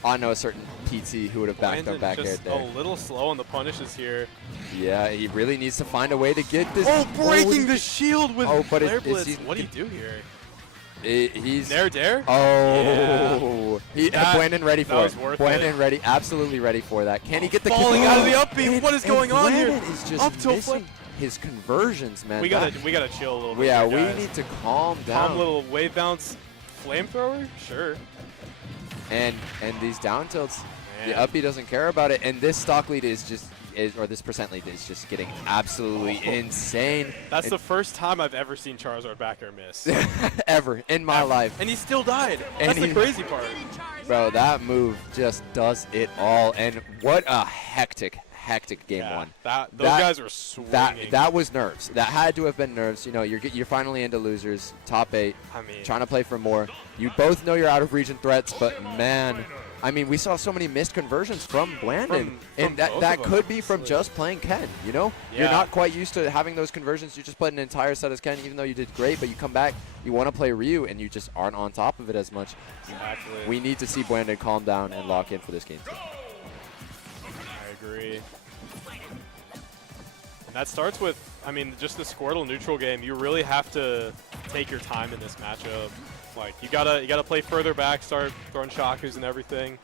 I know a certain PT who would have backdoor Buandon back air just there. a little slow on the punishes here. Yeah, he really needs to find a way to get this. Oh, breaking he- the shield with Oh, but Flare is Blitz. he- What do you do here? He's Nair dare? Oh, Buandon ready that for was it. worth Buandon it. ready, absolutely ready for that. Can he get the Falling out of the up B. And- What is going and on here? Buandon is just Up till missing his conversions, man. We gotta chill a little bit. Yeah, here, we guys. need to calm down. Calm little wave bounce flamethrower? Sure. And these down tilts, the Man. uppy doesn't care about it. And this stock lead or this percent lead is just getting absolutely insane. That's the first time I've ever seen Charizard back air miss. ever in my life. And he still died. And That's the he- crazy part. Bro, that move just does it all. And what a hectic hectic game Yeah, one. those That- guys were swinging. That was nerves. That had to have been nerves. You know, you're finally into losers, top 8, I mean, trying to play for more. You both know you're out of region threats, but man, I mean, we saw so many missed conversions from Buandon, From and both that of them, could be from honestly. just playing Ken. You know, you're Yeah. not quite used to having those conversions. You just played an entire set as Ken, even though you did great. But you come back, you want to play Ryu, and you just aren't on top of it as much. exactly. We need to see Buandon calm down and lock in for this game. I agree. And that starts with, I mean, just the Squirtle neutral game. You really have to take your time in this matchup. Like you gotta play further back, start throwing shakus and everything.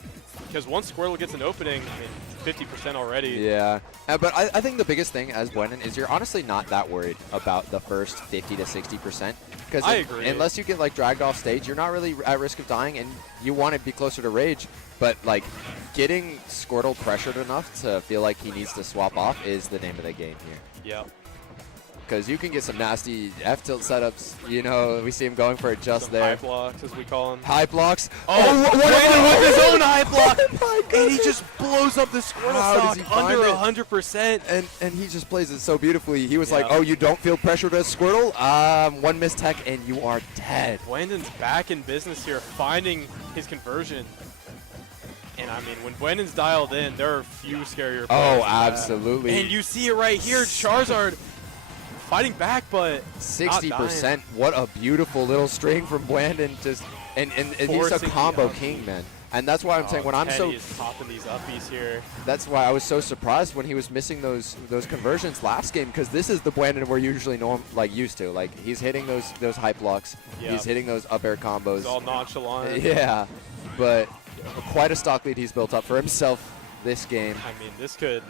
Because once Squirtle gets an opening, I mean, 50% already. Yeah, but I think the biggest thing as Buandon is you're honestly not that worried about the first 50 to 60%. Because I agree. unless you get like dragged off stage, you're not really at risk of dying, and you want to be closer to Rage. But like getting Squirtle pressured enough to feel like he needs to swap off is the name of the game here. Yep. Because you can get some nasty F tilt setups. You know, we see him going for it just Some there. high blocks, as we call them. High blocks. Oh, what Buandon with his own high block, Oh my and he goodness. just blows up the Squirtle How does he stock under find it? 100%. And he just plays it so beautifully. He was like, Yeah. oh, you don't feel pressured as Squirtle? One missed tech and you are dead. Buandon's back in business here, finding his conversion. And I mean, when Buandon's dialed in, there are few scarier players. Oh, than that. absolutely. And you see it right here, Charizard fighting back, but 60%. What a beautiful little string from Buandon. Just and he's a Forcing the combo up king, B. man. And that's why I'm saying when I'm so Teddy is topping these uppies here. that's why I was so surprised when he was missing those conversions last game, because this is the Buandon we're usually used to. Like he's hitting those high blocks, Yeah. he's hitting those up air combos. He's all nonchalant. Yeah, but quite a stock lead he's built up for himself this game. I mean, this could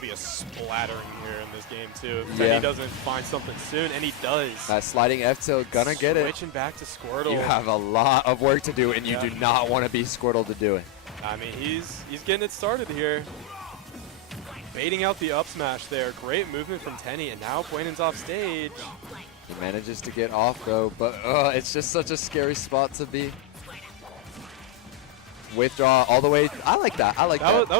be a splattering here in this game too. If Yeah. Teddy doesn't find something soon, and he does. That sliding F tilt, gonna get it. Switching back to Squirtle. You have a lot of work to do, and you Yeah. do not want to be Squirtle to do it. I mean, he's getting it started here. Baiting out the up smash there. Great movement from Tenny, and now Buandon's off stage. He manages to get off though, but it's just such a scary spot to be. Withdraw all the way. I like that. I like that. That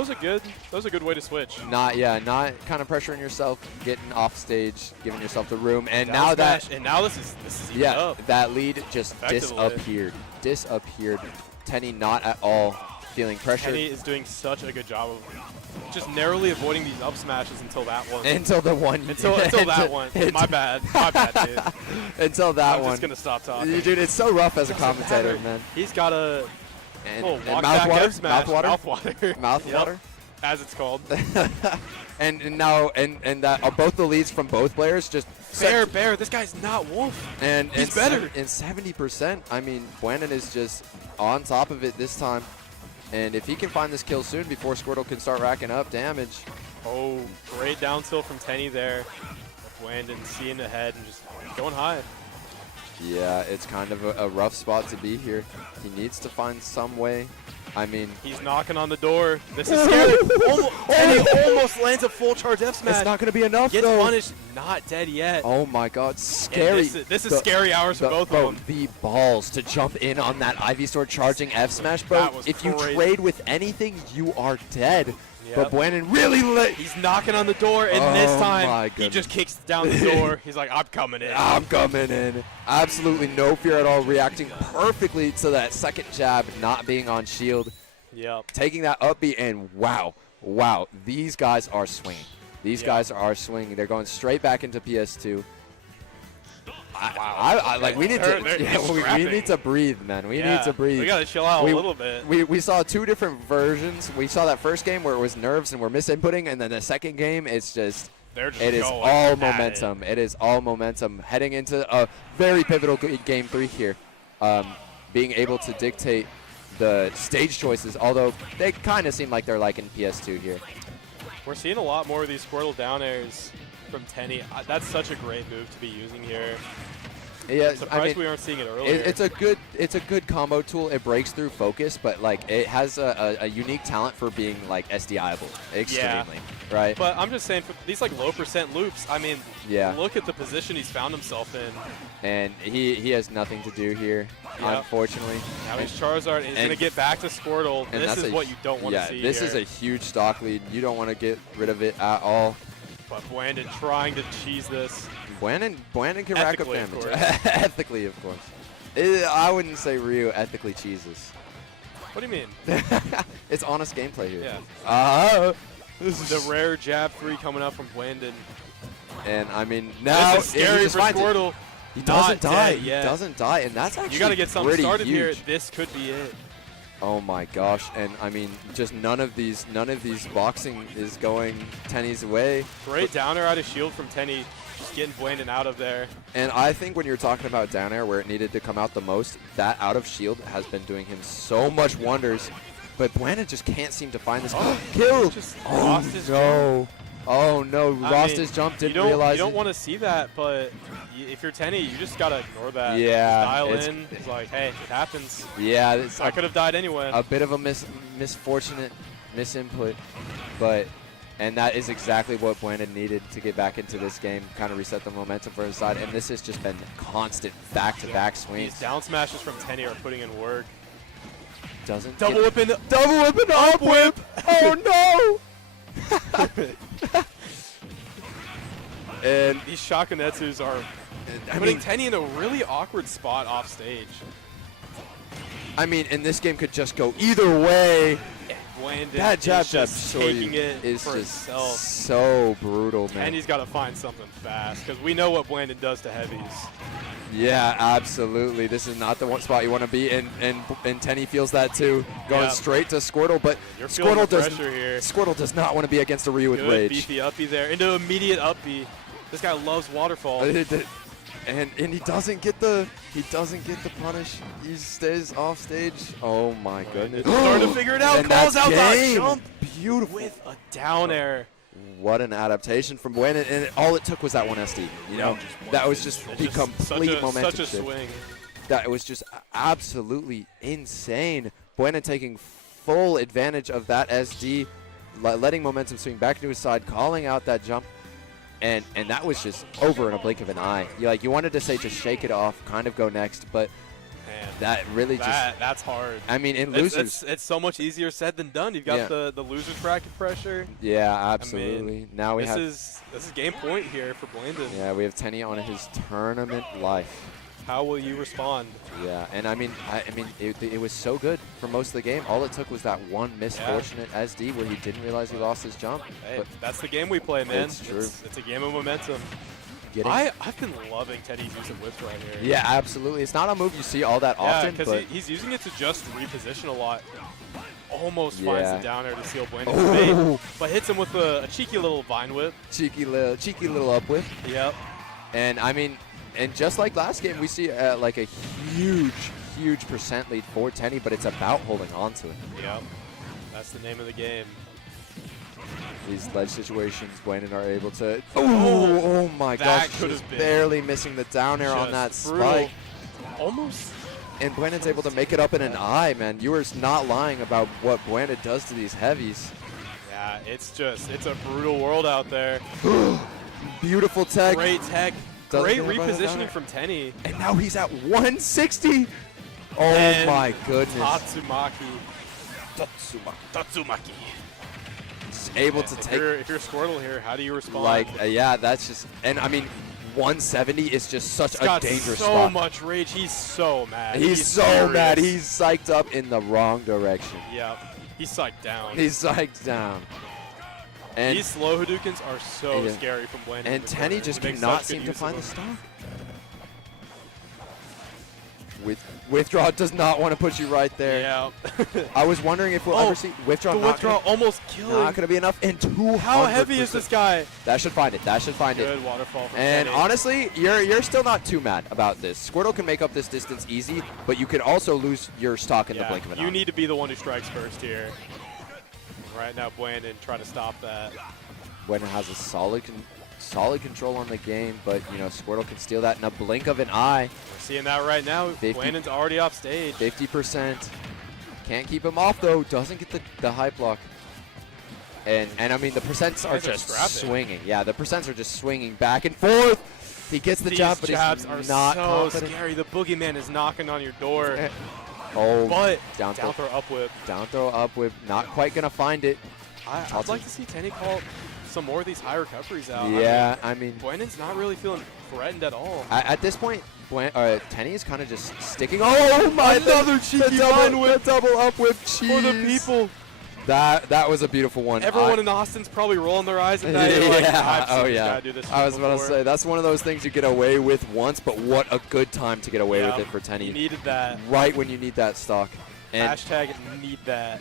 was a good way to switch. Not kind of pressuring yourself, getting off stage, giving yourself the room, and Down now smash, that and now this is even yeah, up. that lead just Effectively. disappeared. Tenny not at all feeling pressured Tenny is doing such a good job of just narrowly avoiding these up smashes until that one. until the one. Until that one. My bad, dude. Until that I'm one. just gonna stop talking. Dude, it's so rough as a commentator, man. He's got a And, walk and back mouth F smash, water, mouth water, mouth Yep, water. as it's called. and now that both the leads from both players just Bear, this guy's not Wolf. and He's better. In 70%. I mean, Buandon is just on top of it this time, and if he can find this kill soon before Squirtle can start racking up damage. Oh, great down tilt from Tenny there. Buandon seeing ahead and just going high. Yeah, it's kind of a rough spot to be here. He needs to find some way. I mean, He's knocking on the door. This is scary. Tenny almost lands a full charge F smash. it's not going to be enough, Gets though. punished. Not dead yet. Oh my God, And scary. This is scary hours for both bro, of them. the balls to jump in on that Ivy Sword charging F smash, bro. That was If you crazy. trade with anything, you are dead. But Yep. Buandon really lit. He's knocking on the door, and this Oh my time he goodness. just kicks down the door. He's like, I'm coming in. I'm coming in. Absolutely no fear at all. Reacting perfectly to that second jab, not being on shield. Yep. Taking that up B, and wow. These guys are swinging. These Yeah. guys are swinging. They're going straight back into PS2. I like. We need to. They're Yeah, we scrapping. need to breathe, man. We Yeah, need to breathe. We gotta chill out We- a little bit. We saw two different versions. We saw that first game where it was nerves and we're misinputting, and then the second game, it's just. They're just It is going all at momentum. It is all momentum. Heading into a very pivotal game 3 here. Being able to dictate the stage choices, although they kind of seem like they're like in PS2 here. We're seeing a lot more of these Squirtle down airs from Tenny. That's such a great move to be using here. Yeah, Surprised I mean, we aren't seeing it earlier. it's a good combo tool. It breaks through focus, but like it has a unique talent for being like SDIable extremely. right? But I'm just saying, for these like low percent loops, I mean, Yeah. look at the position he's found himself in. And he has nothing to do here, Yep. unfortunately. Now he's Charizard, and he's going to get back to Squirtle. And This that's is what you don't want to see this here. is a huge stock lead. You don't want to get rid of it at all. But Buandon trying to cheese this. Buandon can rack up Ethically, of damage. course. Ethically, of course. I wouldn't say Ryu ethically cheeses. What do you mean? It's honest gameplay here. Yeah. The rare jab 3 coming up from Buandon. And I mean, now This is scary he just for finds it. Squirtle. He doesn't Not die. dead He yet. doesn't die, and that's actually You got to get something pretty started here. huge. This could be it. Oh my gosh! And I mean, just none of these boxing is going Tenny's way. Great downer out of shield from Tenny. Just getting Buandon out of there. And I think when you're talking about down air where it needed to come out the most, that out of shield has been doing him so much wonders. But Buandon just can't seem to find this kill. Just Oh lost his no! Oh no! I Lost mean, his jump. Didn't you realize. don't it. want to see that, but if you're Tenny, you just gotta ignore that. Yeah, Just dial it's- in. It's like, hey, it happens. Yeah, it's I could have died anyway. a bit of a misfortunate misinput, and that is exactly what Buandon needed to get back into this game, kind of reset the momentum for his side. And this has just been constant back-to-back swings. These down smashes from Tenny are putting in work. Doesn't Double whip into double whip and up whip. Oh no! And these Shakunetsus are putting Tenny in a really awkward spot off stage. I mean, and this game could just go either way. Buandon That jab is just shorty taking it is for just himself. so brutal, man. Tenny's got to find something fast because we know what Buandon does to heavies. Yeah, absolutely. This is not the one spot you want to be, and Tenny feels that too, going Yeah. straight to Squirtle. But You're feeling the Squirtle pressure here. Squirtle does not want to be against a Ryu with Good rage. beefy uppy there into immediate up B. This guy loves waterfall. And he doesn't get the punish. He stays off stage. Oh my goodness! Starting to figure it out. And Calls that's out that game. jump Beautiful. with a down air. What an adaptation from Buandon, and all it took was that one SD. You know, that was just the Just complete momentum such a shift. swing. That was just absolutely insane. Buandon taking full advantage of that SD, letting momentum swing back into his side, calling out that jump, and that was just over in a blink of an eye. You wanted to say just shake it off, kind of go next, but Man, that really that's hard. I mean, in It's- losers, it's so much easier said than done. You've got Yeah. the losers bracket pressure. yeah, absolutely. Now we This have, is game point here for Buandon. yeah, we have Tenny on his tournament life. How will you respond? Yeah, and I mean, it was so good for most of the game. All it took was that one misfortunate SD where he didn't realize he lost his jump. Hey, But that's the game we play, man. It's true. It's a game of momentum. getting, I've been loving Tenny's use of whips right here. yeah, absolutely. It's not a move you see all that Yeah, often, because but he's using it to just reposition a lot. Almost finds Yeah. the down air to seal Buandon's Oh. fate, but hits him with a cheeky little vine whip. cheeky little up whip. Yep. And I mean, and just like last game, we see like a huge percent lead for Tenny, but it's about holding on to it. Yep. That's the name of the game. These ledge situations, Buandon are able to. Oh my That gosh! could Just have been barely missing the down air on that Just brutal. spike. Almost. And Buandon's able to make it up in an eye, man. You were not lying about what Buandon does to these heavies. Yeah, it's a brutal world out there. Beautiful tech. Great tech. Doesn't Great get hit by the down repositioning air. from Tenny. And now he's at 160. Oh And my goodness. Tatsumaki. Just able to If take, you're Squirtle here, how do you respond? like, yeah, that's just, and I mean, 170 is just such He's a got dangerous so spot. much rage. He's so mad. He's so furious. mad. He's psyched up in the wrong direction. Yep. He's psyched down. He's psyched down. And These slow Hadoukens are so Yeah. scary from Buandon. in and the Tenny corner. just He makes cannot such good seem to use of find the them. stock. Withdraw does not want to put you right there. Yeah. I was wondering if we'll Oh, ever see withdraw. the not withdrawal almost killed Not him. going to be enough. And 200. How heavy is this guy? That should find it. That should find it. Good waterfall from And Tenny. honestly, you're still not too mad about this. Squirtle can make up this distance easy, but you could also lose your stock in the blink of an eye. you need to be the one who strikes first here. Right now, Buandon trying to stop that. When it has a solid control on the game, but you know Squirtle can steal that in a blink of an eye. We're seeing that right now. 50. Buandon's already off stage. 50%. Can't keep him off though. Doesn't get the high block. And I mean, the percents are Guys are just scrapping. swinging. Yeah, the percents are just swinging back and forth. He gets the These jab, but jabs he's are not so confident. scary. The boogeyman is knocking on your door. Oh, But down down throw, throw up whip. down throw, up whip. Not quite gonna find it. I'd like to see Tenny call some more of these high recoveries out. Yeah, I mean, Buandon's not really feeling threatened at all. at this point, Tenny is kind of just sticking. Oh my! Another cheeky the double up whip For the cheese. people. That was a beautiful one. Everyone in Austin's probably rolling their eyes at that. You're like, I've seen this guy do this I was about to before. say that's one of those things you get away with once, but what a good time to get away Yeah, with it for You Tenny. needed that. Right when you need that stock. And Hashtag need that.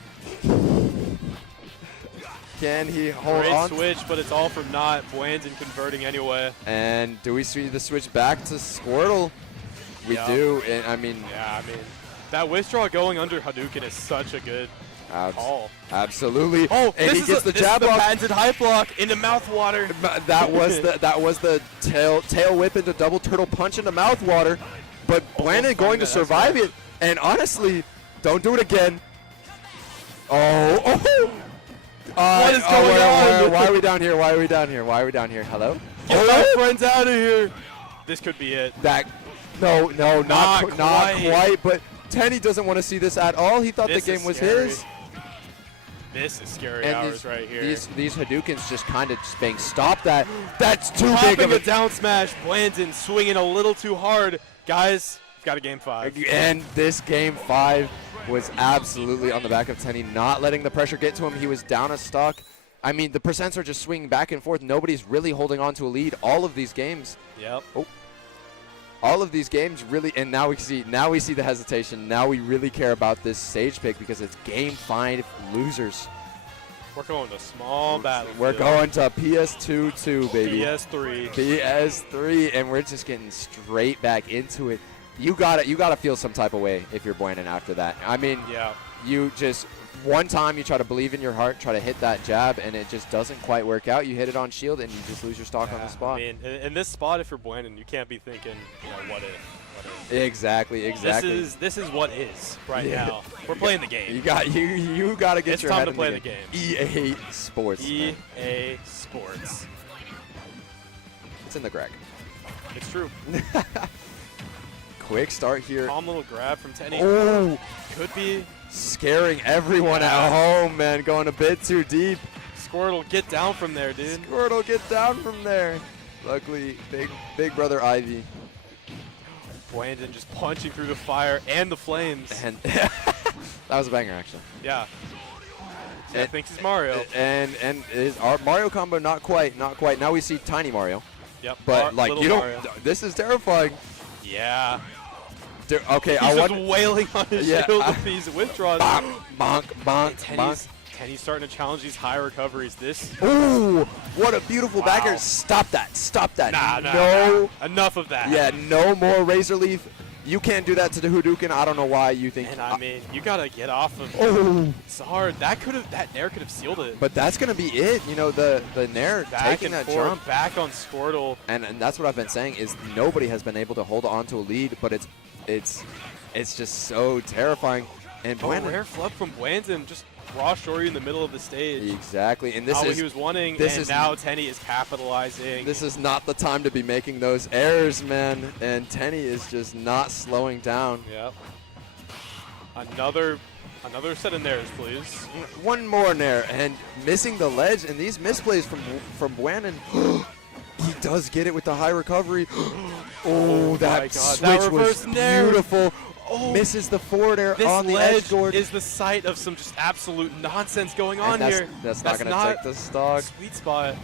can he hold Great on? switch, but it's all for naught. Buandon converting anyway. And do we see the switch back to Squirtle? We Yeah. do. And I mean, Yeah, I mean, that withdraw going under Hadouken is such a good call. absolutely. Oh, and he gets the this jab is the block. patented high block into mouthwater. That was the tail whip into double turtle punch into mouthwater, but Buandon going to that, survive that's it. And honestly, don't do it again. Oh! What is going on? Why are we down here? Why are we down here? Why are we down here? Hello? Get my friends out of here. This could be it. No, not Not quite. But Tenny doesn't want to see this at all. He thought This the is game was scary. his. This is scary And hours right here. These Hadoukens just kind of just being stop that. That's too big Popping of a a down smash. Buandon swinging a little too hard. Guys, we've got a game 5. And this game 5 was absolutely on the back of Tenny, not letting the pressure get to him. He was down a stock. I mean, the percents are just swinging back and forth. Nobody's really holding on to a lead. All of these games. Yep. All of these games really, and now we see the hesitation. Now we really care about this stage pick because it's game 5 losers. We're going to small battle. We're going to PS2-2, baby. PS3. PS3, and we're just getting straight back into it. You gotta feel some type of way if you're Buandon after that. I mean, Yeah. you just one time you try to believe in your heart, try to hit that jab, and it just doesn't quite work out. You hit it on shield, and you just lose your stock on the spot. I mean, in this spot, if you're Buandon, you can't be thinking, what if? Exactly. This is what is right now. We're playing the game. You gotta get It's your time head to in play the the game. EA Sports. man. EA Sports. It's in the Greg. It's true. Quick start here. Calm little grab from Tenny. Oh, Could be. scaring everyone at home, man. Going a bit too deep. Squirtle, get down from there, dude. Squirtle, get down from there. Luckily, big brother Ivy. Buandon just punching through the fire and the flames. And that was a banger, actually. Yeah. I think he's Mario. And is our Mario combo not quite. Now we see Tiny Mario. Yep. But like little you don't. Mario. This is terrifying. Yeah. Okay, He's I just want. wailing on his Yeah, shield with these withdrawals. Bonk, bonk. Tenny's starting to challenge these high recoveries. This. Ooh, what a beautiful Wow. backer. Stop that. Nah, No. Enough of that. Yeah, no more Razor Leaf. You can't do that to the Hadouken. I don't know why you think. And I mean, you gotta get off of. Oh. It's hard. That Nair could have sealed it. But that's gonna be it. You know, the Nair Back taking and that forth, jump. back on Squirtle. And that's what I've been saying is nobody has been able to hold on to a lead, but it's just so terrifying. And Buandon, Rare flub from Buandon, just raw Shoryu in the middle of the stage. exactly. And this How is he was wanting, this and is- now Tenny is capitalizing. this is not the time to be making those errors, man. And Tenny is just not slowing down. Yep. Another set of Nairs, please. One more Nair and missing the ledge, and these misplays from Buandon. He does get it with the high recovery. Oh, my that God, switch that was reverse Nair. beautiful. Oh. Misses the forward air This on the ledge edge guard. is the site of some just absolute nonsense going on And that's, here. That's not going to take the stock. Sweet spot.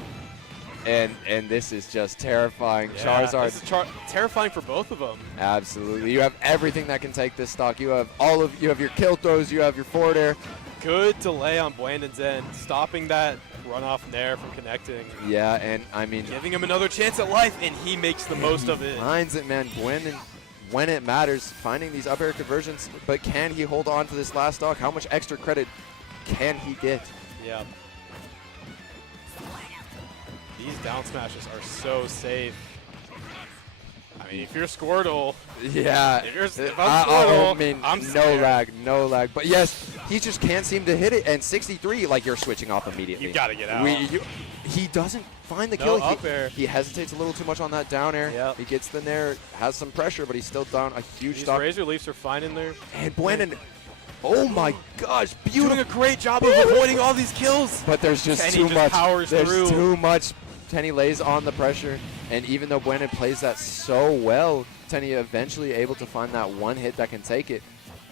And this is just terrifying. Yeah, Charizard, this is terrifying for both of them. absolutely. You have everything that can take this stock. You have you have your kill throws. You have your forward air. Good delay on Buandon's end, stopping that runoff Nair from connecting. Yeah, and I mean, Giving him another chance at life, and he makes the most of it. finds it, man. When it matters, finding these up air conversions. But can he hold on to this last stock? How much extra credit can he get? Yeah. These down smashes are so safe. I mean, if you're Squirtle, Yeah. If I'm I Squirtle, mean, I'm no scared. lag. But yes, he just can't seem to hit it. And 63, like, you're switching off immediately. You got to get out. He doesn't find the No kill. up air. He hesitates a little too much on that down air. Yep. He gets the nair, has some pressure, but he's still down a huge These stock. Razor Leafs are finding their. And Buandon, oh my gosh, beautiful. Doing a great job of avoiding all these kills. But there's just Tenny too just much. powers There's through. too much. Tenny lays on the pressure, and even though Buandon plays that so well, Tenny eventually able to find that one hit that can take it.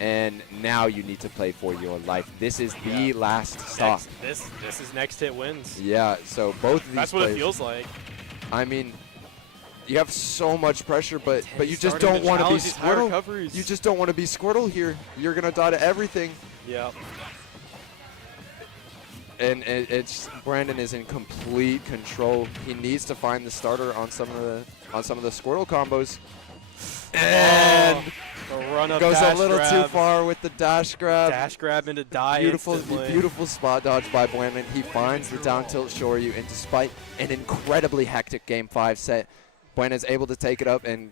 And now you need to play for your life. This is the last stock. This is next hit wins. Yeah, so both of these That's what it players- feels like. I mean, you have so much pressure, but you just starting don't to want to be challenge these high Squirtle. recoveries. You just don't want to be Squirtle here. You're gonna die to everything. Yeah. And it's Brandon is in complete control. He needs to find the starter on some of the Squirtle combos. And The run up goes a dash little too grab. far with the dash grab. Dash grab into die Beautiful, instantly. beautiful spot dodge by Buandon. He finds the down tilt Shoryu, and despite an incredibly hectic Game 5 set, Buandon's able to take it up and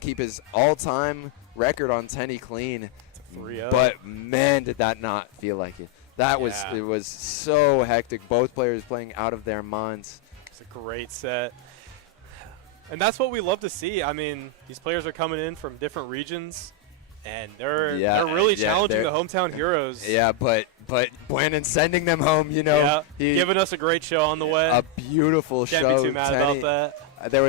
keep his all-time record on Tenny clean. 3-0. But man, did that not feel like it. That was Yeah. it was so hectic. Both players playing out of their minds. It's a great set. And that's what we love to see. I mean, these players are coming in from different regions, and they're really challenging the hometown heroes. Yeah, but Buandon sending them home, you know. Yeah, he- giving us a great show on the way. a beautiful Can't show. be too mad Tenny- about that. There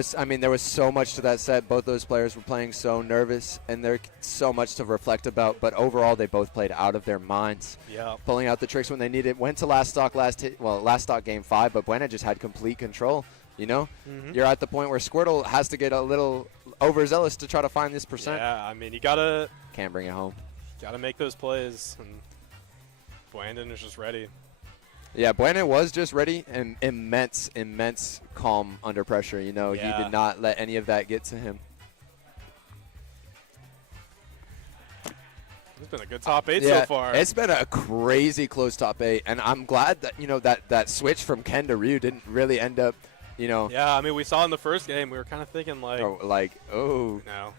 was so much to that set. Both those players were playing so nervous, and there's so much to reflect about. But overall, they both played out of their minds, Yeah. pulling out the tricks when they needed. Went to last stock Game 5, but Buena just had complete control. You know, you're at the point where Squirtle has to get a little overzealous to try to find this percent. Yeah, I mean, you gotta Can't bring it home. make those plays, and Buandon is just ready. Yeah, Buena was just ready and immense calm under pressure. You know, Yeah. he did not let any of that get to him. It's been a good top 8 so far. It's been a crazy close top 8, and I'm glad that that switch from Ken to Ryu didn't really end up, Yeah, I mean, we saw in the first game, we were kind of thinking like, oh. no,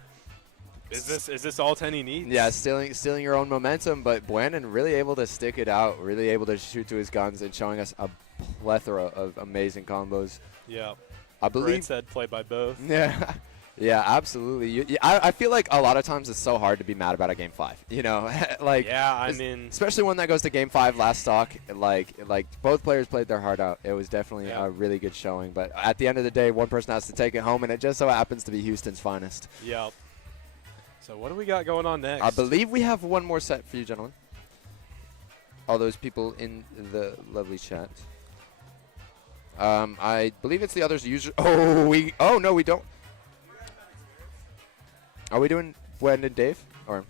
is this all Tenny needs? Yeah, stealing your own momentum, but Buandon really able to stick it out, really able to shoot to his guns, and showing us a plethora of amazing combos. Yeah. I Great believe. set played by both. Yeah. Yeah, absolutely. I feel like a lot of times it's so hard to be mad about a Game 5. You know, like Yeah, I mean, especially one that goes to Game 5 last stock. Like both players played their heart out. It was definitely Yeah. a really good showing. But at the end of the day, one person has to take it home, and it just so happens to be Houston's finest. yeah. So what do we got going on next? I believe we have one more set for you, gentlemen. All those people in the lovely chat. I believe it's the others user. Oh no, we don't. Are we doing Buandon and Dave or?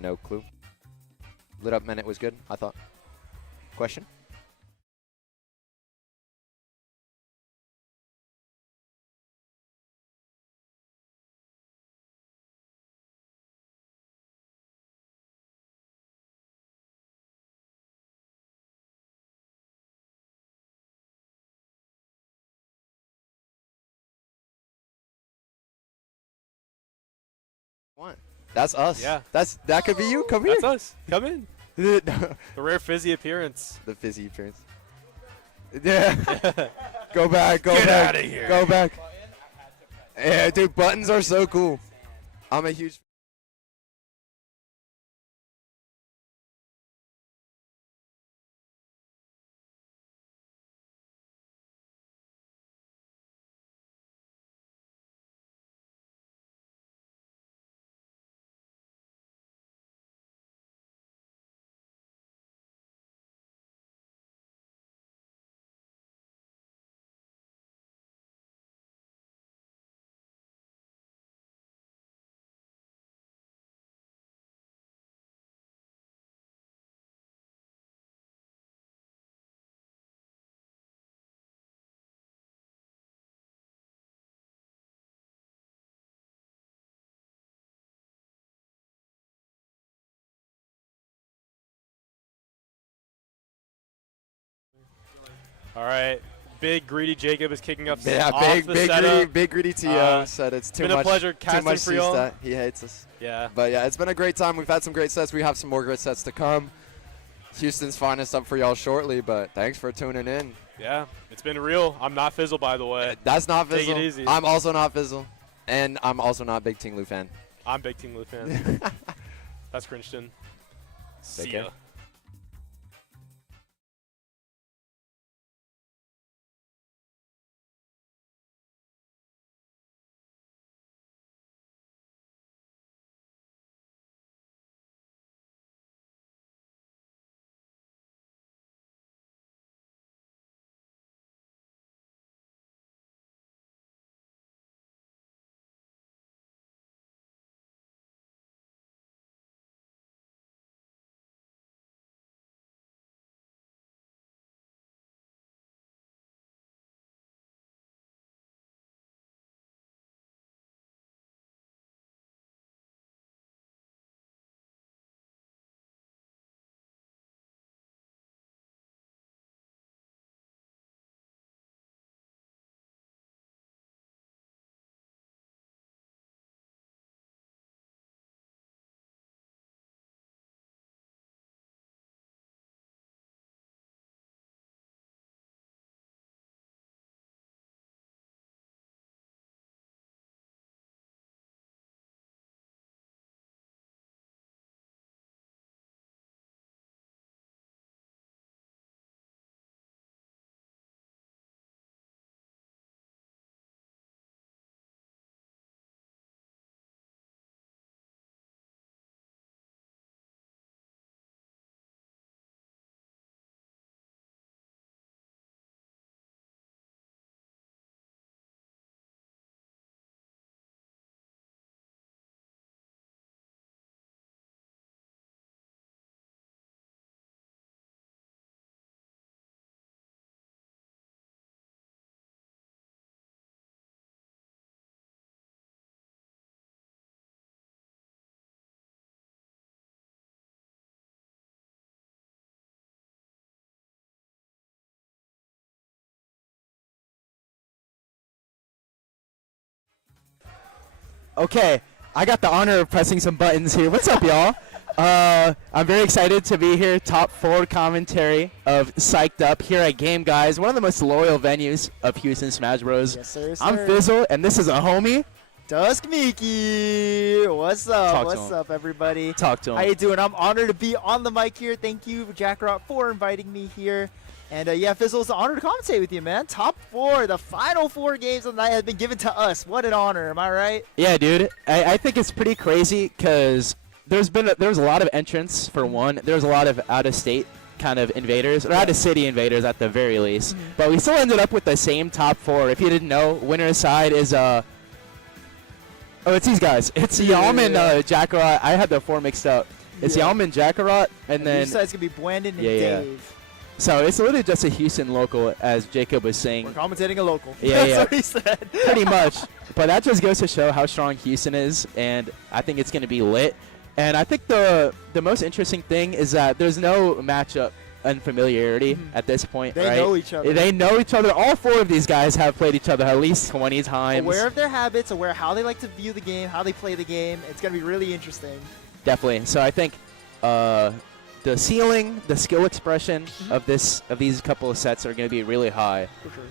No clue. Lit up minute was good, I thought. Question? What? That's us. Yeah. That could be you. Come here. That's us. Come in. The The rare fizzy appearance. fizzy appearance. Yeah. Go back. Go Get back. outta here. Go back. Yeah, dude, buttons are so cool. I'm a huge. All right. Big greedy Jacob is kicking up Yeah, off big, the big, setup. greedy, big greedy Tio said it's too been a much. pleasure Too casting much for y'all. C-stat. He hates us. Yeah. But yeah, it's been a great time. We've had some great sets. We have some more great sets to come. Houston's finest up for y'all shortly, but thanks for tuning in. Yeah, it's been real. I'm not Fizzle, by the way. That's not Take it Fizzle. easy. I'm also not Fizzle. And I'm also not Big Ting Lu fan. I'm Big Team Lu fan. That's Crinchdon. See care. ya. Okay, I got the honor of pressing some buttons here. What's up, y'all? I'm very excited to be here. Top 4 commentary of Psyched Up here at Game Guys, one of the most loyal venues of Houston Smash Bros. Yes, sir, I'm sir. Fizzle, and this is a homie. Dusk Miki, what's up? Talk to What's him. up, everybody? Talk to him. How you doing? I'm honored to be on the mic here. Thank you, Jakarot, for inviting me here. And yeah, Fizzle, it's an honor to commentate with you, man. Top 4, the final 4 games of the night have been given to us. What an honor, am I right? Yeah, dude. I think it's pretty crazy because there's a lot of entrants for one. There's a lot of out-of-state kind of invaders, or out-of-city invaders at the very least. But we still ended up with the same top 4. If you didn't know, winner's side is oh, it's these guys. It's Yalman, Jakarot. I had the 4 mixed up. It's Yalman, Jakarot, and then your side's gonna be Buandon and Yeah. Dave. So it's literally just a Houston local, as Jacob was saying. We're commentating a local. Yeah, That's yeah. what he said. Pretty much. But that just goes to show how strong Houston is, and I think it's going to be lit. And I think the most interesting thing is that there's no matchup unfamiliarity at this point, They right? know each other. They know each other. All 4 of these guys have played each other at least 20 times. Aware of their habits, aware how they like to view the game, how they play the game. It's gonna be really interesting. Definitely. So I think the ceiling, the skill expression of these couple of sets are going to be really high. For sure.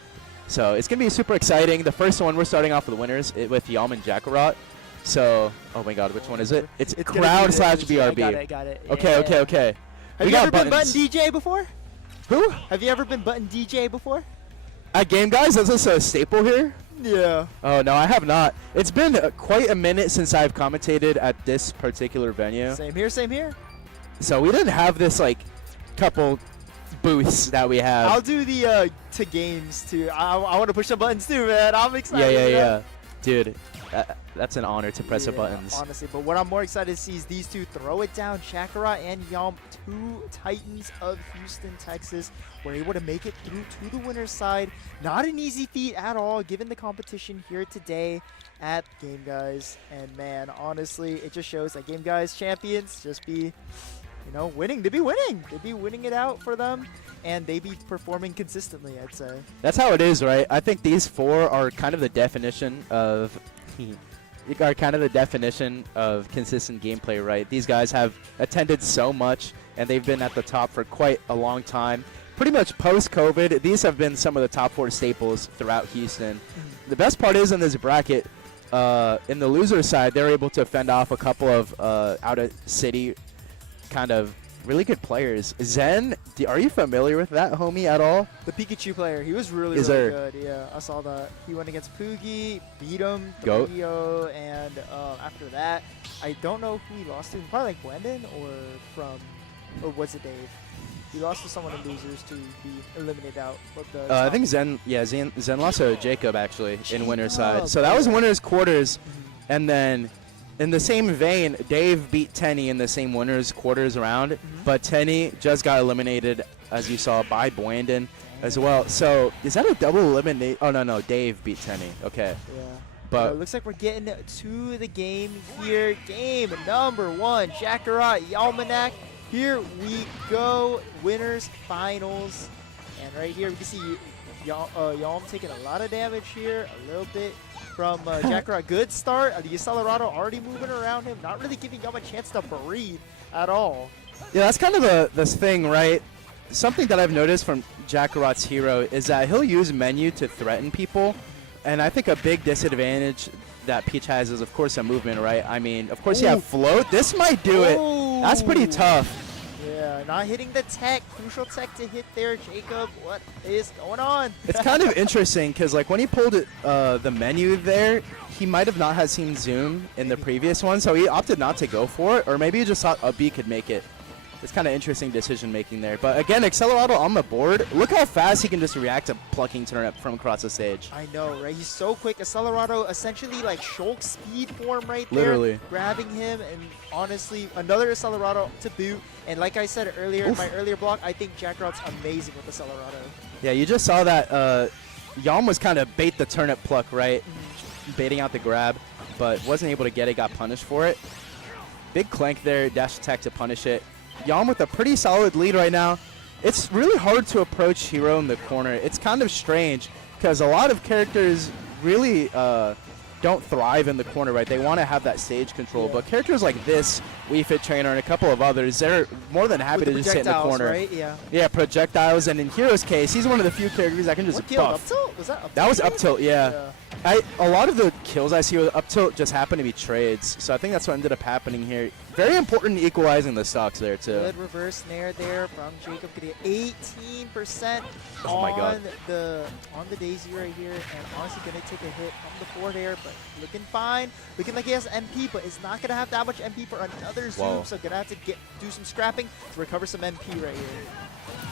So it's going to be super exciting. The first one, we're starting off with the winners with Yalman Jakarot. So, oh my god, which one is it? It's gonna Crown be /BRB. Yeah, got it. Okay, Yeah. okay, okay. Have We you got ever been buttons. button DJ before? Who? Have you ever been button DJ before? At Game Guys, is this a staple here? Yeah. Oh, no, I have not. It's been quite a minute since I've commentated at this particular venue. Same here, same here. So we didn't have this, like, couple booths that we have. I'll do the to games too. I want to push some buttons too, man. I'm excited. Yeah, for yeah, that. yeah. Dude, that's an honor to press the buttons. Honestly, but what I'm more excited to see is these two throw it down. Jakarot and Yalm, 2 titans of Houston, Texas, were able to make it through to the winner's side. Not an easy feat at all, given the competition here today at Game Guys. And man, honestly, it just shows that Game Guys champions just be you know, winning. They'd be winning. They'd be winning it out for them, and they'd be performing consistently, I'd say. That's how it is, right? I think these four are kind of the definition of consistent gameplay, right? These guys have attended so much, and they've been at the top for quite a long time. Pretty much post-COVID, these have been some of the top 4 staples throughout Houston. The best part is in this bracket, in the loser side, they're able to fend off a couple of out-of-city kind of really good players. Zen, are you familiar with that homie at all? The Pikachu player, he was really good. Yeah, I saw that. He went against Poogie, beat him, Goat. 3-0, and after that, I don't know who he lost to. Probably like Buandon or was it Dave? He lost to someone in losers to be eliminated out. I think Zen lost to Jacob actually in winner's side. So that was winner's quarters, and then in the same vein, Dave beat Tenny in the same winner's quarters round, but Tenny just got eliminated, as you saw, by Buandon as well. So is that a double eliminate? Oh no, Dave beat Tenny. Okay. Yeah. But it looks like we're getting to the game here. Game number 1, Jakarot, Yalmanac. Here we go, winners finals, and right here we can see Yalm taking a lot of damage here, a little bit from Jakarot. Good start. The Accelerado already moving around him, not really giving Yalm a chance to breathe at all. yeah, that's kind of this thing, right? Something that I've noticed from Jakarot's hero is that he'll use menu to threaten people, and I think a big disadvantage that Peach has is, of course, a movement, right? I mean, of course, you have float. This might do it. That's pretty tough. Yeah, not hitting the tech. Crucial tech to hit there, Jacob. What is going on? It's kind of interesting because, like, when he pulled it, the menu there, he might have not had seen zoom in the previous one, so he opted not to go for it, or maybe he just thought a B could make it. It's kind of interesting decision making there. But again, Accelerado on the board. Look how fast he can just react to plucking turnip from across the stage. I know, right? He's so quick. Accelerado essentially like Shulk speed form right there. Literally. Grabbing him, and honestly, another Accelerado to boot. And like I said earlier in my earlier block, I think Jakarot's amazing with Accelerado. Yeah, you just saw that Yalm was kind of bait the turnip pluck, right? Baiting out the grab, but wasn't able to get it, got punished for it. Big clank there, dash attack to punish it. Yalm with a pretty solid lead right now. It's really hard to approach Hero in the corner. It's kind of strange because a lot of characters really don't thrive in the corner, right? They want to have that stage control, but characters like this, Wii Fit Trainer, and a couple of others, they're more than happy to just sit in the corner. Right? Yeah. Yeah, projectiles, and in Hero's case, he's one of the few characters that can just buff. Up tilt? Was that up tilt? That was up tilt, yeah. A lot of the kills I see with up tilt just happen to be trades, so I think that's what ended up happening here. Very important equalizing the stocks there, too. Good reverse snare there from Jacob. Getting 18% God. on the Daisy right here, and honestly going to take a hit from the forward air, but looking fine. Looking like he has MP, but it's not going to have that much MP for another zoom, so going to have to do some scrapping to recover some MP right here.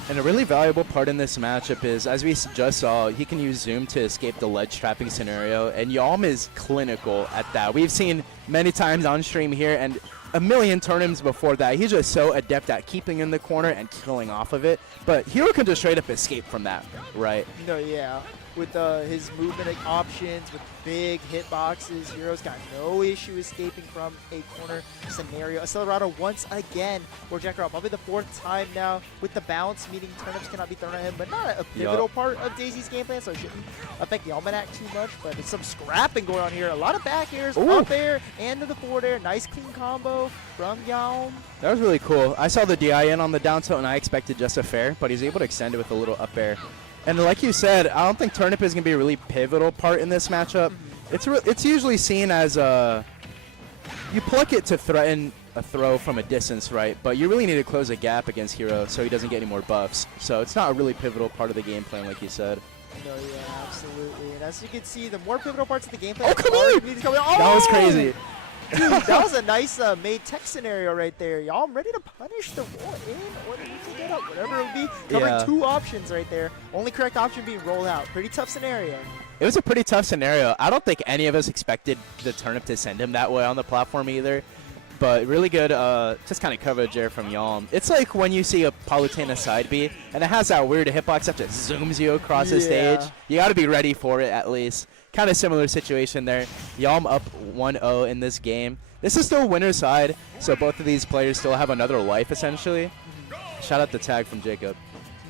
And a really valuable part in this matchup is, as we just saw, he can use Zoom to escape the ledge trapping scenario, and Yalm is clinical at that. We've seen many times on stream here, and a million tournaments before that. He's just so adept at keeping in the corner and killing off of it. But Hero can just straight up escape from that, right? No, yeah. With his movement options, with big hitboxes, Hero's got no issue escaping from a corner scenario. Accelerado once again for Jakarot, probably the 4th time now with the bounce, meaning turnips cannot be thrown at him, but not a pivotal part of Daisy's game plan, so it shouldn't affect Yalmanac too much, but it's some scrapping going on here. A lot of back airs, up air, and to the forward air. Nice clean combo from Yalm. That was really cool. I saw the DIN on the down tilt, and I expected just a fair, but he's able to extend it with a little up air. And like you said, I don't think turnip is going to be a really pivotal part in this matchup. It's usually seen as you pluck it to threaten a throw from a distance, right? But you really need to close a gap against Hero so he doesn't get any more buffs. So it's not a really pivotal part of the game plan, like you said. No, yeah, absolutely. And as you can see, the more pivotal parts of the game plan. Oh, come here! That was crazy. Dude, that was a nice made tech scenario right there. Y'all ready to punish the roll in or to get up, whatever it would be. Covering 2 options right there. Only correct option being rolled out. Pretty tough scenario. It was a pretty tough scenario. I don't think any of us expected the turnip to send him that way on the platform either. But really good just kind of coverage there from Yalm. It's like when you see a Palutena side B, and it has that weird hitbox that just zooms you across the stage. You got to be ready for it at least. kind of similar situation there. Yalm up 1-0 in this game. This is still winner's side, so both of these players still have another life, essentially. Shout out the tag from Jacob.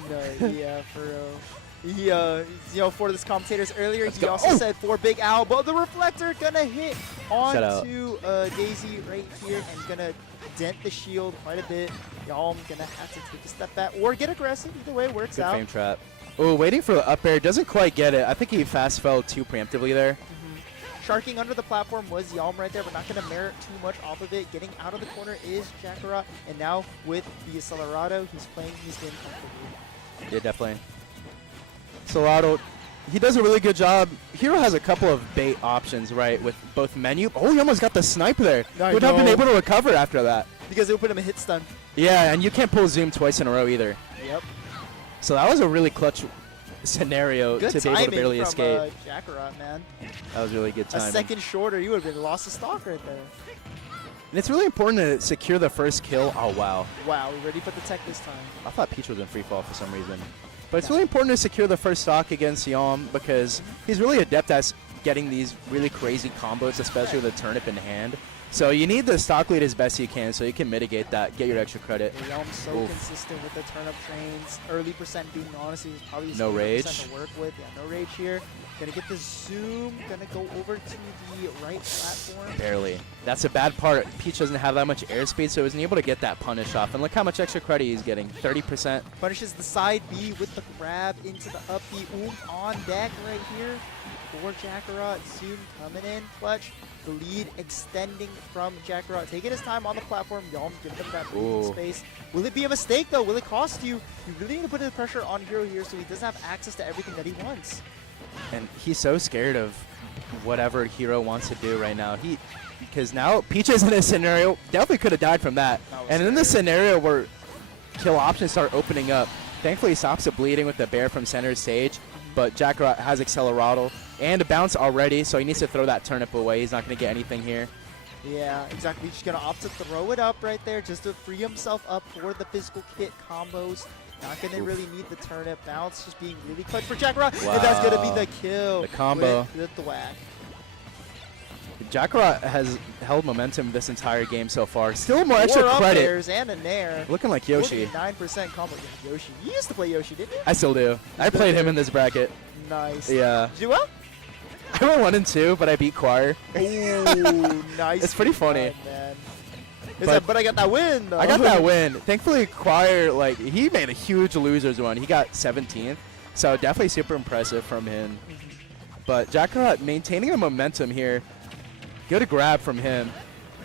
No, yeah, for real. He, you know, for this commentators earlier, Let's he go. also Oh! said for Big Owl, but the reflector gonna hit Shout out. onto Daisy right here and gonna dent the shield quite a bit. Yalm gonna have to take a step back or get aggressive. Either way, works Good out. frame trap. Oh, waiting for the up air. Doesn't quite get it. I think he fast fell too preemptively there. Sharking under the platform was Yalm right there, but not going to merit too much off of it. Getting out of the corner is Jakarot, and now with the Accelerado, he's playing his game comfortably. Yeah, definitely. Solado, he does a really good job. Hero has a couple of bait options, right, with both menu. Oh, he almost got the snipe there. I He would have been know. able to recover after that. Because it would put him a hit stun. Yeah, and you can't pull zoom twice in a row either. Yep. So that was a really clutch scenario Good to be able timing to barely from escape. Jakarot, man. That was really good A timing. second shorter, you would have been lost to stock right there. And it's really important to secure the first kill. Oh, wow. Wow, we ready for the tech this time. I thought Peach was in free fall for some reason. But it's really important to secure the first stock against Yalm because he's really adept at getting these really crazy combos, especially with a turnip in hand. So you need the stock lead as best you can so you can mitigate that, get your extra credit. Yalm's so Oof. consistent with the turnip trains. Early percent being honest, he's probably his No favorite rage. percent to work with. Yeah, no rage here. Gonna get the zoom. Gonna go over to the right platform. Barely. That's a bad part. Peach doesn't have that much airspeed, so he wasn't able to get that punish off. And look how much extra credit he's getting, 30%. Punishes the side B with the grab into the up B. On deck right here for Jakarot. Zoom coming in clutch. The lead extending from Jakarot. Taking his time on the platform. Yalm giving him that breathing Ooh. space. Will it be a mistake though? Will it cost you? You really need to put the pressure on Hero here so he doesn't have access to everything that he wants. And he's so scared of whatever Hero wants to do right now. Because now Peach is in a scenario, definitely could have died from that. That was And in the scary. scenario where kill options start opening up, thankfully he stops the bleeding with the bear from center stage. But Jakarot has Accelerado and a bounce already, so he needs to throw that turnip away. He's not going to get anything here. Yeah, exactly. He's just going to opt to throw it up right there just to free himself up for the physical kit combos. Not going to really need the turnip bounce, just being really clutch for Jakarot. And that's going to be Wow. the kill. The combo. With the thwack. Jakarot has held momentum this entire game so far. Still more extra Four up credit. airs and a nair. Looking like Yoshi. 49% combo. Yeah, Yoshi. You used to play Yoshi, didn't you? I still do. I played him in this bracket. Nice. Yeah. Did you do well? I went 1 and 2, but I beat Choir. Ooh, nice. It's pretty funny. run, man. But I got that win, though. I got that win. Thankfully, Choir, like, he made a huge losers run. He got 17th, so definitely super impressive from him. But Jakarot maintaining a momentum here. Good grab from him.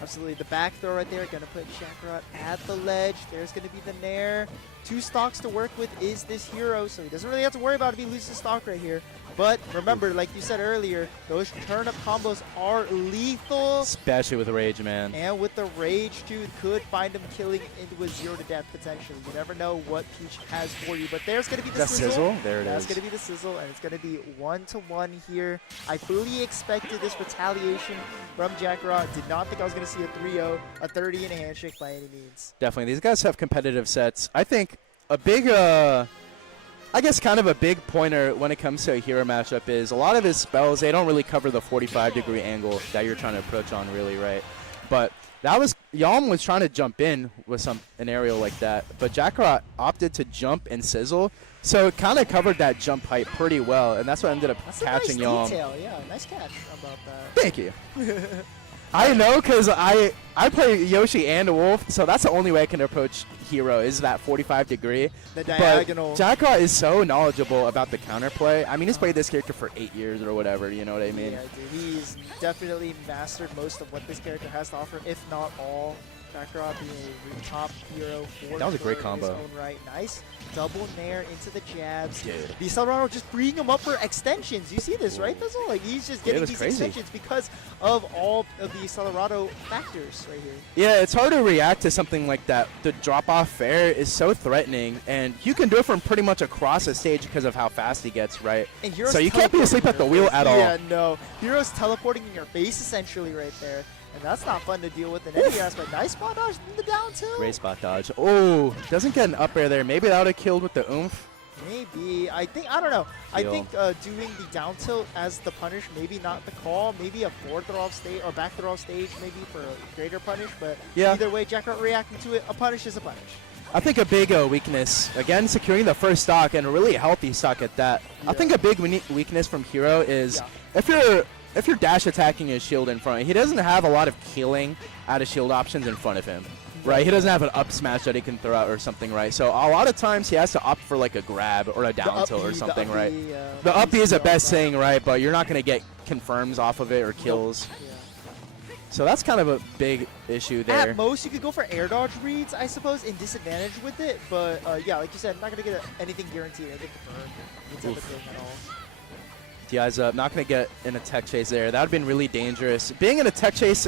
Absolutely. The back throw right there going to put Jakarot at the ledge. There's going to be the nair. 2 stocks to work with is this Hero, so he doesn't really have to worry about if he loses stock right here. But remember, like you said earlier, those turnip combos are lethal. Especially with Rage, man. And with the Rage, too, could find him killing into a 0 to death potentially. You never know what Peach has for you. But there's going to be the That sizzle. sizzle? There it That's is. going to be the sizzle, and it's going to be 1-to-1 here. I fully expected this retaliation from Jakarot. Did not think I was going to see a 3-0, a 30 and a handshake by any means. Definitely. These guys have competitive sets. I think a big, I guess kind of a big pointer when it comes to a Hero matchup is a lot of his spells, they don't really cover the 45-degree angle that you're trying to approach on really, right? But that was, Yalm was trying to jump in with an aerial like that, but Jakarot opted to jump and sizzle, so it kind of covered that jump height pretty well, and that's what ended up That's a catching nice Yalm. detail. Yeah, nice catch. How about that? Thank you. I know, because I play Yoshi and a Wolf, so that's the only way I can approach Hero is that 45-degree. The diagonal. But Jakarot is so knowledgeable about the counterplay. I mean, he's played this character for 8 years or whatever, you know what I mean? Yeah, dude, he's definitely mastered most of what this character has to offer, if not all. Jakarot being a top hero for That was a great sure in his combo. own right. Nice double nair into the jabs. Dude. The Accelerado just freeing him up for extensions. You see this, right, Fizzle? Like, he's just It getting was these crazy. extensions because of all of the Accelerado factors right here. Yeah, it's hard to react to something like that. The drop-off fair is so threatening, and you can do it from pretty much across the stage because of how fast he gets, right? And Hero's So you can't be teleporting asleep in at the your wheel face. at all. Yeah, no. Hero's teleporting in your face, essentially, right there. And that's not fun to deal with in any aspect. Nice spot dodge in the down tilt. Great spot dodge. Oh, doesn't get an up air there. Maybe that would have killed with the oomph. Maybe. I don't know. I Feel. think doing the down tilt as the punish, maybe not the call. Maybe a forward throw off stage or back throw off stage, maybe for a greater punish. But Yeah. either way, Jakarot reacting to it, a punish is a punish. I think a big weakness, again, securing the first stock and a really healthy stock at that. I think a big weakness from Hero is if you're dash attacking his shield in front, he doesn't have a lot of killing out of shield options in front of him. Right, he doesn't have an up smash that he can throw out or something, right? So a lot of times he has to opt for like a grab or a down tilt or something, right? The up B is the best thing, right? But you're not going to get confirms off of it or kills. So that's kind of a big issue there. At most, you could go for air dodge reads, I suppose, in disadvantage with it. But yeah, like you said, not going to get anything guaranteed. I think confirmed. Type of thing at all. DI's up, not going to get in a tech chase there. That would have been really dangerous. Being in a tech chase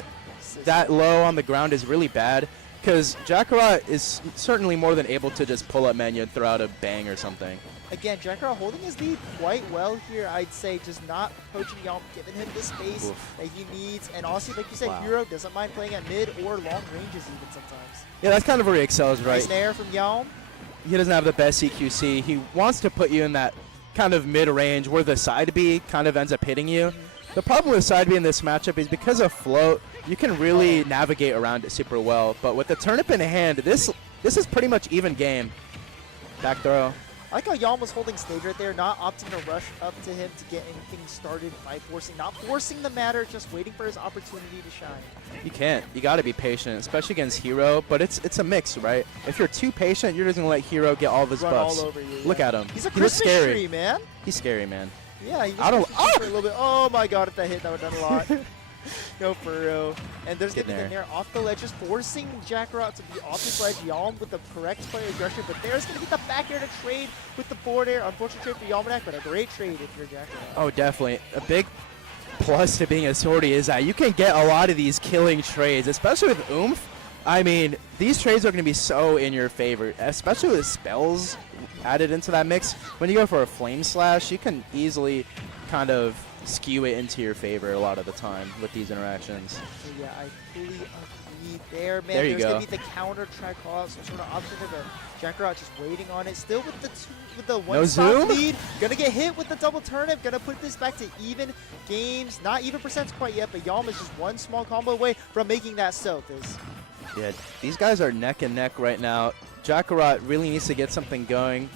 that low on the ground is really bad. Because Jakarot is certainly more than able to just pull up menu and throw out a bang or something. Again, Jakarot holding his lead quite well here, I'd say. Just not poaching Yalm, giving him the space that he needs. And honestly, like you said, Hero doesn't mind playing at mid or long ranges even sometimes. Yeah, that's kind of where he excels, right? Nice nair from Yalm. He doesn't have the best CQC. He wants to put you in that kind of mid-range where the side B kind of ends up hitting you. The problem with side B in this matchup is because of float, you can really navigate around it super well. But with the turnip in hand, this is pretty much even game. Back throw. I like how Yalm was holding stage right there, not opting to rush up to him to get anything started by not forcing the matter, just waiting for his opportunity to shine. You can't. You got to be patient, especially against Hero. But it's a mix, right? If you're too patient, you're just going to let Hero get all of his Run buffs. all over you, Look at him. He's a he looks Christmas scary. tree, man. He's scary, man. Yeah, he I don't. for a little bit. Oh my god, if that hit, that would have done a lot. No, for real. And there's going to be the nair off the ledge, just forcing Jakarot to be off his ledge. Yalm with the correct play aggression, but there's going to get the back air to trade with the forward air. Unfortunate trade for Yalmanac, but a great trade if you're Jakarot. Oh, definitely. A big plus to being a swordy is that you can get a lot of these killing trades, especially with oomph. I mean, these trades are going to be so in your favor, especially with spells added into that mix. When you go for a flame slash, you can easily kind of skew it into your favor a lot of the time with these interactions. Yeah, I fully agree there, man. There you There's go. going to be the counter try call out, some sort of option of a Jakarot just waiting on it. Still with the one stock lead. Gonna get hit with the double turnip. Gonna put this back to even games. Not even percents quite yet, but Yalm is just one small combo away from making that stealth. Yeah, these guys are neck and neck right now. Jakarot really needs to get something going.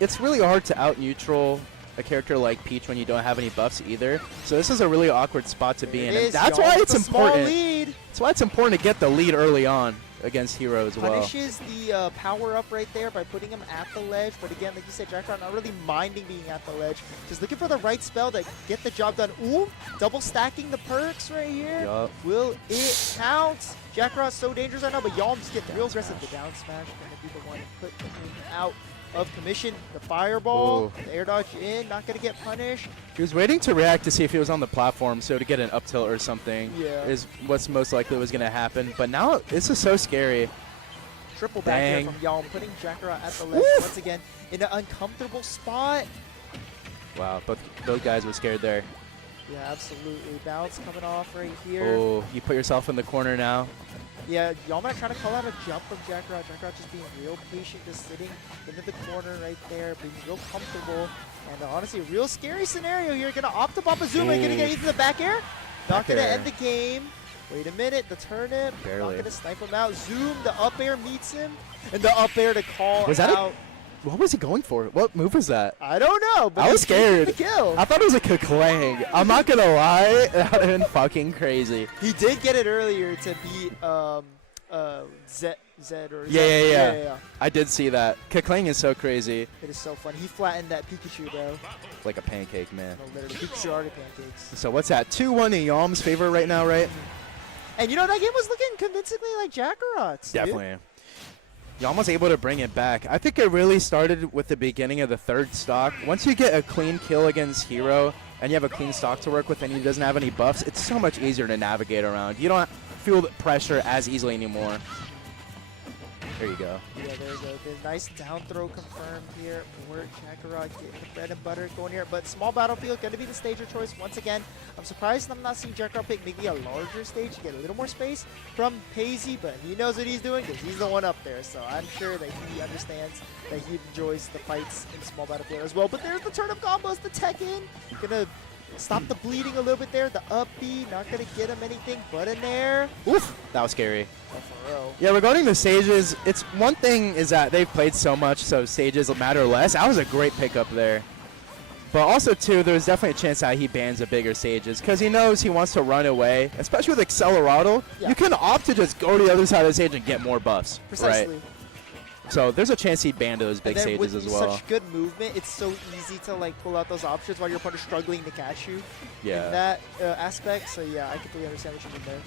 It's really hard to out-neutral a character like Peach when you don't have any buffs either. So this is a really awkward spot to be in. And that's why it's important. That's why it's important to get the lead early on against Hero as well. Punishes the power up right there by putting him at the ledge. But again, like you said, Jakarot not really minding being at the ledge. Just looking for the right spell to get the job done. Ooh, double stacking the perks right here. Yup. Will it count? Jakarot's so dangerous right now, but Yalm just getting real aggressive. The down smash gonna be the one to put the game out of commission. The fireball, the air dodge in, not gonna get punished. He was waiting to react to see if he was on the platform, so to get an up tilt or something is what's most likely was going to happen. But now this is so scary. Triple back here from Yalm, putting Jakarot at the ledge once again in an uncomfortable spot. Wow, both guys were scared there. Yeah, absolutely. Bounce coming off right here. Oh, you put yourself in the corner now. Yeah, Yalmanac trying to call out a jump from Jakarot. Jakarot just being real patient, just sitting into the corner right there, being real comfortable. And honestly, a real scary scenario here. Gonna opt to pop a zoom and gonna get into the back air. Not gonna end the game. Wait a minute, the turnip. Barely. Not gonna snipe him out. Zoom, the up air meets him. And the up air to call Was that out. What was he going for? What move was that? I don't know, but I was scared. The kill. I thought it was a Keklang. I'm not gonna lie, that would have been fucking crazy. He did get it earlier to beat Zed or Yeah. I did see that. Keklang is so crazy. It is so fun. He flattened that Pikachu, bro. Like a pancake, man. No, literally, Pikachu are the pancakes. So what's that? 2-1 in Yalm's favor right now, right? And you know, that game was looking convincingly like Jakarot's. Definitely. Yalm was able to bring it back. I think it really started with the beginning of the third stock. Once you get a clean kill against Hero and you have a clean stock to work with and he doesn't have any buffs, it's so much easier to navigate around. You don't feel the pressure as easily anymore. There you go. Yeah, there you go. The nice down throw confirmed here for Jakarot getting the bread and butter going here. But small battlefield, going to be the stage of choice once again. I'm surprised I'm not seeing Jakarot pick maybe a larger stage to get a little more space from Paisy, but he knows what he's doing because he's the one up there. So I'm sure that he understands that he enjoys the fights in small battlefield as well. But there's the turn of combos, the tech in. Gonna stop the bleeding a little bit there. The up B, not gonna get him anything but an air. Oof, that was scary. Oh, for real. Yeah, regarding the stages, it's one thing is that they've played so much, so stages matter less. That was a great pickup there. But also, too, there's definitely a chance that he bans the bigger stages because he knows he wants to run away, especially with Accelerado. Yeah. You can opt to just go to the other side of the stage and get more buffs. Precisely. Right? So there's a chance he'd ban those big And then stages with as well. such good movement, it's so easy to like pull out those options while your opponent's struggling to catch you Yeah. in that aspect. So yeah, I completely understand what you mean there.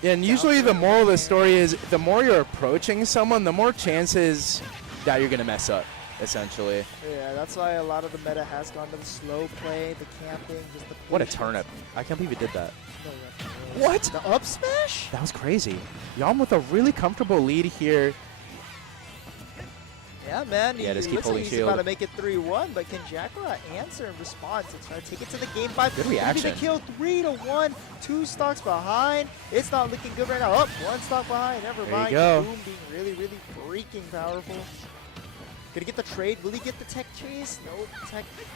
Yeah, and usually the moral of the story is the more you're approaching someone, the more chances that you're going to mess up, essentially. Yeah, that's why a lot of the meta has gone to the slow play, the camping, just the What a patience. turnip. I can't believe he did that. No, yeah. What? The up smash? That was crazy. Yalm with a really comfortable lead here. Yeah, man. Yeah, just he keep looks like holding he's shield. about to make it 3-1, but can Jakarot answer in response and try to take it to the game 5? Good Maybe reaction. the kill 3-1, 2 stocks behind. It's not looking good right now. Up, 1 stock behind. Never There you mind. go. Boom being really, really freaking powerful. Gonna get the trade. Will he get the tech chase? No,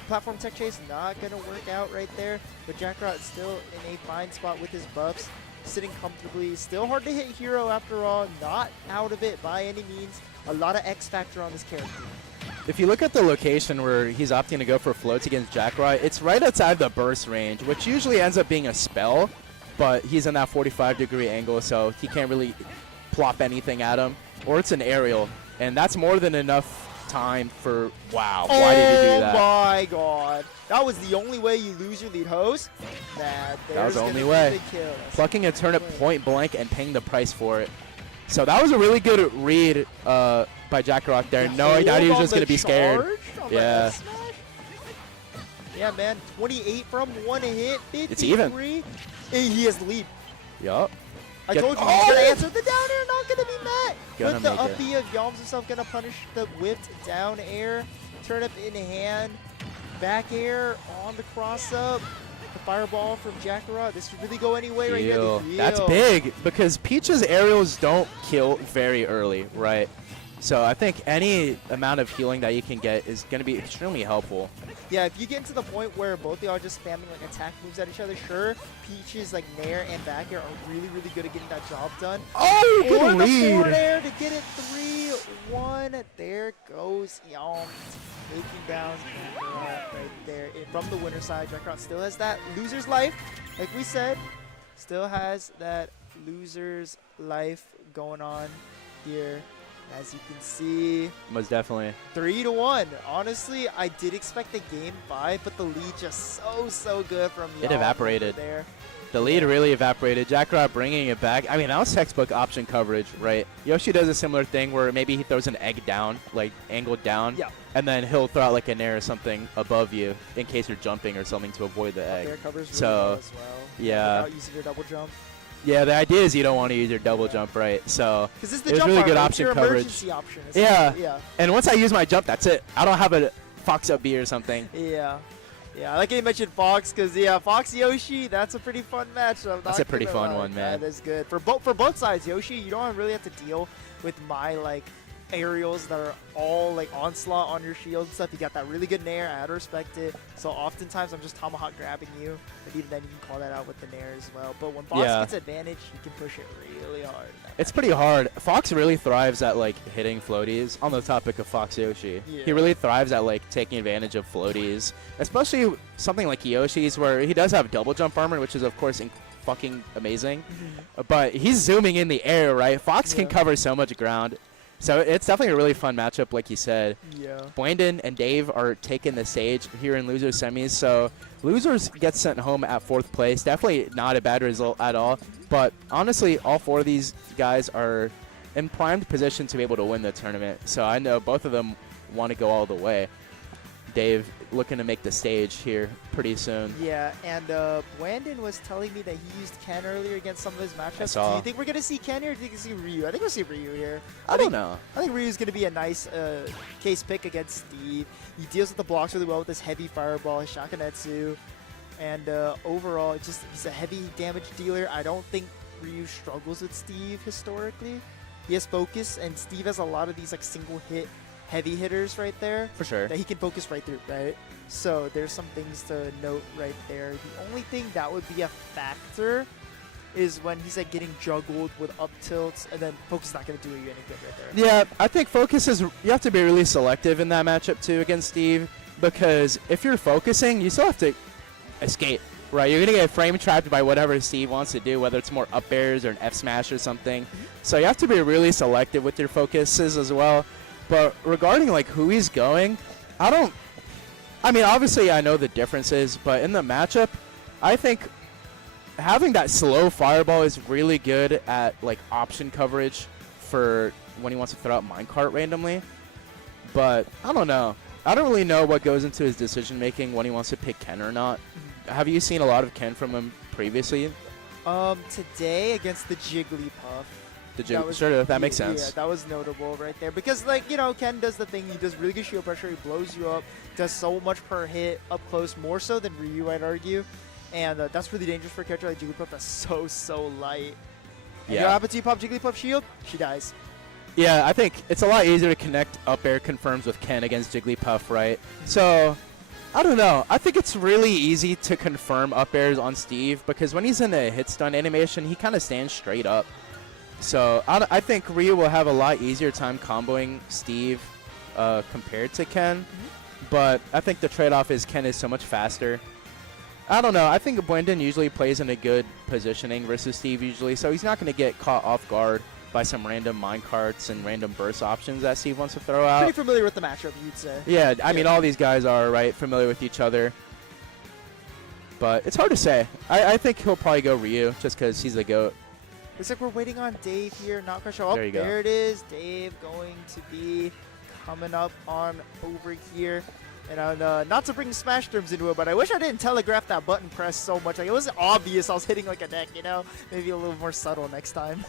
platform tech chase not gonna work out right there. But Jakarot still in a fine spot with his buffs, sitting comfortably. Still hard to hit hero after all. Not out of it by any means. A lot of X factor on this character. If you look at the location where he's opting to go for floats against Jakarot, it's right outside the burst range, which usually ends up being a spell, but he's in that 45-degree angle, so he can't really plop anything at him. Or it's an aerial, and that's more than enough time for, wow, why did he do that? Oh my god. That was the only way you lose your lead host? Nah, That was the there's only gonna way. be the kill. That's Plucking a turnip the way. point blank and paying the price for it. So that was a really good read by Jakarot there, The knowing that he was hold just on going to the be scared. charge on the Yeah. F smash? Yeah, man. 28 from 1 hit. 53. It's even. He has the lead. Yup. I Get- told you Oh! he's going to answer the down air. Not going to be met. Gonna With the make up it. B of Yalms himself going to punish the whipped down air. Turnip in hand. Back air on the cross up. The fireball from Jakarot. This could really go anyway right here. Heal. The That's heal. big because Peach's aerials don't kill very early, right? So I think any amount of healing that you can get is going to be extremely helpful. Yeah, if you get to the point where both of y'all are just spamming like attack moves at each other, sure, Peach's like nair and back air are really, really good at getting that job done. Oh, Or good the forward read. air to get it 3-1. There goes Yalm taking down Jakarot right there. From the winner side, Jakarot still has that loser's life. Like we said, still has that loser's life going on here. As you can see, Most definitely. 3-1. Honestly, I did expect the game 5, but the lead just so good from It Yalm evaporated. over there. The lead really evaporated. Jakarot bringing it back. I mean, that was textbook option coverage, right? Yoshi does a similar thing where maybe he throws an egg down, like angled down, Yeah. and then he'll throw out like an air or something above you in case you're jumping or something to avoid the Up egg. air covers really So, well as well. yeah. Without using your double jump. Yeah, the idea is you don't want to use your double jump, right? So Because this is the it was jump really armor. good It's option your coverage. emergency option. Yeah. Yeah. And once I use my jump, that's it. I don't have a Fox up B or something. Yeah. Yeah, I like how you mentioned Fox because yeah, Fox Yoshi, that's a pretty fun match. That's a pretty fun one, man. That is good for both sides. Yoshi, you don't really have to deal with my like aerials that are all like onslaught on your shield and stuff. You got that really good nair. I had to respect it. So oftentimes I'm just tomahawk grabbing you, but even then you can call that out with the nair as well. But when Fox Yeah. gets advantage, he can push it really hard. It's pretty hard. Fox really thrives at like hitting floaties. On the topic of Fox Yoshi, Yeah. he really thrives at like taking advantage of floaties, especially something like Yoshi's where he does have double jump armor, which is of course fucking amazing. But he's zooming in the air, right? Fox can Yeah. cover so much ground. So it's definitely a really fun matchup, like you said. Yeah. Buandon and Dave are taking the stage here in losers semis, so losers get sent home at 4th place. Definitely not a bad result at all, but honestly, all 4 of these guys are in primed position to be able to win the tournament, so I know both of them want to go all the way. Dave looking to make the stage here pretty soon. Yeah, and Buandon was telling me that he used Ken earlier against some of his matchups. saw. Do you think we're going to see Ken here, or do you think we'll see Ryu? I think we'll see Ryu here. I don't know. I think Ryu's going to be a nice case pick against Steve. He deals with the blocks really well with his heavy fireball, his shakanetsu. And overall, he's a heavy damage dealer. I don't think Ryu struggles with Steve historically. He has focus, and Steve has a lot of these like single hit heavy hitters right there. For sure. That he can focus right through, right? So there's some things to note right there. The only thing that would be a factor is when he's like getting juggled with up tilts, and then focus is not going to do you any good right there. Yeah, I think focus is, you have to be really selective in that matchup too against Steve, because if you're focusing, you still have to escape, right? You're going to get frame trapped by whatever Steve wants to do, whether it's more up airs or an F smash or something. So you have to be really selective with your focuses as well. But regarding like who he's going, I mean, obviously I know the differences, but in the matchup, I think having that slow fireball is really good at like option coverage for when he wants to throw out minecart randomly. But I don't know. I don't really know what goes into his decision making when he wants to pick Ken or not. Have you seen a lot of Ken from him previously? Today against the Jigglypuff. That makes sense. Yeah, that was notable right there. Because, like, you know, Ken does the thing. He does really good shield pressure. He blows you up. Does so much per hit up close, more so than Ryu, I'd argue. And that's really dangerous for a character like Jigglypuff that's so light. And Yeah. you know what happens to you pop Jigglypuff shield? She dies. Yeah, I think it's a lot easier to connect up air confirms with Ken against Jigglypuff, right? So, I don't know. I think it's really easy to confirm up airs on Steve because when he's in a hit stun animation, he kind of stands straight up. So, I think Ryu will have a lot easier time comboing Steve compared to Ken. But I think the trade-off is Ken is so much faster. I don't know. I think Buandon usually plays in a good positioning versus Steve usually, so he's not going to get caught off guard by some random minecarts and random burst options that Steve wants to throw out. Pretty familiar with the matchup, you'd say. Yeah, I mean, all these guys are, right, familiar with each other. But it's hard to say. I think he'll probably go Ryu just because he's the GOAT. Looks like we're waiting on Dave here. Not quite sure. Oh, There you go. there it is. Dave going to be coming up on over here. And not to bring smash terms into it, but I wish I didn't telegraph that button press so much. Like, it was obvious I was hitting like a deck, you know? Maybe a little more subtle next time.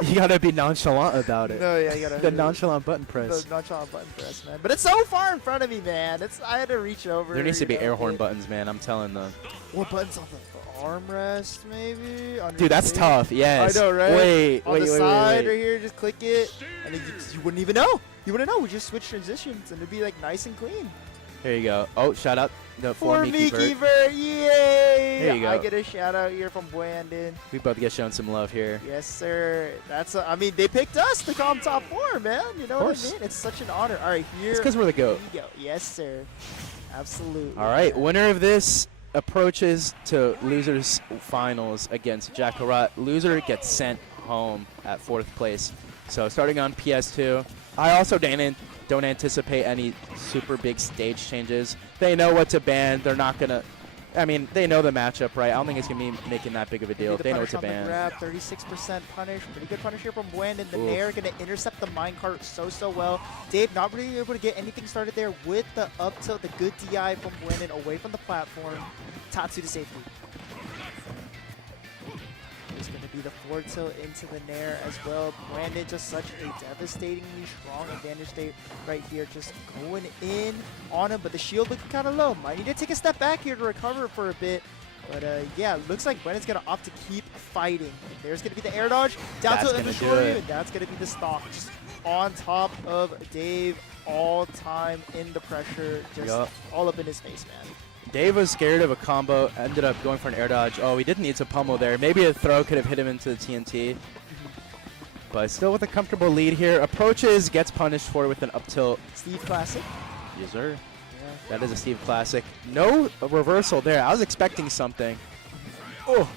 You got to be nonchalant about it. No, yeah, you gotta. The nonchalant button press. The nonchalant button press, man. But it's so far in front of me, man. I had to reach over. There needs to be you know, air horn buttons, man. I'm telling them. What buttons on the armrest, maybe? Dude, that's tough. Yes. I know, right? Wait, on the wait, side wait. right here, just click it, and then you wouldn't even know. You wouldn't know. We just switch transitions, and it'd be like nice and clean. Here you go. Oh, shout out For Mickey Mickey Vert. Vert, yay! There you go. I get a shout out here from Buandon. We both get shown some love here. Yes, sir. I mean, they picked us to come top 4, man. You know what I mean? It's such an honor. All right, here. It's because we're the GOAT. Here you go. Yes, sir. Absolutely. All right, winner of this approaches to losers finals against Jakarot. Loser gets sent home at 4th place. So starting on PS2, I also don't anticipate any super big stage changes. They know what to ban. They're not going to, I mean, they know the matchup, right? I don't think it's going to be making that big of a deal. They know what to ban. Grab, 36% punish. Pretty good punish here from Buandon. The Nair going to intercept the minecart so well. Dave not really able to get anything started there with the up tilt. The good DI from Buandon away from the platform. Tatsu to safety. There's going to be the forward tilt into the Nair as well. Buandon just such a devastatingly strong advantage state right here. Just going in on him, but the shield looking kind of low. Might need to take a step back here to recover for a bit. But yeah, looks like Buandon's going to opt to keep fighting. And there's going to be the air dodge. Down tilt into Shoryu, and that's going to be the stock. Just on top of Dave all time in the pressure. Just all up in his face, man. Dave was scared of a combo, ended up going for an air dodge. Oh, he didn't need to pummel there. Maybe a throw could have hit him into the TNT. But still with a comfortable lead here. Approaches, gets punished for with an up tilt. Steve classic. Yes, sir. Yeah. That is a Steve classic. No reversal there. I was expecting something. Oh.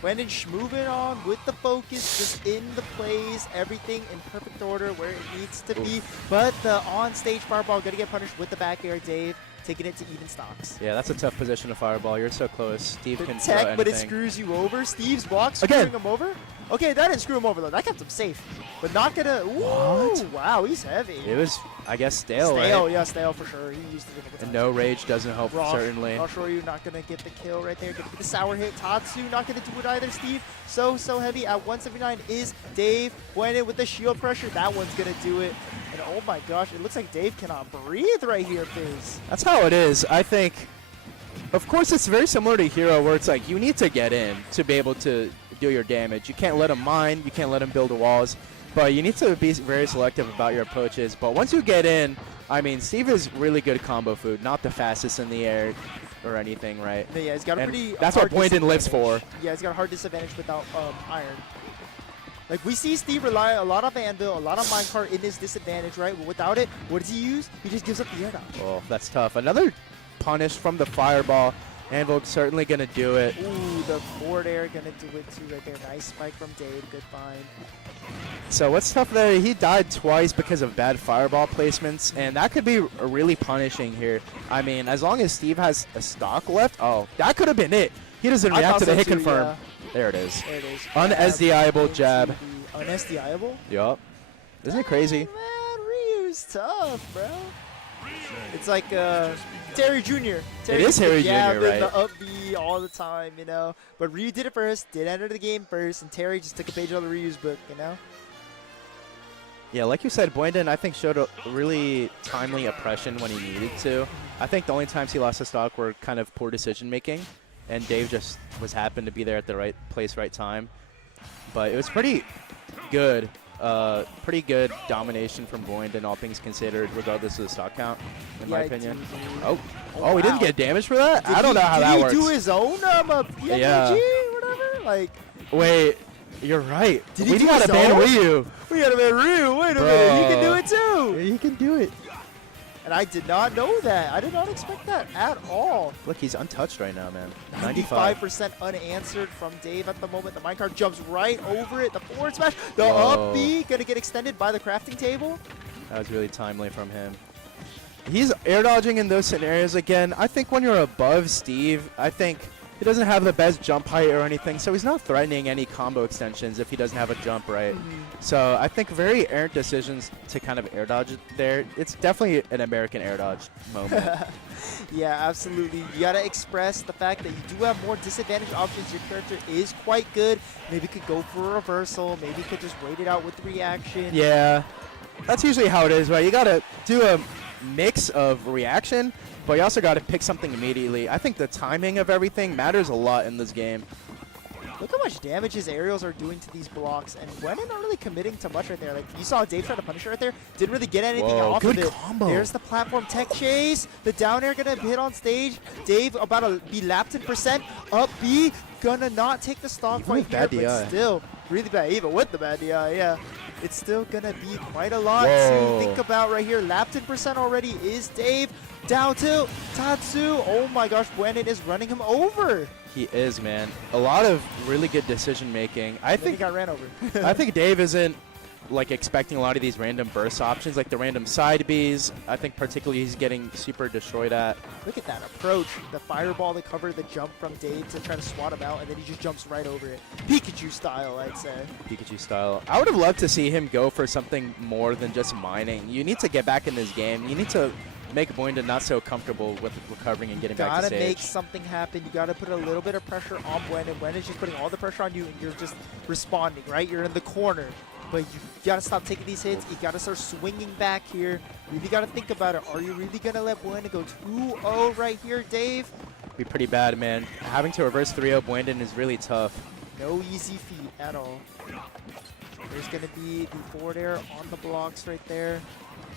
Buandon moving on with the focus, just in the plays, everything in perfect order where it needs to be. But the on-stage fireball going to get punished with the back air, Dave. Taking it to even stocks. Yeah, that's a tough position to fireball. You're so close. Steve The can throw tech, anything. but it screws you over. Steve's block screwing him over. Okay, that didn't screw him over though. That kept him safe. But not gonna. Ooh, What? wow, he's heavy. It was, I guess, stale, Stale, right? yeah, stale for sure. He used it a couple And times. no rage doesn't help, Rosh, certainly. Roshryu not gonna get the kill right there. Gonna get the sour hit. Tatsu not gonna do it either. Steve so heavy at 179 is Dave. Buandon with the shield pressure. That one's gonna do it. And oh my gosh, it looks like Dave cannot breathe right here, Fizz. That's how it is. I think, of course, it's very similar to Hero, where it's like you need to get in to be able to do your damage. You can't let him mine. You can't let him build the walls. But you need to be very selective about your approaches. But once you get in, I mean, Steve is really good combo food. Not the fastest in the air or anything, right? But yeah, he's got a And pretty. that's what hard Buandon lives disadvantage. for. Yeah, he's got a hard disadvantage without iron. Like, we see Steve rely a lot on Anvil, a lot on minecart in his disadvantage, right? But without it, what does he use? He just gives up the air dodge. Oh, that's tough. Another punish from the fireball. Anvil certainly going to do it. Ooh, the forward air gonna do it too right there. Nice spike from Dave. Good find. So what's tough there, he died twice because of bad fireball placements, and that could be really punishing here. I mean, as long as Steve has a stock left, oh, that could have been it. He doesn't I react thought to the so hit too, confirm. yeah. There it is. There it is. Un-SDI-able jab. Un-SDI-able? Yup. Isn't it crazy? Man, Ryu's tough, bro. It's like Terry Jr. Terry is Terry Jr., jabbing right? the up B all the time, you know. But Ryu did it first, did enter the game first, and Terry just took a page out of Ryu's book, you know. Yeah, like you said, Buandon, I think, showed a really timely oppression when he needed to. I think the only times he lost the stock were kind of poor decision-making, and Dave just happened to be there at the right place, right time. But it was pretty good domination from Buandon, all things considered, regardless of the stock count, in my opinion. Oh, we didn't wow. get damage for that? Did I don't know how that works. Did he do his own PMG, Yeah. whatever? Like, Wait, you're right. Did he We do gotta his ban own? Ryu. we got a man Ryu. Wait a minute, he can do it too. He can do it. And I did not know that. I did not expect that at all. Look, he's untouched right now, man. 95. 95% unanswered from Dave at the moment. The minecart jumps right over it. The forward smash. The Whoa. up B going to get extended by the crafting table. That was really timely from him. He's air dodging in those scenarios again. I think when you're above Steve, I think he doesn't have the best jump height or anything, so he's not threatening any combo extensions if he doesn't have a jump right. So I think very errant decisions to kind of air dodge it there. It's definitely an American air dodge moment. Yeah, absolutely. You got to express the fact that you do have more disadvantaged options. Your character is quite good. Maybe could go for a reversal. Maybe could just wait it out with the reaction. Yeah, that's usually how it is, right? You got to do a mix of reaction, but you also got to pick something immediately. I think the timing of everything matters a lot in this game. Look how much damage his aerials are doing to these blocks, and Buandon not really committing to much right there. Like, you saw Dave try to punish it right there. Didn't really get anything Whoa, off good of it. combo. There's the platform tech chase. The down air gonna hit on stage. Dave about to be lapped in percent. Up B, gonna not take the stock Even right with bad here, DI. but still really bad. Even with the bad DI, yeah. It's still gonna be quite a lot Whoa. to think about right here. Lapped in percent already is Dave. Down tilt, Tatsu. Oh my gosh, Buandon is running him over. He is, man. A lot of really good decision making. I And then he think got ran over. I think Dave isn't like expecting a lot of these random burst options, like the random side Bs. I think particularly he's getting super destroyed at. Look at that approach. The fireball to cover the jump from Dave to try to swat him out, and then he just jumps right over it. Pikachu style, I'd say. Pikachu style. I would have loved to see him go for something more than just mining. You need to get back in this game. You need to make Buandon not so comfortable with recovering and getting back to Gotta stage. make something happen. You gotta put a little bit of pressure on Buandon. Buandon's just putting all the pressure on you, and you're just responding, right? You're in the corner. But you gotta stop taking these hits. You gotta start swinging back here. Really gotta think about it. Are you really gonna let Buandon go 2-0 right here, Dave? Be pretty bad, man. Having to reverse 3-0 Buandon is really tough. No easy feat at all. There's gonna be the forward air on the blocks right there.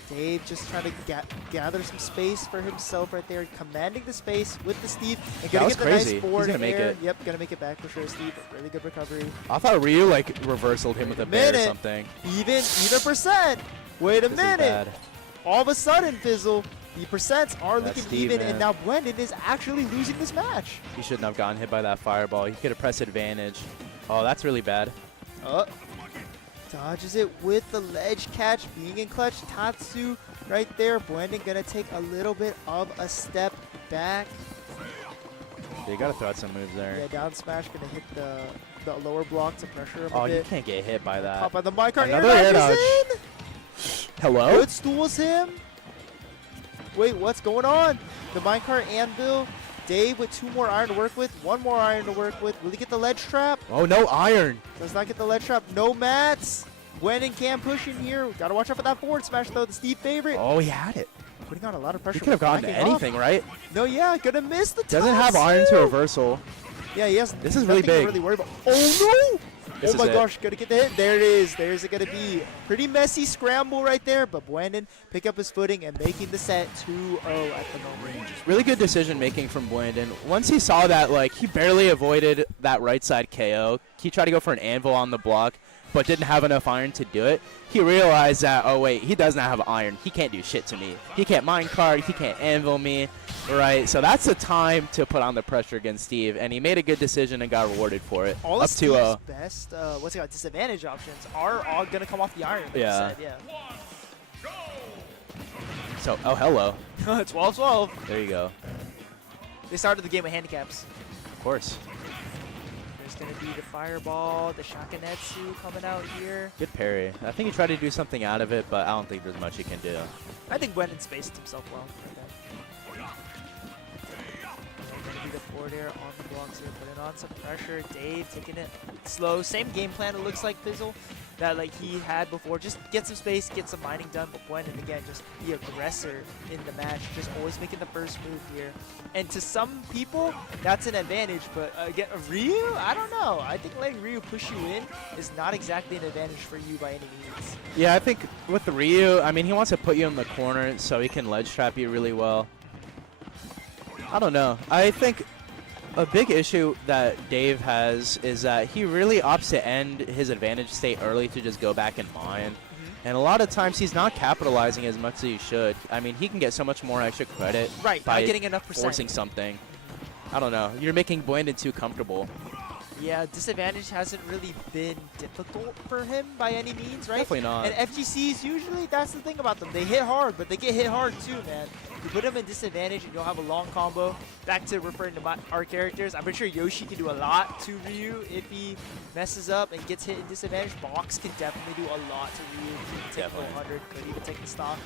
Dave just trying to gather some space for himself right there, commanding the space with the Steve. And gonna was get the crazy. nice He's forward gonna make air. it. Yep, gonna make it back for sure, Steve. Really good recovery. I thought Ryu like reversaled him with a bear or Minute. something. Even percent. Wait a This is minute. bad. All of a sudden, Fizzle, the percents are That's looking Steve, even, man. and now Buandon is actually losing this match. He shouldn't have gotten hit by that fireball. He could have pressed advantage. Oh, that's really bad. Dodges it with the ledge catch, being in clutch. Tatsu right there. Buandon gonna take a little bit of a step back. They gotta throw out some moves there. Yeah, down smash gonna hit the the lower block to pressure him Oh, a you bit. can't get hit by that. Pop out the minecart. Another air dodge. in. Hello? Good stools him. Wait, what's going on? The minecart anvil. Dave with 2 more iron to work with. 1 more iron to work with. Will he get the ledge trap? Oh, no iron. Does not get the ledge trap. No mats. Gwen can push in here. Gotta watch out for that forward smash though. The Steve favorite. Oh, he had it. Putting on a lot of pressure. He could have gotten to backing up. anything, right? No, yeah, gonna miss the Doesn't top have iron to seal. reversal. Yeah, he has. This is really nothing to big. Really worry about. Oh no! This Oh my is it. gosh, gonna get the hit. There it is. There's it gonna be. Pretty messy scramble right there, but Buandon pick up his footing and making the set 2-0 at the moment. Really good decision making from Buandon. Once he saw that, like, he barely avoided that right side KO. He tried to go for an anvil on the block, but didn't have enough iron to do it. He realized that, oh wait, he does not have iron. He can't do shit to me. He can't minecart. He can't anvil me. Right, so that's the time to put on the pressure against Steve, and he made a good decision and got rewarded for it. All Up of Steve's 2-0. best, what's it called, disadvantage options are all gonna come off the iron. Like Yeah. You said, So, oh, hello. yeah. 12-12. There you go. They started the game with handicaps. Of course. There's gonna be the fireball, the shakanetsu coming out here. Good parry. I think he tried to do something out of it, but I don't think there's much he can do. I think Buandon spaced himself well. Right there. Gonna be the forward air on the blocks here, putting on some pressure. Dave taking it slow. Same game plan it looks like Fizzle that like he had before. Just get some space, get some mining done. But Buandon again, just the aggressor in the match, just always making the first move here. And to some people, that's an advantage. But again, Ryu, I don't know. I think letting Ryu push you in is not exactly an advantage for you by any means. Yeah, I think with the Ryu, I mean, he wants to put you in the corner so he can ledge trap you really well. I don't know. I think a big issue that Dave has is that he really opts to end his advantage state early to just go back and mine. And a lot of times he's not capitalizing as much as he should. I mean, he can get so much more extra credit Right, by by getting enough forcing percent. something. I don't know. You're making Buandon too comfortable. Yeah, disadvantage hasn't really been difficult for him by any means, right? Definitely not. And FGCs, usually, that's the thing about them. They hit hard, but they get hit hard too, man. You put them in disadvantage and you'll have a long combo. Back to referring to our characters, I'm pretty sure Yoshi can do a lot to Ryu if he messes up and gets hit in disadvantage. Box can definitely do a lot to Ryu. Take the 100, could even take the stock.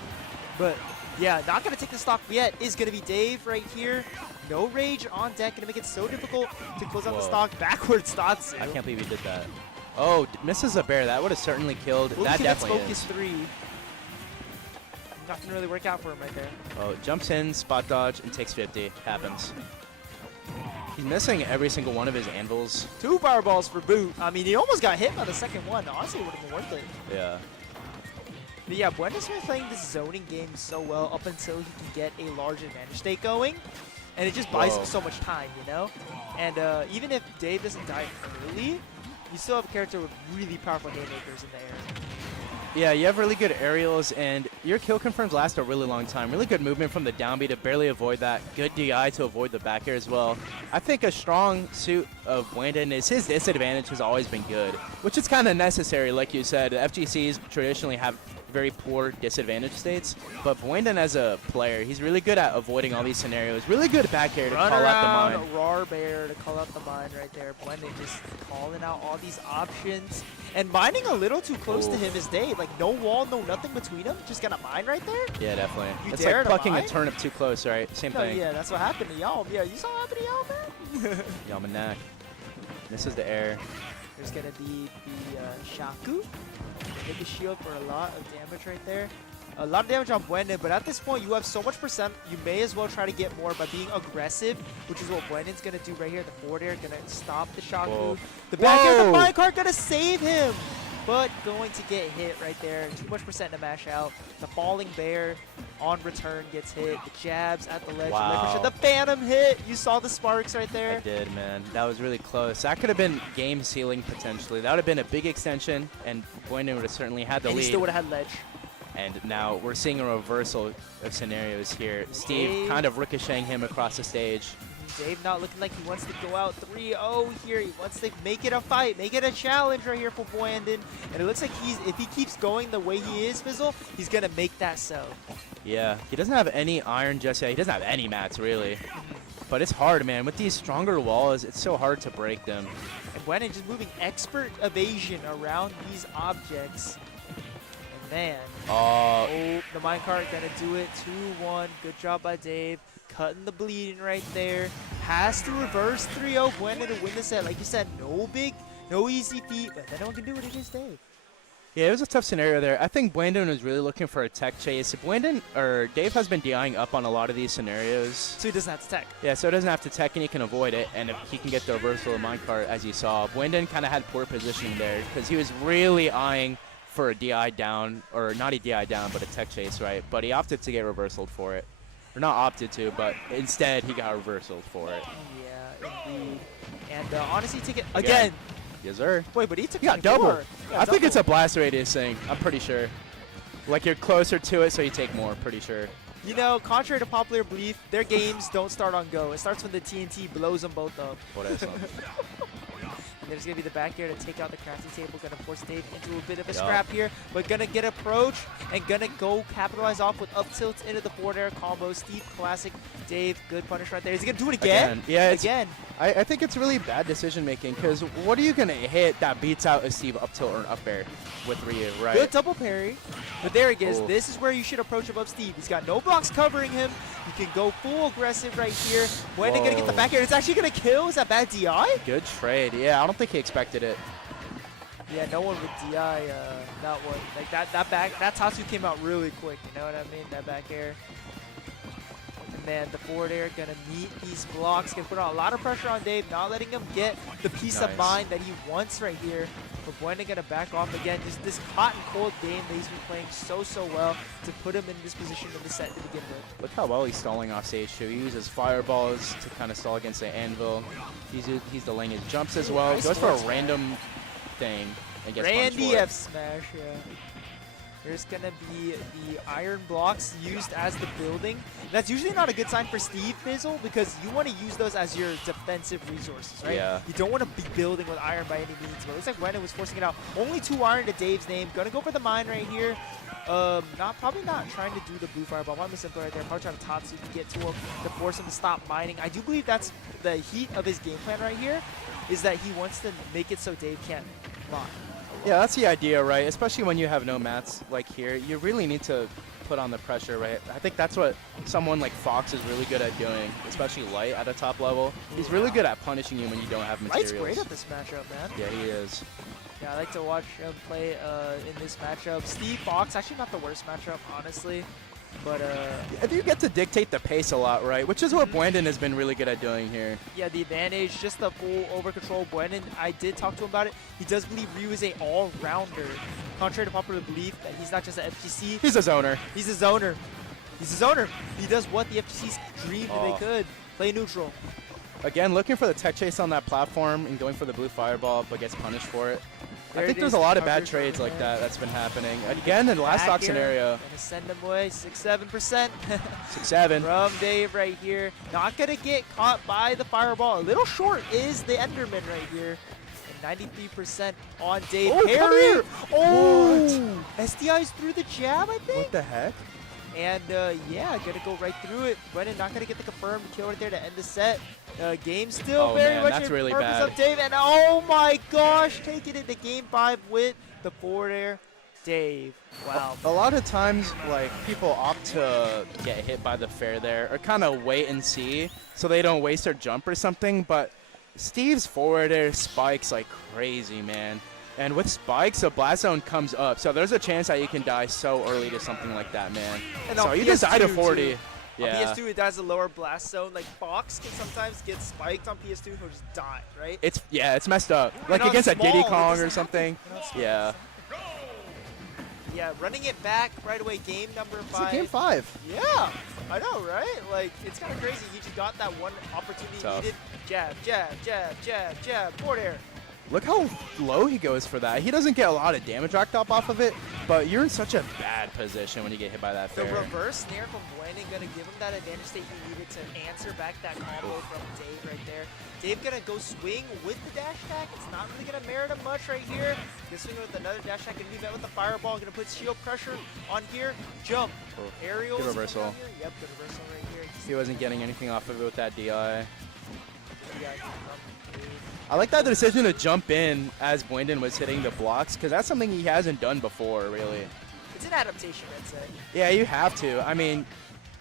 But yeah, not going to take the stock yet is going to be Dave right here. No rage on deck, going to make it so difficult to close out the stock. Backwards Statsu. I can't believe he did that. Oh, misses a bear. That would have certainly killed. Well, that definitely focus is. 3. Nothing really work out for him right there. Oh, jumps in, spot dodge, and takes 50. Happens. He's missing every single one of his anvils. 2 fireballs for Boot. I mean, he almost got hit by the second one. Honestly, it would have been worth it. Yeah. But yeah, Buandon's been playing this zoning game so well up until he can get a large advantage state going. And it just buys him so much time, you know? And even if Dave doesn't die early, you still have a character with really powerful haymakers in the air. Yeah, you have really good aerials, and your kill confirms last a really long time. Really good movement from the down B to barely avoid that. Good DI to avoid the back air as well. I think a strong suit of Buandon is his disadvantage has always been good, which is kind of necessary, like you said. FGCs traditionally have very poor disadvantage states, but Buandon as a player, he's really good at avoiding all these scenarios. Really good back air to Run call around, out the mine. Roar Bear to call out the mine right there. Buandon just calling out all these options. And mining a little too close to him is Dave. Like, no wall, no nothing between them. Just gonna mine right there? Yeah, definitely. You It's dare like to plucking a mine? turnip too close, right? Same No, thing. yeah, that's what happened to Yalm. Yeah, you saw what happened to Yalm, man? Yalmanac. This is the air. There's gonna be the Shaku. Hit the shield for a lot of damage right there. A lot of damage on Buandon, but at this point, you have so much percent, you may as well try to get more by being aggressive, which is what Buandon's going to do right here. The forward air going to stop the Shaku. Whoa. The back air, the Whoa. minecart going to save him, but going to get hit right there. Too much percent to mash out. The falling bear on return gets hit. The jabs at the ledge. Wow. The phantom hit. You saw the sparks right there. I did, man. That was really close. That could have been game sealing potentially. That would have been a big extension, and Buandon would have certainly had the And lead. he still would have had ledge. And now we're seeing a reversal of scenarios here. Steve Dave. kind of ricocheting him across the stage. Dave not looking like he wants to go out 3-0 here. He wants to make it a fight, make it a challenge right here for Buandon. And it looks like if he keeps going the way he is, Fizzle, he's going to make that so. Yeah, he doesn't have any iron just yet. He doesn't have any mats, really. But it's hard, man. With these stronger walls, it's so hard to break them. I Buandon just moving expert evasion around these objects. And man, oh, the minecart gonna do it. 2-1. Good job by Dave. Cutting the bleeding right there. Has to reverse 3-0 Buandon to win the set. Like you said, no easy feat, but if anyone can do it, it is Dave. Yeah, it was a tough scenario there. I think Buandon was really looking for a tech chase. Dave has been DIing up on a lot of these scenarios. So he doesn't have to tech. Yeah, so he doesn't have to tech and he can avoid it, and if he can get the reversal of minecart, as you saw. Buandon kind of had poor positioning there because he was really eyeing for a DI down, or not a DI down, but a tech chase, right? But he opted to get reversaled for it. Or not opted to, but instead he got reversaled for it. Yeah, indeed. And honestly, take it again. Yes, sir. Wait, but he took You got double. I think it's double. a blast radius thing. I'm pretty sure. Like you're closer to it, so you take more. Pretty sure. You know, contrary to popular belief, their games don't start on go. It starts when the TNT blows them both up. What else? And there's going to be the back air to take out the crafting table. Going to force Dave into a bit of a scrap here. But going to get approach and going to go capitalize off with up tilts into the forward air combo. Steve classic. Dave, good punish right there. Is he going to do it again? Yeah, again. I think it's really bad decision making because what are you going to hit that beats out a Steve up tilt or an up air with Ryu, right? Good double parry. But there he is. Oh. This is where you should approach above Steve. He's got no blocks covering him. You can go full aggressive right here. Buandon going to get the back air. It's actually going to kill. Is that bad DI? Good trade. Yeah, I don't think he expected it. Yeah, no one would DI that one. Like that Tatsu came out really quick. You know what I mean? That back air. And then the forward air gonna meet these blocks. Gonna put on a lot of pressure on Dave, not letting him get the peace of mind that he wants right here. But Buandon gonna back off again. Just this hot and cold game that he's been playing so well to put him in this position in the set to begin with. Look how well he's stalling off stage too. He uses fireballs to kind of stall against the anvil. He's delaying his jumps as well. Nice Goes for a forward random thing and gets punished Randy for it. F smash, yeah. There's gonna be the iron blocks used as the building. That's usually not a good sign for Steve Fizzle because you want to use those as your defensive resources, right? Yeah. You don't want to be building with iron by any means. But it looks like Buandon was forcing it out. Only 2 iron to Dave's name. Gonna go for the mine right here. Probably not trying to do the blue fireball. Probably simple right there. Probably trying to Tatsu to get to him to force him to stop mining. I do believe that's the heat of his game plan right here, is that he wants to make it so Dave can't mine. Yeah, that's the idea, right? Especially when you have no mats like here. You really need to put on the pressure, right? I think that's what someone like Fox is really good at doing, especially Light at a top level. He's really good at punishing you when you don't have materials. Light's great at this matchup, man. Yeah, he is. Yeah, I like to watch him play in this matchup. Steve Fox, actually not the worst matchup, honestly. But If you get to dictate the pace a lot, right? Which is what Buandon has been really good at doing here. yeah, the advantage, just the full over control. Buandon, I did talk to him about it. He does believe Ryu is a all-rounder. Contrary to popular belief that he's not just an FGC. He's a zoner. He's a zoner. He's a zoner. He does what the FGCs dreamed they could. Play neutral. Again, looking for the tech chase on that platform and going for the blue fireball, but gets punished for it. There I think it there's is, a lot of coverage bad trades over like there. that's been happening. Again, in the last stock Back air, scenario, Gonna send him away. 6-7%. 6-7. From Dave right here. Not going to get caught by the fireball. A little short is the Enderman right here. And 93% on Dave. Oh, come Parry. here. Oh! SDI's through the jab, I think. What the heck? And yeah, going to go right through it. Brennan not going to get the confirmed kill right there to end the set. Game still Oh, very man, much that's in really purpose bad. of Dave. And oh my gosh, taking it to game 5 with the forward air. Dave. Wow. A lot of times, like, people opt to get hit by the fair there or kind of wait and see so they don't waste their jump or something, but Steve's forward air spikes like crazy, man. And with spikes, the blast zone comes up, so there's a chance that you can die so early to something like that, man. And So on you just died to PS2 40. too. Yeah. On PS2, it dies a lower blast zone. Like, Fox can sometimes get spiked on PS2 and he'll just die, right? It's messed up. Like on against a small, Diddy it Kong doesn't or something. happen. And on small, Yeah. Yeah, running it back right away, game number 5. It's a game 5. Yeah, I know, right? Like, it's kind of crazy. He just got that one opportunity Tough. needed. Jab, jab, jab, jab, jab, forward air. Look how low he goes for that. He doesn't get a lot of damage racked up off of it, but you're in such a bad position when you get hit by that The fair. reverse snare from Buandon gonna give him that advantage that he needed to answer back that combo from Dave right there. Dave gonna go swing with the dash attack. It's not really gonna merit him much right here. Gonna swing with another dash attack. Gonna be met with the fireball. Gonna put shield pressure on here. Jump. Aerials. Good reversal. Yep, good reversal right here. He wasn't getting anything off of it with that DI. I like that decision to jump in as Buandon was hitting the blocks, because that's something he hasn't done before, really. It's an adaptation, I'd say. Yeah, you have to. I mean,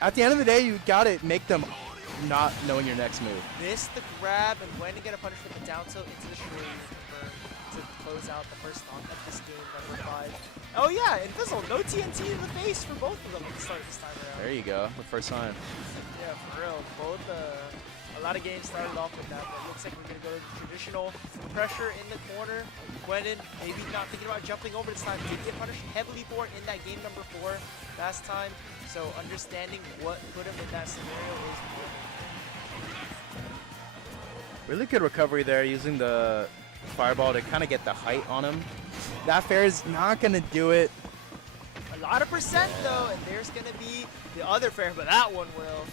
at the end of the day, you got to make them not knowing your next move. Missed the grab and went to get a punish with the down tilt into the shrew to close out the first stock of this game, number 5. Oh yeah, Invisible, no TNT in the face for both of them at the start this time around. There you go, the first time. Yeah, for real. Both, a lot of games started off with that, but it looks like we're going to go to the traditional pressure in the corner. Gwendon maybe not thinking about jumping over this time. Did get punished heavily for it in that game number 4 last time. So understanding what put him in that scenario is important. Really good recovery there, using the fireball to kind of get the height on him. That fair is not going to do it. A lot of percent though, and there's going to be the other fair, but that one will.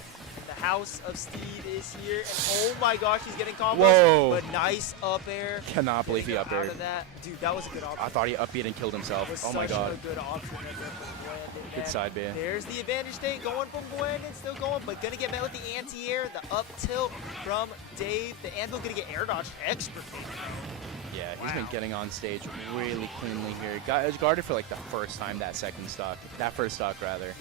The House of Steve is here, and oh my gosh, he's getting combos. Whoa. But nice up air. Cannot believe he Getting up out aired. of that. Dude, that was a good option. I thought he up-beat and killed himself. Was Oh my such god. a good option right there from Buandon, Good man. side B. There's the advantage state going from Buandon, still going, but gonna get met with the anti-air, the up tilt from Dave. The Anvil gonna get air dodged expertly. Yeah, he's been getting on stage really cleanly here. Got edge guarded for like the first time that first stock rather.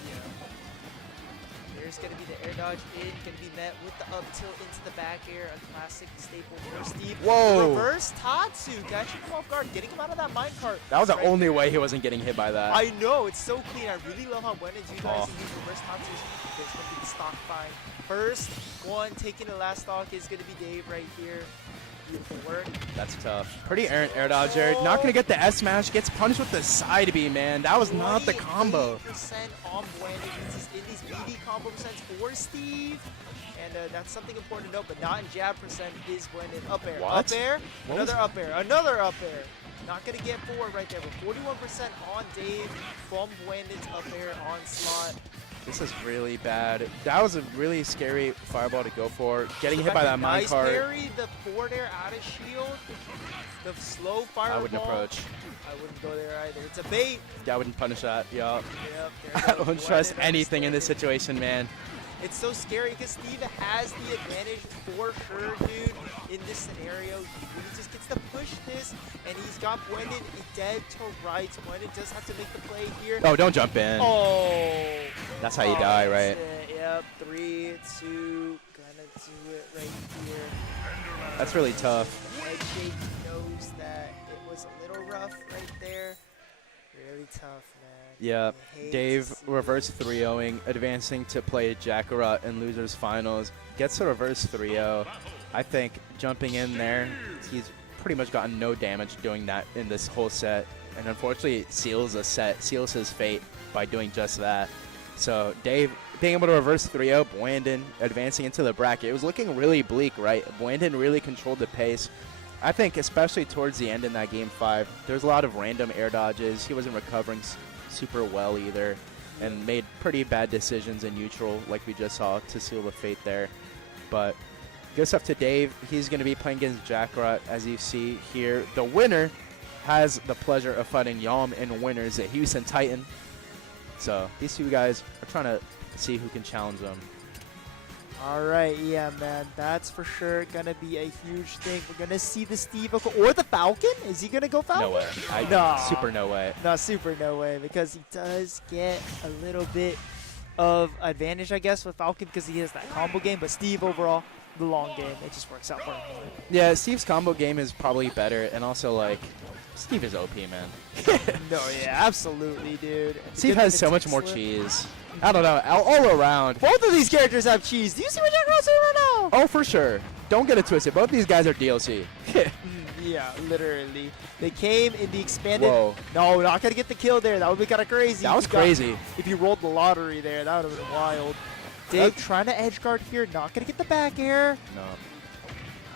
There's going to be the air dodge in, going to be met with the up tilt into the back air, a classic staple for Steve. Whoa. Reverse Tatsu, catching him off guard, getting him out of that minecart. That was the Right only there. way he wasn't getting hit by that. I know, it's so clean. I really love how Buandon's utilizing Oh. these reverse Tatsus. There's going to be the stock find. First one taking the last stock is going to be Dave right here. Beautiful work. That's tough. Pretty errant air dodge there. Not going to get the S smash. Gets punished with the side B, man. That was not the combo. 28% on Buandon. This is in these BD combo percents for Steve. And that's something important to note, but not in jab percent is Buandon. Up air. What? Up air. What Another was- up air. Another up air. Not going to get forward right there, but 41% on Dave from Buandon's up air onslaught. This is really bad. That was a really scary fireball to go for. Getting hit by that nice minecart. parry, the forward air out of shield. The slow fireball. I wouldn't approach. I wouldn't go there either. It's a bait. Yeah, I wouldn't punish that. Yup. Yep, I there you go. don't trust Buandon anything in this understands. situation, man. It's so scary because Steve has the advantage for sure, dude, in this scenario. He really just gets to push this, and he's got Buandon dead to rights. Buandon does have to make the play here. Oh, don't jump in. Oh. That's how you die, that's right? it. Yep, 3, 2, gonna do it right here. That's really tough. Head shake knows that it was a little rough right there. Really tough, man. Yeah, I hate Dave to see reverse 3-0ing, advancing to play Jakarot in losers finals. Gets a reverse 3-0. I think jumping in there, he's pretty much gotten no damage doing that in this whole set. And unfortunately, it seals the set, seals his fate by doing just that. So Dave being able to reverse 3-0, Buandon advancing into the bracket. It was looking really bleak, right? Buandon really controlled the pace. I think especially towards the end in that game 5, there's a lot of random air dodges. He wasn't recovering super well either, and made pretty bad decisions in neutral like we just saw to seal the fate there. But good stuff to Dave. He's going to be playing against Jakarot, as you see here. The winner has the pleasure of fighting Yalm in winners at Houston Titan. So these two guys are trying to see who can challenge them. All right, yeah, man, that's for sure gonna be a huge thing. We're gonna see the Steve or the Falcon. Is he gonna go Falcon? No way. No. Super no way. No, super no way, because he does get a little bit of advantage, I guess, with Falcon because he has that combo game. But Steve overall, the long game, it just works out for him. Yeah, Steve's combo game is probably better, and also like Steve is OP, man. No, yeah, absolutely, dude. Steve has so much more cheese. I don't know, all around. Both of these characters have cheese. Do you see what Jakarot's doing right now? Oh, for sure. Don't get it twisted. Both these guys are DLC. Yeah, literally. They came in the expanded. Whoa. No, not gonna get the kill there. That would be kind of crazy. That was If you got- crazy. If you rolled the lottery there, that would have been wild. Dave trying to edge guard here, not gonna get the back air. No.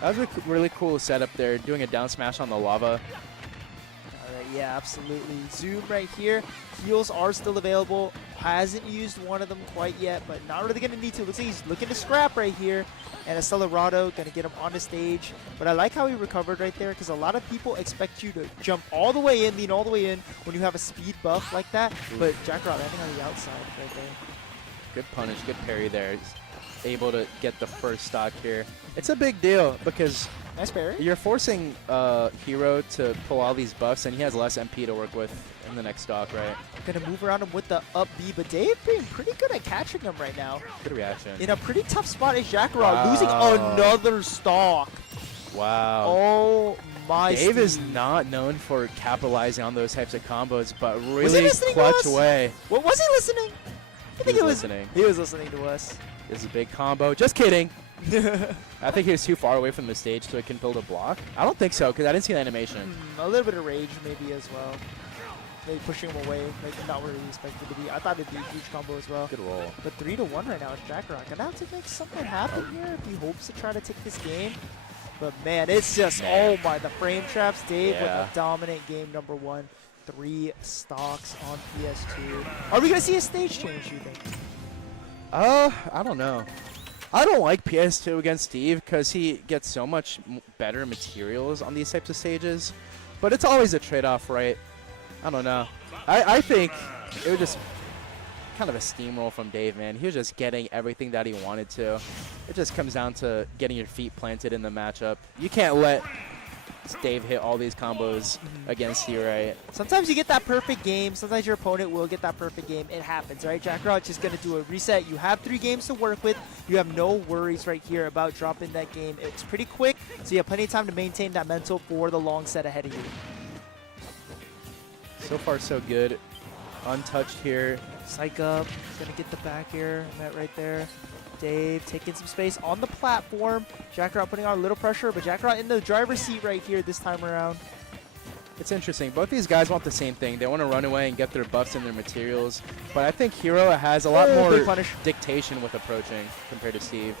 That was a really cool setup there, doing a down smash on the lava. All right, yeah, absolutely. Zoom right here. Heals are still available. Hasn't used one of them quite yet, but not really gonna need to. Looks like he's looking to scrap right here. And Accelerado gonna get him on the stage. But I like how he recovered right there, because a lot of people expect you to jump all the way in, lean all the way in when you have a speed buff like that. But Jakarot landing on the outside right there. Good punish, good parry there. able to get the first stock here. It's a big deal because Nice parry. you're forcing Hero to pull all these buffs, and he has less MP to work with in the next stock, right? Gonna move around him with the up B, but Dave being pretty good at catching him right now. Good reaction. In a pretty tough spot is Jakarot, Wow. losing another stock. Wow. Oh my Dave is Steve. not known for capitalizing on those types of combos, but he really listening to clutch us? way. What was he listening? I think He it was was listening. He was listening to us. This is a big combo. Just kidding. I think he was too far away from the stage so he can build a block. I don't think so because I didn't see the animation. A little bit of rage maybe as well. Maybe pushing him away, like not where he expected to be. I thought it'd be a huge combo as well. Good roll. But 3-1 right now is Jakarot. Gonna have to make something happen here if he hopes to try to take this game. But man, it's just, oh my, the frame traps. Dave with Yeah. a dominant game number 1. 3 stocks on PS2. Are we gonna see a stage change, you think? I don't know. I don't like PS2 against Steve because he gets so much better materials on these types of stages. But it's always a trade-off, right? I don't know. I think it was just kind of a steamroll from Dave, man. He was just getting everything that he wanted to. It just comes down to getting your feet planted in the matchup. You can't let Dave hit all these combos against you, right? Sometimes you get that perfect game. Sometimes your opponent will get that perfect game. It happens, right? Jakarot's just going to do a reset. You have 3 games to work with. You have no worries right here about dropping that game. It's pretty quick, so you have plenty of time to maintain that mental for the long set ahead of you. So far, so good. Untouched here. Psych Up. He's going to get the back air. Met right there. Dave taking some space on the platform. Jakarot putting on a little pressure, but Jakarot in the driver's seat right here this time around. It's interesting. Both these guys want the same thing. They want to run away and get their buffs and their materials. But I think Hero has a lot Oh, big more punish. dictation with approaching compared to Steve.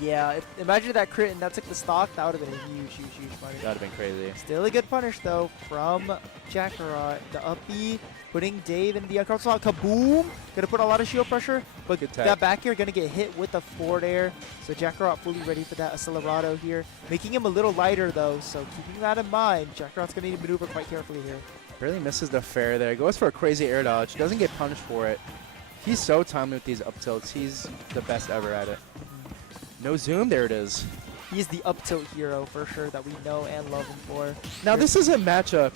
Yeah, imagine that crit and that took the stock. That would have been a huge, huge, huge punish. That would have been crazy. Still a good punish, though, from Jakarot. The up B, putting Dave in the uncross slot. Kaboom! Gonna put a lot of shield pressure, but Good tag. that back air gonna get hit with the forward air. So Jakarot fully ready for that Acelerado here. Making him a little lighter, though, so keeping that in mind, Jakarot's gonna need to maneuver quite carefully here. Barely misses the fair there. Goes for a crazy air dodge. Doesn't get punished for it. He's so timely with these up tilts. He's the best ever at it. No zoom. There it is. He's the up tilt hero for sure that we know and love him for. Now this is a matchup.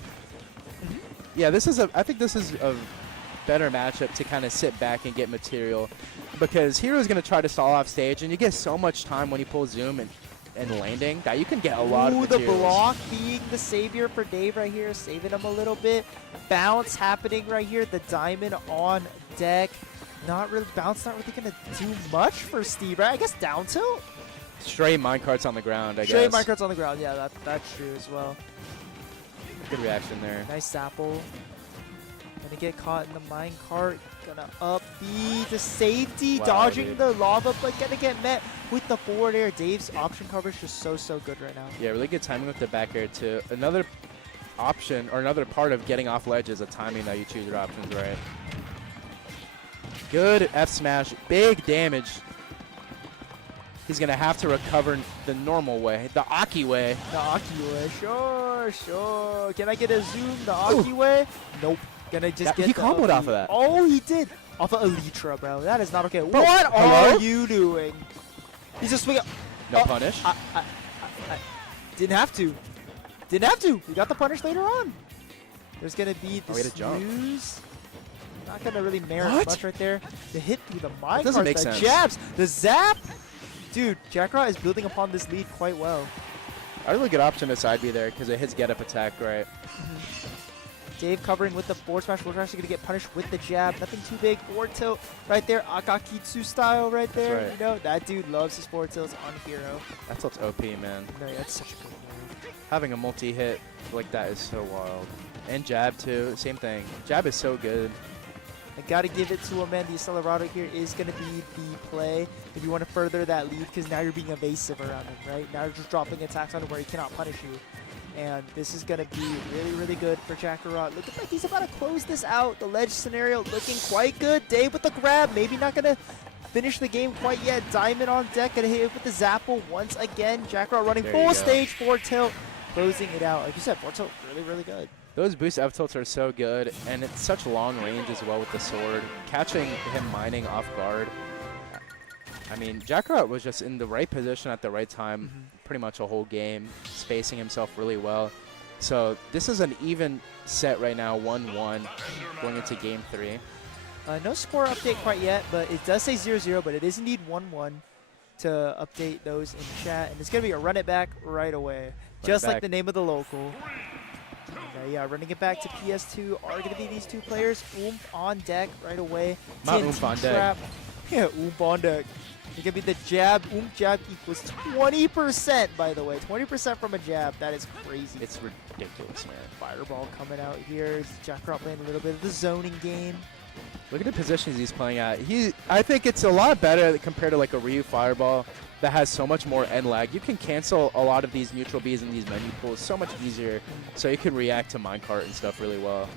Yeah, I think this is a better matchup to kind of sit back and get material, because Hero's going to try to stall off stage, and you get so much time when you pull zoom and landing that you can get a lot of the materials. block being the savior for Dave right here, saving him a little bit. Bounce happening right here. The diamond on deck. Not really bounce. Not really gonna do much for Steve, right? I guess down tilt. Straight minecarts on the ground, I Straight guess. minecarts on the ground. Yeah, that's true as well. Good reaction there. Nice Zapple. Gonna get caught in the minecart. Gonna up B to safety, Wow, dodging dude. the lava, but gonna get met with the forward air. Dave's option coverage is so good right now. Yeah, really good timing with the back air too. Another option or another part of getting off ledge is a timing that you choose your options right. Good F smash, big damage. He's gonna have to recover the normal way, the Aki way. The Aki way, sure. Can I get a zoom? The Aki way? Nope. Gonna just get he the comboed up off B. of that. Oh, he did. Off of Elytra, bro. That is not okay. Bro, What hello? are you doing? He's just swinging. No punish. I didn't have to. Didn't have to. We got the punish later on. There's gonna be the Oh, he had a jump. snooze. Not gonna really merit What? much right there. The hit through the minecart, doesn't make the sense. jabs, the zap. Dude, Jakarot is building upon this lead quite well. A really good option to side B there because it hits get up attack right. Dave covering with the forward smash. We're actually going to get punished with the jab. Nothing too big. Forward tilt right there. Akakitsu style right there. right. You know, that dude loves his forward tilts on Hero. That's what's OP, man. No, that's such a good move. Having a multi-hit like that is so wild. And jab too, same thing. Jab is so good. I got to give it to him, man. The Acelerado here is going to be the play if you want to further that lead, because now you're being evasive around him, right? Now you're just dropping attacks on him where he cannot punish you. And this is going to be really good for Jakarot. Looking like he's about to close this out. The ledge scenario looking quite good. Dave with the grab. Maybe not going to finish the game quite yet. Diamond on deck. Going to hit with the Zapple once again. Jakarot running There you full go. stage, forward tilt. Closing it out. Like you said, forward tilt really good. Those boost F tilts are so good, and it's such long range as well with the sword. Catching him mining off guard. I mean, Jakarot was just in the right position at the right time pretty much a whole game, spacing himself really well. So this is an even set right now, 1-1, going into game 3. No score update quite yet, but it does say 0-0, but it is indeed 1-1 to update those in chat. And it's going to be a run it back right away, just like the name of the local. And, yeah, running it back to PS2 are going to be these two players. Oomph on deck right away. Not Oomph on deck. Yeah, Oomph on deck. It can be the jab. Oomph jab equals 20%, by the way. 20% from a jab. That is crazy. It's ridiculous, man. Fireball coming out here. Jakarot playing a little bit of the zoning game. Look at the positions he's playing at. I think it's a lot better compared to like a Ryu Fireball that has so much more end lag. You can cancel a lot of these neutral Bs and these menu pulls so much easier, so you can react to minecart and stuff really well.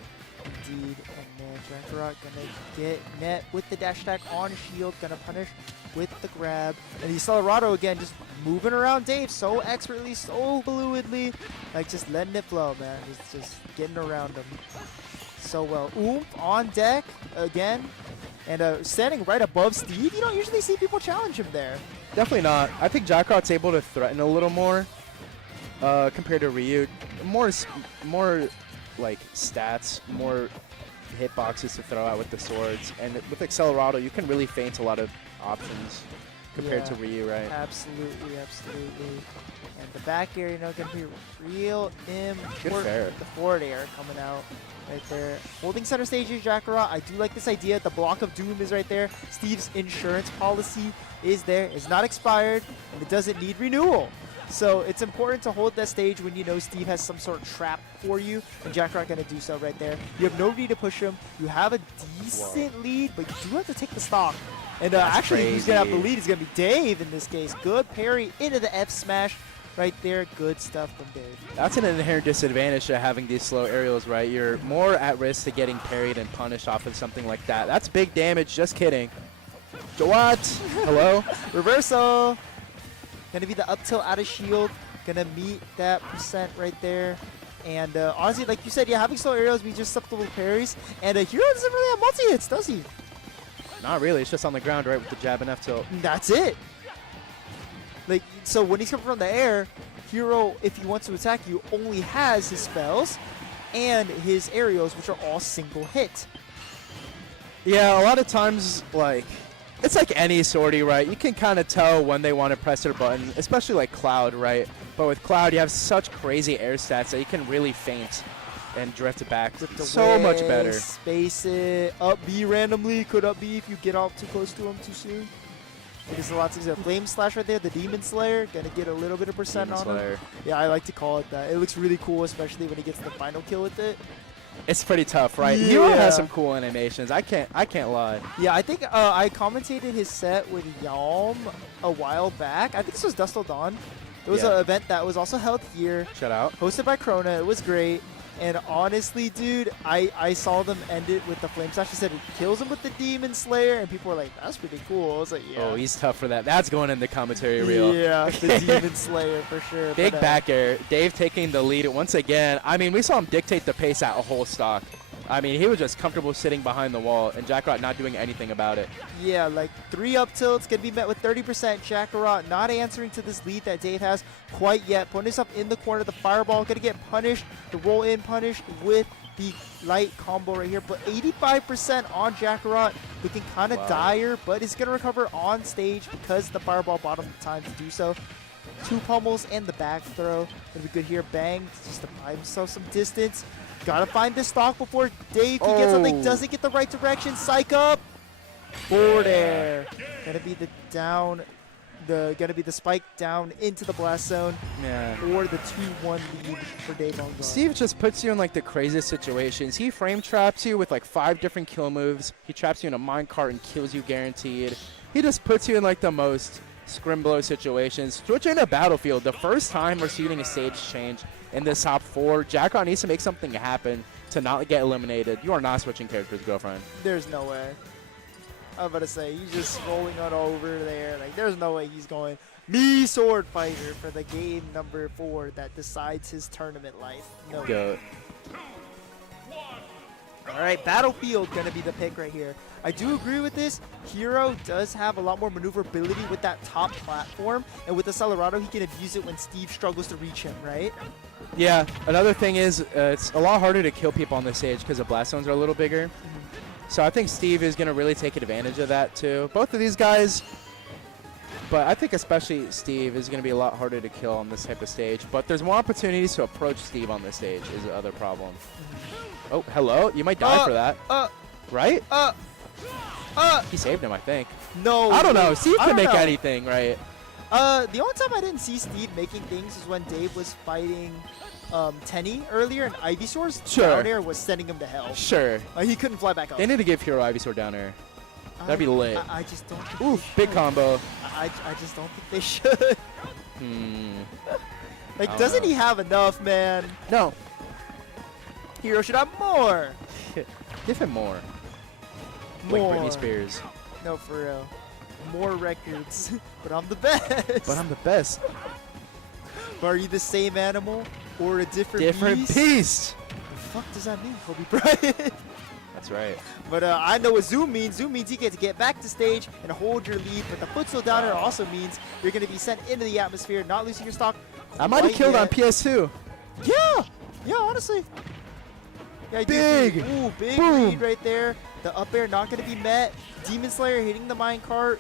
Indeed, and then Jakarot gonna get net with the dash attack on shield, gonna punish with the grab. And Accelerado again, just moving around Dave so expertly, so fluidly, like just letting it flow, man. Just getting around him so well. Oomph on deck again, and standing right above Steve. You don't usually see people challenge him there. Definitely not. I think Jakarot's able to threaten a little more compared to Ryu. More like stats, more hitboxes to throw out with the swords, and with Accelerado, you can really feint a lot of options compared to Ryu, right? Absolutely, absolutely. And the back air, going to be real important. The forward air coming out right there. Holding center stage is Jakarot. I do like this idea. The block of doom is right there. Steve's insurance policy is there. It's not expired, and it doesn't need renewal. So it's important to hold that stage when you know Steve has some sort of trap for you, and Jakarot going to do so right there. You have no need to push him. You have a decent lead, but you do have to take the stock. And actually, who's going to have the lead is going to be Dave in this case. Good parry into the F smash right there. Good stuff from Dave. That's an inherent disadvantage to having these slow aerials, right? You're more at risk to getting parried and punished off of something like that. That's big damage. Just kidding. What? Hello? Reversal. Gonna be the up tilt out of shield. Gonna meet that percent right there. And honestly, like you said, yeah, having slow aerials means just susceptible parries. And Hero doesn't really have multi-hits, does he? Not really. It's just on the ground, right, with the jab and F tilt. That's it. Like, so when he's coming from the air, Hero, if he wants to attack you, only has his spells and his aerials, which are all single hit. Yeah, a lot of times, like, it's like any sortie, right? You can kind of tell when they want to press their button, especially like Cloud, right? But with Cloud, you have such crazy air stats that you can really feint and drift it back so much better. Space it. Up B randomly. Could up B if you get off too close to him too soon. There's a lot of Flame Slash right there. The Demon Slayer. Gonna get a little bit of percent on him. Yeah, I like to call it that. It looks really cool, especially when he gets the final kill with it. It's pretty tough, right? Yeah. Hero has some cool animations. I can't lie. Yeah, I think I commentated his set with Yalm a while back. I think this was Dust Till Dawn. It was an event that was also held here. Shout out. Hosted by Krona. It was great. And honestly, dude, I saw them end it with the Flame Slash. He said it kills him with the Demon Slayer, and people were like, that's pretty cool. I was like, yeah. Oh, he's tough for that. That's going in the commentary reel. Yeah, the Demon Slayer for sure. Big back air. Dave taking the lead once again. I mean, we saw him dictate the pace at a whole stock. I mean, he was just comfortable sitting behind the wall, and Jakarot not doing anything about it. Yeah, like 3 up tilts, going to be met with 30%. Jakarot not answering to this lead that Dave has quite yet. Putting himself in the corner. The Fireball going to get punished. The roll in punished with the light combo right here. But 85% on Jakarot. Looking kind of dire, but is going to recover on stage because the Fireball bought him the time to do so. 2 pummels and the back throw. Going to be good here. Bang, just to buy himself some distance. Gotta find the stock before Dave can get something. Doesn't get the right direction. Psych up. Forward air. Gonna be the down. Gonna be the spike down into the blast zone. Yeah. Or the 2-1 lead for Daveong. Steve just puts you in like the craziest situations. He frame traps you with like 5 different kill moves. He traps you in a minecart and kills you guaranteed. He just puts you in like the most scrimblow situations. Switching to Battlefield, the first time we're seeing a stage change in this top 4, Jakarot needs to make something happen to not get eliminated. You are not switching characters, girlfriend. There's no way. I was about to say, he's just rolling on over there. Like, there's no way he's going me sword fighter for the game number 4 that decides his tournament life. No. Go. All right, Battlefield going to be the pick right here. I do agree with this. Hero does have a lot more maneuverability with that top platform, and with the Celerado, he can abuse it when Steve struggles to reach him, right? Yeah, another thing is it's a lot harder to kill people on this stage because the blast zones are a little bigger. So I think Steve is going to really take advantage of that too. Both of these guys, but I think especially Steve is going to be a lot harder to kill on this type of stage. But there's more opportunities to approach Steve on this stage is the other problem. Oh, hello. You might die for that. Right? He saved him, I think. No. I don't know. Steve I can don't make know. anything, right? The only time I didn't see Steve making things is when Dave was fighting Tenny earlier, and Ivysaur's Sure. down air was sending him to hell. Sure. He couldn't fly back up. They need to give Hero Ivysaur down air. That'd be lit. I just don't think Ooh, they big should. combo. I just don't think they should. I Like, don't doesn't know. he have enough, man? No. Hero should have more. Give him more. More. Like Britney Spears. No, for real. More records. But I'm the best. But I'm the best. But are you the same animal or a different beast? beast. The fuck does that mean, Kobe Bryant? That's right. But I know what Zoom means. Zoom means you get to get back to stage and hold your lead. But the footstool down air also means you're going to be sent into the atmosphere, not losing your stock. I might have quite killed on yet. PS2. Yeah. Yeah, honestly. Yeah, I do Big. agree. Ooh, big Boom. lead right there. The up air not going to be met. Demon Slayer hitting the minecart.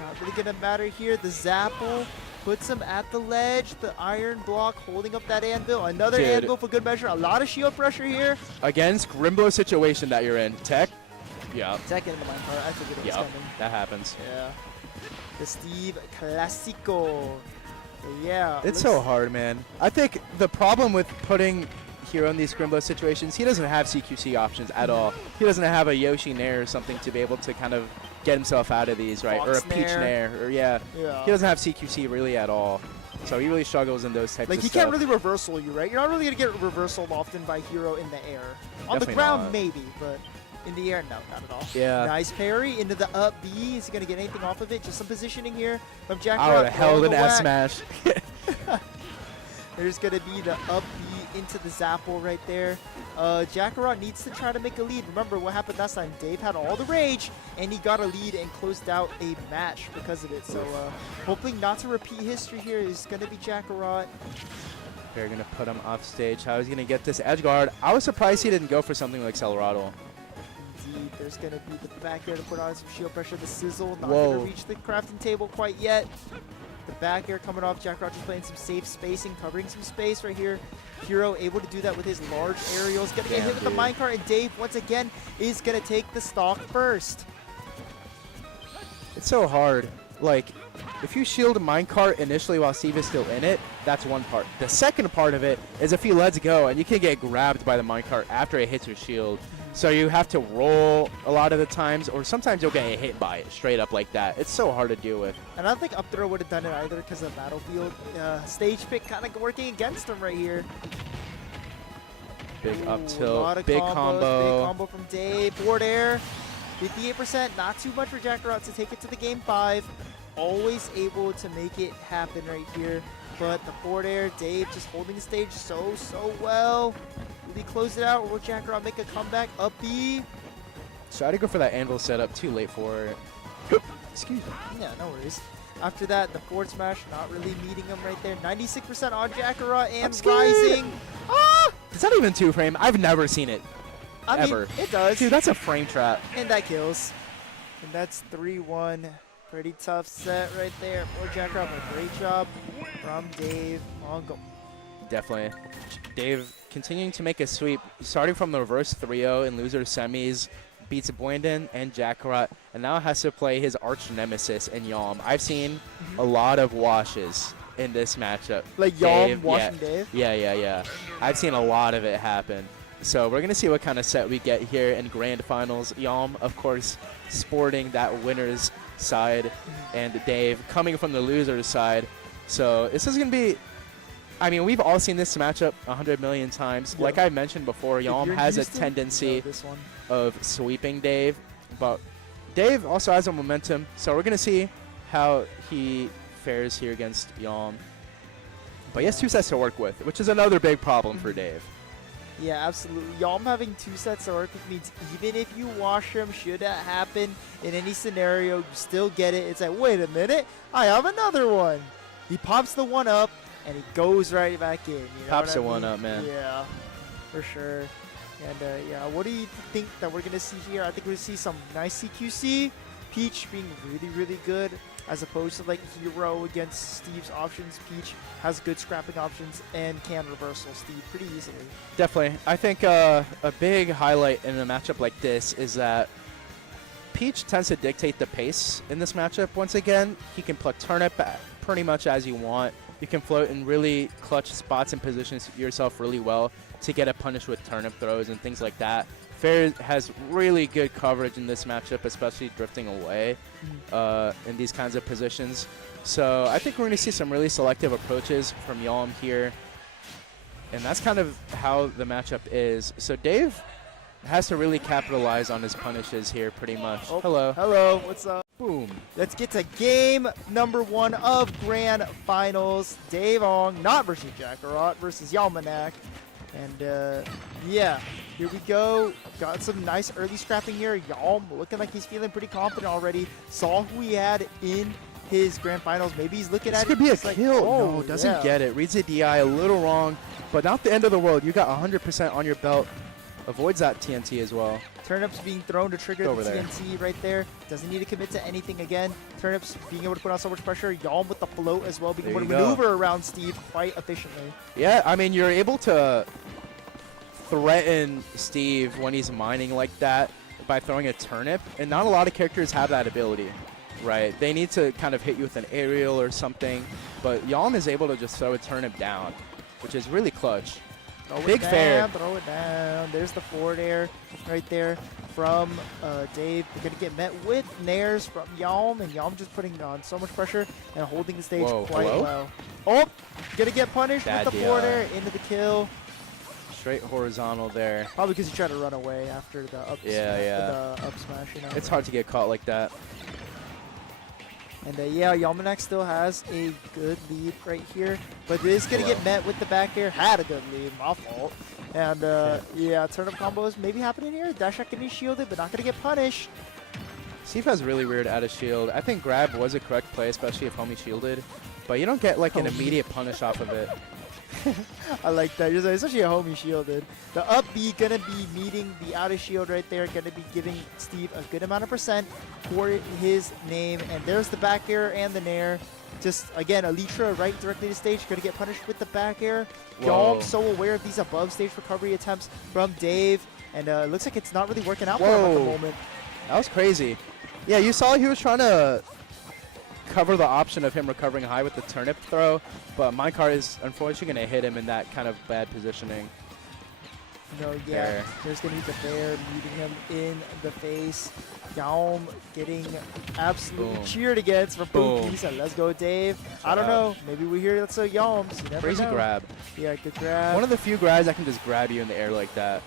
Not really going to matter here. The Zapple puts him at the ledge. The iron block holding up that anvil. Another Dude. anvil for good measure. A lot of shield pressure here. Against Grimbo situation that you're in. Tech. Yeah. Second in the minecart. I figured it was Yep. coming. That happens. Yeah. The Steve Classico. Yeah. It's so hard, man. I think the problem with putting Hero in these Grimbo situations, he doesn't have CQC options at all. He doesn't have a Yoshi Nair or something to be able to kind of get himself out of these, right? Fox or a Peach Nair. Nair. Or yeah. Yeah. He doesn't have CQC really at all. So he really struggles in those types Like, of he stuff. can't really reversal you, right? You're not really going to get reversaled often by Hero in the air. On the Definitely ground, not. maybe, but in the air, no, not at all. Yeah. Nice parry into the up B. Is he going to get anything off of it? Just some positioning here from Jack. I would have held an F smash. There's going to be the up B into the Zapple right there. Jakarot needs to try to make a lead. Remember what happened last time? Dave had all the rage, and he got a lead and closed out a match because of it. So hoping not to repeat history here is going to be Jakarot. They're going to put him off stage. How is he going to get this edge guard? I was surprised he didn't go for something like Celerado. Indeed, there's going to be the back air to put on some shield pressure. The sizzle not Whoa. going to reach the crafting table quite yet. The back air coming off. Jakarot just playing some safe spacing, covering some space right here. Hero able to do that with his large aerials. Going to get Damn, hit with the dude. minecart, and Dave once again is going to take the stock first. It's so hard. Like, if you shield a minecart initially while Steve is still in it, that's one part. The second part of it is if he lets go and you can get grabbed by the minecart after it hits your shield. So you have to roll a lot of the times, or sometimes you'll get hit by it straight up like that. It's so hard to deal with. And I don't think up throw would have done it either because of Battlefield. Stage pick kind of working against him right here. Big up Ooh, a tilt, lot of big combos, combo. Big combo from Dave. Forward air. 58%, not too much for Jakarot to take it to the game 5. Always able to make it happen right here. But the forward air, Dave just holding the stage so well. Will he close it out, or will Jakarot make a comeback? Up B. So I had to go for that anvil setup, too late for it. Excuse me. Yeah, no worries. After that, the forward smash not really meeting him right there. 96% on Jakarot and scared. rising. Ah! Is that even 2-frame? I've never seen it. I Ever. mean, it does. Dude, that's a frame trap. And that kills. And that's 3-1. Pretty tough set right there for Jakarot. A great job from Dave on go. Definitely. Dave continuing to make a sweep, starting from the reverse 3-0 in loser semis, beats Buandon and Jakarot, and now has to play his arch nemesis in Yalm. I've seen a lot of washes in this matchup. Like Yalm Dave, washing Dave? Yeah. I've seen a lot of it happen. So we're going to see what kind of set we get here in Grand Finals. Yalm, of course, sporting that winner's side, and Dave coming from the loser's side. So this is going to be, I mean, we've all seen this matchup 100 million times. Yep. Like I mentioned before, If Yalm you're in has a Houston, tendency you know this one. of sweeping Dave, but Dave also has a momentum. So we're going to see how he fares here against Yalm. But he has 2 sets to work with, which is another big problem for Dave. Yeah, absolutely. Yalm having 2 sets of work means even if you wash him, should that happen in any scenario, you still get it. It's like, wait a minute, I have another one. He pops the one up, and he goes right back in. You know Pops what the I one mean? up, man. Yeah, for sure. And yeah, what do you think that we're going to see here? I think we're going to see some nice CQC. Peach being really, really good, as opposed to like Hero against Steve's options. Peach has good scrapping options and can reversal Steve pretty easily. Definitely. I think a big highlight in a matchup like this is that Peach tends to dictate the pace in this matchup. Once again, he can pluck turnip pretty much as you want. You can float in really clutch spots and positions yourself really well to get a punish with turnip throws and things like that. Fair has really good coverage in this matchup, especially drifting away in these kinds of positions. So I think we're going to see some really selective approaches from Yalm here. And that's kind of how the matchup is. So Dave has to really capitalize on his punishes here pretty much. Oh, Hello. Hello, what's up? Boom. Let's get to game number 1 of Grand Finals. Daveong, not versus Jakarot, versus Yalmanac. And yeah, here we go. Got some nice early scrapping here. Yalm looking like he's feeling pretty confident already. Saw who he had in his Grand Finals. Maybe he's looking This at could it. be a he's like, kill. oh, No, doesn't yeah. get it. Reads the DI a little wrong, but not the end of the world. You got 100% on your belt. Avoids that TNT as well. Turnips being thrown to trigger Over the there. TNT right there. Doesn't need to commit to anything again. Turnips being able to put on so much pressure. Yalm with the float as well, being There able to you go. maneuver around Steve quite efficiently. Yeah, I mean, you're able to threaten Steve when he's mining like that by throwing a turnip, and not a lot of characters have that ability, right? They need to kind of hit you with an aerial or something, but Yalm is able to just throw a turnip down, which is really clutch. Throw Big it down, fair. Throw it down. There's the forward air right there from Dave. They're going to get met with nairs from Yalm, and Yalm just putting on so much pressure and holding the stage Whoa, quite hello? well. Oh, going to get punished Bad with the forward DI. air into the kill. Straight horizontal there. Probably because he tried to run away after the up Yeah, the up smash. You know? It's hard to get caught like that. And yeah, Yalmanac still has a good lead right here, but it is going to get met with the back air. Had a good lead, my fault. And yeah, turnip combos maybe happening here. Dash not getting shielded, but not going to get punished. Steve has really weird out of shield. I think grab was a correct play, especially if homie shielded, but you don't get like an immediate punish off of it. I like that. Especially a homie shielded. The up B gonna be meeting the out of shield right there. Gonna be giving Steve a good amount of percent for his name. And there's the back air and the nair. Just again, Elytra right directly to stage. Gonna get punished with the back air. Whoa. Yalm so aware of these above stage recovery attempts from Dave. And it looks like it's not really working out for him at the Whoa. moment. That was crazy. Yeah, you saw he was trying to cover the option of him recovering high with the turnip throw, but Minecart is unfortunately going to hit him in that kind of bad positioning. No, yeah, Fair. there's going to be the bear meeting him in the face. Yalm getting absolutely Boom. cheered against from Boom. Bookies. And let's go, Dave. I don't out. know. Maybe we hear that's a Yalms. You never Crazy know. grab. Yeah, good grab. One of the few grabs that can just grab you in the air like that.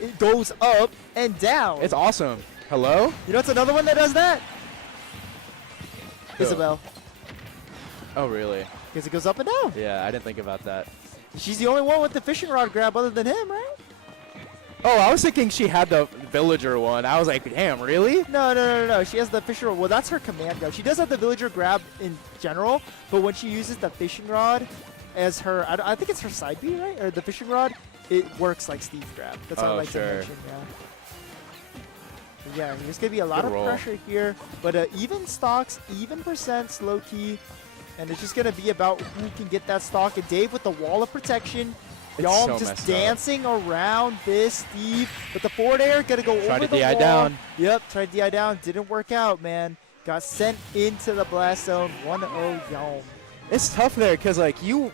It goes up and down. It's awesome. Hello? You know what's another one that does that? Who? Isabel. Oh, really? Because it goes up and down. Yeah, I didn't think about that. She's the only one with the fishing rod grab other than him, right? Oh, I was thinking she had the villager one. I was like, damn, really? No. She has the fishing rod. Well, that's her command grab. She does have the villager grab in general, but when she uses the fishing rod as her, I think it's her side B, right? Or the fishing rod, it works like Steve's grab. That's what I Oh, like sure. to mention, yeah. Yeah, there's going to be a lot Good of roll. pressure here, but even stocks, even percents, low key, and it's just going to be about who can get that stock. And Dave with the wall of protection. It's Y'all so just messed up. dancing around this Steve with the forward air, gonna go Try over to the DI wall. down. Yep, tried DI down, didn't work out, man. Got sent into the blast zone. 1-0 Yalm. It's tough there because, like, or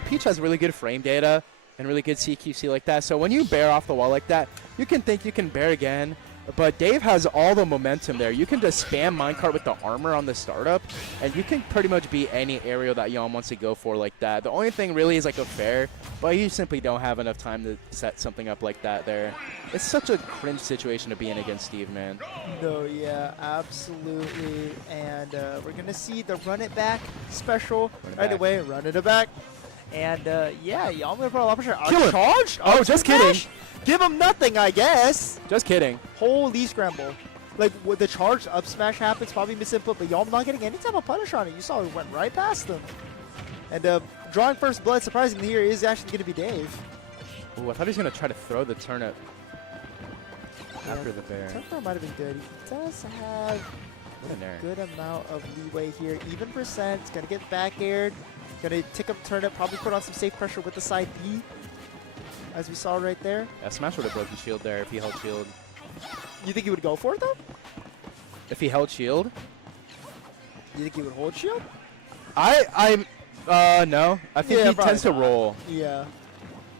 Peach has really good frame data and really good CQC like that. So when you bear off the wall like that, you can think you can bear again. But Dave has all the momentum there. You can just spam minecart with the armor on the startup, and you can pretty much beat any aerial that Yalm wants to go for like that. The only thing really is like a fair, but you simply don't have enough time to set something up like that there. It's such a cringe situation to be in against Steve, man. No, yeah, absolutely. And we're going to see the run it back special Run it right back. away. Run it back. And yeah, y'all gonna put a lot of pressure. Kill him. Charge? Oh, just kidding. Give him nothing, I guess. Just kidding. Holy scramble. Like, with the charged up smash happens, probably misinput, but y'all not getting any type of punish on it. You saw it went right past them. And drawing first blood, surprisingly here, is actually going to be Dave. Ooh, I thought he was going to try to throw the turnip after the bear. Turn throw might have been good. He does have What an error. a good amount of leeway here. Even percent, going to get back aired. Going to tick up turnip, probably put on some safe pressure with the side B, as we saw right there. Yeah, Smash would have broken shield there if he held shield. You think he would go for it, though? If he held shield? You think he would hold shield? No. I think Yeah, he tends to probably not. roll. Yeah.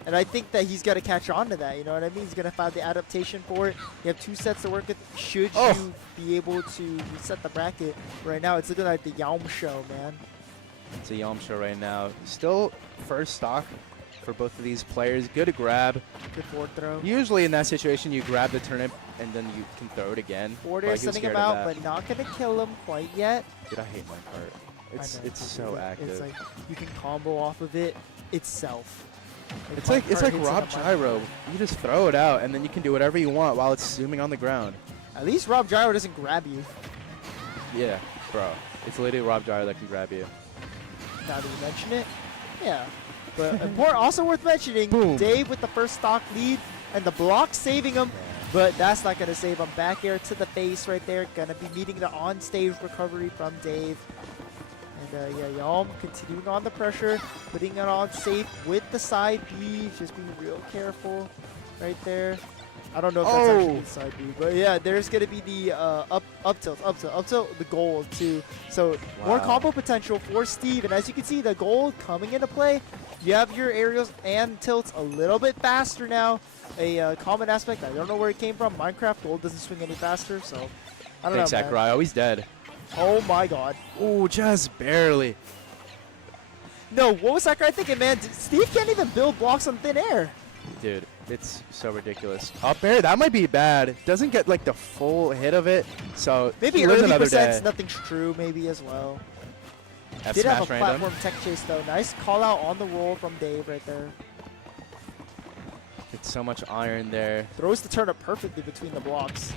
And I think that he's got to catch on to that, you know what I mean? He's going to find the adaptation for it. You have 2 sets to work with. Should you be able to reset the bracket? Right now, it's looking like the Yalm show, man. It's a Yalm show right now. Still first stock for both of these players. Good grab. Good forward throw. Usually in that situation, you grab the turnip and then you can throw it again. Forward But air he was sending scared him of out, that. but not going to kill him quite yet. Dude, I hate my cart. I know, It's so active. It's like you can combo off of it itself. It's like Minecart hits Rob on a Gyro. Minecart. You just throw it out and then you can do whatever you want while it's zooming on the ground. At least Rob Gyro doesn't grab you. Yeah, bro. It's literally Rob Gyro that can grab you. Now that you mention it, yeah. But also worth mentioning, Boom. Dave with the first stock lead and the block saving him, but that's not going to save him. Back air to the face right there. Going to be meeting the on-stage recovery from Dave. And yeah, Yalm continuing on the pressure, putting it on safe with the side B. Just being real careful right there. I don't know if that's actually the side B, but yeah, there's going to be the up tilt, the gold too. So more Wow. combo potential for Steve, and as you can see, the gold coming into play. You have your aerials and tilts a little bit faster now. A common aspect, I don't know where it came from. Minecraft gold doesn't swing any faster, so I don't Thanks, know, man. Sakurai. Oh, he's dead. Oh my god. Ooh, just barely. No, what was Sakurai thinking, man? Steve can't even build blocks on thin air. Dude, it's so ridiculous. Up air, that might be bad. Doesn't get like the full hit of it, so Maybe he lives early another percents, day. nothing's true, maybe as well. F Did have a smash random. platform tech chase though. Nice call out on the roll from Dave right there. It's so much iron there. Throws the turnip perfectly between the blocks.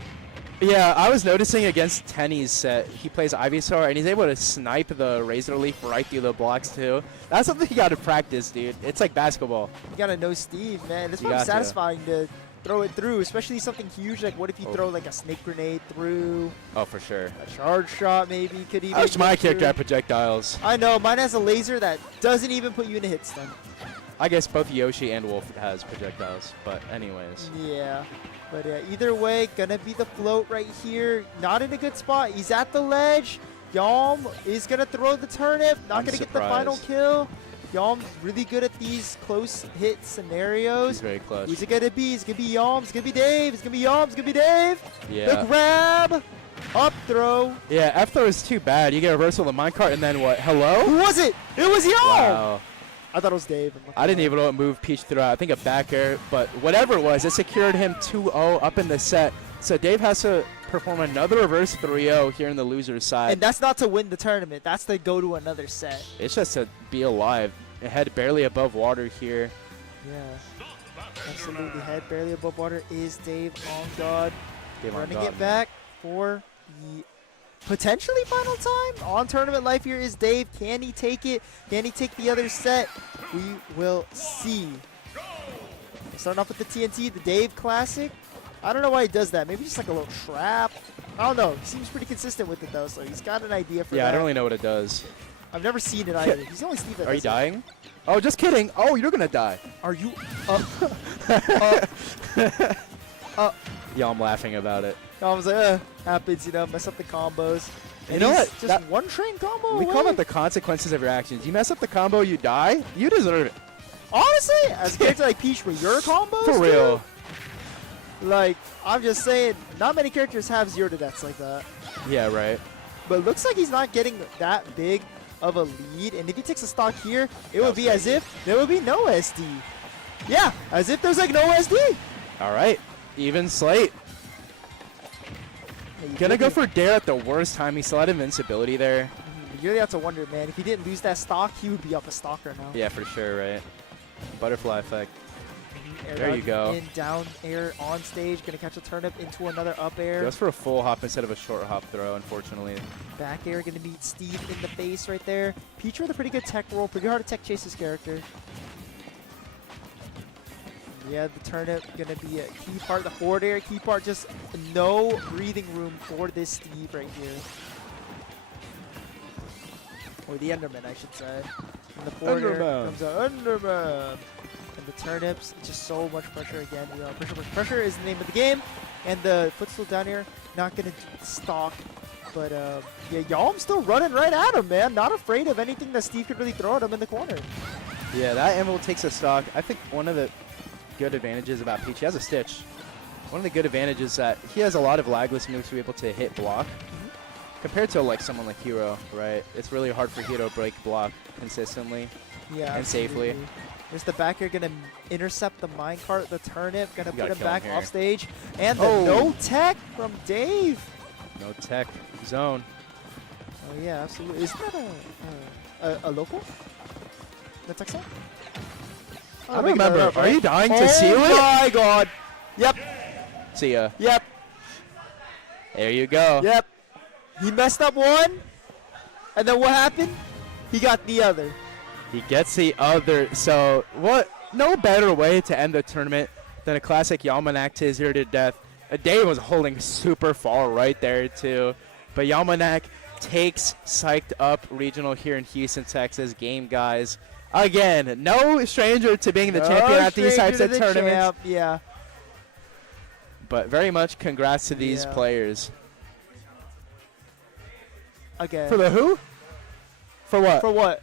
Yeah, I was noticing against Tenny's set, he plays Ivysaur and he's able to snipe the Razor Leaf right through the blocks too. That's something you got to practice, dude. It's like basketball. You gotta know Steve, man. It's You probably got to. satisfying to throw it through, especially something huge. Like, what if you throw like a snake grenade through? Oh, for sure. A charge shot maybe could even. I wish my get through. character had projectiles. I know, mine has a laser that doesn't even put you in a hit stun. I guess both Yoshi and Wolf has projectiles, but anyways. Yeah. But either way, gonna be the float right here. Not in a good spot. He's at the ledge. Yalm is gonna throw the turnip. Not I'm gonna get the final surprised. kill. Yalm's really good at these close hit scenarios. He's very close. Who's it gonna be? It's gonna be Yalm. It's gonna be Dave. It's gonna be Yalm. It's gonna be Dave. Yeah. The grab. Up throw. Yeah, F throw is too bad. You get a reversal of the minecart and then what? Hello? Who was it? It was Yalm. Wow. I thought it was Dave. I didn't even know what move Peach threw out. I think a back air, but whatever it was, it secured him 2-0 up in the set. So Dave has to perform another reverse 3-0 here in the loser's side. And that's not to win the tournament. That's to go to another set. It's just to be alive. Head barely above water here. Yeah. Absolutely. Head barely above water is Dave on God. Dave on Running God, it man. back for the potentially final time on tournament life here is Dave. Can he take it? Can he take the other set? We will see. Starting off with the TNT, the Dave Classic. I don't know why he does that. Maybe just like a little trap. I don't know. He seems pretty consistent with it though, so he's got an idea for that. Yeah, I don't really know what it does. I've never seen it either. He's the only Steve that Are you does it. dying? Oh, just kidding. Oh, you're going to die. Are you? Yeah, I'm laughing about it. I was like, happens, you know, mess up the combos. You know what? Just That- one train combo We away. call that the consequences of your actions. You mess up the combo, you die. You deserve it. Honestly, as a character like Peach with your combos, For real. dude, like, I'm just saying, not many characters have 0 to deaths like that. Yeah, right. But it looks like he's not getting that big of a lead. And if he takes a stock here, it would be as if there would be no SD. Yeah, as if there's like no SD. All right. Even slate. Yeah, you Gonna could go be- for Dare at the worst time. He still had invincibility there. You really have to wonder, man. If he didn't lose that stock, he would be up a stalker now. Yeah, for sure, right? Butterfly effect. Air There dodge you go. In, down air on stage. Going to catch a turnip into another up air. Goes for a full hop instead of a short hop throw, unfortunately. Back air going to meet Steve in the face right there. Peach with a pretty good tech roll. Pretty hard to tech chase his character. Yeah, the turnip going to be a key part. The forward air, key part. Just no breathing room for this Steve right here. Or the Enderman, I should say. And the forward air comes out Enderman. And the turnips, just so much pressure again. You know, pressure is the name of the game. And the footstool down here, not going to stalk. But yeah, Yalm's still running right at him, man. Not afraid of anything that Steve could really throw at him in the corner. Yeah, that Emerald takes a stock. I think one of the good advantages about Peach, he has a Stitch. One of the good advantages is that he has a lot of lagless moves to be able to hit block. Compared to like someone like Hero, right? It's really hard for Hero to break block consistently and safely. There's the back air gonna intercept the minecart, the turnip, gonna put him back here. off stage. And the no tech from Dave. No tech zone. Oh yeah, absolutely. Isn't that a local? The tech zone? I remember. Are you dying to see it? Oh my god. Yep. See ya. Yep. There you go. Yep. He messed up one, and then what happened? He got the other. He gets the other. So what? No better way to end the tournament than a classic Yalmanac to 0 to death. Dave was holding super far right there too, but Yalmanac takes Psyched Up Regional here in Houston, Texas. Game, guys. Again, no stranger to being the champion at these types of tournaments. Yeah. But very much congrats to these players. Again. For the who? For what? For what?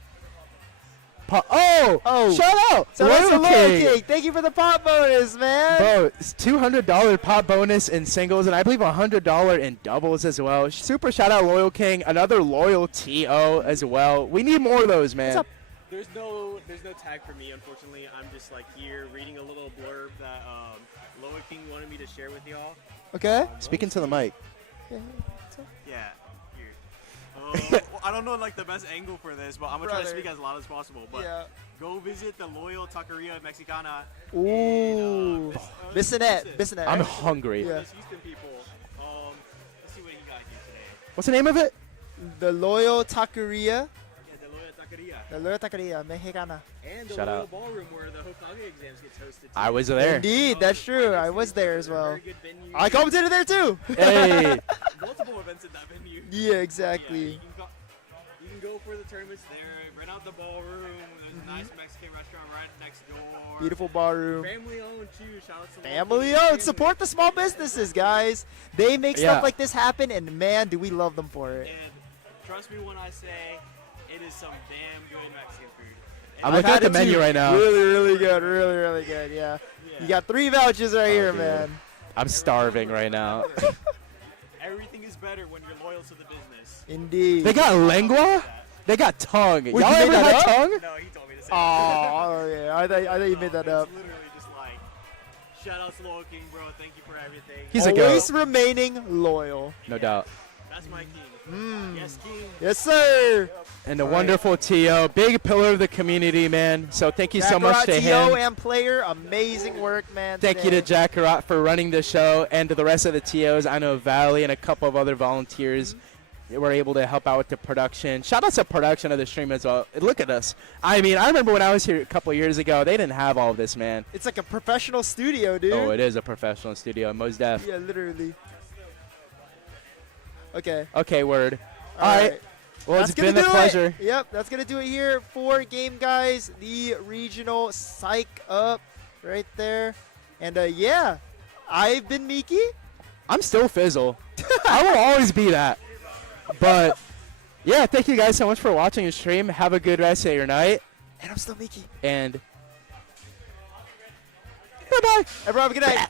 Oh! Shout out! So that's the Royal King. King. Thank you for the pot bonus, man. Bro, it's $200 pot bonus in singles, and I believe $100 in doubles as well. Super shout out Loyal King, another loyal TO as well. We need more of those, man. What's up? There's no tag for me, unfortunately. I'm just like here reading a little blurb that Loa King wanted me to share with y'all. Okay. Speaking to the mic. Yeah. Well, I don't know like the best angle for this, but I'm gonna try to speak as loud as possible. But go visit the Loyal Taqueria Mexicana. Ooh. Bissonette. I'm hungry. Yeah. Houston people. Let's see what he got here today. What's the name of it? The Loyal Taqueria. Yeah, the Loyal Taqueria. The Loyal Taqueria Mexicana. And the Shout Loyal out. Ballroom where the Hokage exams get hosted. I was there. Indeed, that's true. I was there as well. I commentated there too. Hey. Multiple events in that venue. Yeah, exactly. Yeah, you can go for the tournaments there. Rent out the ballroom. There's a nice Mexican restaurant right next door. Beautiful ballroom. Family owned too. Shout out to Family owned. Support the small businesses, guys. They make stuff like this happen, and man, do we love them for it. And trust me when I say it is some damn good Mexican food. And I'm looking at the menu right now. Really good. Really good. Yeah. You got 3 vouchers right here, dude. man. I'm starving right now. everything is better when you're loyal to the business. Indeed. They got lengua? They got tongue. Wait, Y'all you made ever that had up? tongue? No, he told me to say Oh, yeah. I thought you made that up. It's literally just like, shout out to Loyal King, bro. Thank you for everything. He's a Always goat. remaining loyal. No doubt. That's my king. Yes, king. Yes, sir. And a wonderful T.O. Big pillar of the community, man. So thank you so much to Jakarot, him. TO and player, amazing work, man. Thank you to Jakarot for running the show, and to the rest of the TOs. I know Valley and a couple of other volunteers were able to help out with the production. Shout out to production of the stream as well. Look at us. I mean, I remember when I was here a couple of years ago, they didn't have all of this, man. It's like a professional studio, dude. Oh, it is a professional studio, most def. Yeah, literally. Okay. Okay, word. All right. Well, That's it's been a gonna do pleasure. it. Yep, that's going to do it here for Game Guys, the regional Psych Up right there. And yeah, I've been Miki. I'm still Fizzle. I will always be that. But, yeah, thank you guys so much for watching the stream. Have a good rest of your night. And I'm still Miki. And bye-bye. Everyone have a good night.